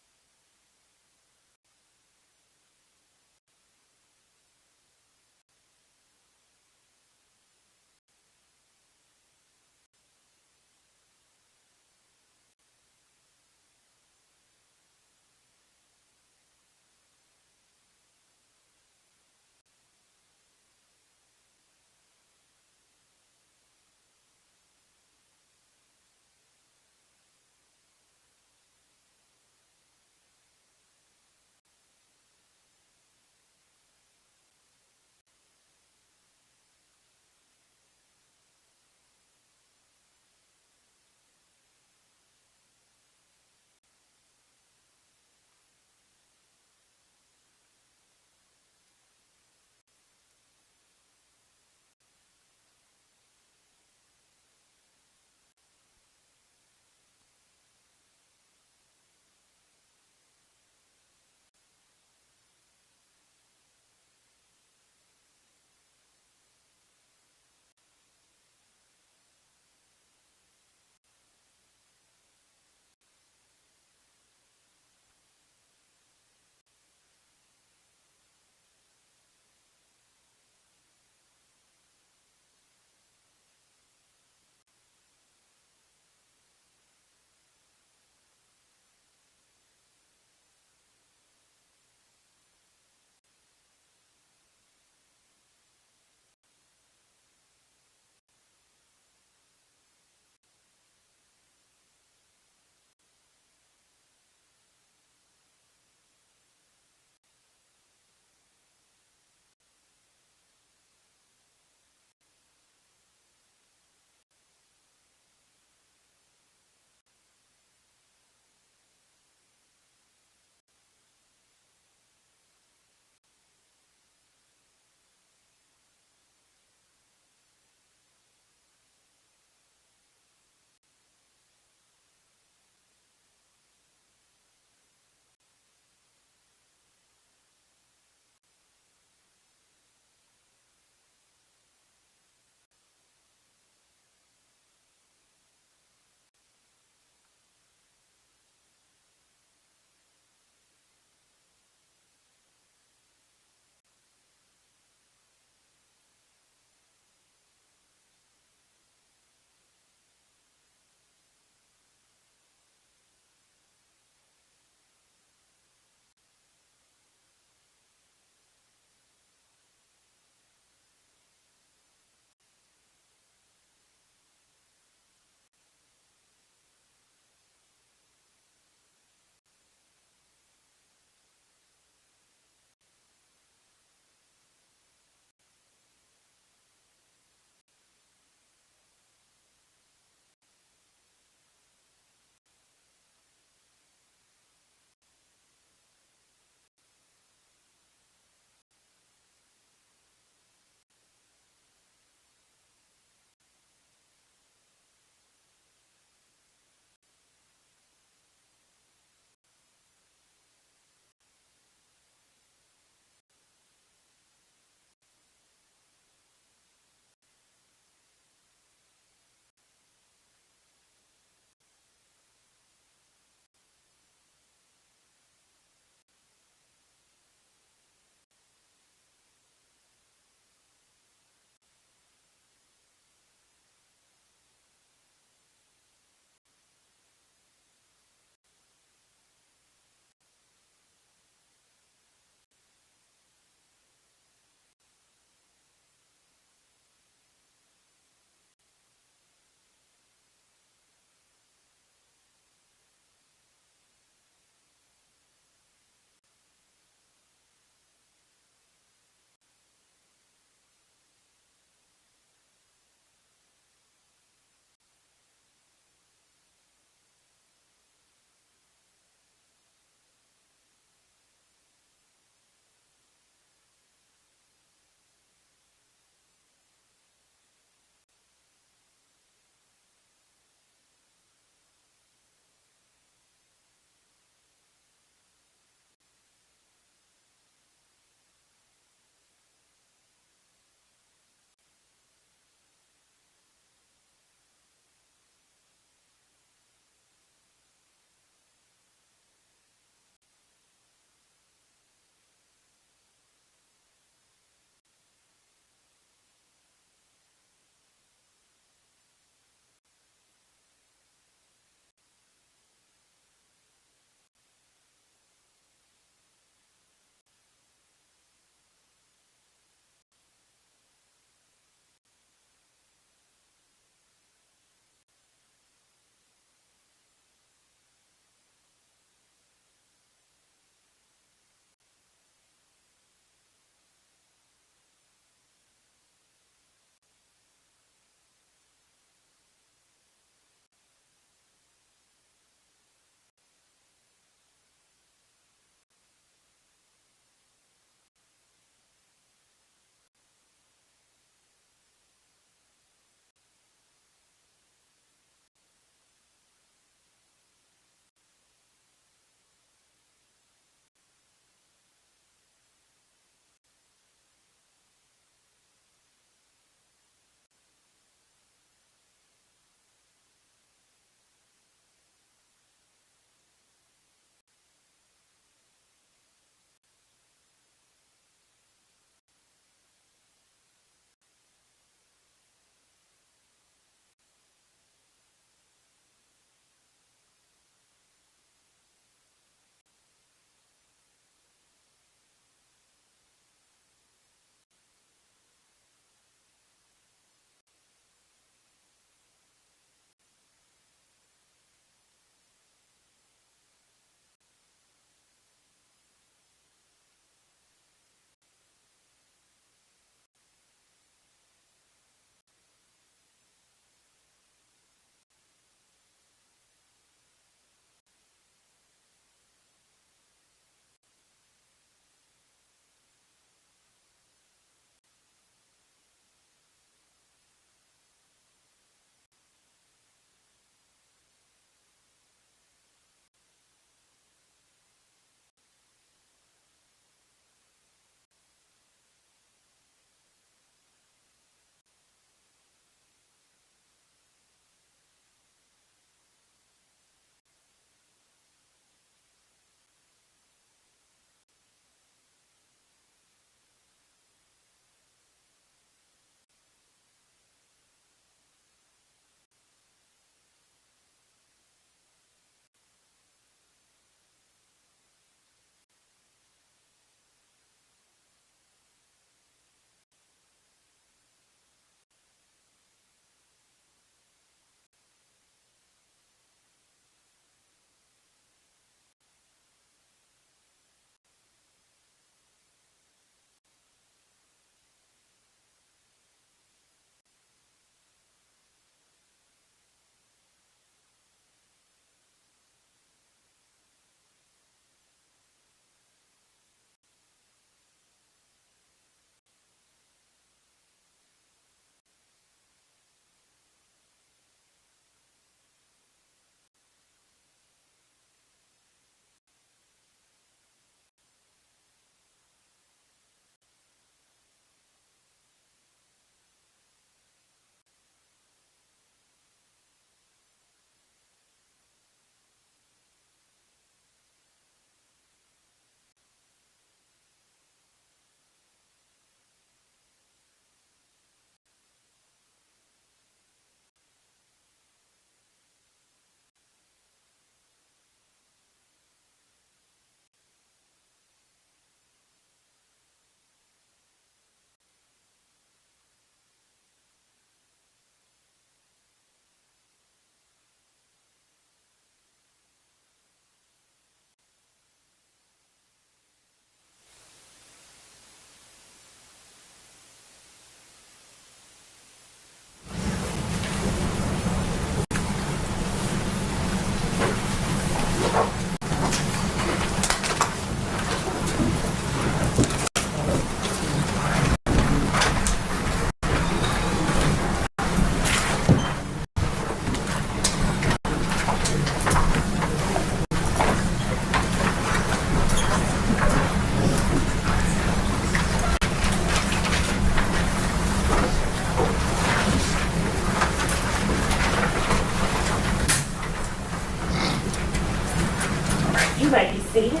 You may be seated.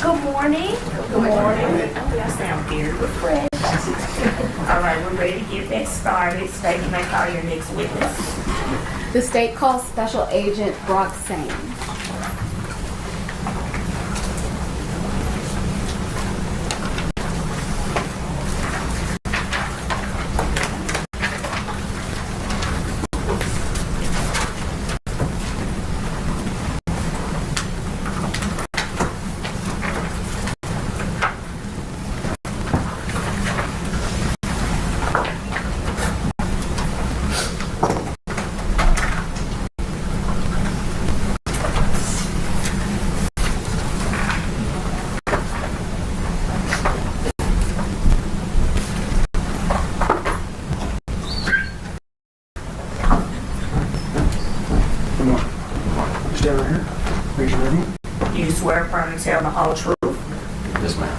Good morning. Good morning. Oh, y'all sound very refreshed. All right, we're ready to get that started. State you may call your next witness. The state calls Special Agent Brock Sane. Stand right here. Raise your right hand. Do you swear affirm to tell the whole truth? Yes, ma'am.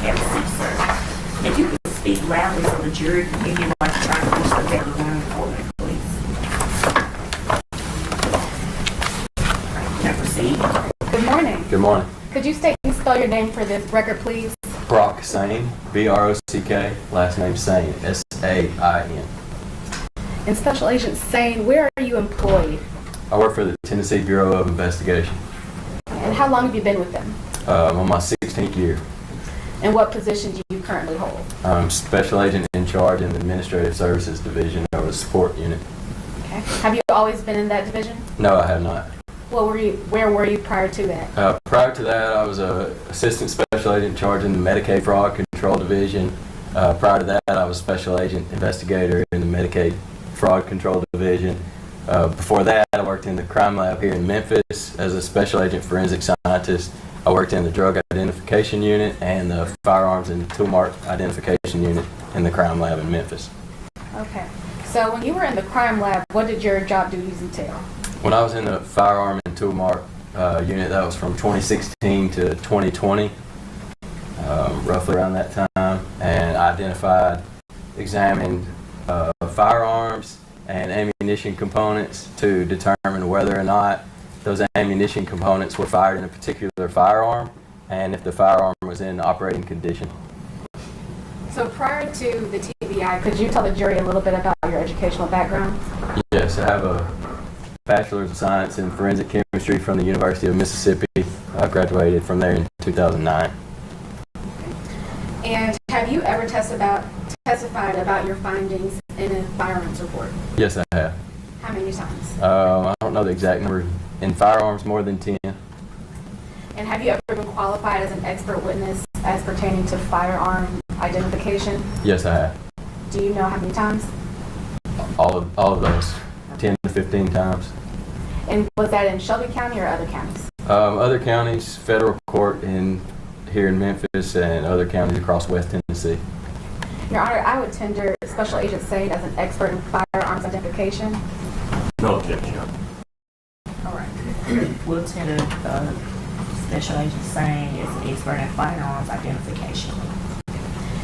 Have a seat, sir. If you could speak loudly so the jury can hear you while you're trying to push the belly down for me, please. Now proceed. Good morning. Good morning. Could you state and spell your name for this record, please? Brock Sane, B-R-O-C-K, last name Sane, S-A-I-N. And Special Agent Sane, where are you employed? I work for the Tennessee Bureau of Investigation. And how long have you been with them? I'm on my 16th year. And what position do you currently hold? I'm Special Agent in charge in the Administrative Services Division of the Support Unit. Okay. Have you always been in that division? No, I have not. Where were you prior to that? Prior to that, I was an Assistant Special Agent in charge in the Medicaid Fraud Control Division. Prior to that, I was Special Agent Investigator in the Medicaid Fraud Control Division. Before that, I worked in the crime lab here in Memphis as a Special Agent Forensic Scientist. I worked in the Drug Identification Unit and the Firearms and Tool Mark Identification Unit in the crime lab in Memphis. Okay. So when you were in the crime lab, what did your job duties entail? When I was in the Firearm and Tool Mark unit, that was from 2016 to 2020, roughly around that time, and I identified, examined firearms and ammunition components to determine whether or not those ammunition components were fired in a particular firearm and if the firearm was in operating condition. So prior to the TBI, could you tell the jury a little bit about your educational background? Yes, I have a Bachelor's of Science in Forensic Chemistry from the University of Mississippi. I graduated from there in 2009. And have you ever testified about your findings in a firearms report? Yes, I have. How many times? I don't know the exact number. In firearms, more than 10. And have you ever been qualified as an expert witness as pertaining to firearm identification? Yes, I have. Do you know how many times? All of those, 10 to 15 times. And was that in Shelby County or other counties? Other counties, federal court here in Memphis, and other counties across West Tennessee. Your Honor, I would tender Special Agent Sane as an expert in firearms identification. No objection. All right. We'll tender Special Agent Sane as an expert in firearms identification.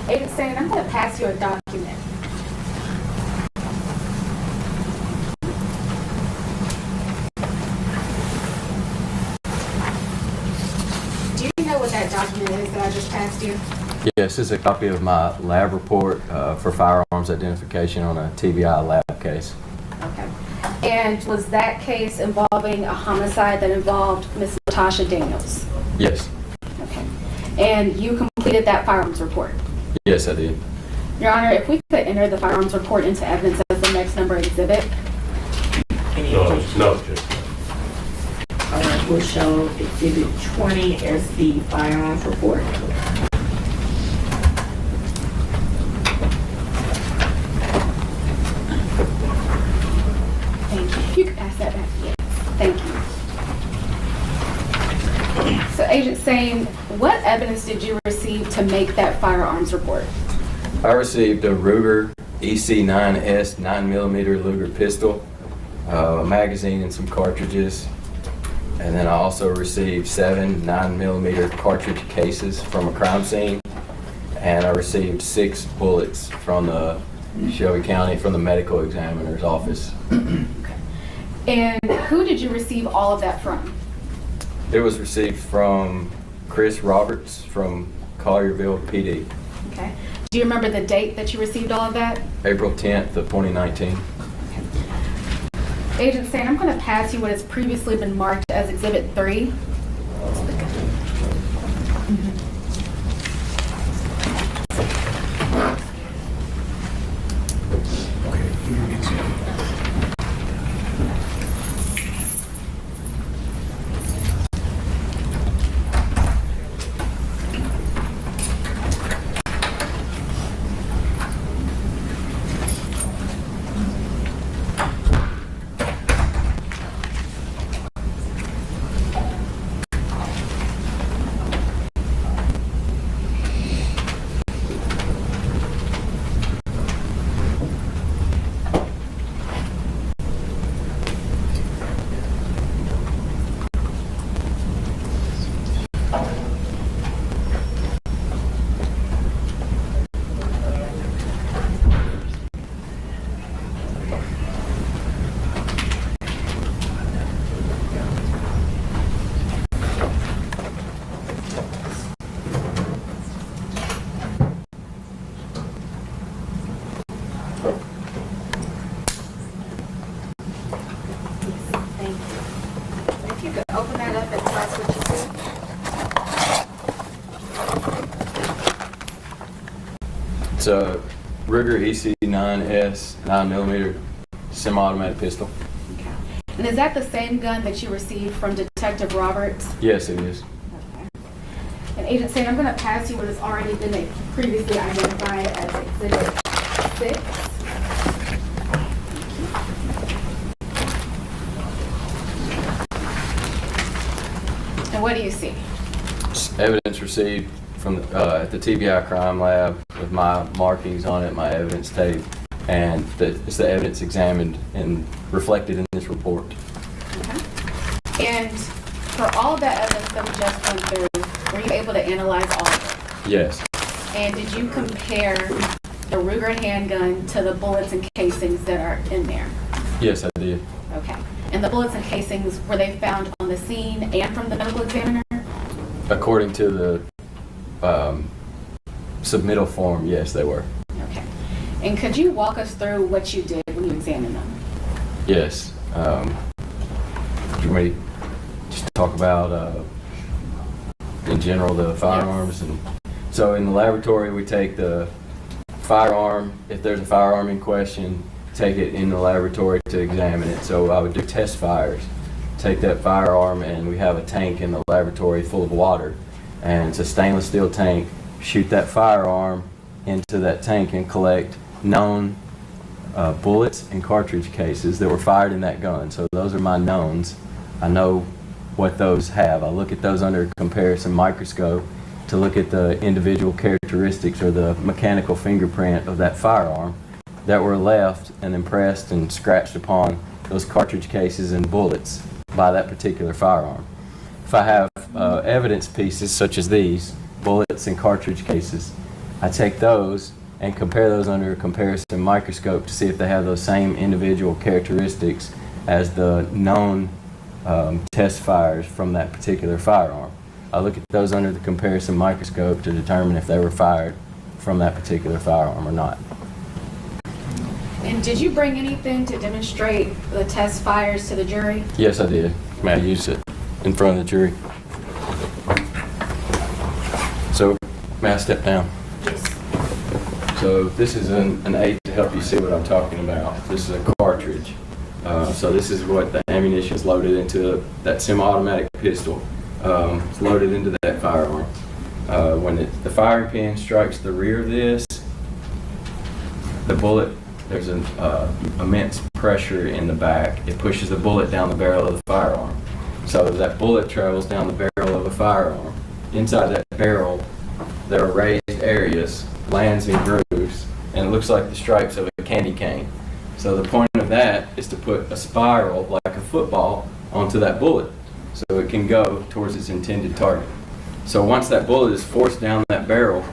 Agent Sane, I'm going to pass you a document. Do you know what that document is that I just passed you? Yes, this is a copy of my lab report for firearms identification on a TBI lab case. Okay. And was that case involving a homicide that involved Miss Natasha Daniels? Yes. Okay. And you completed that firearms report? Yes, I did. Your Honor, if we could enter the firearms report into evidence as the next number exhibit. No objection. All right, we'll show Exhibit 20 as the firearms report. Thank you. If you could pass that back. Yes. Thank you. So, Agent Sane, what evidence did you receive to make that firearms report? I received a Ruger EC9S 9mm Luger pistol, a magazine and some cartridges. And then I also received 7 9mm cartridge cases from a crime scene. And I received 6 bullets from the Shelby County, from the medical examiner's office. And who did you receive all of that from? It was received from Chris Roberts from Collierville PD, Okay. Do you remember the date that you received all of that? April 10th of 2019. Agent Stan, I'm going to pass you what has previously been marked as Exhibit 3. If you could open that up and tell us what you see. It's a Ruger EC9S 9mm semi-automatic pistol. And is that the same gun that you received from Detective Roberts? Yes, it is. And Agent Stan, I'm going to pass you what has already been previously identified as Exhibit 6. And what do you see? It's evidence received from at the TBI crime lab with my markings on it, my evidence tape, and it's the evidence examined and reflected in this report. And for all of that evidence that we just went through, were you able to analyze all of it? Yes. And did you compare the Ruger handgun to the bullets and casings that are in there? Yes, I did. Okay. And the bullets and casings, were they found on the scene and from the medical examiner? According to the submittal form, yes, they were. Okay. And could you walk us through what you did when you examined them? Yes. You ready? Just talk about in general the firearms, and so in the laboratory we take the firearm. If there's a firearm in question, take it in the laboratory to examine it. So I would do test fires. Take that firearm, and we have a tank in the laboratory full of water, and it's a stainless steel tank. Shoot that firearm into that tank and collect known bullets and cartridge cases that were fired in that gun. So those are my knowns. I know what those have. I look at those under a comparison microscope to look at the individual characteristics or the mechanical fingerprint of that firearm that were left and impressed and scratched upon those cartridge cases and bullets by that particular firearm. If I have evidence pieces such as these, bullets and cartridge cases, I take those and compare those under a comparison microscope to see if they have those same individual characteristics as the known test fires from that particular firearm. I look at those under the comparison microscope to determine if they were fired from that particular firearm or not. And did you bring anything to demonstrate the test fires to the jury? Yes, I did. May I use it in front of the jury? So, may I step down? Yes. So this is an aid to help you see what I'm talking about. This is a cartridge. So this is what the ammunition is loaded into that semi-automatic pistol. It's loaded into that firearm. When the firing pin strikes the rear of this, the bullet, there's an immense pressure in the back. It pushes the bullet down the barrel of the firearm. So as that bullet travels down the barrel of a firearm, inside that barrel there are raised areas, lands and grooves, and it looks like the stripes of a candy cane. So the point of that is to put a spiral like a football onto that bullet so it can go towards its intended target. So once that bullet is forced down that barrel,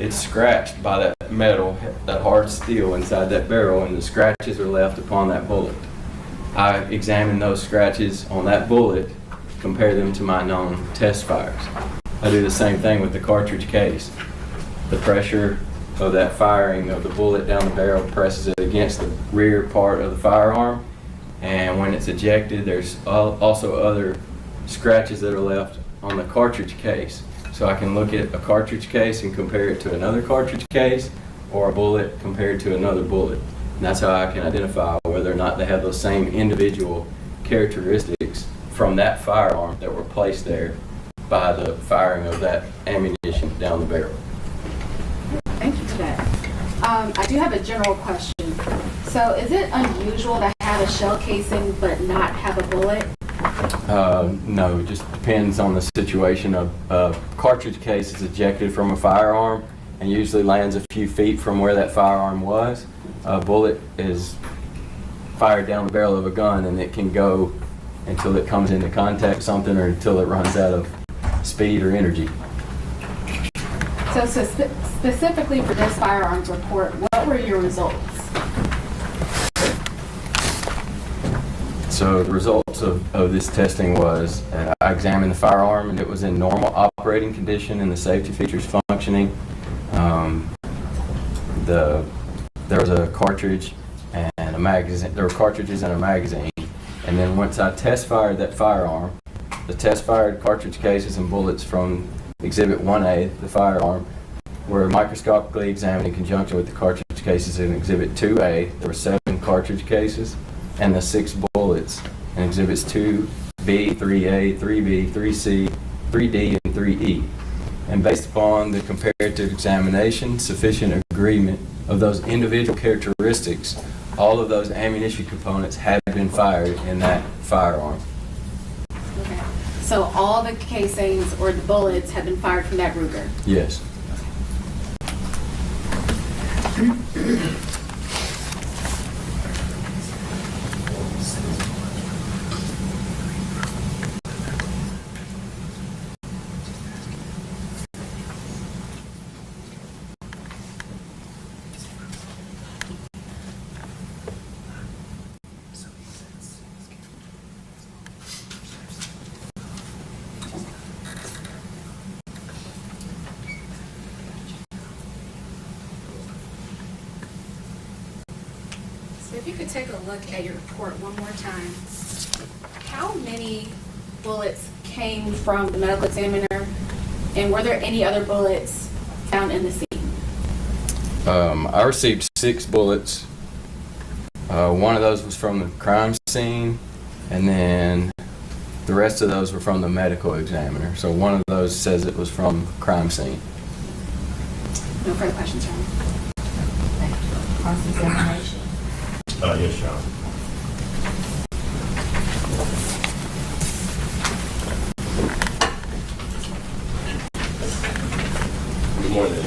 it's scratched by that metal, that hard steel inside that barrel, and the scratches are left upon that bullet. I examine those scratches on that bullet compare them to my known test fires. I do the same thing with the cartridge case. The pressure of that firing of the bullet down the barrel presses it against the rear part of the firearm, and when it's ejected, there's also other scratches that are left on the cartridge case. So I can look at a cartridge case and compare it to another cartridge case, or a bullet compared to another bullet. And that's how I can identify whether or not they have those same individual characteristics from that firearm that were placed there by the firing of that ammunition down the barrel. Thank you for that. I do have a general question. So is it unusual to have a shell casing but not have a bullet? No, it just depends on the situation. A cartridge case is ejected from a firearm and usually lands a few feet from where that firearm was. A bullet is fired down the barrel of a gun, and it can go until it comes into contact with something or until it runs out of speed or energy. So specifically for this firearms report, what were your results? So the results of this testing was I examined the firearm, and it was in normal operating condition and the safety features functioning. There was a cartridge and a magazine. There were cartridges and a magazine. And then once I test fired that firearm, the test fired cartridge cases and bullets from Exhibit 1A, the firearm, were microscopically examined in conjunction with the cartridge cases in Exhibit 2A. There were 7 cartridge cases and the 6 bullets in Exhibits 2B, 3A, 3B, 3C, 3D, and 3E. And based upon the comparative examination, sufficient agreement of those individual characteristics, all of those ammunition components had been fired in that firearm. Okay. So all the casings or the bullets had been fired from that Ruger? Yes. So if you could take a look at your report one more time, how many bullets came from the medical examiner, and were there any other bullets found in the scene? I received 6 bullets. One of those was from the crime scene, and then the rest of those were from the medical examiner. So one of those says it was from crime scene. No further questions, John. Cross-examination. Yes, Sean. Good morning,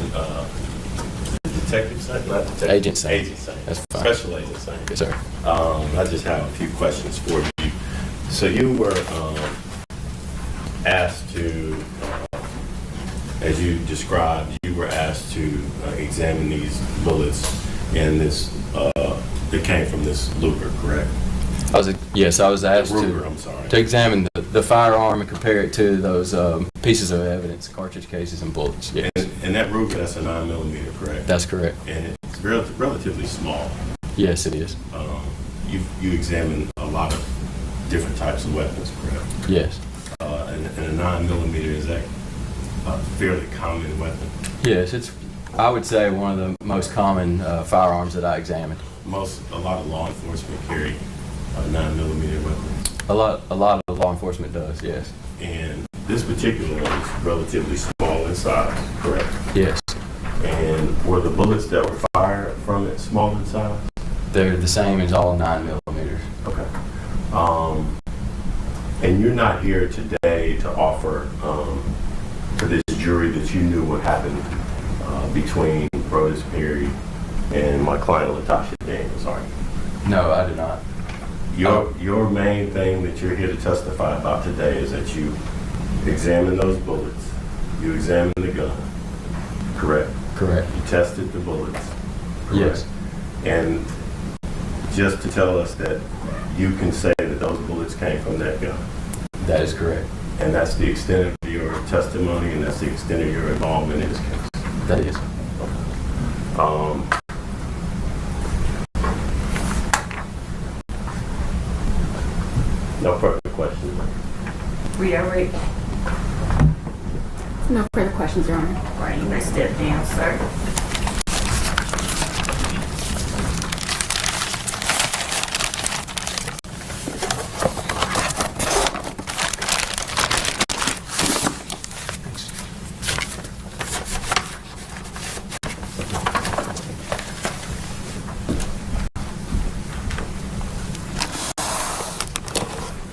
Detective Saint? Not Detective. Agent Saint. Agent Saint. That's fine. Special Agent Saint. Yes, sir. I just have a few questions for you. So you were asked to, as you described, you were asked to examine these bullets in this, that came from this Luger, correct? I was asked Ruger, I'm sorry. to examine the firearm and compare it to those pieces of evidence, cartridge cases and bullets. Yes. And that Ruger, that's a 9mm, correct? That's correct. And it's relatively small. Yes, it is. You examined a lot of different types of weapons, correct? Yes. And a 9mm, is that a fairly common weapon? Yes, it's, I would say, one of the most common firearms that I examined. A lot of law enforcement carry 9mm weapons. A lot of law enforcement does, yes. And this particular one is relatively small in size, correct? Yes. And were the bullets that were fired from it small in size? They're the same as all 9mm. Okay. And you're not here today to offer to this jury that you knew what happened between Brodus Perry and my client Latasha Daniels, are you? No, I do not. Your main thing that you're here to testify about today is that you examined those bullets, you examined the gun, correct? Correct. You tested the bullets. Correct? Yes. And just to tell us that you can say that those bullets came from that gun. That is correct. And that's the extent of your testimony, and that's the extent of your involvement in this case. That is. No further questions. Rita, Rick. No further questions, Your Honor. All right, you may step down, sir.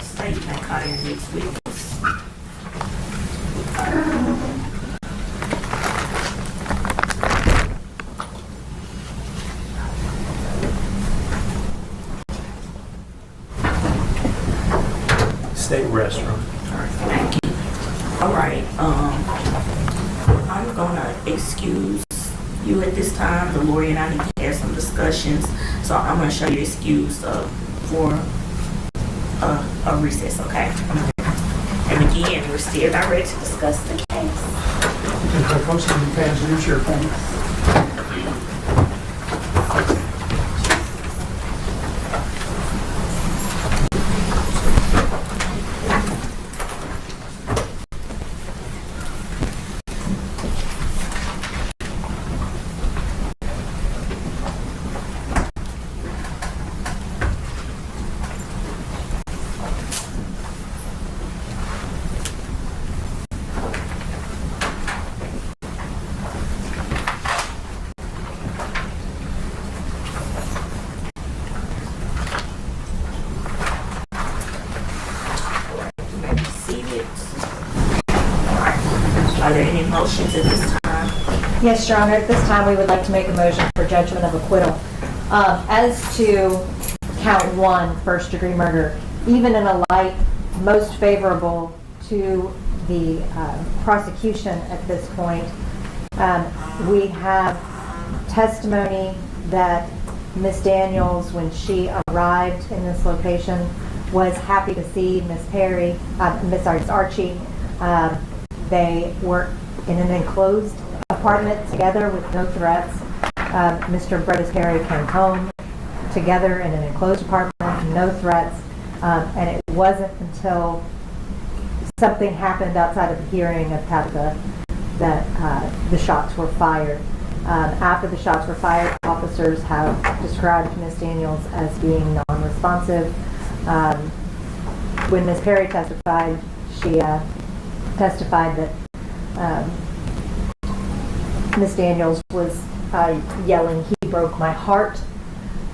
State may call your next witness. State restaurant. Thank you. All right, I'm gonna excuse you at this time. The lawyer and I need to have some discussions, so I'm gonna show you excuse for a recess, okay? And again, we're still not ready to discuss the case. Folks, can you pass your chair for me? Are there any motions at this time? Yes, Your Honor, at this time, we would like to make a motion for judgment of acquittal. As to count 1, first-degree murder, even in a light most favorable to the prosecution at this point, we have testimony that Ms. Daniels, when she arrived in this location, was happy to see Ms. Perry, Ms. Archie. They were in an enclosed apartment together with no threats. Mr. Bredis Perry came home together in an enclosed apartment, no threats. And it wasn't until something happened outside of the hearing of Tabitha that the shots were fired. After the shots were fired, officers have described Ms. Daniels as being non-responsive. When Ms. Perry testified, she testified that Ms. Daniels was yelling, "He broke my heart."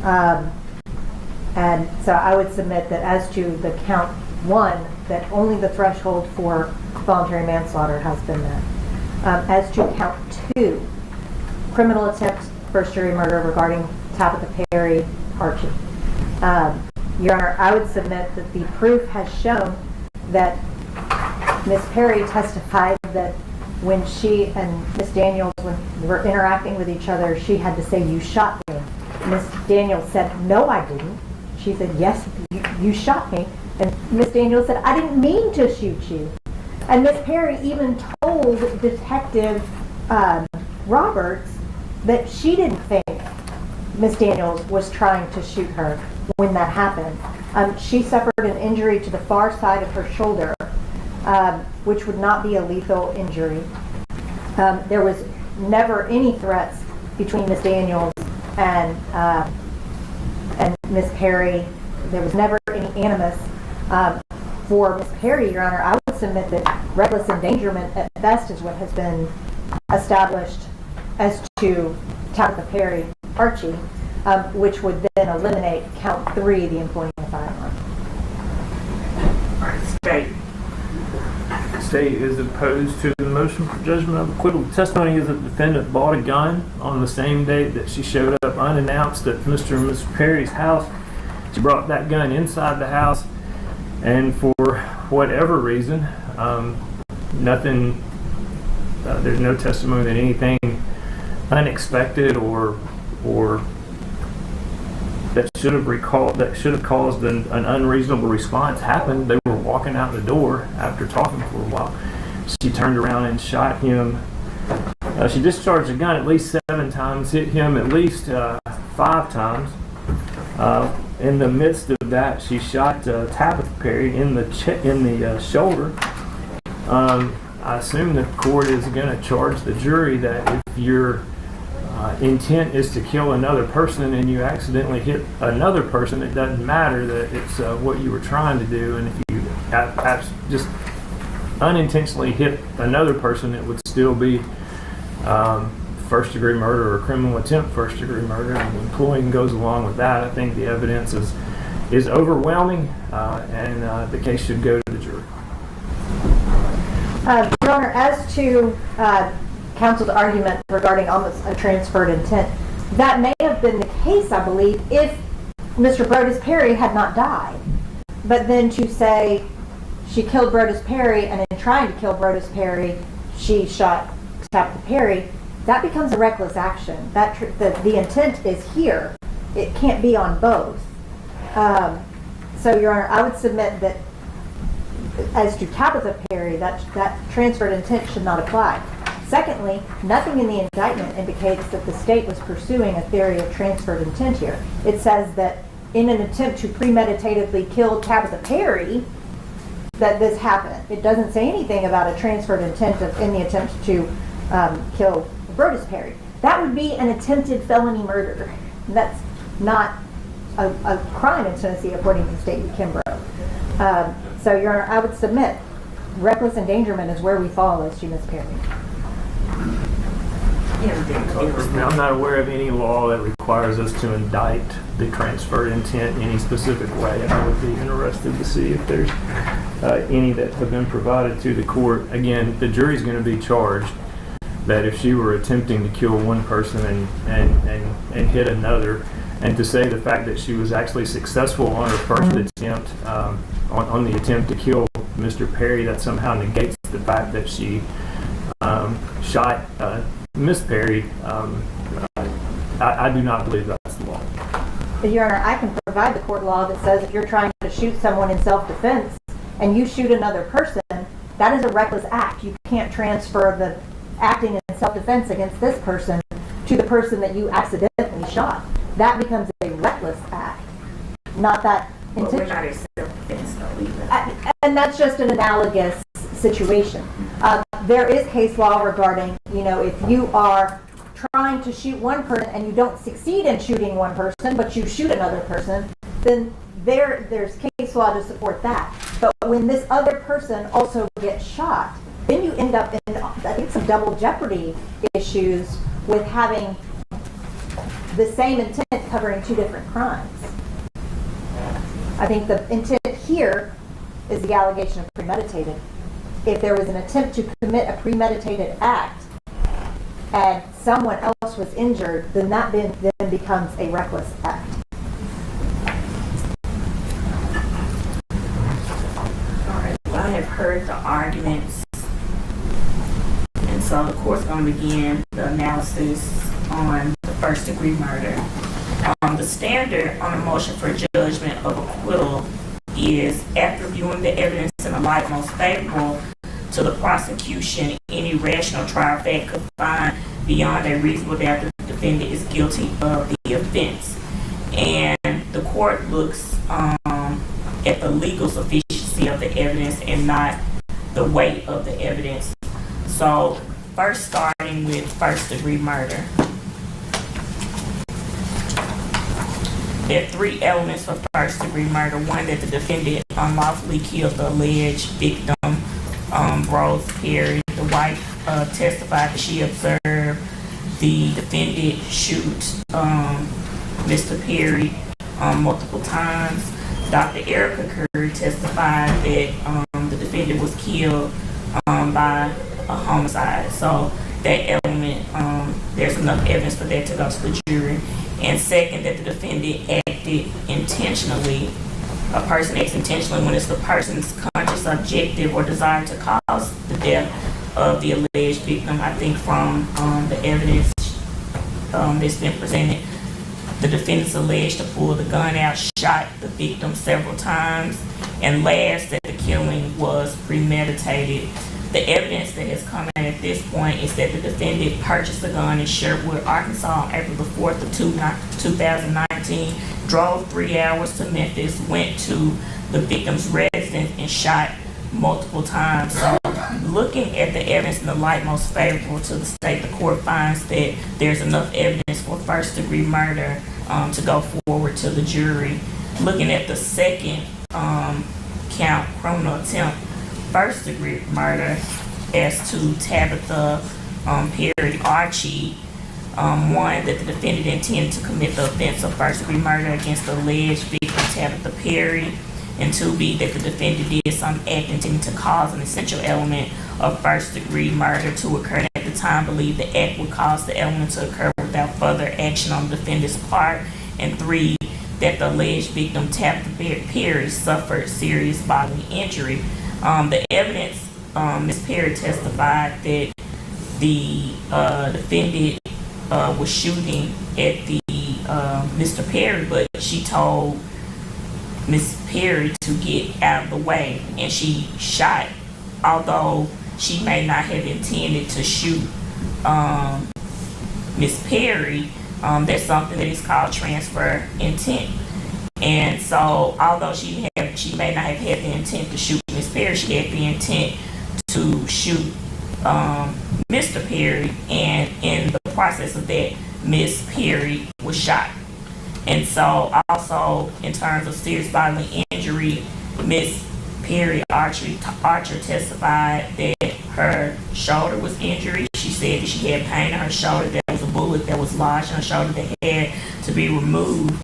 And so I would submit that as to the count 1, that only the threshold for voluntary manslaughter has been met. As to count 2, criminal attempt first-degree murder regarding Tabitha Perry Archie. Your Honor, I would submit that the proof has shown that Ms. Perry testified that when she and Ms. Daniels were interacting with each other, she had to say, "You shot me." Ms. Daniels said, "No, I didn't." She said, "Yes, you shot me." And Ms. Daniels said, "I didn't mean to shoot you." And Ms. Perry even told Detective Roberts that she didn't think Ms. Daniels was trying to shoot her when that happened. She suffered an injury to the far side of her shoulder, which would not be a lethal injury. There was never any threats between Ms. Daniels and Ms. Perry. There was never any animus. For Ms. Perry, Your Honor, I would submit that reckless endangerment at best is what has been established as to Tabitha Perry Archie, which would then eliminate count 3, the employing a firearm. State is opposed to the motion for judgment of acquittal. The testimony is that the defendant bought a gun on the same day that she showed up unannounced at Mr. and Ms. Perry's house. She brought that gun inside the house, and for whatever reason, there's no testimony that anything unexpected or that should have caused an unreasonable response happened. They were walking out the door after talking for a while. She turned around and shot him. She discharged the gun at least 7 times, hit him at least 5 times. In the midst of that, she shot Tabitha Perry in the shoulder. I assume the court is going to charge the jury that if your intent is to kill another person and you accidentally hit another person, it doesn't matter that it's what you were trying to do. And if you just unintentionally hit another person, it would still be first-degree murder or criminal attempt first-degree murder. And when pulling goes along with that, I think the evidence is overwhelming, and the case should go to the jury. Your Honor, as to counsel's argument regarding almost a transferred intent, that may have been the case, I believe, if Mr. Brodus Perry had not died. But then to say she killed Brodus Perry, and in trying to kill Brodus Perry, she shot Tabitha Perry, that becomes a reckless action. The intent is here. It can't be on both. So, Your Honor, I would submit that as to Tabitha Perry, that transferred intent should not apply. Secondly, nothing in the indictment indicates that the state was pursuing a theory of transferred intent here. It says that in an attempt to premeditatedly kill Tabitha Perry, that this happened. It doesn't say anything about a transferred intent in the attempt to kill Brodus Perry. That would be an attempted felony murder. That's not a crime in Tennessee, according to State v. Kimbrough. So, Your Honor, I would submit reckless endangerment is where we fall as to Ms. Perry. I'm not aware of any law that requires us to indict the transferred intent in any specific way, and I would be interested to see if there's any that have been provided to the court. Again, the jury's going to be charged that if she were attempting to kill one person and hit another, and to say the fact that she was actually successful on her first attempt, on the attempt to kill Mr. Perry, that somehow negates the fact that she shot Miss Perry. I do not believe that's the law. Your Honor, I can provide the court law that says if you're trying to shoot someone in self-defense and you shoot another person, that is a reckless act. You can't transfer the acting in self-defense against this person to the person that you accidentally shot. That becomes a reckless act, not that intentional. But we're not in self-defense, though, either. And that's just an analogous situation. There is case law regarding, if you are trying to shoot one person and you don't succeed in shooting one person, but you shoot another person, then there's case law to support that. But when this other person also gets shot, then you end up in, I think, some double jeopardy issues with having the same intent covering 2 different crimes. I think the intent here is the allegation of premeditated. If there was an attempt to commit a premeditated act and someone else was injured, then that then becomes a reckless act. All right, well, I have heard the arguments, and so the court's going to begin the analysis on the first-degree murder. The standard on a motion for judgment of acquittal is, after viewing the evidence in the light most favorable to the prosecution, any rational trial fact could find beyond a reasonable doubt that the defendant is guilty of the offense. And the court looks at the legal sufficiency of the evidence and not the weight of the evidence. So, first starting with first-degree murder. There are 3 elements for first-degree murder. One, that the defendant unlawfully killed the alleged victim, Rose Perry. The wife testified that she observed the defendant shoot Mr. Perry multiple times. Dr. Erica Curry testified that the defendant was killed by a homicide. So that element, there's enough evidence for that to go to the jury. And second, that the defendant acted intentionally. A person acts intentionally when it's the person's conscious objective or desire to cause the death of the alleged victim. I think from the evidence that's been presented, The defendants alleged to pull the gun out, shot the victim several times, and last, that the killing was premeditated. The evidence that has come in at this point is that the defendant purchased the gun in Sherwood, Arkansas on April the 4th of 2019, drove 3 hours to Memphis, went to the victim's residence, and shot multiple times. So looking at the evidence in the light most favorable to the state, the court finds that there's enough evidence for first degree murder to go forward to the jury. Looking at the second count, criminal attempt, first degree murder, as to Tabitha Perry Archie, one, that the defendant intended to commit the offense of first degree murder against the alleged victim Tabitha Perry, and 2B, that the defendant did some act intending to cause an essential element of first degree murder to occur, and at the time believed the act would cause the element to occur without further action on the defendant's part, and 3, that the alleged victim Tabitha Perry suffered serious bodily injury. The evidence, Ms. Perry testified that the defendant was shooting at the Mr. Perry, but she told Ms. Perry to get out of the way, and she shot, although she may not have intended to shoot Ms. Perry. That's something that is called transfer intent. And so, although she may not have had the intent to shoot Ms. Perry, she had the intent to shoot Mr. Perry, and in the process of that, Ms. Perry was shot. And so, also, in terms of serious bodily injury, Ms. Perry Archer testified that her shoulder was injured. She said that she had pain in her shoulder. There was a bullet that was lodged in her shoulder that had to be removed.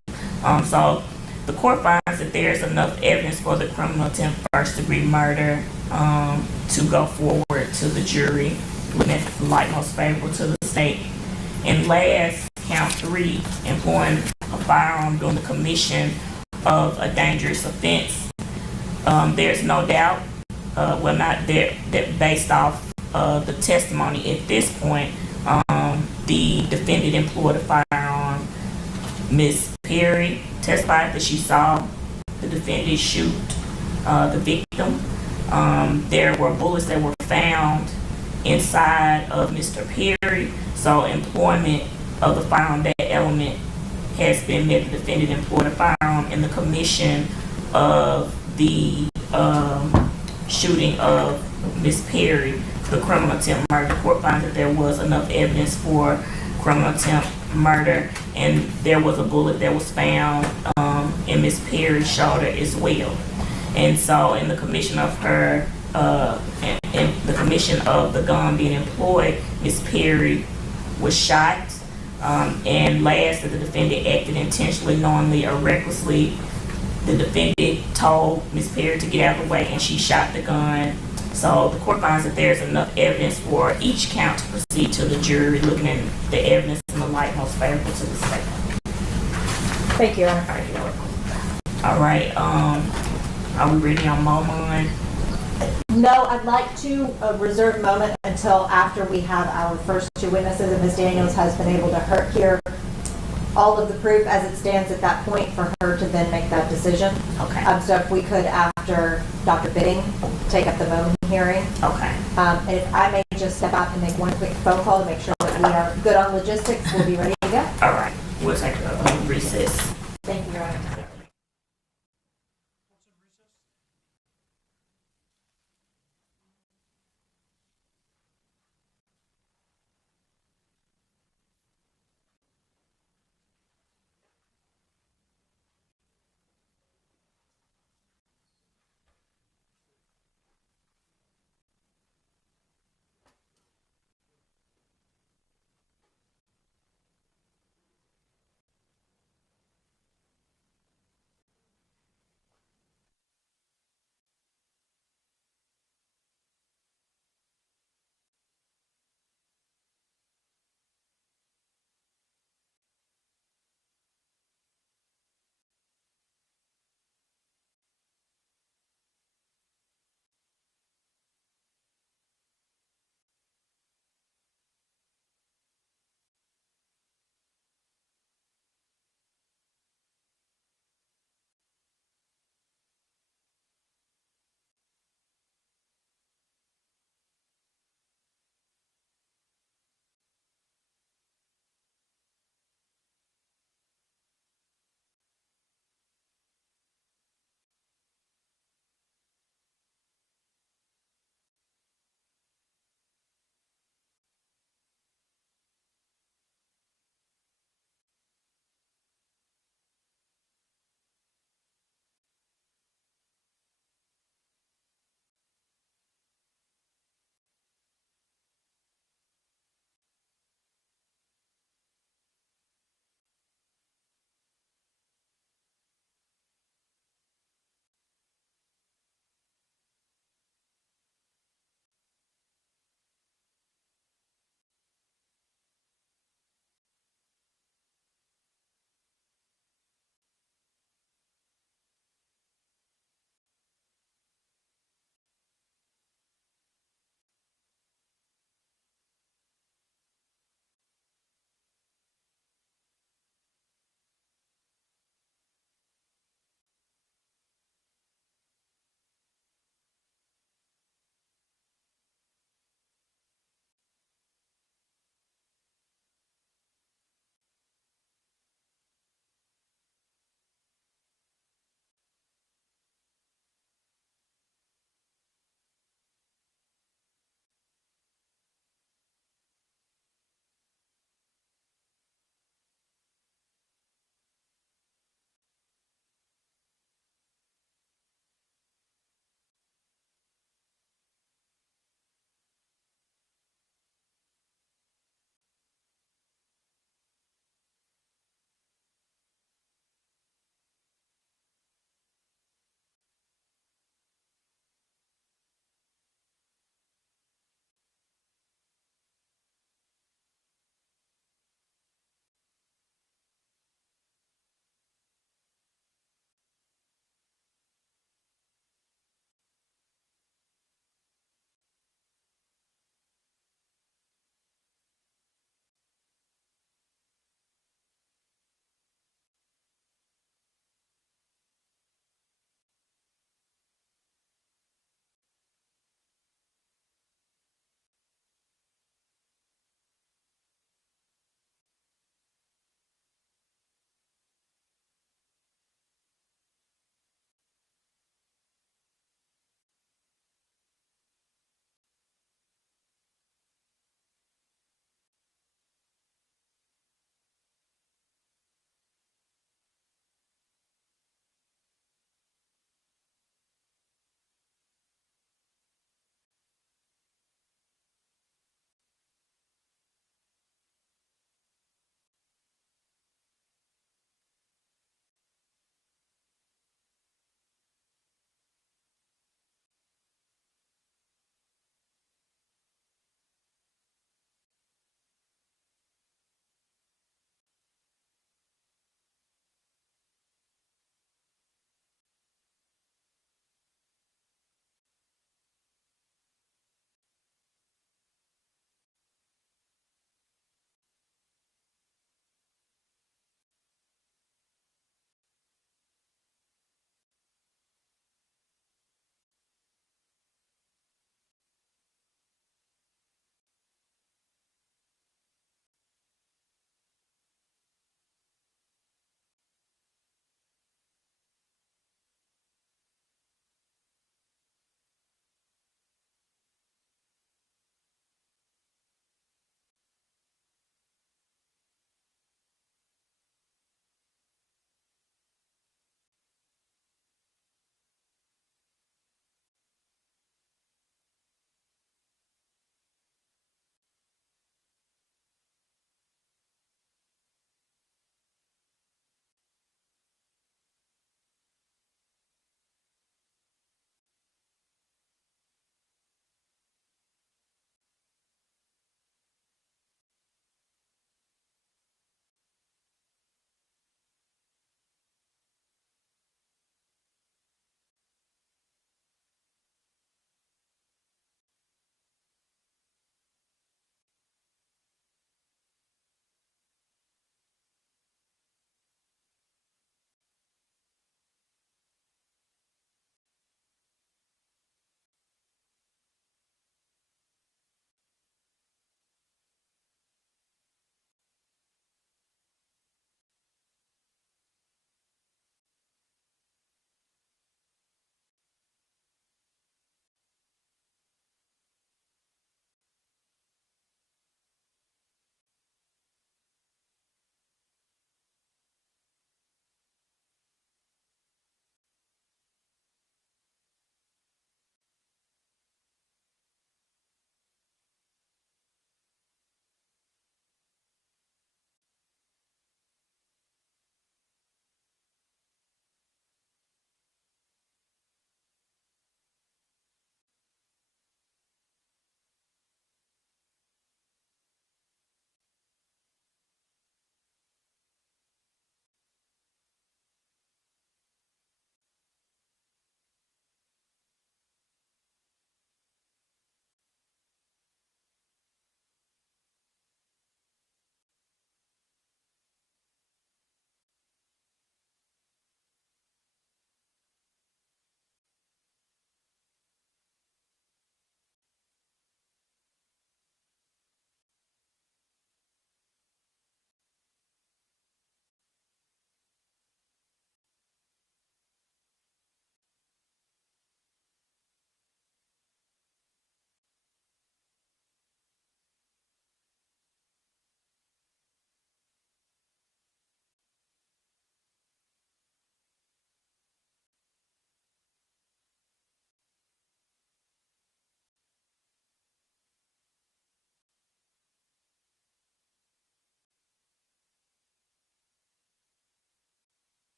So, the court finds that there's enough evidence for the criminal attempt first degree murder to go forward to the jury, looking at the light most favorable to the state. And last, count 3, employing a firearm during the commission of a dangerous offense. There's no doubt, that based off the testimony at this point, the defendant employed a firearm. Ms. Perry testified that she saw the defendant shoot the victim. There were bullets that were found inside of Mr. Perry, so employment of the firearm, that element has been met. The defendant employed a firearm in the commission of the shooting of Ms. Perry, the criminal attempt murder. The court finds that there was enough evidence for criminal attempt murder, and there was a bullet that was found in Ms. Perry's shoulder as well. And so, in the commission of her, in the commission of the gun being employed, Ms. Perry was shot. And last, that the defendant acted intentionally, knowingly, or recklessly. The defendant told Ms. Perry to get out of the way, and she shot the gun. So the court finds that there's enough evidence for each count to proceed to the jury, looking at the evidence in the light most favorable to the state. Thank you, Your Honor. All right. Are we ready on Momon? No, I'd like to reserve a moment until after we have our first 2 witnesses, and Ms. Daniels has been able to hear all of the proof as it stands at that point for her to then make that decision. Okay. So if we could, after Dr. Bidding, take up the Momon hearing. Okay. And if I may just step out and make one quick phone call to make sure that we are good on logistics, we'll be ready to go. All right. We'll take a recess. Thank you, Your Honor.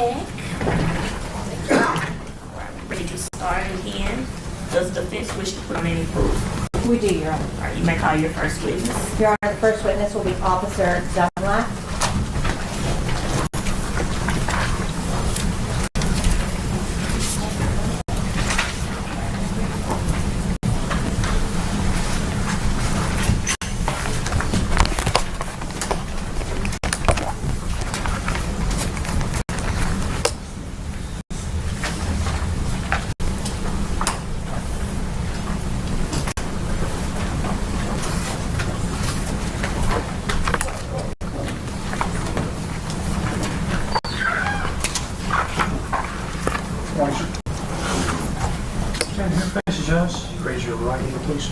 check. Ready to start again. Does the defense wish to put on any proof? We do, Your Honor. All right, you may call your first witness. Your Honor, the first witness will be Officer Dunlap. Raise your right hand, please.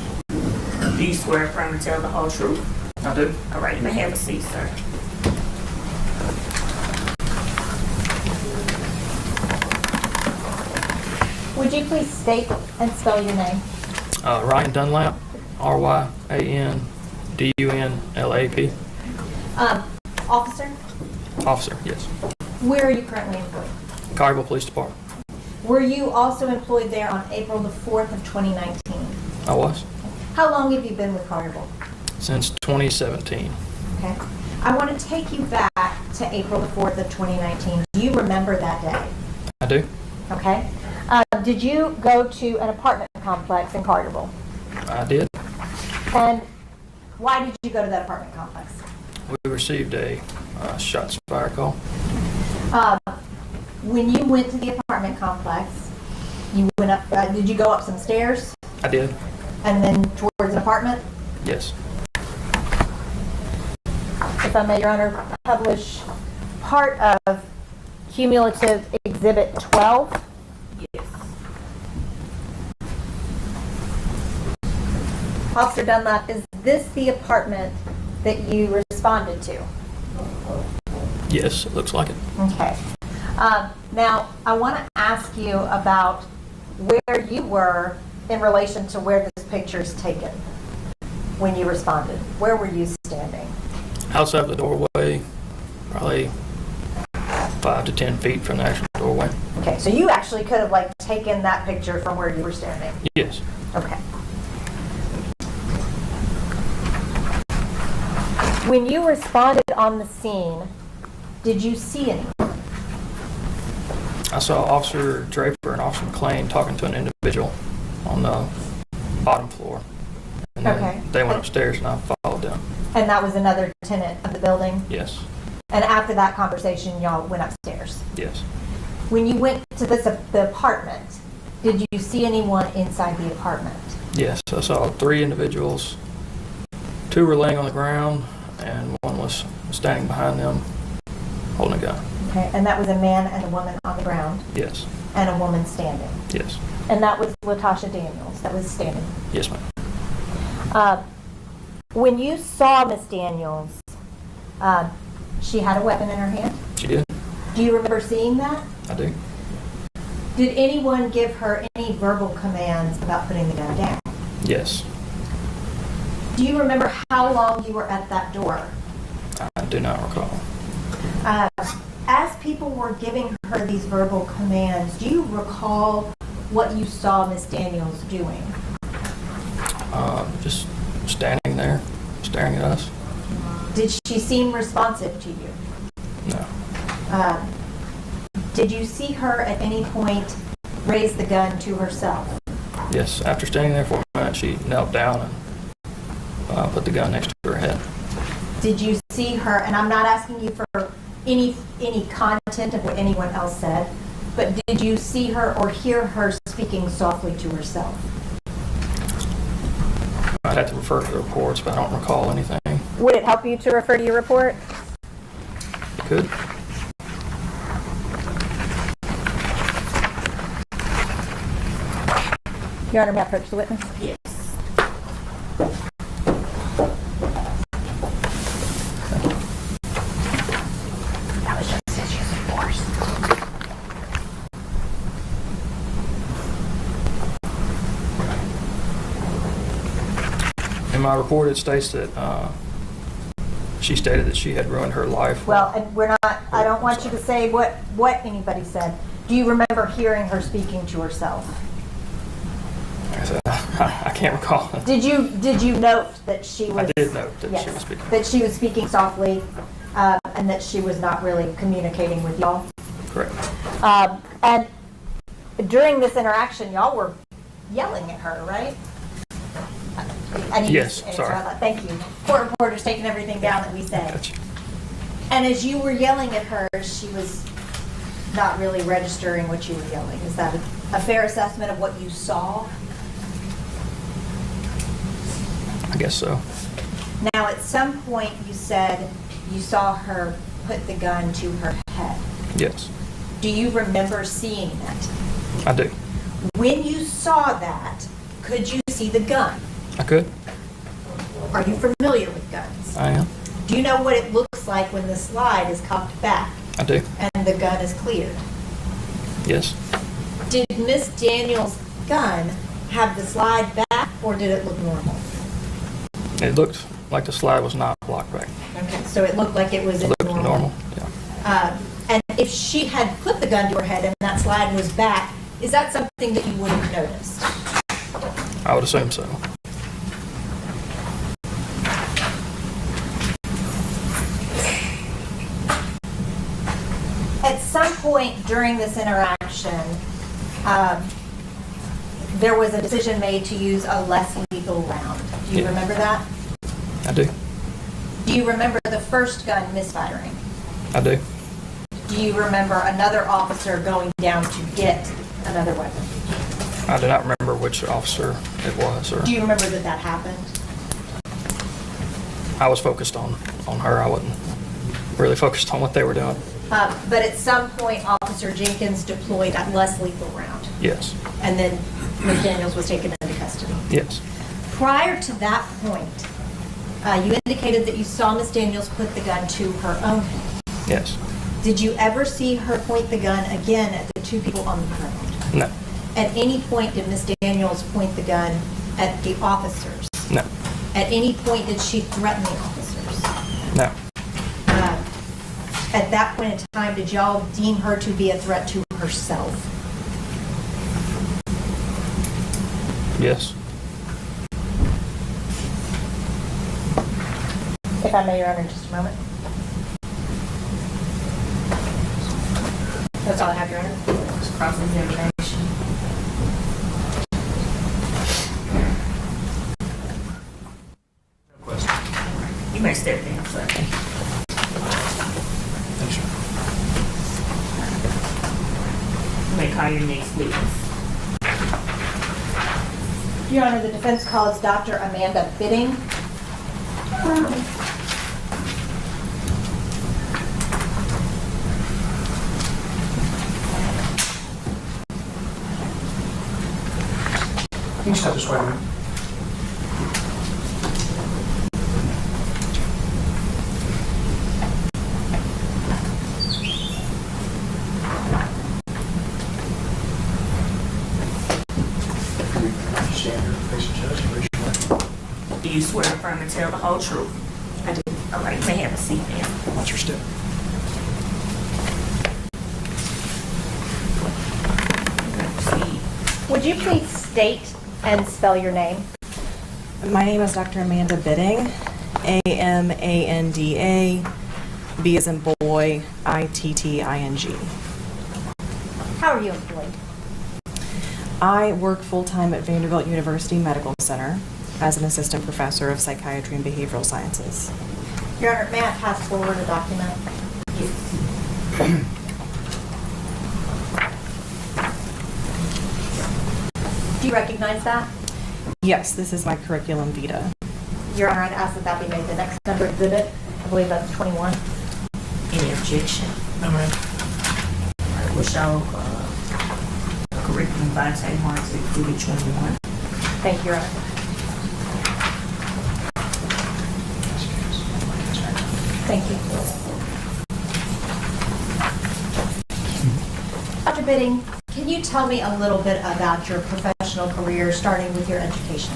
Do you swear affirm to tell the whole truth? I do. All right, you may have a seat, sir. Would you please state and spell your name? Ryan Dunlap, RYANDUNLAP. Officer, Officer, yes. where are you currently employed? Collierville Police Department. Were you also employed there on April the 4th of 2019? I was. How long have you been with Collierville? Since 2017. Okay. I want to take you back to April the 4th of 2019. Do you remember that day? I do. Okay. Did you go to an apartment complex in Carterville? I did. And why did you go to that apartment complex? We received a shots fired call. When you went to the apartment complex, you went up, did you go up some stairs I did. and then towards an apartment? Yes. If I may, Your Honor, publish part of cumulative exhibit 12. Yes. Officer Dunlap, is this the apartment that you responded to? Yes, it looks like it. Okay. Now, I want to ask you about where you were in relation to where this picture is taken when you responded. Where were you standing? Outside the doorway, probably 5 to 10 feet from the actual doorway. Okay, so you actually could have like taken that picture from where you were standing. Yes. Okay. When you responded on the scene, did you see anyone? I saw Officer Draper and Officer McLean talking to an individual on the bottom floor. And then Okay. they went upstairs and I followed them. And that was another tenant of the building? Yes. And after that conversation, y'all went upstairs? Yes. When you went to the apartment, did you see anyone inside the apartment? Yes. I saw 3 individuals. 2 were laying on the ground and one was standing behind them holding a gun. Okay, and that was a man and a woman on the ground? Yes. And a woman standing? Yes. And that was Latasha Daniels that was standing? Yes, ma'am. When you saw Miss Daniels, she had a weapon in her hand? She did. Do you remember seeing that? I do. Did anyone give her any verbal commands about putting the gun down? Yes. Do you remember how long you were at that door? I do not recall. As people were giving her these verbal commands, do you recall what you saw Miss Daniels doing? Just standing there, staring at us. Did she seem responsive to you? No. Did you see her at any point raise the gun to herself? Yes. After standing there for a minute, she knelt down and put the gun next to her head. Did you see her, and I'm not asking you for any content of what anyone else said, but did you see her or hear her speaking softly to herself? I'd have to refer to the reports, but I don't recall anything. Would it help you to refer to your report? You could. Your Honor, may I approach the witness? Yes. That was just his use of force. In my report, it states that She stated that she had ruined her life. Well, and we're not, I don't want you to say what anybody said. Do you remember hearing her speaking to herself? I can't recall. Did you note that she was? I did note that yes, she was speaking. That she was speaking softly, and that she was not really communicating with y'all? Correct. And during this interaction, y'all were yelling at her, right? I need Yes, to answer sorry. that. Thank you. Court reporter's taking everything down that we say. Gotcha. And as you were yelling at her, she was not really registering what you were yelling. Is that a fair assessment of what you saw? I guess so. Now, at some point, you said you saw her put the gun to her head. Yes, Do you remember seeing that? I do. When you saw that, could you see the gun? I could. Are you familiar with guns? I am. Do you know what it looks like when the slide is cocked back I do. and the gun is cleared? Yes. Did Miss Daniels' gun have the slide back, or did it look normal? It looked like the slide was not locked back. Okay, so it looked like it was It looked normal. normal. Yeah. And if she had put the gun to her head and that slide was back, is that something that you would have noticed? I would assume so. At some point during this interaction, there was a decision made to use a less lethal round. Do you Yeah. remember that? I do. Do you remember the first gun misfiring? I do. Do you remember another officer going down to get another weapon? I do not remember which officer it was. Or Do you remember that that happened? I was focused on her. I wasn't really focused on what they were doing. But at some point, Officer Jenkins deployed that less lethal round, Yes. and then Ms. Daniels was taken into custody. Yes. Prior to that point, you indicated that you saw Ms. Daniels put the gun to her own head. Yes. Did you ever see her point the gun again at the two people on the ground? No. At any point did Ms. Daniels point the gun at the officers? No. At any point did she threaten the officers? No. At that point in time, did y'all deem her to be a threat to herself? Yes. If I may, Your Honor, just a moment. That's all I have, Your Honor. It's cross-examination. You may step down, sir. You may call your next witness. Your Honor, the defense calls Dr. Amanda Bidding. You just have to swear me. Stand here, face the judge, and raise your hand. Do you swear to affirm and tell the whole truth? I do. All right, you may have a seat now. Watch your step. Would you please state and spell your name? My name is Dr. Amanda Bidding, A-M-A-N-D-A, B as in boy, I-T-T-I-N-G. How are you employed? I work full-time at Vanderbilt University Medical Center as an assistant professor of psychiatry and behavioral sciences. Your Honor, may I pass forward a document? Do you recognize that? Yes, this is my curriculum vitae. Your Honor, I'd ask that that be made the next under exhibit. I believe that's 21. Any objection? No, ma'am. All right, we'll show curriculum vitae marks exhibit 21. Thank you, Your Honor. Thank you. Dr. Bidding, can you tell me a little bit about your professional career, starting with your education?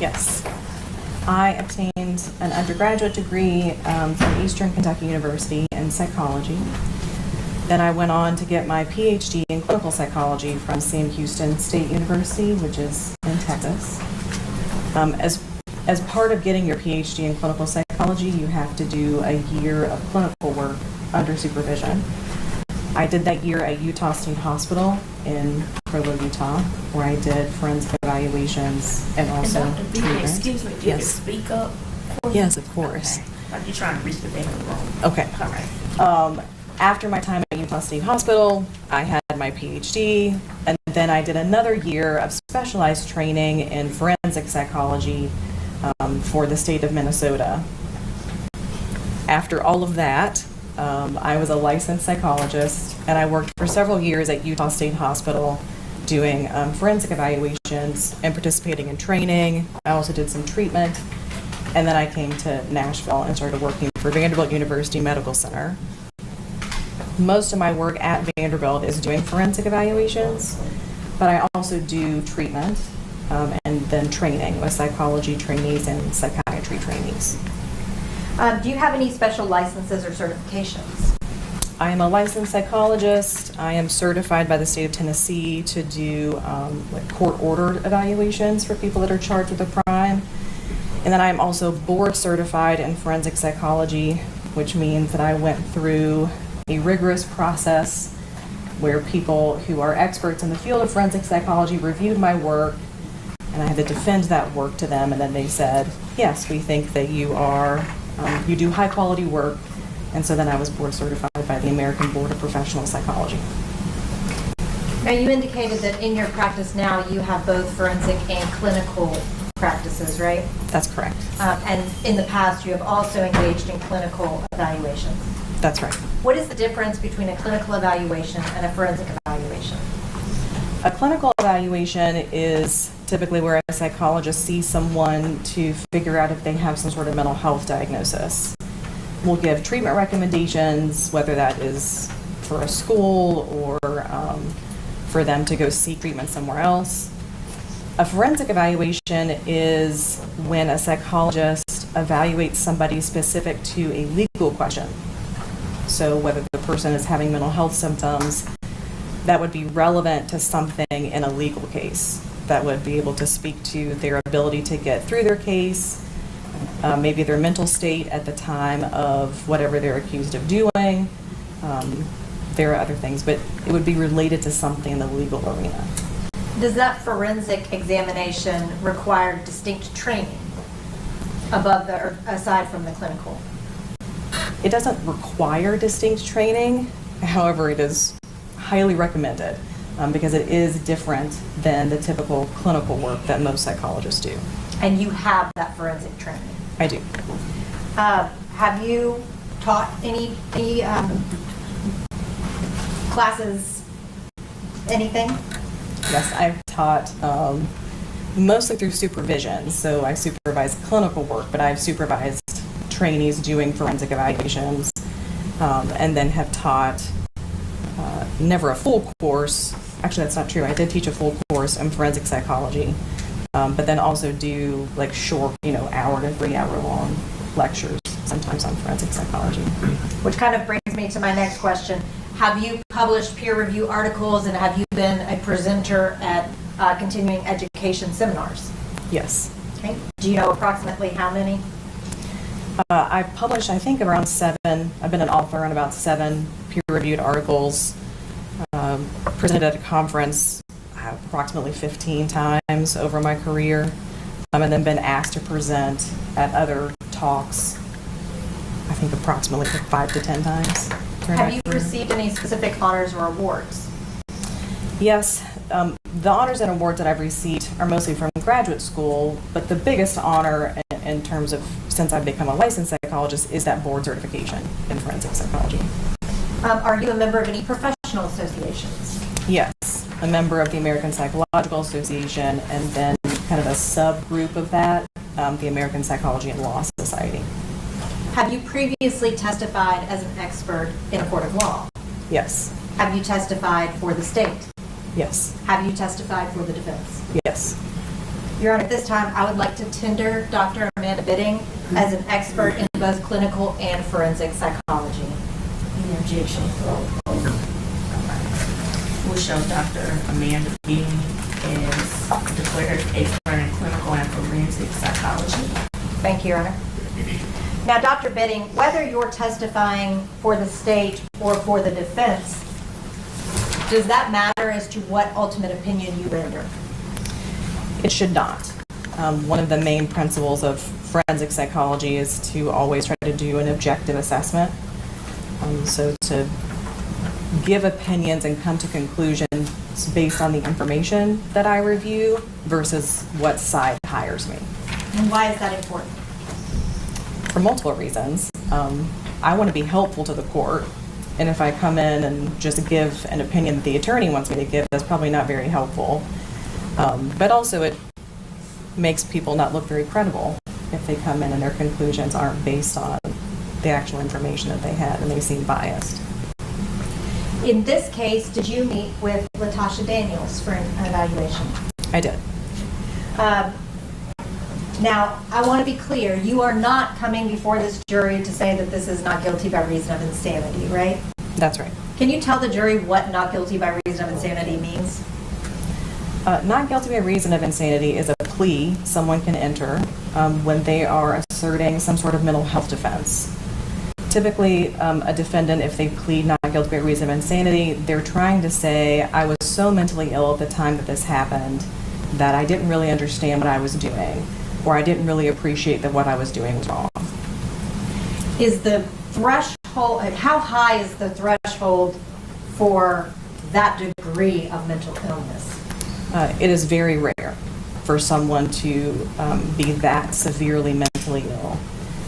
Yes. I obtained an undergraduate degree from Eastern Kentucky University in psychology. Then I went on to get my PhD in clinical psychology from Sam Houston State University, which is in Texas. As part of getting your PhD in clinical psychology, you have to do a year of clinical work under supervision. I did that year at Utah State Hospital in Provo, Utah, where I did forensic evaluations and also And Dr. B, treatment. excuse me, you can speak up? for me? Yes, of course. Okay. Like you're trying to reach the back of the room. Okay. All right. After my time at Utah State Hospital, I had my PhD, and then I did another year of specialized training in forensic psychology for the state of Minnesota. After all of that, I was a licensed psychologist, and I worked for several years at Utah State Hospital doing forensic evaluations and participating in training. I also did some treatment, and then I came to Nashville and started working for Vanderbilt University Medical Center. Most of my work at Vanderbilt is doing forensic evaluations, but I also do treatment and then training with psychology trainees and psychiatry trainees. Do you have any special licenses or certifications? I am a licensed psychologist. I am certified by the state of Tennessee to do court-ordered evaluations for people that are charged with a crime. And then I am also board certified in forensic psychology, which means that I went through a rigorous process where people who are experts in the field of forensic psychology reviewed my work, and I had to defend that work to them, and then they said, yes, we think that you do high quality work. And so then I was board certified by the American Board of Professional Psychology. Now, you indicated that in your practice now you have both forensic and clinical practices, right? That's correct. And in the past you have also engaged in clinical evaluations. That's right. What is the difference between a clinical evaluation and a forensic evaluation? A clinical evaluation is typically where a psychologist sees someone to figure out if they have some sort of mental health diagnosis. We'll give treatment recommendations, whether that is for a school or for them to go seek treatment somewhere else. A forensic evaluation is when a psychologist evaluates somebody specific to a legal question. So whether the person is having mental health symptoms, that would be relevant to something in a legal case. That would be able to speak to their ability to get through their case, maybe their mental state at the time of whatever they're accused of doing. There are other things, but it would be related to something in the legal arena. Does that forensic examination require distinct training or aside from the clinical? It doesn't require distinct training. However, it is highly recommended because it is different than the typical clinical work that most psychologists do. And you have that forensic training? I do. Have you taught any classes, anything? Yes, I've taught mostly through supervision. So I supervise clinical work, but I've supervised trainees doing forensic evaluations and then have taught never a full course. Actually, that's not true. I did teach a full course in forensic psychology, but then also do like short, hour to 3 hour long lectures sometimes on forensic psychology. Which kind of brings me to my next question. Have you published peer review articles and have you been a presenter at continuing education seminars? Yes. Okay. Do you know approximately how many? I've published, I think, around 7. I've been an author on about 7 peer-reviewed articles. Presented at a conference approximately 15 times over my career, and then been asked to present at other talks, I think approximately 5 to 10 times. Have you received any specific honors or awards? Yes. The honors and awards that I've received are mostly from graduate school, but the biggest honor in terms of since I've become a licensed psychologist is that board certification in forensic psychology. Are you a member of any professional associations? Yes, a member of the American Psychological Association, and then kind of a subgroup of that, the American Psychology and Law Society. Have you previously testified as an expert in a court of law? Yes. Have you testified for the state? Yes. Have you testified for the defense? Yes. Your Honor, at this time, I would like to tender Dr. Amanda Bidding as an expert in both clinical and forensic psychology. Any objection? We'll show Dr. Amanda Bidding as declared expert in clinical and forensic psychology. Thank you, Your Honor. Now, Dr. Bidding, whether you're testifying for the state or for the defense, does that matter as to what ultimate opinion you render? It should not. One of the main principles of forensic psychology is to always try to do an objective assessment. So to give opinions and come to conclusions based on the information that I review versus what side hires me. And why is that important? For multiple reasons. I want to be helpful to the court, and if I come in and just give an opinion that the attorney wants me to give, that's probably not very helpful. But also it makes people not look very credible if they come in and their conclusions aren't based on the actual information that they had and they seem biased. In this case, did you meet with Latasha Daniels for an evaluation? I did. Now, I want to be clear, you are not coming before this jury to say that this is not guilty by reason of insanity, right? That's right. Can you tell the jury what not guilty by reason of insanity means? Not guilty by reason of insanity is a plea someone can enter when they are asserting some sort of mental health defense. Typically, a defendant, if they plead not guilty by reason of insanity, they're trying to say, I was so mentally ill at the time that this happened that I didn't really understand what I was doing, or I didn't really appreciate that what I was doing was wrong. Is the threshold, how high is the threshold for that degree of mental illness? It is very rare for someone to be that severely mentally ill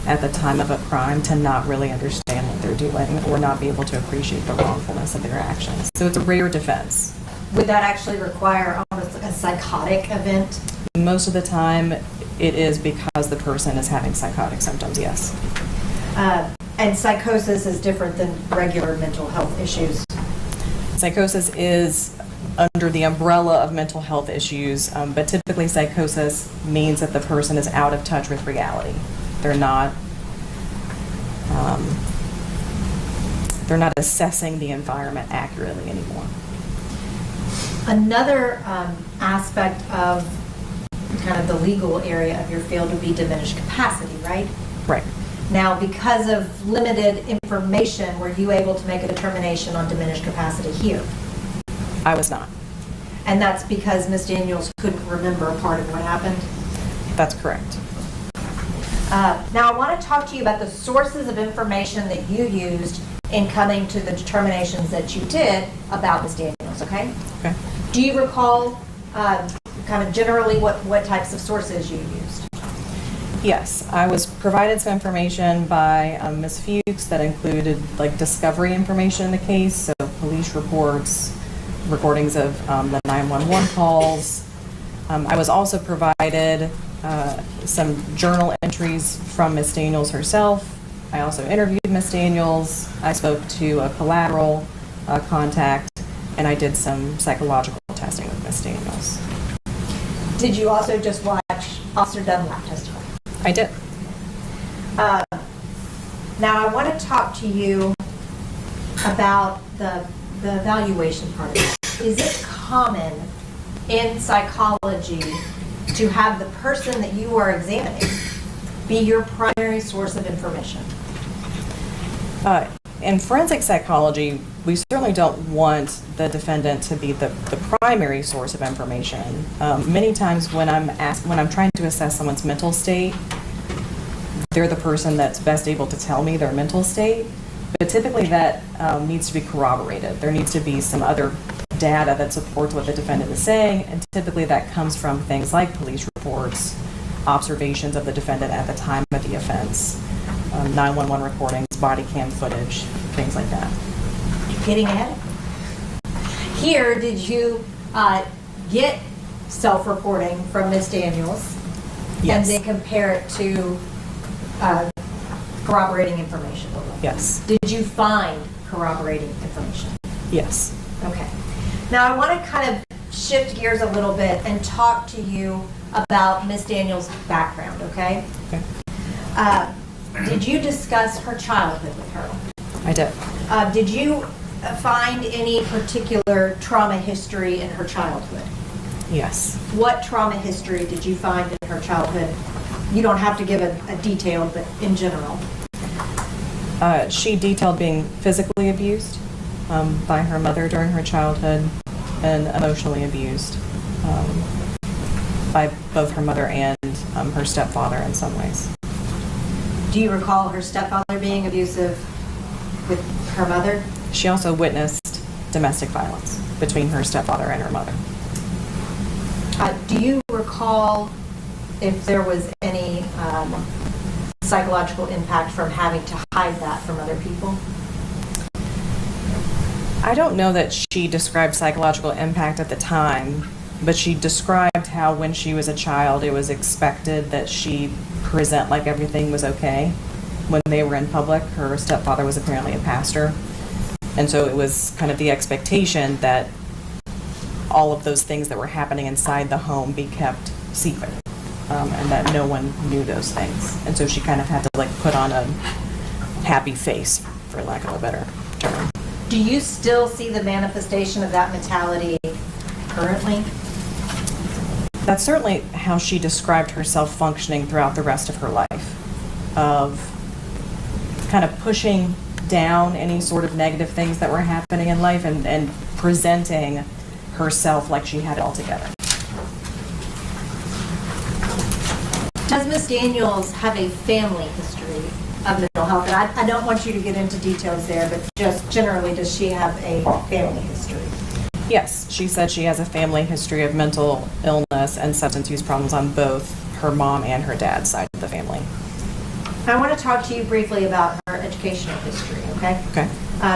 at the time of a crime to not really understand what they're doing or not be able to appreciate the wrongfulness of their actions. So it's a rare defense. Would that actually require almost like a psychotic event? Most of the time, it is because the person is having psychotic symptoms, yes. And psychosis is different than regular mental health issues. Psychosis is under the umbrella of mental health issues, but typically psychosis means that the person is out of touch with reality. They're not assessing the environment accurately anymore. Another aspect of kind of the legal area of your field would be diminished capacity, right? Right. Now, because of limited information, were you able to make a determination on diminished capacity here? I was not. And that's because Ms. Daniels couldn't remember a part of what happened? That's correct. Now, I want to talk to you about the sources of information that you used in coming to the determinations that you did about Ms. Daniels, okay? Okay. Do you recall kind of generally what types of sources you used? Yes, I was provided some information by Ms. Fuchs that included like discovery information in the case, so police reports, recordings of the 911 calls. I was also provided some journal entries from Ms. Daniels herself. I also interviewed Ms. Daniels. I spoke to a collateral contact, and I did some psychological testing with Ms. Daniels. Did you also just watch Officer Dunlap testify? I did. Now I want to talk to you about the evaluation part of it. Is it common in psychology to have the person that you are examining be your primary source of information? In forensic psychology, we certainly don't want the defendant to be the primary source of information. Many times when I'm trying to assess someone's mental state, they're the person that's best able to tell me their mental state. But typically that needs to be corroborated. There needs to be some other data that supports what the defendant is saying, and typically that comes from things like police reports, observations of the defendant at the time of the offense, 911 recordings, body cam footage, things like that. Getting ahead? Here, did you get self-reporting from Ms. Daniels? Yes. And then compare it to corroborating information? Yes. Did you find corroborating information? Yes. Okay. Now I want to kind of shift gears a little bit and talk to you about Miss Daniels' background, okay? Okay. Did you discuss her childhood with her? I did. Did you find any particular trauma history in her childhood? Yes. What trauma history did you find in her childhood? You don't have to give a detail, but in general. She detailed being physically abused by her mother during her childhood and emotionally abused by both her mother and her stepfather in some ways. Do you recall her stepfather being abusive with her mother? She also witnessed domestic violence between her stepfather and her mother. Do you recall if there was any psychological impact from having to hide that from other people? I don't know that she described psychological impact at the time, but she described how when she was a child, it was expected that she present like everything was okay. When they were in public, her stepfather was apparently a pastor. And so it was kind of the expectation that all of those things that were happening inside the home be kept secret, and that no one knew those things. And so she kind of had to like put on a happy face, for lack of a better term. Do you still see the manifestation of that mentality currently? That's certainly how she described herself functioning throughout the rest of her life, of kind of pushing down any sort of negative things that were happening in life and presenting herself like she had it all together. Does Miss Daniels have a family history of mental health? And I don't want you to get into details there, but just generally, does she have a family history? Yes, she said she has a family history of mental illness and substance use problems on both her mom and her dad's side of the family. I want to talk to you briefly about her educational history, okay? Okay.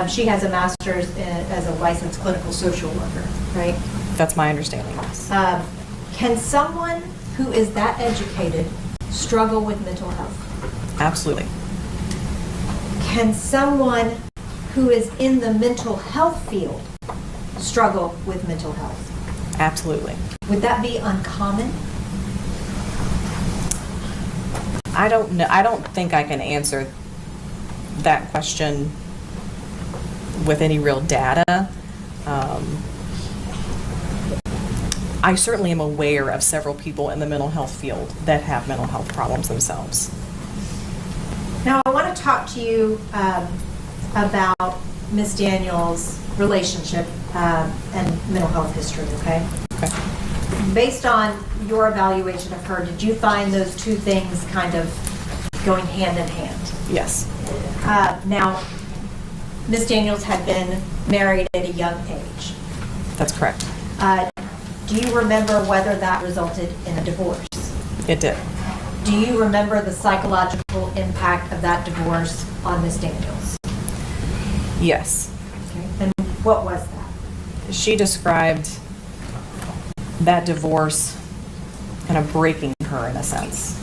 She has a master's as a licensed clinical social worker, right? That's my understanding, yes. Can someone who is that educated struggle with mental health? Absolutely. Can someone who is in the mental health field struggle with mental health? Absolutely. Would that be uncommon? I don't know. I don't think I can answer that question with any real data. I certainly am aware of several people in the mental health field that have mental health problems themselves. Now, I want to talk to you about Ms. Daniels' relationship and mental health history, okay? Okay. Based on your evaluation of her, did you find those two things kind of going hand in hand? Yes. Now, Ms. Daniels had been married at a young age. That's correct. Do you remember whether that resulted in a divorce? It did. Do you remember the psychological impact of that divorce on Ms. Daniels? Yes. Okay. And what was that? She described that divorce kind of breaking her in a sense.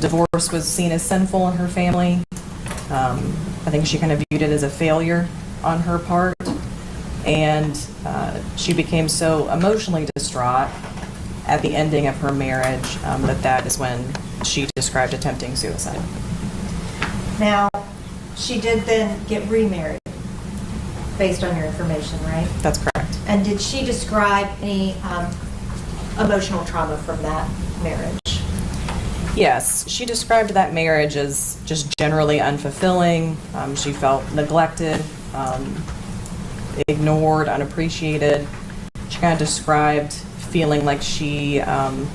Divorce was seen as sinful in her family. I think she kind of viewed it as a failure on her part. And she became so emotionally distraught at the ending of her marriage that is when she described attempting suicide. Now, she did then get remarried, based on your information, right? That's correct. And did she describe any emotional trauma from that marriage? Yes, she described that marriage as just generally unfulfilling. She felt neglected, ignored, unappreciated. She kind of described feeling like she had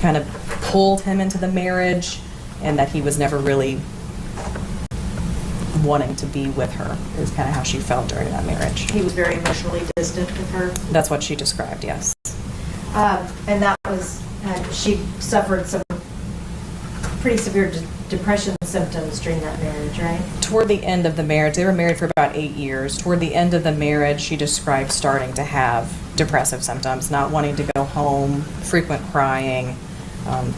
kind of pulled him into the marriage and that he was never really wanting to be with her, is kind of how she felt during that marriage. He was very emotionally distant with her? That's what she described, yes. And that was, she suffered some pretty severe depression symptoms during that marriage, right? Toward the end of the marriage, they were married for about 8 years. Toward the end of the marriage, she described starting to have depressive symptoms, not wanting to go home, frequent crying,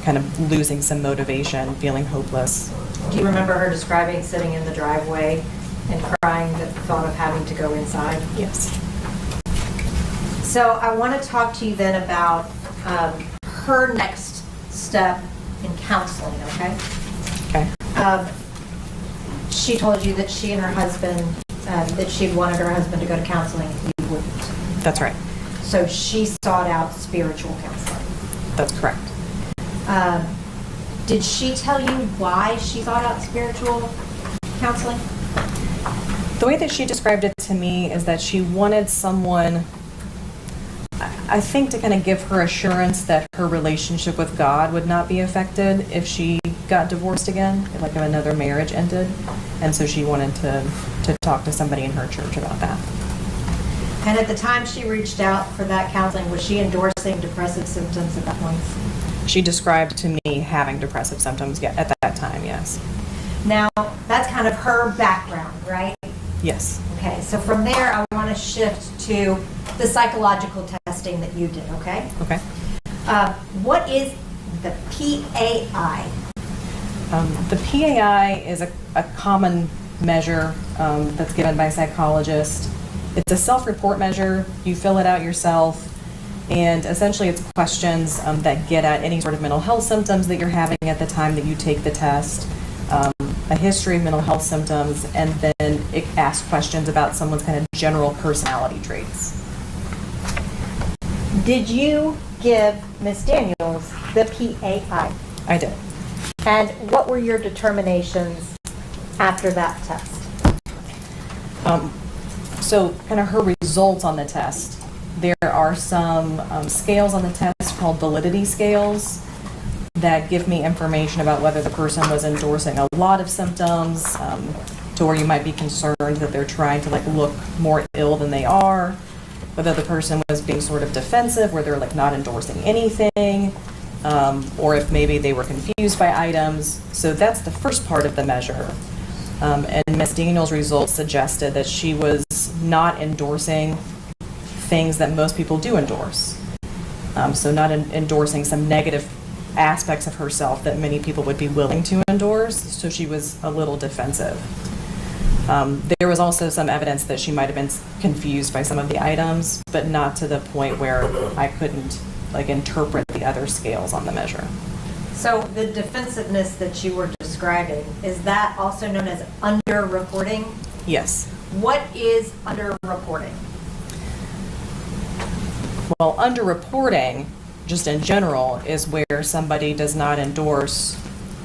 kind of losing some motivation, feeling hopeless. Do you remember her describing sitting in the driveway and crying at the thought of having to go inside? Yes. So I want to talk to you then about her next step in counseling, okay? Okay. She told you that she and her husband, that she wanted her husband to go to counseling, you wouldn't. That's right. So she sought out spiritual counseling. That's correct. Did she tell you why she sought out spiritual counseling? The way that she described it to me is that she wanted someone, I think, to kind of give her assurance that her relationship with God would not be affected if she got divorced again, like if another marriage ended. And so she wanted to talk to somebody in her church about that. And at the time she reached out for that counseling, was she endorsing depressive symptoms at that point? She described to me having depressive symptoms at that time, yes. Now, that's kind of her background, right? Yes. Okay, so from there, I want to shift to the psychological testing that you did, okay? Okay. What is the PAI? The PAI is a common measure that's given by psychologists. It's a self-report measure. You fill it out yourself. And essentially it's questions that get at any sort of mental health symptoms that you're having at the time that you take the test, a history of mental health symptoms, and then it asks questions about someone's kind of general personality traits. Did you give Ms. Daniels the PAI? I did. And what were your determinations after that test? So kind of her results on the test. There are some scales on the test called validity scales that give me information about whether the person was endorsing a lot of symptoms, to where you might be concerned that they're trying to look more ill than they are, whether the person was being sort of defensive where they're not endorsing anything, or if maybe they were confused by items. So that's the first part of the measure. And Ms. Daniels' results suggested that she was not endorsing things that most people do endorse. So not endorsing some negative aspects of herself that many people would be willing to endorse. So she was a little defensive. There was also some evidence that she might have been confused by some of the items, but not to the point where I couldn't interpret the other scales on the measure. So the defensiveness that you were describing, is that also known as underreporting? Yes. What is underreporting? Well, underreporting, just in general, is where somebody does not endorse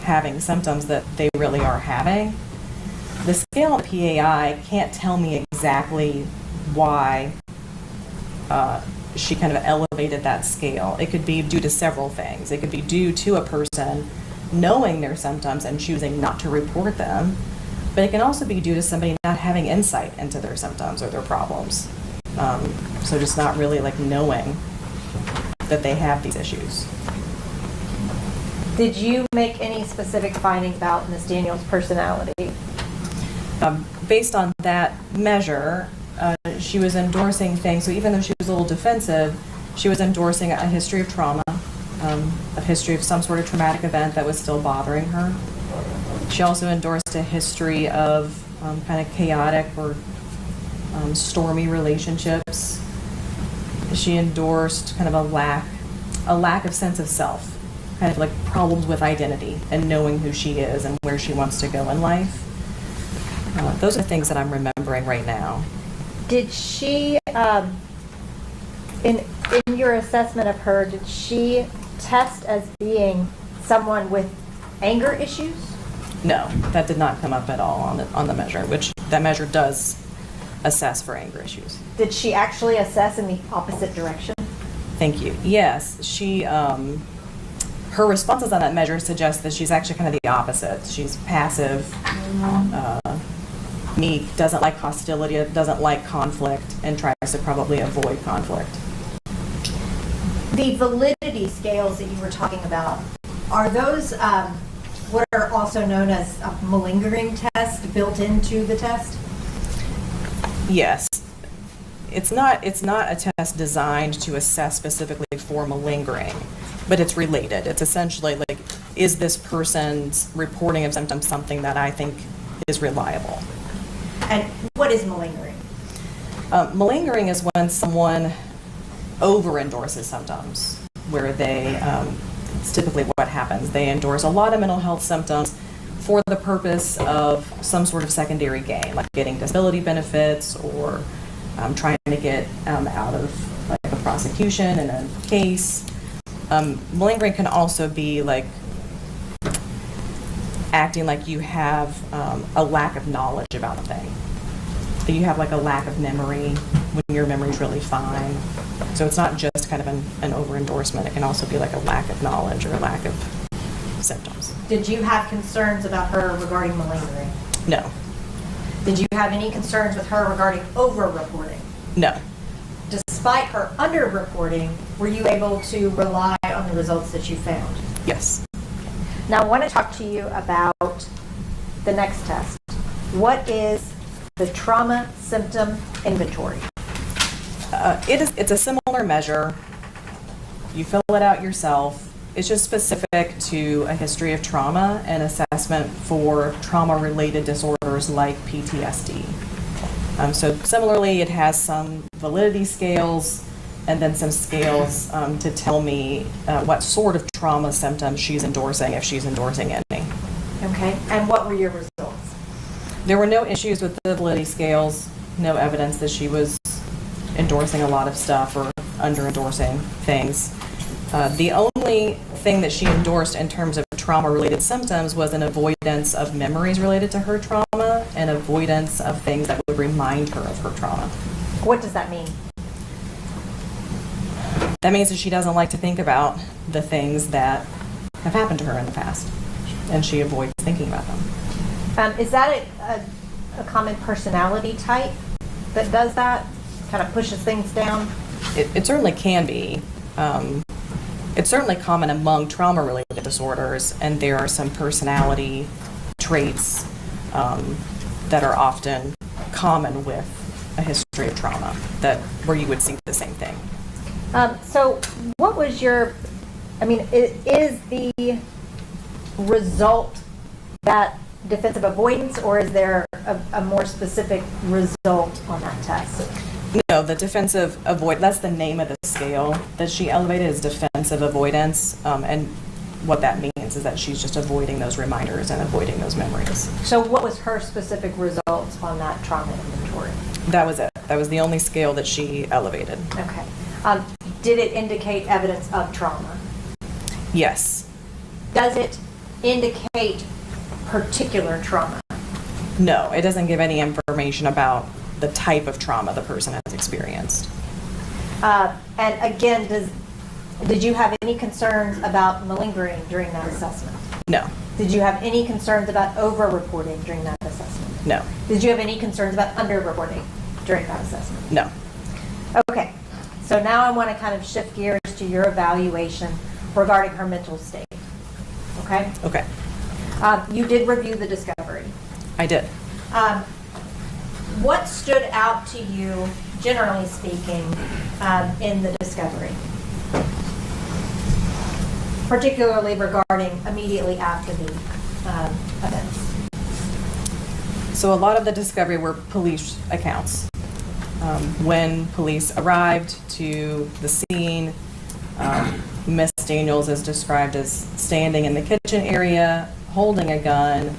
having symptoms that they really are having. The scale on PAI can't tell me exactly why she kind of elevated that scale. It could be due to several things. It could be due to a person knowing their symptoms and choosing not to report them, but it can also be due to somebody not having insight into their symptoms or their problems. So just not really knowing that they have these issues. Did you make any specific findings about Ms. Daniels' personality? Based on that measure, she was endorsing things. So even though she was a little defensive, she was endorsing a history of trauma, a history of some sort of traumatic event that was still bothering her. She also endorsed a history of kind of chaotic or stormy relationships. She endorsed kind of a lack of sense of self, kind of problems with identity and knowing who she is and where she wants to go in life. Those are things that I'm remembering right now. Did she, in your assessment of her, did she test as being someone with anger issues? No, that did not come up at all on the measure, which that measure does assess for anger issues. Did she actually assess in the opposite direction? Thank you. Yes, she, her responses on that measure suggest that she's actually kind of the opposite. She's passive, meek, doesn't like hostility, doesn't like conflict, and tries to probably avoid conflict. The validity scales that you were talking about, are those what are also known as a malingering test built into the test? Yes. It's not a test designed to assess specifically for malingering, but it's related. It's essentially is this person's reporting of symptoms something that I think is reliable? And what is malingering? Malingering is when someone over-endorses symptoms, where they, it's typically what happens. They endorse a lot of mental health symptoms for the purpose of some sort of secondary gain, like getting disability benefits or trying to get out of like a prosecution in a case. Malingering can also be like acting like you have a lack of knowledge about a thing. That you have like a lack of memory when your memory's really fine. So it's not just kind of an over-endorsement. It can also be like a lack of knowledge or a lack of symptoms. Did you have concerns about her regarding malingering? No. Did you have any concerns with her regarding over-reporting? No. Despite her under-reporting, were you able to rely on the results that you found? Yes. Now I want to talk to you about the next test. What is the trauma symptom inventory? It's a similar measure. You fill it out yourself. It's just specific to a history of trauma and assessment for trauma-related disorders like PTSD. So similarly, it has some validity scales and then some scales to tell me what sort of trauma symptoms she's endorsing, if she's endorsing any. Okay, and what were your results? There were no issues with the validity scales, no evidence that she was endorsing a lot of stuff or under-endorsing things. The only thing that she endorsed in terms of trauma-related symptoms was an avoidance of memories related to her trauma and avoidance of things that would remind her of her trauma. What does that mean? That means that she doesn't like to think about the things that have happened to her in the past, and she avoids thinking about them. Is that a common personality type that does that? Kind of pushes things down? It certainly can be. It's certainly common among trauma-related disorders, and there are some personality traits that are often common with a history of trauma where you would see the same thing. So what was is the result that defensive avoidance, or is there a more specific result on that test? No, the defensive that's the name of the scale that she elevated is defensive avoidance. And what that means is that she's just avoiding those reminders and avoiding those memories. So what was her specific results on that trauma inventory? That was it. That was the only scale that she elevated. Okay. Did it indicate evidence of trauma? Yes. Does it indicate particular trauma? No, it doesn't give any information about the type of trauma the person has experienced. And again, did you have any concerns about malingering during that assessment? No. Did you have any concerns about over-reporting during that assessment? No. Did you have any concerns about under-reporting during that assessment? No. Okay. So now I want to kind of shift gears to your evaluation regarding her mental state. Okay? Okay. You did review the discovery. I did. What stood out to you, generally speaking, in the discovery? Particularly regarding immediately after the events. So a lot of the discovery were police accounts. When police arrived to the scene, Miss Daniels is described as standing in the kitchen area, holding a gun,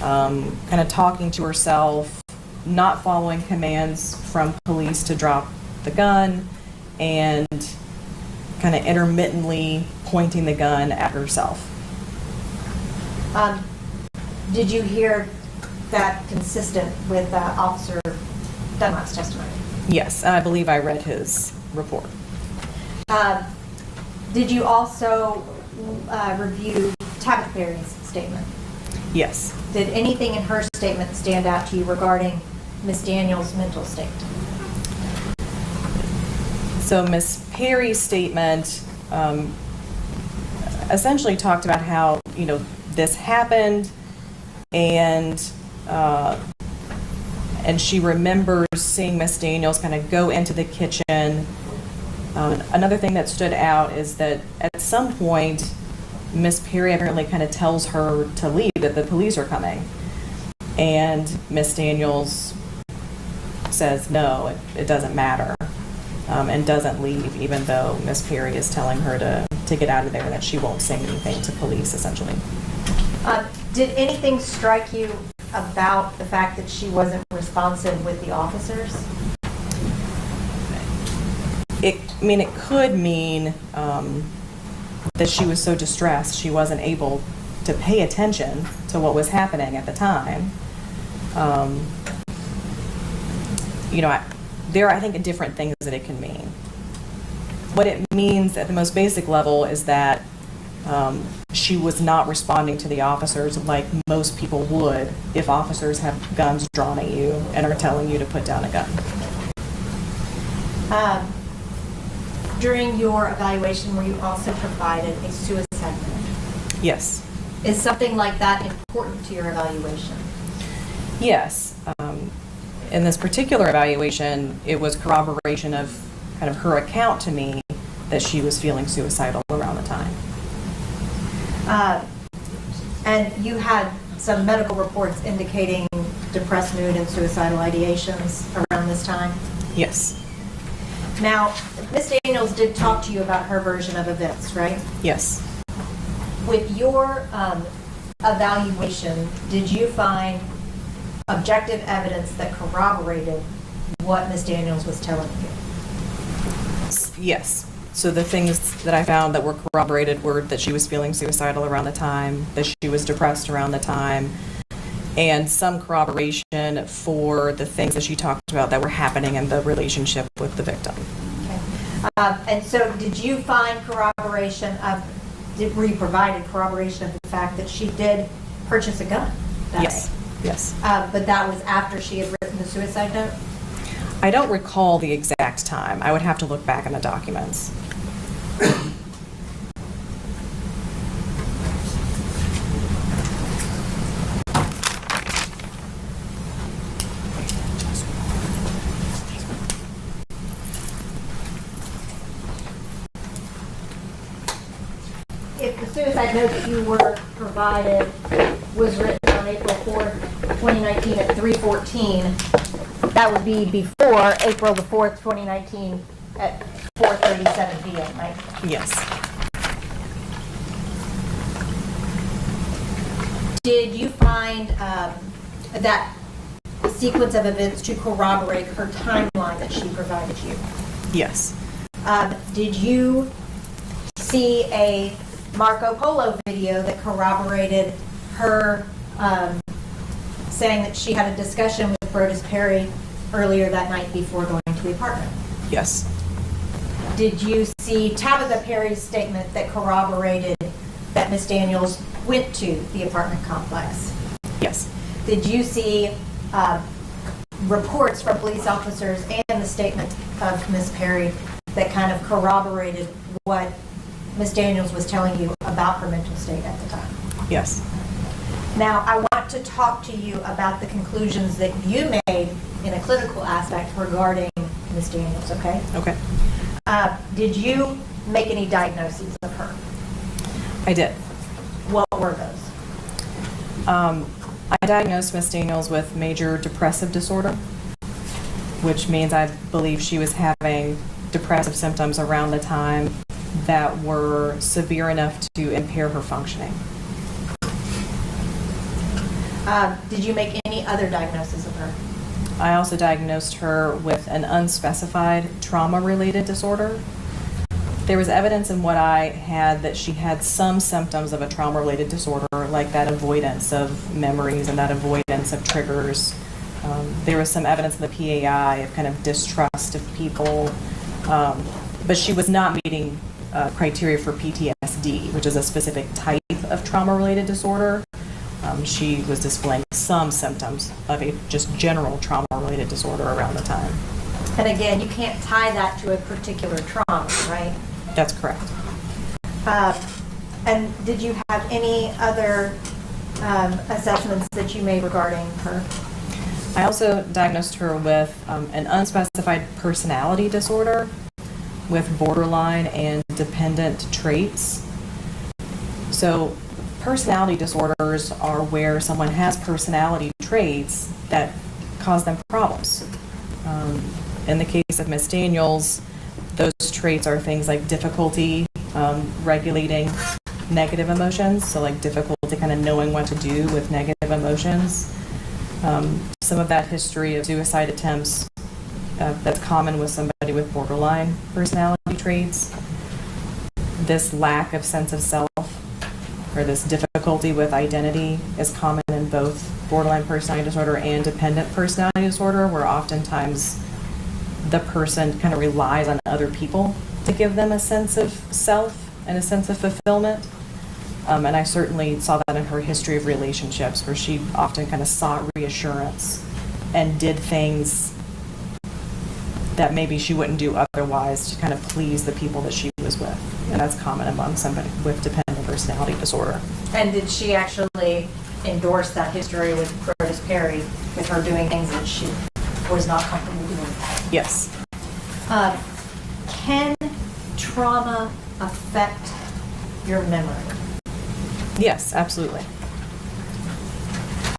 kind of talking to herself, not following commands from police to drop the gun, and kind of intermittently pointing the gun at herself. Did you hear that consistent with Officer Dunlap's testimony? Yes, I believe I read his report. Did you also review Tabitha Perry's statement? Yes. Did anything in her statement stand out to you regarding Miss Daniels' mental state? So Miss Perry's statement essentially talked about how, this happened, and she remembers seeing Miss Daniels kind of go into the kitchen. Another thing that stood out is that at some point, Miss Perry apparently kind of tells her to leave, that the police are coming. And Miss Daniels says, no, it doesn't matter. and doesn't leave, even though Miss Perry is telling her to get out of there and that she won't say anything to police, essentially. Did anything strike you about the fact that she wasn't responsive with the officers? It could mean that she was so distressed she wasn't able to pay attention to what was happening at the time. There are, I think, different things that it can mean. What it means at the most basic level is that she was not responding to the officers like most people would if officers have guns drawn at you and are telling you to put down a gun. During your evaluation, were you also provided a suicide note? Yes. Is something like that important to your evaluation? Yes. In this particular evaluation, it was corroboration of kind of her account to me that she was feeling suicidal around the time. And you had some medical reports indicating depressed mood and suicidal ideations around this time? Yes. Now, Ms. Daniels did talk to you about her version of events, right? Yes. With your evaluation, did you find objective evidence that corroborated what Ms. Daniels was telling you? Yes. So the things that I found that were corroborated were that she was feeling suicidal around the time, that she was depressed around the time, and some corroboration for the things that she talked about that were happening in the relationship with the victim. Okay. And so did you find corroboration were you provided corroboration of the fact that she did purchase a gun that Yes. day? Yes. But that was after she had written the suicide note? I don't recall the exact time. I would have to look back in the documents. If the suicide note that you were provided was written on April 4th, 2019 at 3:14, that would be before April the 4th, 2019 at 4:37 p.m., right? Yes. Did you find that sequence of events to corroborate her timeline that she provided you? Yes. Did you see a Marco Polo video that corroborated her saying that she had a discussion with Brodus Perry earlier that night before going to the apartment? Yes. Did you see Tabitha Perry's statement that corroborated that Ms. Daniels went to the apartment complex? Yes. Did you see reports from police officers and the statement of Ms. Perry that kind of corroborated what Ms. Daniels was telling you about her mental state at the time? Yes. Now, I want to talk to you about the conclusions that you made in a clinical aspect regarding Ms. Daniels, okay? Okay. Did you make any diagnoses of her? I did. What were those? I diagnosed Miss Daniels with major depressive disorder, which means I believe she was having depressive symptoms around the time that were severe enough to impair her functioning. Did you make any other diagnosis of her? I also diagnosed her with an unspecified trauma-related disorder. There was evidence in what I had that she had some symptoms of a trauma-related disorder, like that avoidance of memories and that avoidance of triggers. There was some evidence in the PAI of kind of distrust of people, but she was not meeting criteria for PTSD, which is a specific type of trauma-related disorder. She was displaying some symptoms of a just general trauma-related disorder around the time. And again, you can't tie that to a particular trauma, right? That's correct. And did you have any other assessments that you made regarding her? I also diagnosed her with an unspecified personality disorder with borderline and dependent traits. So personality disorders are where someone has personality traits that cause them problems. In the case of Ms. Daniels, those traits are things like difficulty regulating negative emotions, so like difficulty kind of knowing what to do with negative emotions. Some of that history of suicide attempts that's common with somebody with borderline personality traits. This lack of sense of self or this difficulty with identity is common in both borderline personality disorder and dependent personality disorder, where oftentimes the person kind of relies on other people to give them a sense of self and a sense of fulfillment. And I certainly saw that in her history of relationships, where she often kind of sought reassurance and did things that maybe she wouldn't do otherwise to kind of please the people that she was with. And that's common among somebody with dependent personality disorder. And did she actually endorse that history with Curtis Perry, with her doing things that she was not comfortable doing? Yes. Can trauma affect your memory? Yes, absolutely.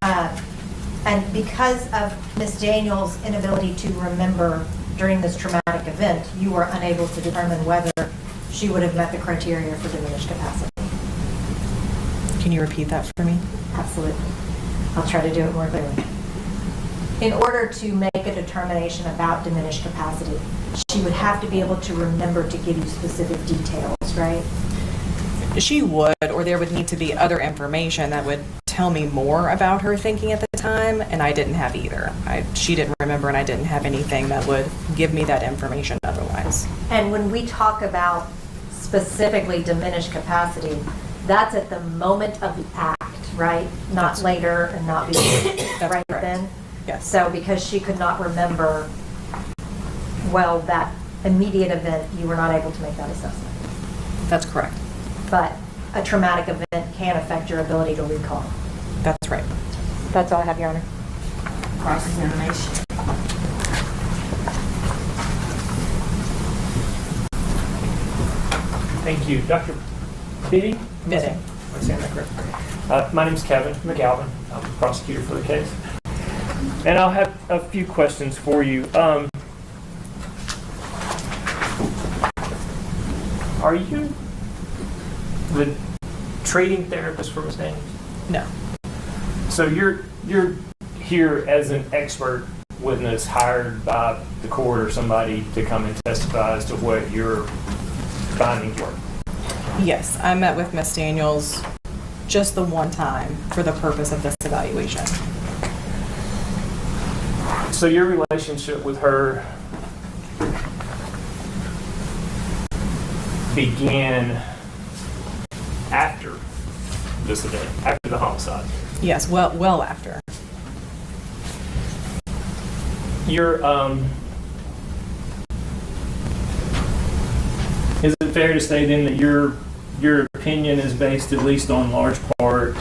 And because of Ms. Daniels' inability to remember during this traumatic event, you were unable to determine whether she would have met the criteria for diminished capacity. Can you repeat that for me? Absolutely. I'll try to do it more clearly. In order to make a determination about diminished capacity, she would have to be able to remember to give you specific details, right? She would, or there would need to be other information that would tell me more about her thinking at the time, and I didn't have either. She didn't remember, and I didn't have anything that would give me that information otherwise. And when we talk about specifically diminished capacity, that's at the moment of the act, right? Not later and not before, right then? Yes. So because she could not remember, well, that immediate event, you were not able to make that assessment. That's correct. But a traumatic event can affect your ability to recall. That's right. That's all I have, Your Honor. Cross-examination. Thank you. Dr. Biddy? Biddy. Am I saying that correct? My name's Kevin McGalvin. I'm the prosecutor for the case. And I'll have a few questions for you. Are you the treating therapist for Ms. Daniels? No. So you're here as an expert witness hired by the court or somebody to come and testify as to what your findings were? Yes, I met with Ms. Daniels just the one time for the purpose of this evaluation. So your relationship with her began after this event, after the homicide? Yes, well after. Is it fair to say then that your opinion is based at least on large part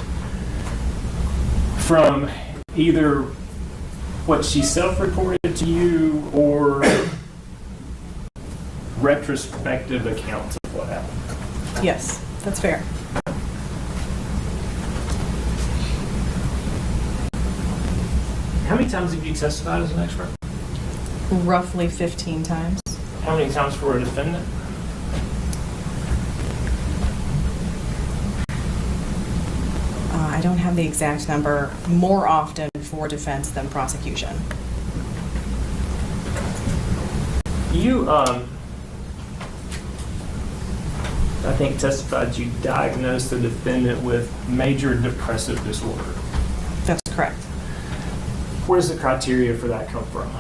from either what she self-reported to you or retrospective accounts of what happened? Yes, that's fair. How many times have you testified as an expert? Roughly 15 times. How many times for a defendant? I don't have the exact number. More often for defense than prosecution. You, I think, testified you diagnosed the defendant with major depressive disorder. That's correct. Where does the criteria for that come from?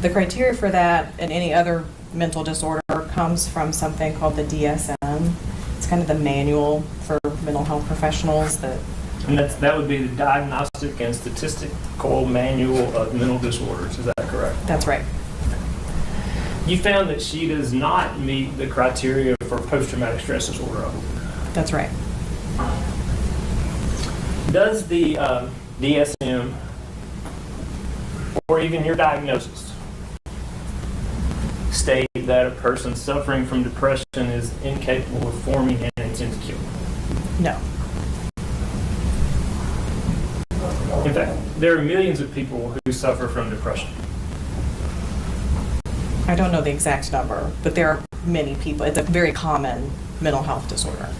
The criteria for that and any other mental disorder comes from something called the DSM. It's kind of the manual for mental health professionals And that would be the Diagnostic and Statistical Manual of Mental Disorders. Is that correct? That's right. You found that she does not meet the criteria for post-traumatic stress disorder, I believe. That's right. Does the DSM or even your diagnosis state that a person suffering from depression is incapable of forming an intent to kill? No. In fact, there are millions of people who suffer from depression. I don't know the exact number, but there are many people. It's a very common mental health disorder.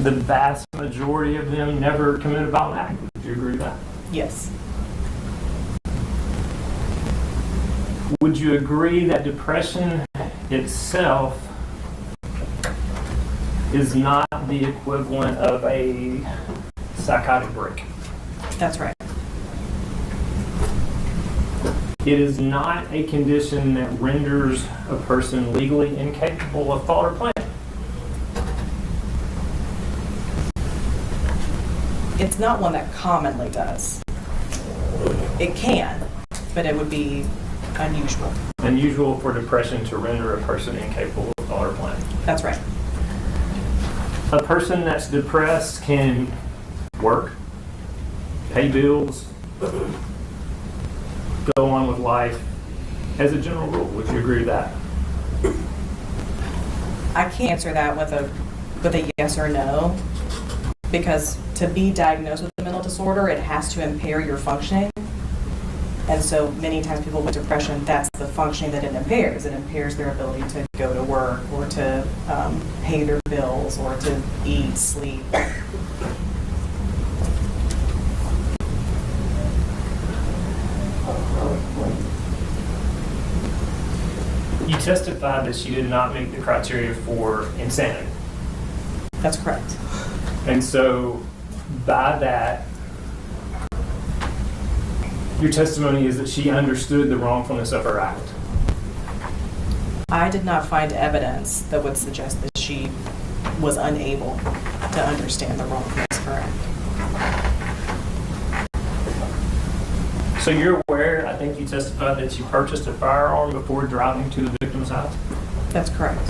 The vast majority of them never commit a violent act. Would you agree with that? Yes. Would you agree that depression itself is not the equivalent of a psychotic break? That's right. It is not a condition that renders a person legally incapable of thought or planning. It's not one that commonly does. It can, but it would be unusual. Unusual for depression to render a person incapable of thought or planning. That's right. A person that's depressed can work, pay bills, go on with life as a general rule. Would you agree with that? I can't answer that with a yes or no, because to be diagnosed with a mental disorder, it has to impair your functioning. And so many times people with depression, that's the functioning that it impairs. It impairs their ability to go to work or to pay their bills or to eat, sleep. You testified that she did not meet the criteria for insanity. That's correct. And so by that, your testimony is that she understood the wrongfulness of her act. I did not find evidence that would suggest that she was unable to understand the wrongfulness of her act. So you're aware, I think you testified that you purchased a firearm before driving to the victim's house? That's correct.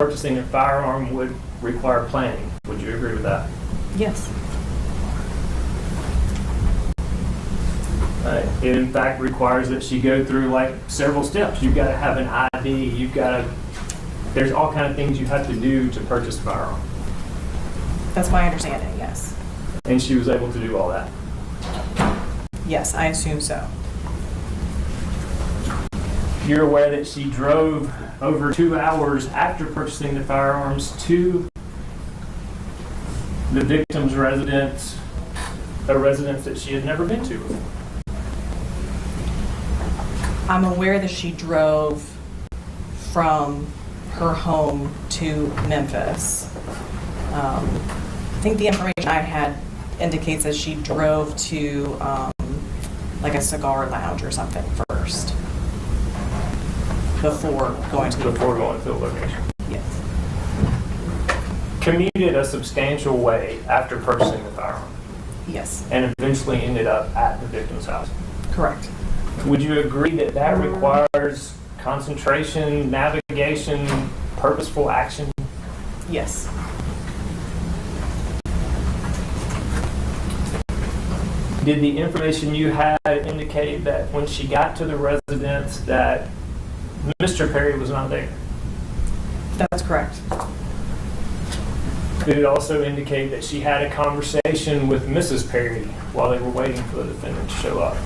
Purchasing a firearm would require planning. Would you agree with that? Yes. It in fact requires that she go through like several steps. You've got to have an ID. There's all kind of things you have to do to purchase a firearm. That's my understanding, yes. And she was able to do all that. Yes, I assume so. You're aware that she drove over 2 hours after purchasing the firearms to the victim's residence, a residence that she had never been to before. I'm aware that she drove from her home to Memphis. I think the information I had indicates that she drove to like a cigar lounge or something first before going to the location. Yes. Commuted a substantial way after purchasing the firearm. Yes. And eventually ended up at the victim's house. Correct. Would you agree that that requires concentration, navigation, purposeful action? Yes. Did the information you had indicate that when she got to the residence that Mr. Perry was not there? That's correct. Did it also indicate that she had a conversation with Mrs. Perry while they were waiting for the defendant to show up?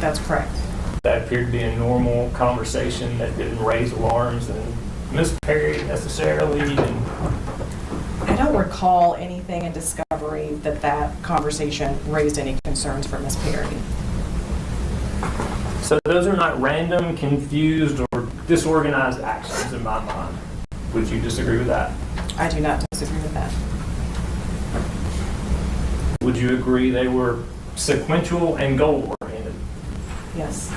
That's correct. That appeared to be a normal conversation that didn't raise alarms in Miss Perry necessarily. And I don't recall anything in discovery that conversation raised any concerns for Miss Perry. so those are not random, confused, or disorganized actions in my mind. Would you disagree with that? I do not disagree with that. Would you agree they were sequential and goal-oriented? Yes.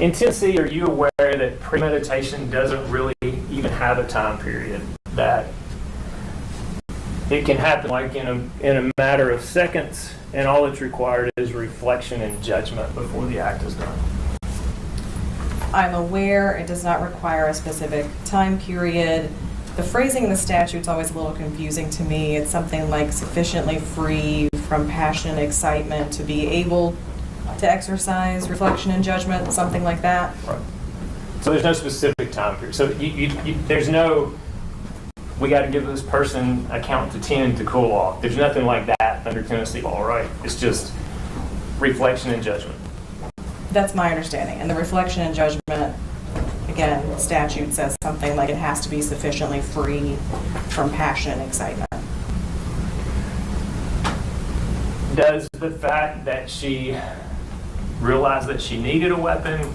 In Tennessee, are you aware that premeditation doesn't really even have a time period? That it can happen like in a matter of seconds, and all that's required is reflection and judgment before the act is done? I'm aware it does not require a specific time period. The phrasing in the statute is always a little confusing to me. It's something like sufficiently free from passion and excitement to be able to exercise reflection and judgment, something like that. Right. So there's no specific time period. So there's no, we got to give this person a count to 10 to cool off. There's nothing like that under Tennessee law, right? It's just reflection and judgment. That's my understanding. And the reflection and judgment, again, statute says something like it has to be sufficiently free from passion and excitement. Does the fact that she realized that she needed a weapon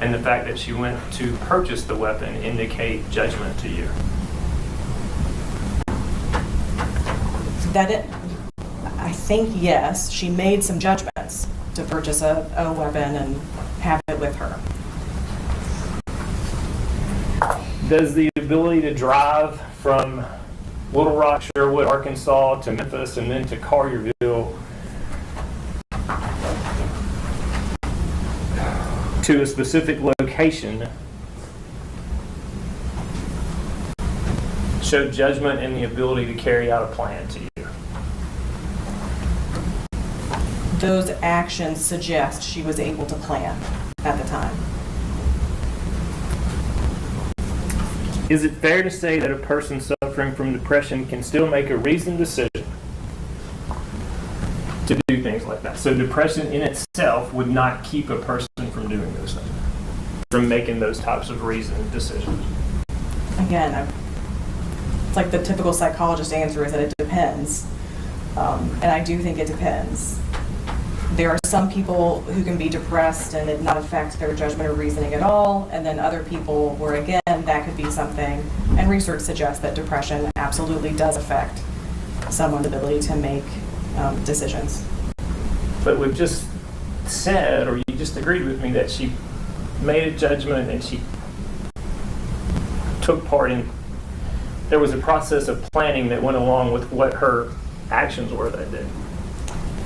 and the fact that she went to purchase the weapon indicate judgment to you? I think yes, she made some judgments to purchase a weapon and have it with her. Does the ability to drive from Little Rock, Sherwood, Arkansas to Memphis and then to Collierville to a specific location show judgment and the ability to carry out a plan to you? Those actions suggest she was able to plan at the time. Is it fair to say that a person suffering from depression can still make a reasoned decision to do things like that? So depression in itself would not keep a person from doing those things, from making those types of reasoned decisions? Again, it's like the typical psychologist answer is that it depends. And I do think it depends. There are some people who can be depressed and it not affect their judgment or reasoning at all, and then other people where, again, that could be something, and research suggests that depression absolutely does affect someone's ability to make decisions. But we've just said, or you just agreed with me, that she made a judgment and she took part in, there was a process of planning that went along with what her actions were that day.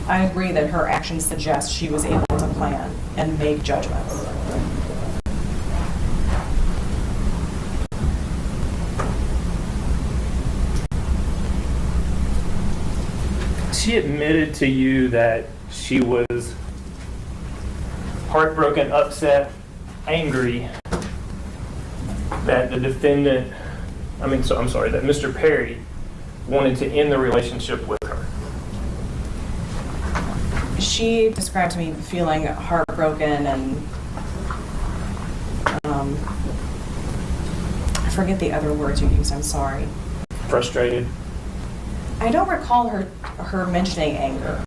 I agree that her actions suggest she was able to plan and make judgments. She admitted to you that she was heartbroken, upset, angry that the defendant, that Mr. Perry wanted to end the relationship with her. She described to me feeling heartbroken and I forget the other words you used, I'm sorry. Frustrated? I don't recall her mentioning anger.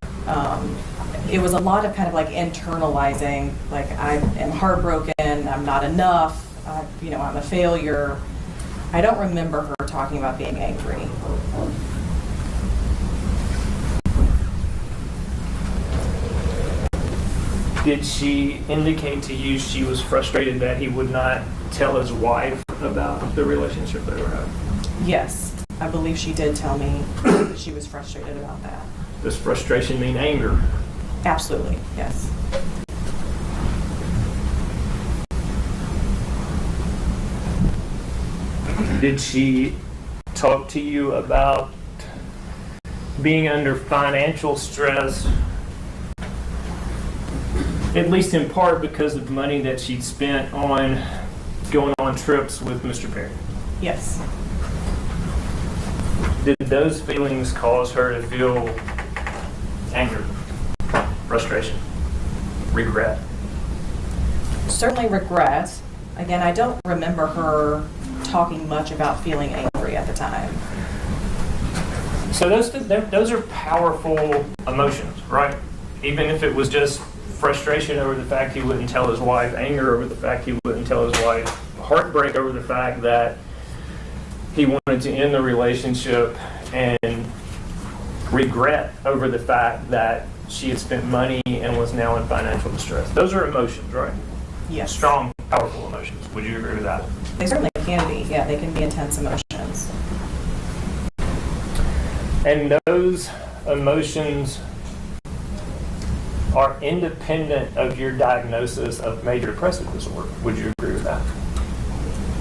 It was a lot of kind of like internalizing, like I am heartbroken, I'm not enough, I'm a failure. I don't remember her talking about being angry. Did she indicate to you she was frustrated that he would not tell his wife about the relationship they were having? Yes, I believe she did tell me that she was frustrated about that. Does frustration mean anger? Absolutely, yes. Did she talk to you about being under financial stress, at least in part because of money that she'd spent on going on trips with Mr. Perry? Yes. Did those feelings cause her to feel anger, frustration, regret? Certainly regret. Again, I don't remember her talking much about feeling angry at the time. So those are powerful emotions, right? Even if it was just frustration over the fact he wouldn't tell his wife, anger over the fact he wouldn't tell his wife, heartbreak over the fact that he wanted to end the relationship, and regret over the fact that she had spent money and was now in financial distress. Those are emotions, right? Yes. Strong, powerful emotions. Would you agree with that? They certainly can be. Yeah, they can be intense emotions. And those emotions are independent of your diagnosis of major depressive disorder. Would you agree with that?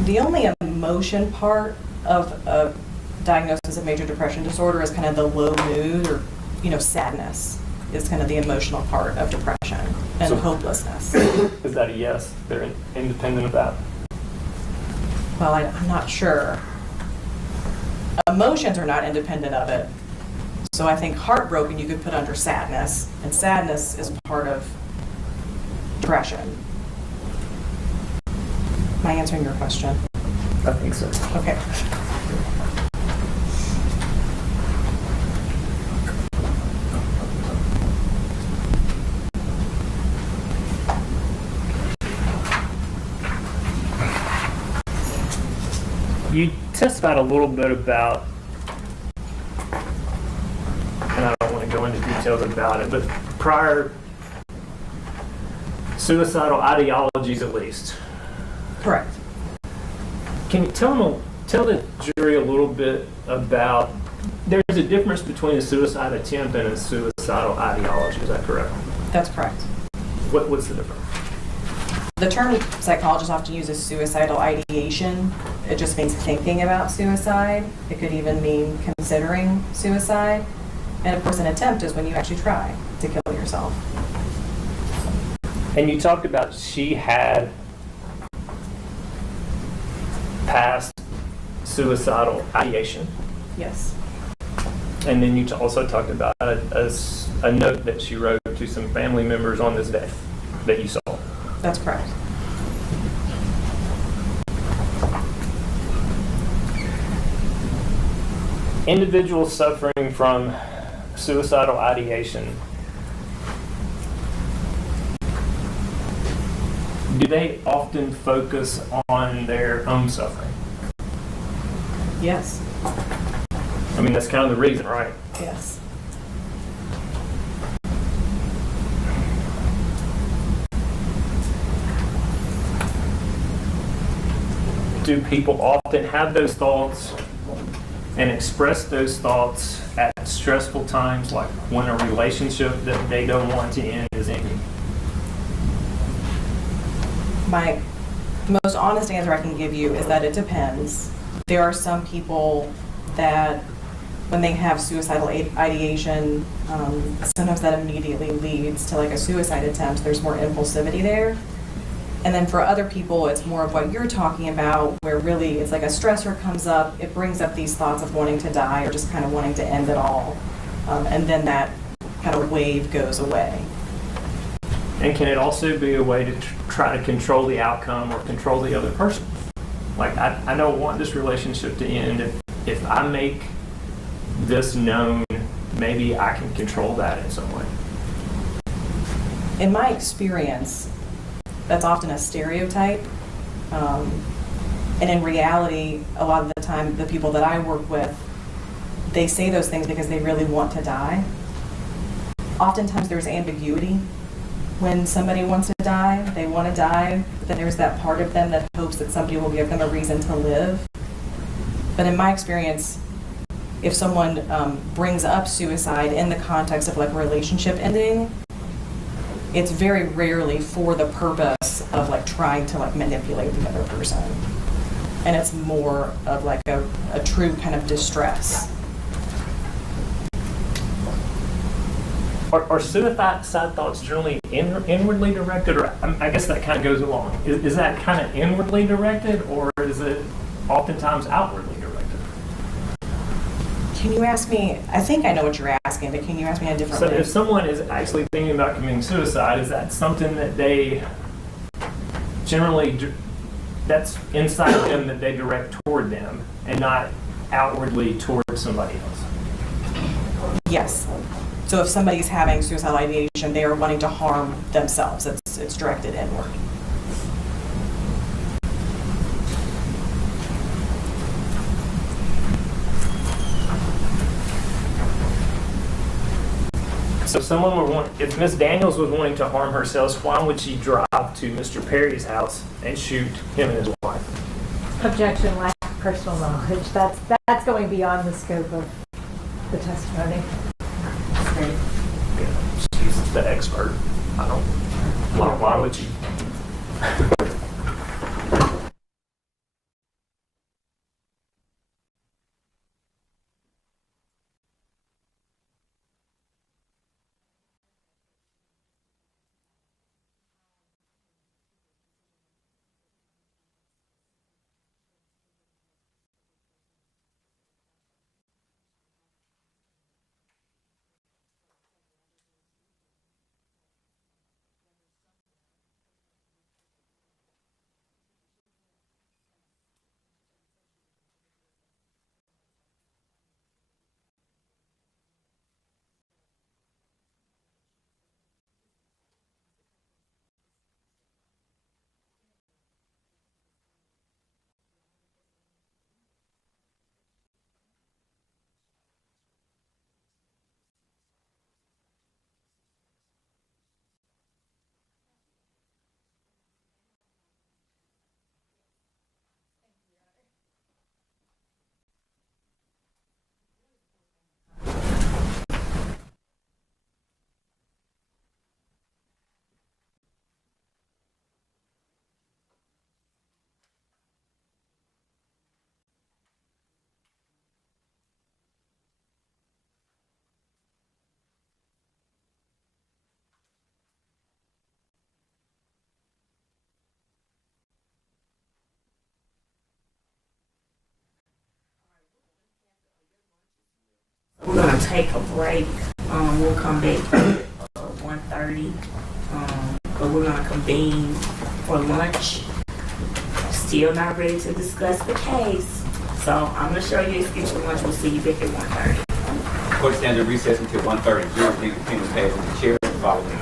The only emotion part of a diagnosis of major depression disorder is kind of the low mood or, sadness is kind of the emotional part of depression. and So- hopelessness. Is that a yes? They're independent of that? Well, I'm not sure. Emotions are not independent of it. So I think heartbroken you could put under sadness, and sadness is part of depression. Am I answering your question? I think so. Okay. You testified a little bit about, and I don't want to go into details about it, but prior suicidal ideologies at least. Correct. Can you tell the jury a little bit about, there's a difference between a suicide attempt and a suicidal ideology, is that correct? That's correct. What's the difference? The term psychologists often use is suicidal ideation. It just means thinking about suicide. It could even mean considering suicide. And of course, an attempt is when you actually try to kill yourself. And you talked about she had past suicidal ideation. Yes. And then you also talked about a note that she wrote to some family members on this day that you saw. That's correct. Individuals suffering from suicidal ideation, do they often focus on their own suffering? Yes. I mean, that's kind of the reason, right? Yes. Do people often have those thoughts and express those thoughts at stressful times, like when a relationship that they don't want to end is ending? My most honest answer I can give you is that it depends. There are some people that when they have suicidal ideation, sometimes that immediately leads to like a suicide attempt. There's more impulsivity there. And then for other people, it's more of what you're talking about, where really it's like a stressor comes up, it brings up these thoughts of wanting to die or just kind of wanting to end it all. And then that kind of wave goes away. And can it also be a way to try to control the outcome or control the other person? Like, I don't want this relationship to end. If I make this known, maybe I can control that in some way. In my experience, that's often a stereotype. And in reality, a lot of the time, the people that I work with, they say those things because they really want to die. Oftentimes there's ambiguity. When somebody wants to die, they want to die, but then there's that part of them that hopes that somebody will give them a reason to live. But in my experience, if someone brings up suicide in the context of like a relationship ending, it's very rarely for the purpose of like trying to like manipulate the other person. And it's more of like a true kind of distress. Are suicide thoughts generally inwardly directed, or I guess that kind of goes along. Is that kind of inwardly directed, or is it oftentimes outwardly directed? Can you ask me, I think I know what you're asking, but can you ask me a different So way? if someone is actually thinking about committing suicide, is that something that they generally, that's inside them that they direct toward them and not outwardly toward somebody else? Yes. So if somebody's having suicidal ideation, they are wanting to harm themselves. It's directed inward. So if Miss Daniels was wanting to harm herself, why would she drive to Mr. Perry's house and shoot him and his wife? Objection, lack of personal knowledge. That's going beyond the scope of the testimony. She's the expert. I don't. Why would she? We're gonna take a break. We'll come back at 1:30. But we're gonna convene for lunch. Still not ready to discuss the case. So I'm gonna show you excuse for lunch. We'll see you back at 1:30. Court stands at recess until 1:30. Jury will continue to pass in the chair and follow me.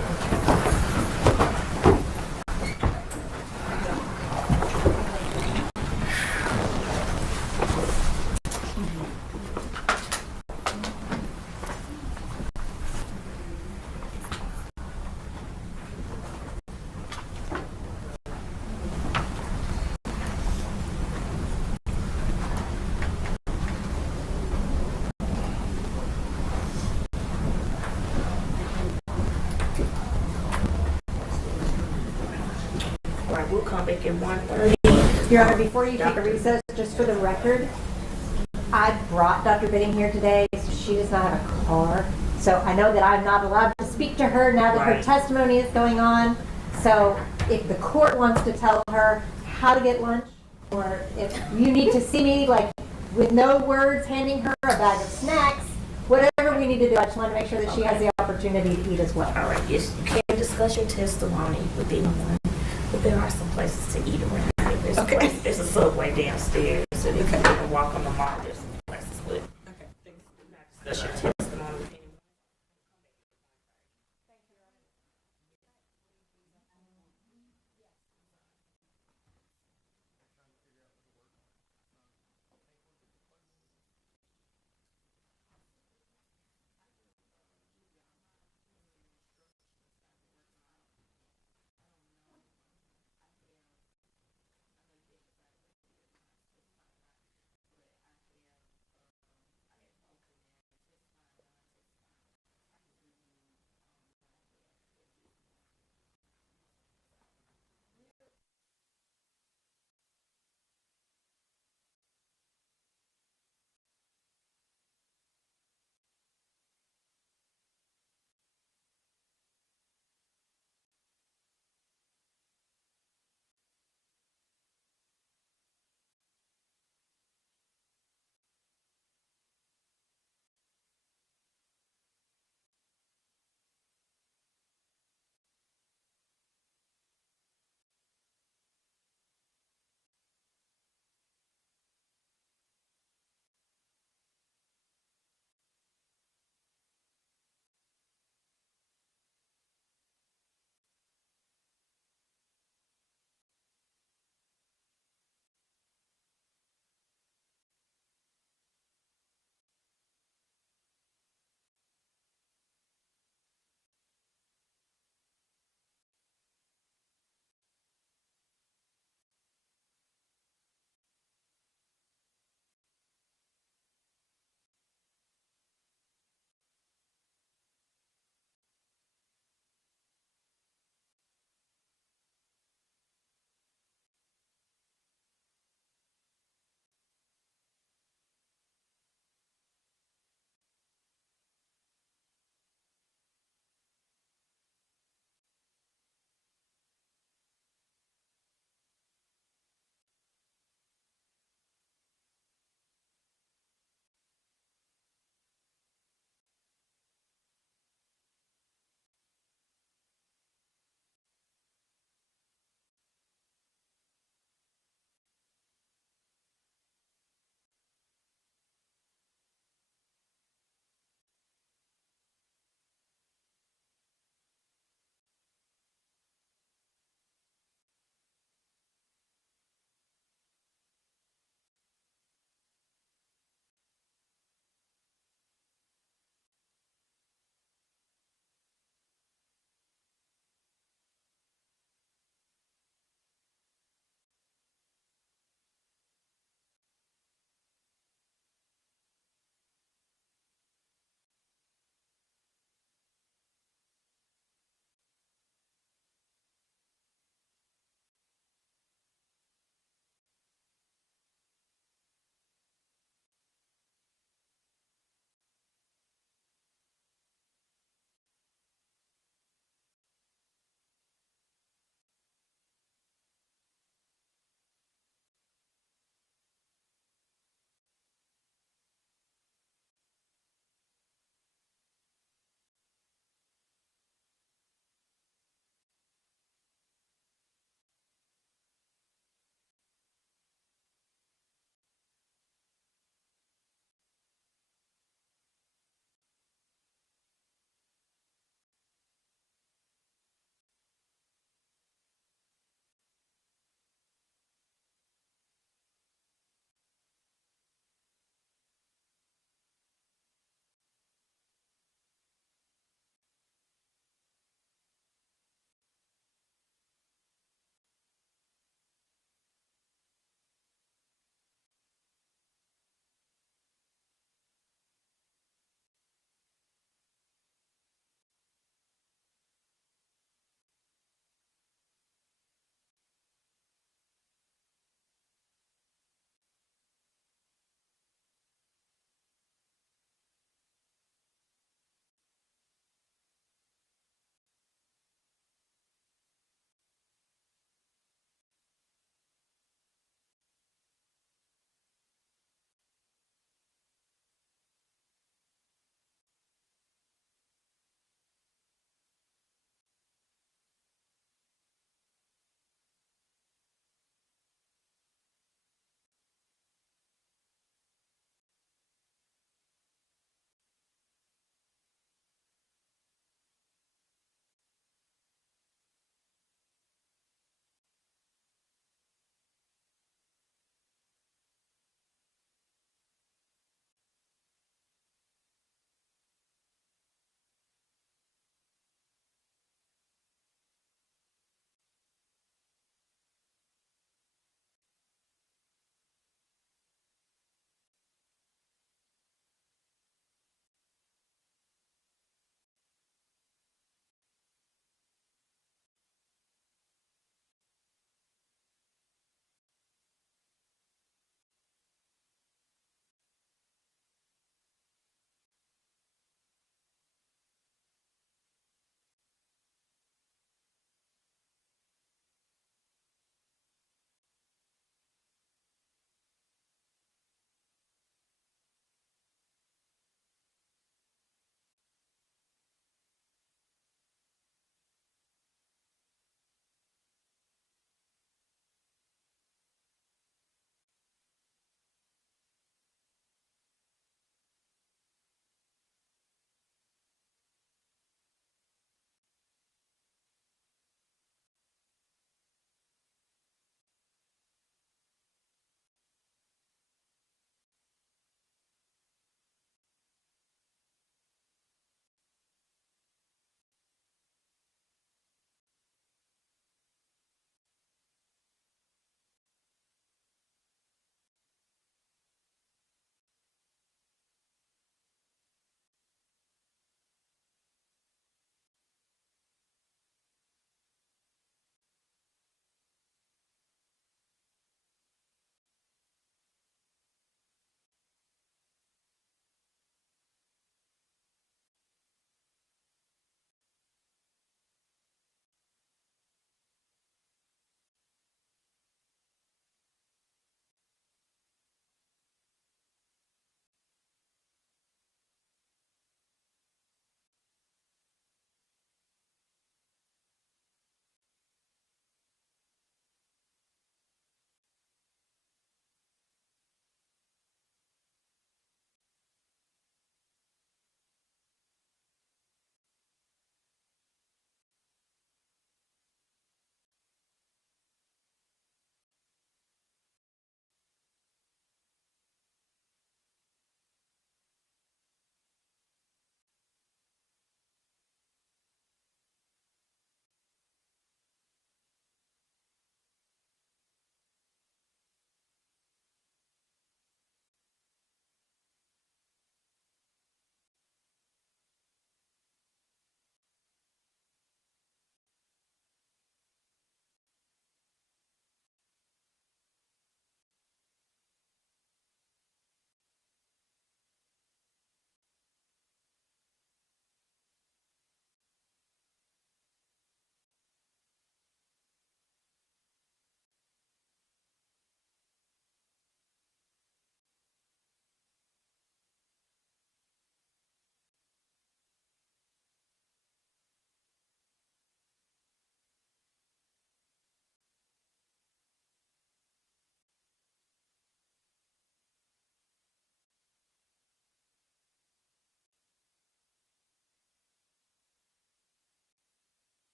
All right, we'll come back at 1:30. Your Honor, before you take a recess, just for the record, I brought Dr. Bidding here today, so she does not have a car. So I know that I'm not allowed to speak to her now that her Right. testimony is going on. So if the court wants to tell her how to get lunch, or if you need to see me, like, with no words, handing her a bag of snacks, whatever we need to do, I just want to make sure that she has the opportunity to eat as well. All right, yes, you can discuss your testimony with anyone, but there are some places to eat around here. There's, a place, there's a Subway downstairs, so you can walk on the mall. There's some places, but discuss your testimony with anyone.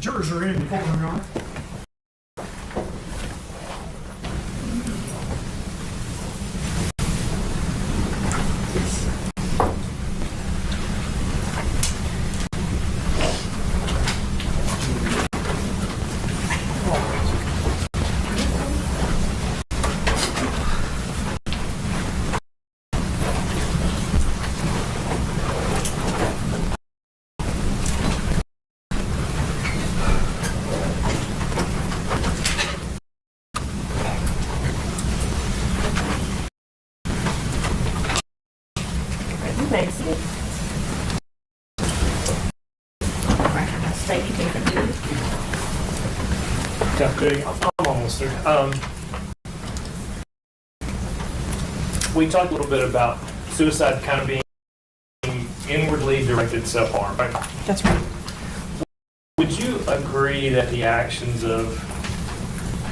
Jurors are in the courtroom, Your Honor. Makes it. State you can continue. I'm almost there. We talked a little bit about suicide kind of being inwardly directed self-harm, right? That's right. Would you agree that the actions of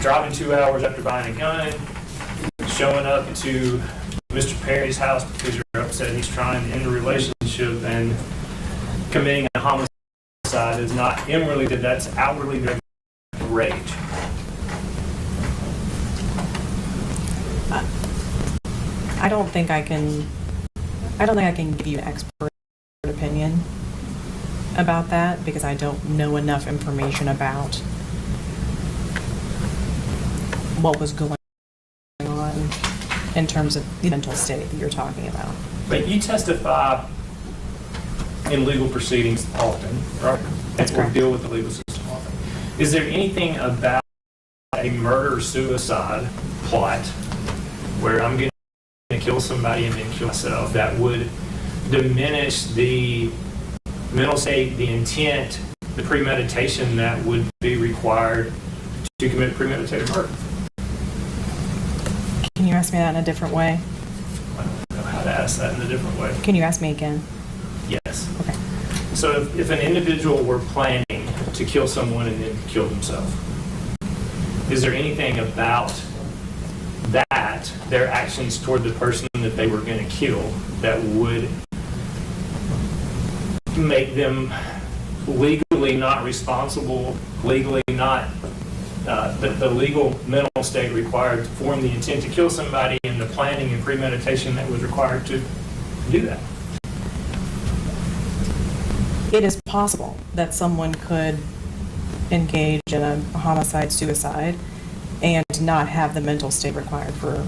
driving 2 hours after buying a gun, showing up to Mr. Perry's house because you're upset he's trying to end a relationship, and committing a homicide is not inwardly, that's outwardly directed rage? I don't think I can give you an expert opinion about that because I don't know enough information about what was going on in terms of the mental state that you're talking about. But you testify in legal proceedings often, right? That's correct. Or deal with the legal system often. Is there anything about a murder-suicide plot where I'm going to kill somebody and then kill myself that would diminish the mental state, the intent, the premeditation that would be required to commit premeditated murder? Can you ask me that in a different way? I don't know how to ask that in a different way. Can you ask me again? Yes. Okay. So if an individual were planning to kill someone and then kill themselves, is there anything about that, their actions toward the person that they were going to kill, that would make them legally not responsible, legally not, the legal mental state required to form the intent to kill somebody and the planning and premeditation that was required to do that? It is possible that someone could engage in a homicide, suicide, and not have the mental state required for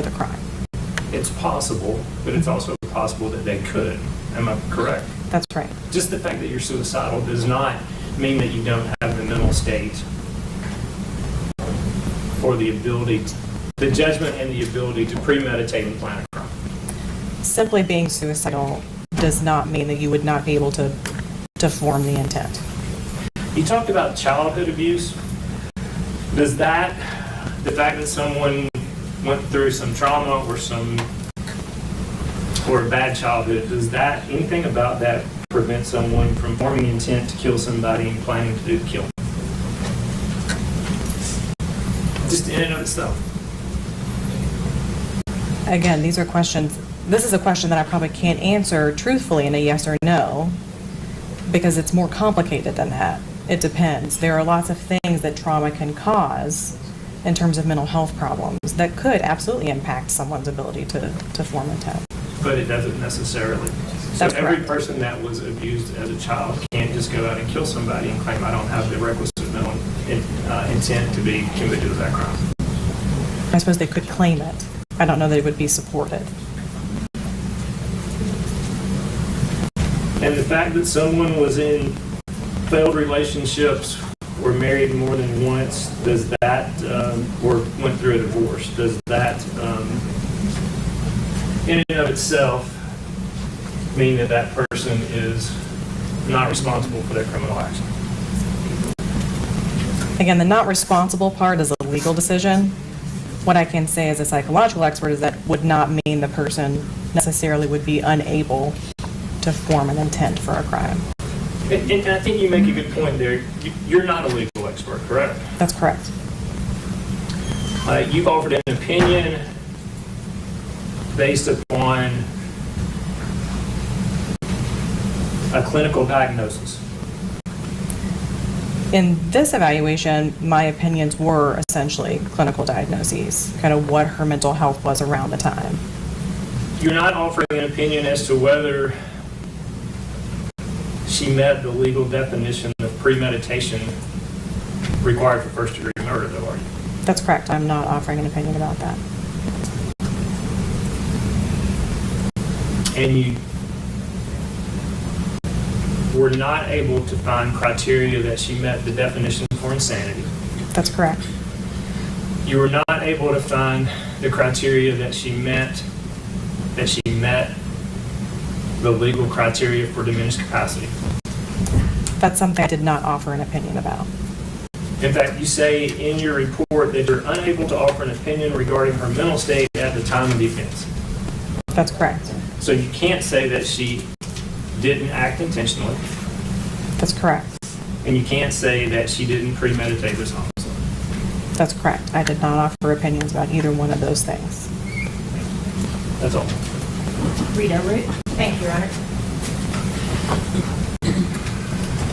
the crime. It's possible, but it's also possible that they could. Am I correct? That's right. Just the fact that you're suicidal does not mean that you don't have the mental state or the ability, the judgment and the ability to premeditate and plan a crime. Simply being suicidal does not mean that you would not be able to form the intent. You talked about childhood abuse. Does that, the fact that someone went through some trauma or a bad childhood, does that, anything about that prevent someone from forming intent to kill somebody and planning to do the killing? Just in and of itself. Again, these are questions, this is a question that I probably can't answer truthfully in a yes or no, because it's more complicated than that. It depends. There are lots of things that trauma can cause in terms of mental health problems that could absolutely impact someone's ability to form intent. But it doesn't necessarily. So That's every correct. person that was abused as a child can't just go out and kill somebody and claim I don't have the requisite mental intent to be convicted of that crime. I suppose they could claim it. I don't know that it would be supported. And the fact that someone was in failed relationships or married more than once, does that, or went through a divorce, does that in and of itself mean that that person is not responsible for their criminal action? Again, the not responsible part is a legal decision. What I can say as a psychological expert is that would not mean the person necessarily would be unable to form an intent for a crime. And I think you make a good point there. You're not a legal expert, correct? That's correct. You've offered an opinion based upon a clinical diagnosis. In this evaluation, my opinions were essentially clinical diagnoses, kind of what her mental health was around the time. You're not offering an opinion as to whether she met the legal definition of premeditation required for first-degree murder, though, are you? That's correct. I'm not offering an opinion about that. And you were not able to find criteria that she met the definition for insanity. That's correct. You were not able to find the criteria that she met the legal criteria for diminished capacity. That's something I did not offer an opinion about. In fact, you say in your report that you're unable to offer an opinion regarding her mental state at the time of the offense. That's correct. So you can't say that she didn't act intentionally. That's correct. And you can't say that she didn't premeditate this homicide. That's correct. I did not offer opinions about either one of those things. That's all. Rita Root. Thank you, Your Honor.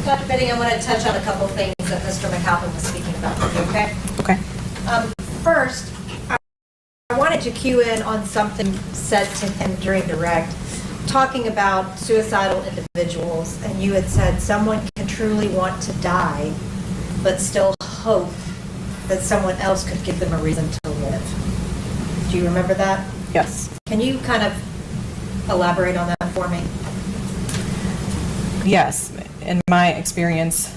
Dr. Benning, I want to touch on a couple things that Mr. McAlpin was speaking about, okay? Okay. First, I wanted to cue in on something said to him during direct, talking about suicidal individuals, and you had said someone can truly want to die, but still hope that someone else could give them a reason to live. Do you remember that? Yes. Can you kind of elaborate on that for me? Yes. In my experience,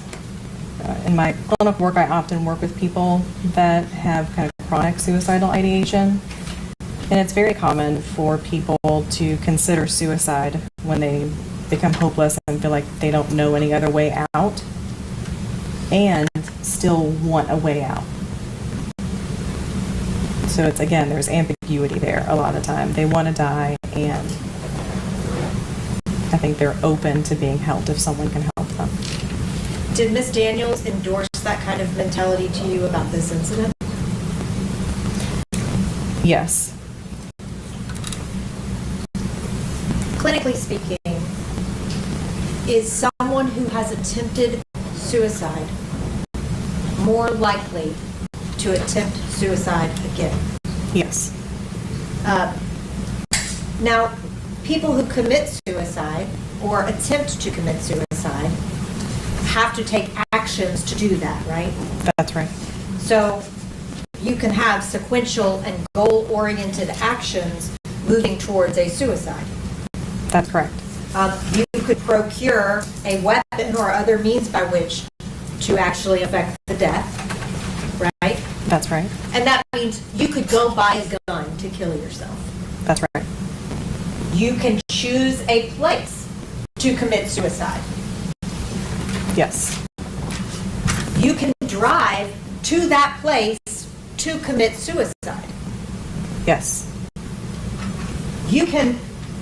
in my clinical work, I often work with people that have kind of chronic suicidal ideation. And it's very common for people to consider suicide when they become hopeless and feel like they don't know any other way out, and still want a way out. So it's, again, there's ambiguity there a lot of the time. They want to die, and I think they're open to being helped if someone can help them. Did Ms. Daniels endorse that kind of mentality to you about this incident? Yes. Clinically speaking, is someone who has attempted suicide more likely to attempt suicide again? Yes. Now, people who commit suicide or attempt to commit suicide have to take actions to do that, right? That's right. So you can have sequential and goal-oriented actions moving towards a suicide. That's correct. You could procure a weapon or other means by which to actually affect the death, right? That's right. And that means you could go buy a gun to kill yourself. That's right. You can choose a place to commit suicide. Yes. You can drive to that place to commit suicide. Yes. You can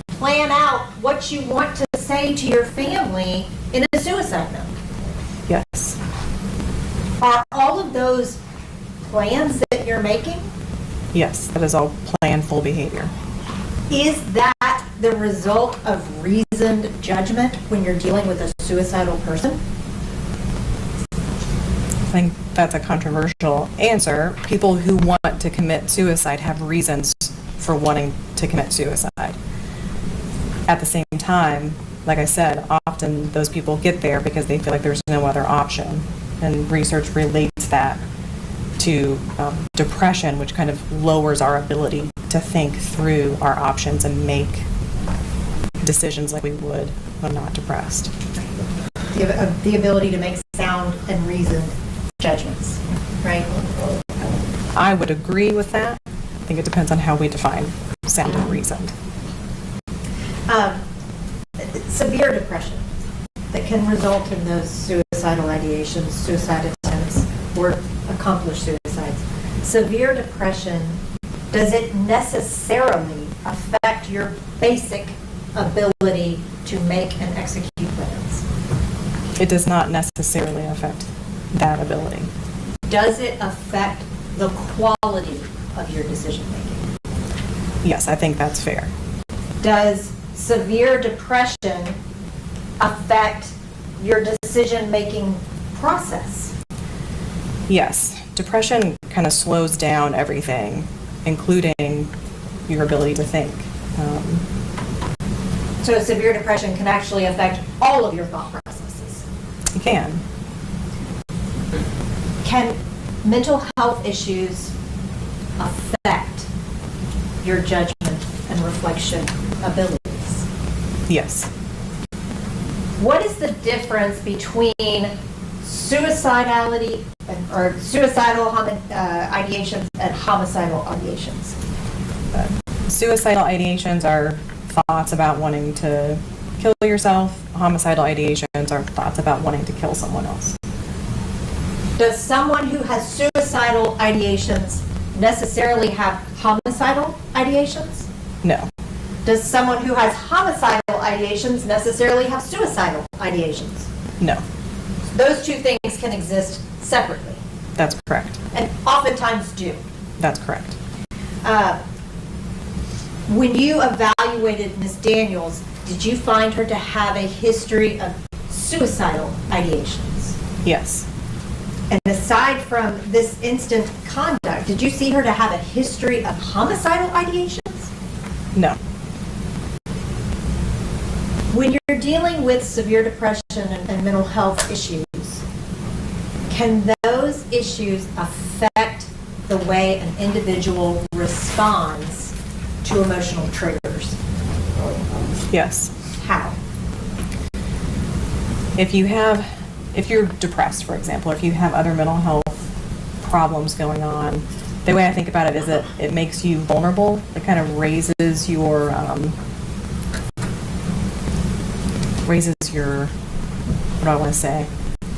plan out what you want to say to your family in a suicide note. Yes. Are all of those plans that you're making? Yes, that is all planful behavior. Is that the result of reasoned judgment when you're dealing with a suicidal person? I think that's a controversial answer. People who want to commit suicide have reasons for wanting to commit suicide. At the same time, like I said, often those people get there because they feel like there's no other option. And research relates that to depression, which kind of lowers our ability to think through our options and make decisions like we would when not depressed. The ability to make sound and reasoned judgments, right? I would agree with that. I think it depends on how we define sound and reasoned. Severe depression that can result in those suicidal ideations, suicide attempts, or accomplished suicides. Severe depression, does it necessarily affect your basic ability to make and execute plans? It does not necessarily affect that ability. Does it affect the quality of your decision making? Yes, I think that's fair. Does severe depression affect your decision making process. Yes, depression kind of slows down everything, including your ability to think. So severe depression can actually affect all of your thought processes. It can. Can mental health issues affect your judgment and reflection abilities? Yes. What is the difference between suicidality or suicidal ideations and homicidal ideations? Suicidal ideations are thoughts about wanting to kill yourself. Homicidal ideations are thoughts about wanting to kill someone else. Does someone who has suicidal ideations necessarily have homicidal ideations? No. Does someone who has homicidal ideations necessarily have suicidal ideations? No. Those two things can exist separately, That's correct. and oftentimes do. That's correct. When you evaluated Ms. Daniels, did you find her to have a history of suicidal ideations? Yes. And aside from this instant conduct, did you see her to have a history of homicidal ideations? No. When you're dealing with severe depression and mental health issues, can those issues affect the way an individual responds to emotional triggers? Yes. How? If you're depressed, for example, or if you have other mental health problems going on, the way I think about it is that it makes you vulnerable. It kind of raises your, what do I want to say?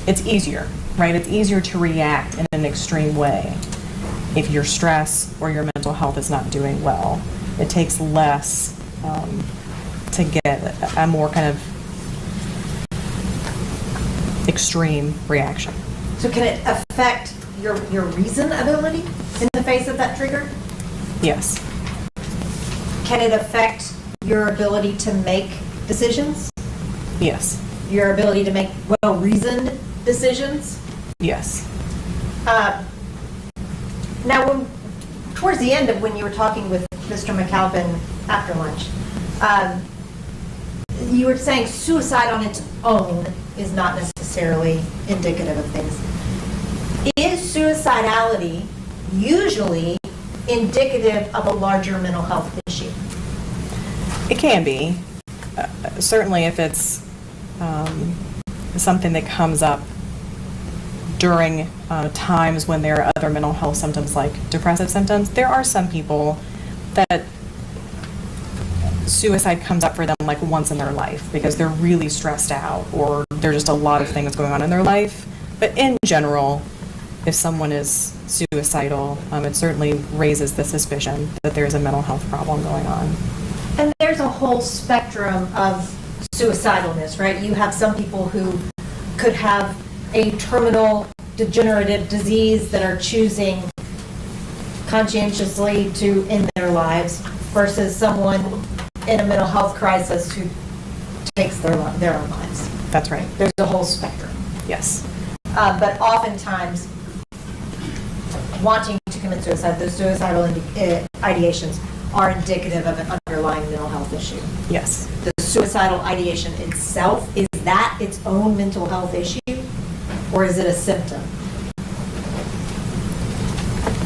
It's easier, right? It's easier to react in an extreme way if your stress or your mental health is not doing well. It takes less to get a more kind of extreme reaction. So can it affect your reason ability in the face of that trigger? Yes. Can it affect your ability to make decisions? Yes. Your ability to make well-reasoned decisions? Yes. Now, towards the end of when you were talking with Mr. McAlpin after lunch, you were saying suicide on its own is not necessarily indicative of things. Is suicidality usually indicative of a larger mental health issue? It can be. Certainly if it's something that comes up during times when there are other mental health symptoms like depressive symptoms. There are some people that suicide comes up for them like once in their life because they're really stressed out or there's just a lot of things going on in their life. But in general, if someone is suicidal, it certainly raises the suspicion that there's a mental health problem going on. And there's a whole spectrum of suicidalness, right? You have some people who could have a terminal degenerative disease that are choosing conscientiously to end their lives versus someone in a mental health crisis who takes their own lives. That's right. There's a whole spectrum. Yes. But oftentimes, wanting to commit suicide, those suicidal ideations are indicative of an underlying mental health issue. Yes. The suicidal ideation itself, is that its own mental health issue, or is it a symptom?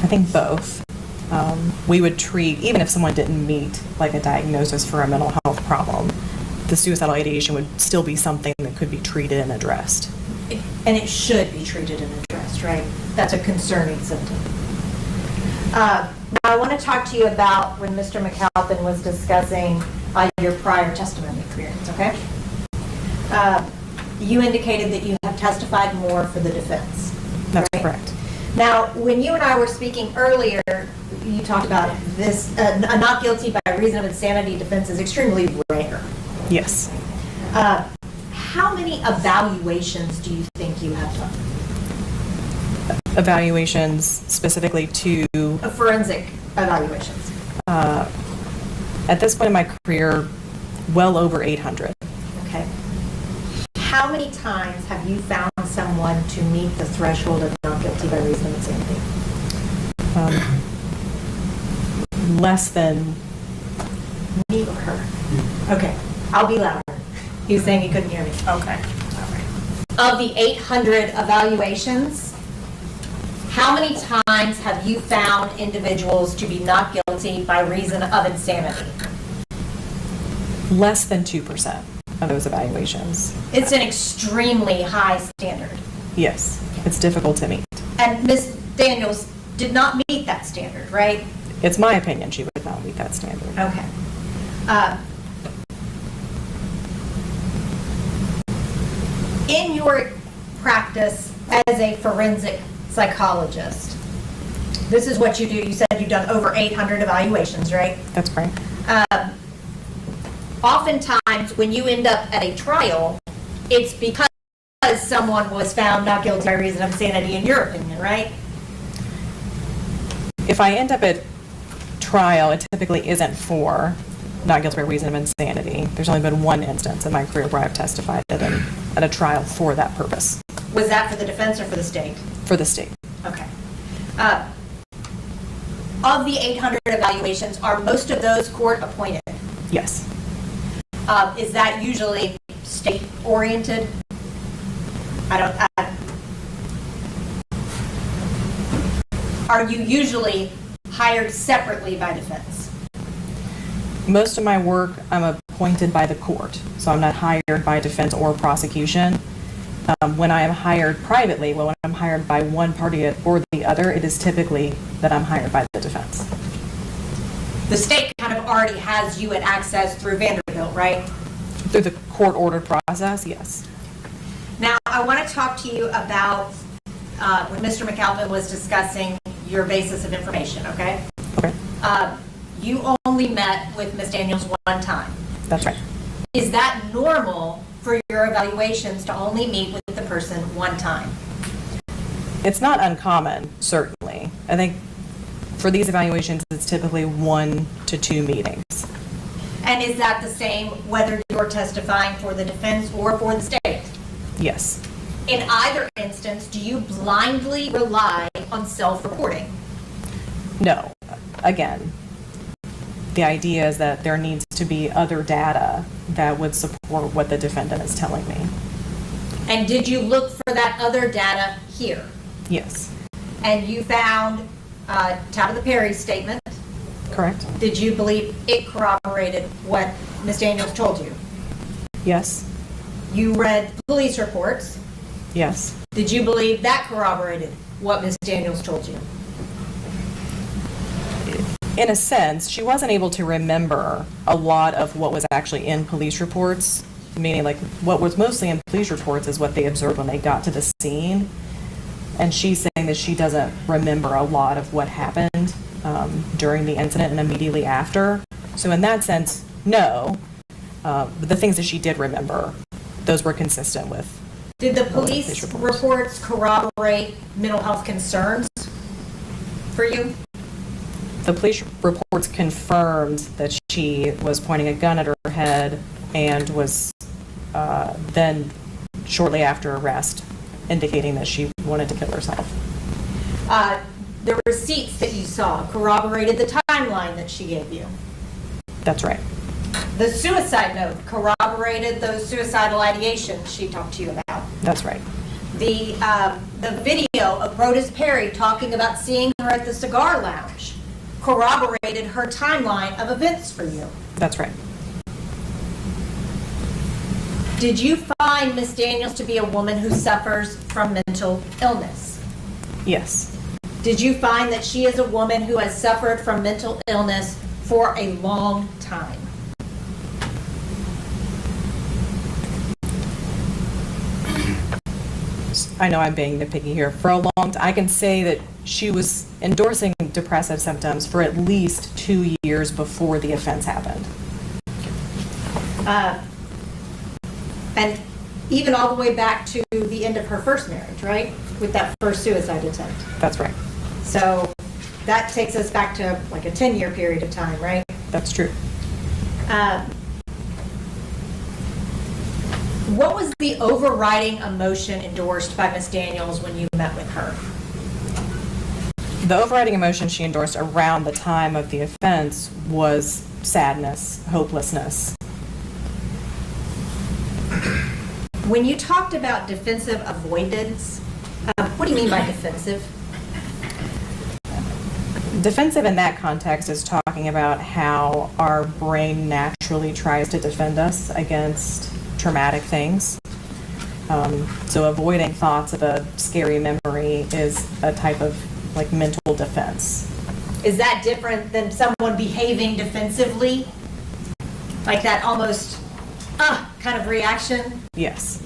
I think both. We would treat, even if someone didn't meet like a diagnosis for a mental health problem, the suicidal ideation would still be something that could be treated and addressed. And it should be treated and addressed, right? That's a concerning symptom. Now, I want to talk to you about when Mr. McAlpin was discussing your prior testimony experience, okay? You indicated that you have testified more for the defense. That's right? correct. Now, when you and I were speaking earlier, you talked about this, a not guilty by reason of insanity defense is extremely rare. Yes. How many evaluations do you think you have done? Evaluations specifically to... Forensic evaluations. At this point in my career, well over 800. Okay. How many times have you found someone to meet the threshold of not guilty by reason of insanity? Less than. Me or her? Okay, I'll be louder. He was saying he couldn't hear me. Okay. Of the 800 evaluations, how many times have you found individuals to be not guilty by reason of insanity? Less than 2% of those evaluations. It's an extremely high standard. Yes, it's difficult to meet. And Ms. Daniels did not meet that standard, right? It's my opinion she would not meet that standard. Okay. In your practice as a forensic psychologist, this is what you do. You said you've done over 800 evaluations, right? That's right. Oftentimes, when you end up at a trial, it's because someone was found not guilty by reason of insanity, in your opinion, right? If I end up at trial, it typically isn't for not guilty by reason of insanity. There's only been one instance in my career where I've testified at a trial for that purpose. Was that for the defense or for the state? For the state. Okay. Of the 800 evaluations, are most of those court appointed? Yes. Is that usually state oriented? Are you usually hired separately by defense? Most of my work, I'm appointed by the court, so I'm not hired by defense or prosecution. When I am hired privately, when I'm hired by one party or the other, it is typically that I'm hired by the defense. The state kind of already has you at access through Vanderbilt, right? Through the court-ordered process, yes. Now, I want to talk to you about when Mr. McAlpin was discussing your basis of information, okay? Okay. You only met with Ms. Daniels one time. That's right. Is that normal for your evaluations to only meet with the person one time? It's not uncommon, certainly. I think for these evaluations, it's typically 1 to 2 meetings. And is that the same whether you're testifying for the defense or for the state? Yes. In either instance, do you blindly rely on self-reporting? No. Again, the idea is that there needs to be other data that would support what the defendant is telling me. And did you look for that other data here? Yes. And you found Tabitha Perry's statement? Correct. Did you believe it corroborated what Ms. Daniels told you? Yes. You read police reports? Yes. Did you believe that corroborated what Ms. Daniels told you? In a sense, she wasn't able to remember a lot of what was actually in police reports, meaning like what was mostly in police reports is what they observed when they got to the scene. And she's saying that she doesn't remember a lot of what happened during the incident and immediately after. So in that sense, no. But the things that she did remember, those were consistent with. Did the police reports corroborate mental health concerns for you? The police reports confirmed that she was pointing a gun at her head and was then shortly after arrest indicating that she wanted to kill herself. The receipts that you saw corroborated the timeline that she gave you. That's right. The suicide note corroborated those suicidal ideations she talked to you about. That's right. The video of Rhoda Perry talking about seeing her at the cigar lounge corroborated her timeline of events for you. That's right. Did you find Ms. Daniels to be a woman who suffers from mental illness? Yes. Did you find that she is a woman who has suffered from mental illness for a long time? I know I'm being nitpicky here. For a long time, I can say that she was endorsing depressive symptoms for at least 2 years before the offense happened. And even all the way back to the end of her first marriage, right? With that first suicide attempt. That's right. So that takes us back to like a 10-year period of time, right? That's true. What was the overriding emotion endorsed by Ms. Daniels when you met with her? The overriding emotion she endorsed around the time of the offense was sadness, hopelessness. When you talked about defensive avoidance, what do you mean by defensive? Defensive in that context is talking about how our brain naturally tries to defend us against traumatic things. So avoiding thoughts of a scary memory is a type of like mental defense. Is that different than someone behaving defensively? Like that almost, kind of reaction? Yes.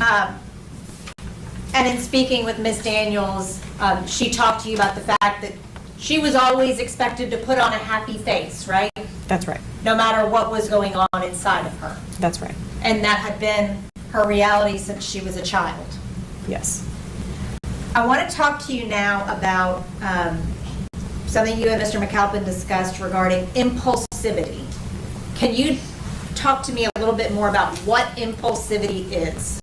And in speaking with Ms. Daniels, she talked to you about the fact that she was always expected to put on a happy face, right? That's right. No matter what was going on inside of her. That's right. And that had been her reality since she was a child. Yes. I want to talk to you now about something you and Mr. McAlpin discussed regarding impulsivity. Can you talk to me a little bit more about what impulsivity is?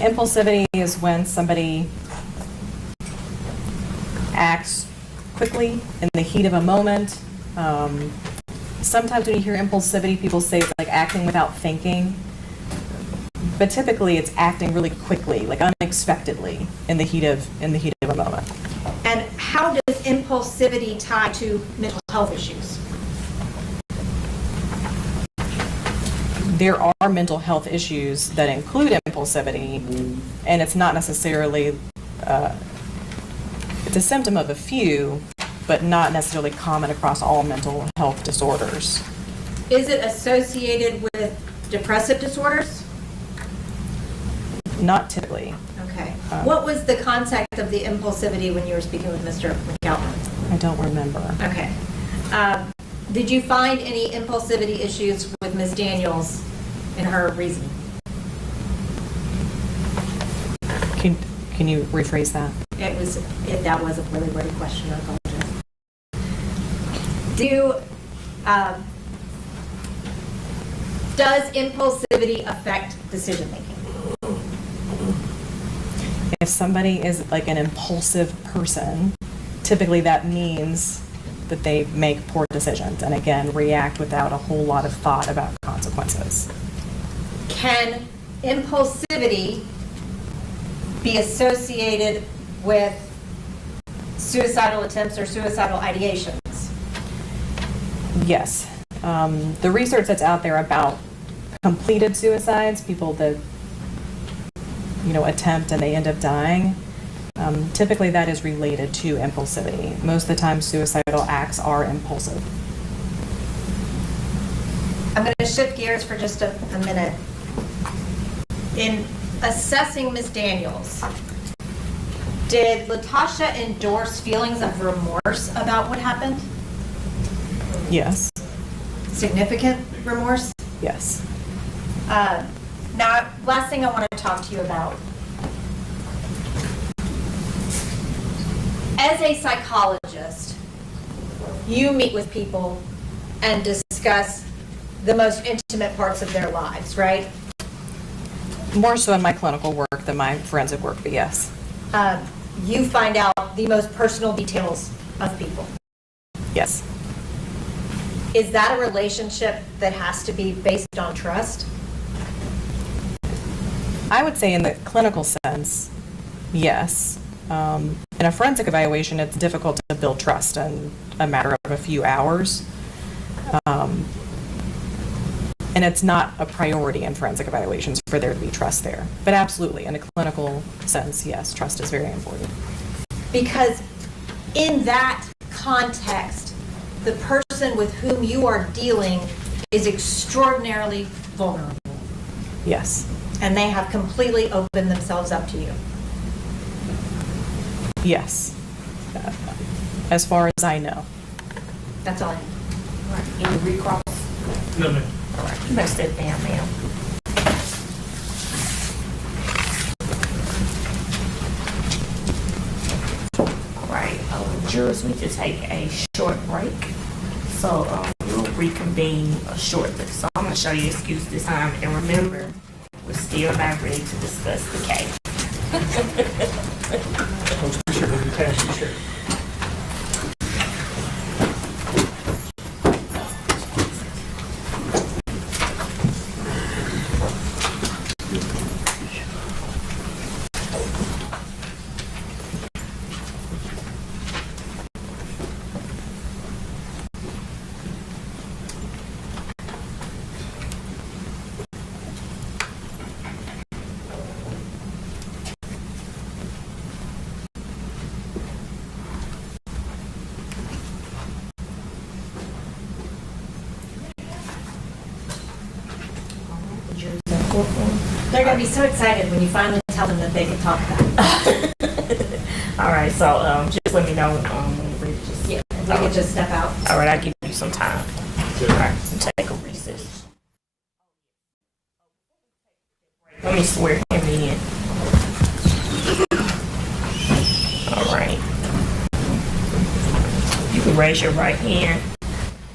Impulsivity is when somebody acts quickly in the heat of a moment. Sometimes when you hear impulsivity, people say it's like acting without thinking. But typically it's acting really quickly, like unexpectedly in the heat of a moment. And how does impulsivity tie to mental health issues? There are mental health issues that include impulsivity, and it's not necessarily, it's a symptom of a few, but not necessarily common across all mental health disorders. Is it associated with depressive disorders? Not typically. Okay. What was the context of the impulsivity when you were speaking with Mr. McAlpin? I don't remember. Okay. Did you find any impulsivity issues with Ms. Daniels in her reasoning? Can you rephrase that? That was a really wordy question. I apologize. Does impulsivity affect decision making? If somebody is like an impulsive person, typically that means that they make poor decisions and again react without a whole lot of thought about consequences. Can impulsivity be associated with suicidal attempts or suicidal ideations? Yes. The research that's out there about completed suicides, people that attempt and they end up dying, typically that is related to impulsivity. Most of the time suicidal acts are impulsive. I'm going to shift gears for just a minute. In assessing Ms. Daniels, did Latasha endorse feelings of remorse about what happened? Yes. Significant remorse? Yes. Now, last thing I want to talk to you about. As a psychologist, you meet with people and discuss the most intimate parts of their lives, right? More so in my clinical work than my forensic work, but yes. You find out the most personal details of people. Yes. Is that a relationship that has to be based on trust? I would say in the clinical sense, yes. In a forensic evaluation, it's difficult to build trust in a matter of a few hours. And it's not a priority in forensic evaluations for there to be trust there. But absolutely, in a clinical sense, yes, trust is very important. Because in that context, the person with whom you are dealing is extraordinarily vulnerable. Yes. And they have completely opened themselves up to you. Yes. As far as I know. That's all I have. All right. Any recross? No, ma'am. All right. You better sit down, ma'am. All right. Jurors need to take a short break. So we'll reconvene shortly. So I'm gonna show you excuse this time, and remember, we're still not ready to discuss the case. Folks, be sure to attach your shirt. They're gonna be so excited when you finally tell them that they can talk about it. All right, so just let me know when you're ready. Just, Yeah, if we can just step out. all right, I'll give you some time. All right, take a recess. Let me swear him in. All right. You can raise your right hand.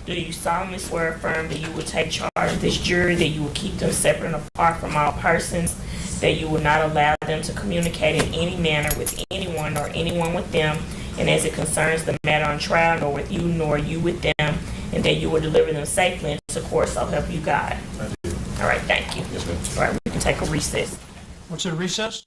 Do you solemnly swear or affirm that you will take charge of this jury, that you will keep them separate and apart from all persons, that you will not allow them to communicate in any manner with anyone or anyone with them, and as it concerns the matter on trial, nor with you nor you with them, and that you will deliver them safely into court, so help you God? All right, thank you. All right, we can take a recess. What's a recess?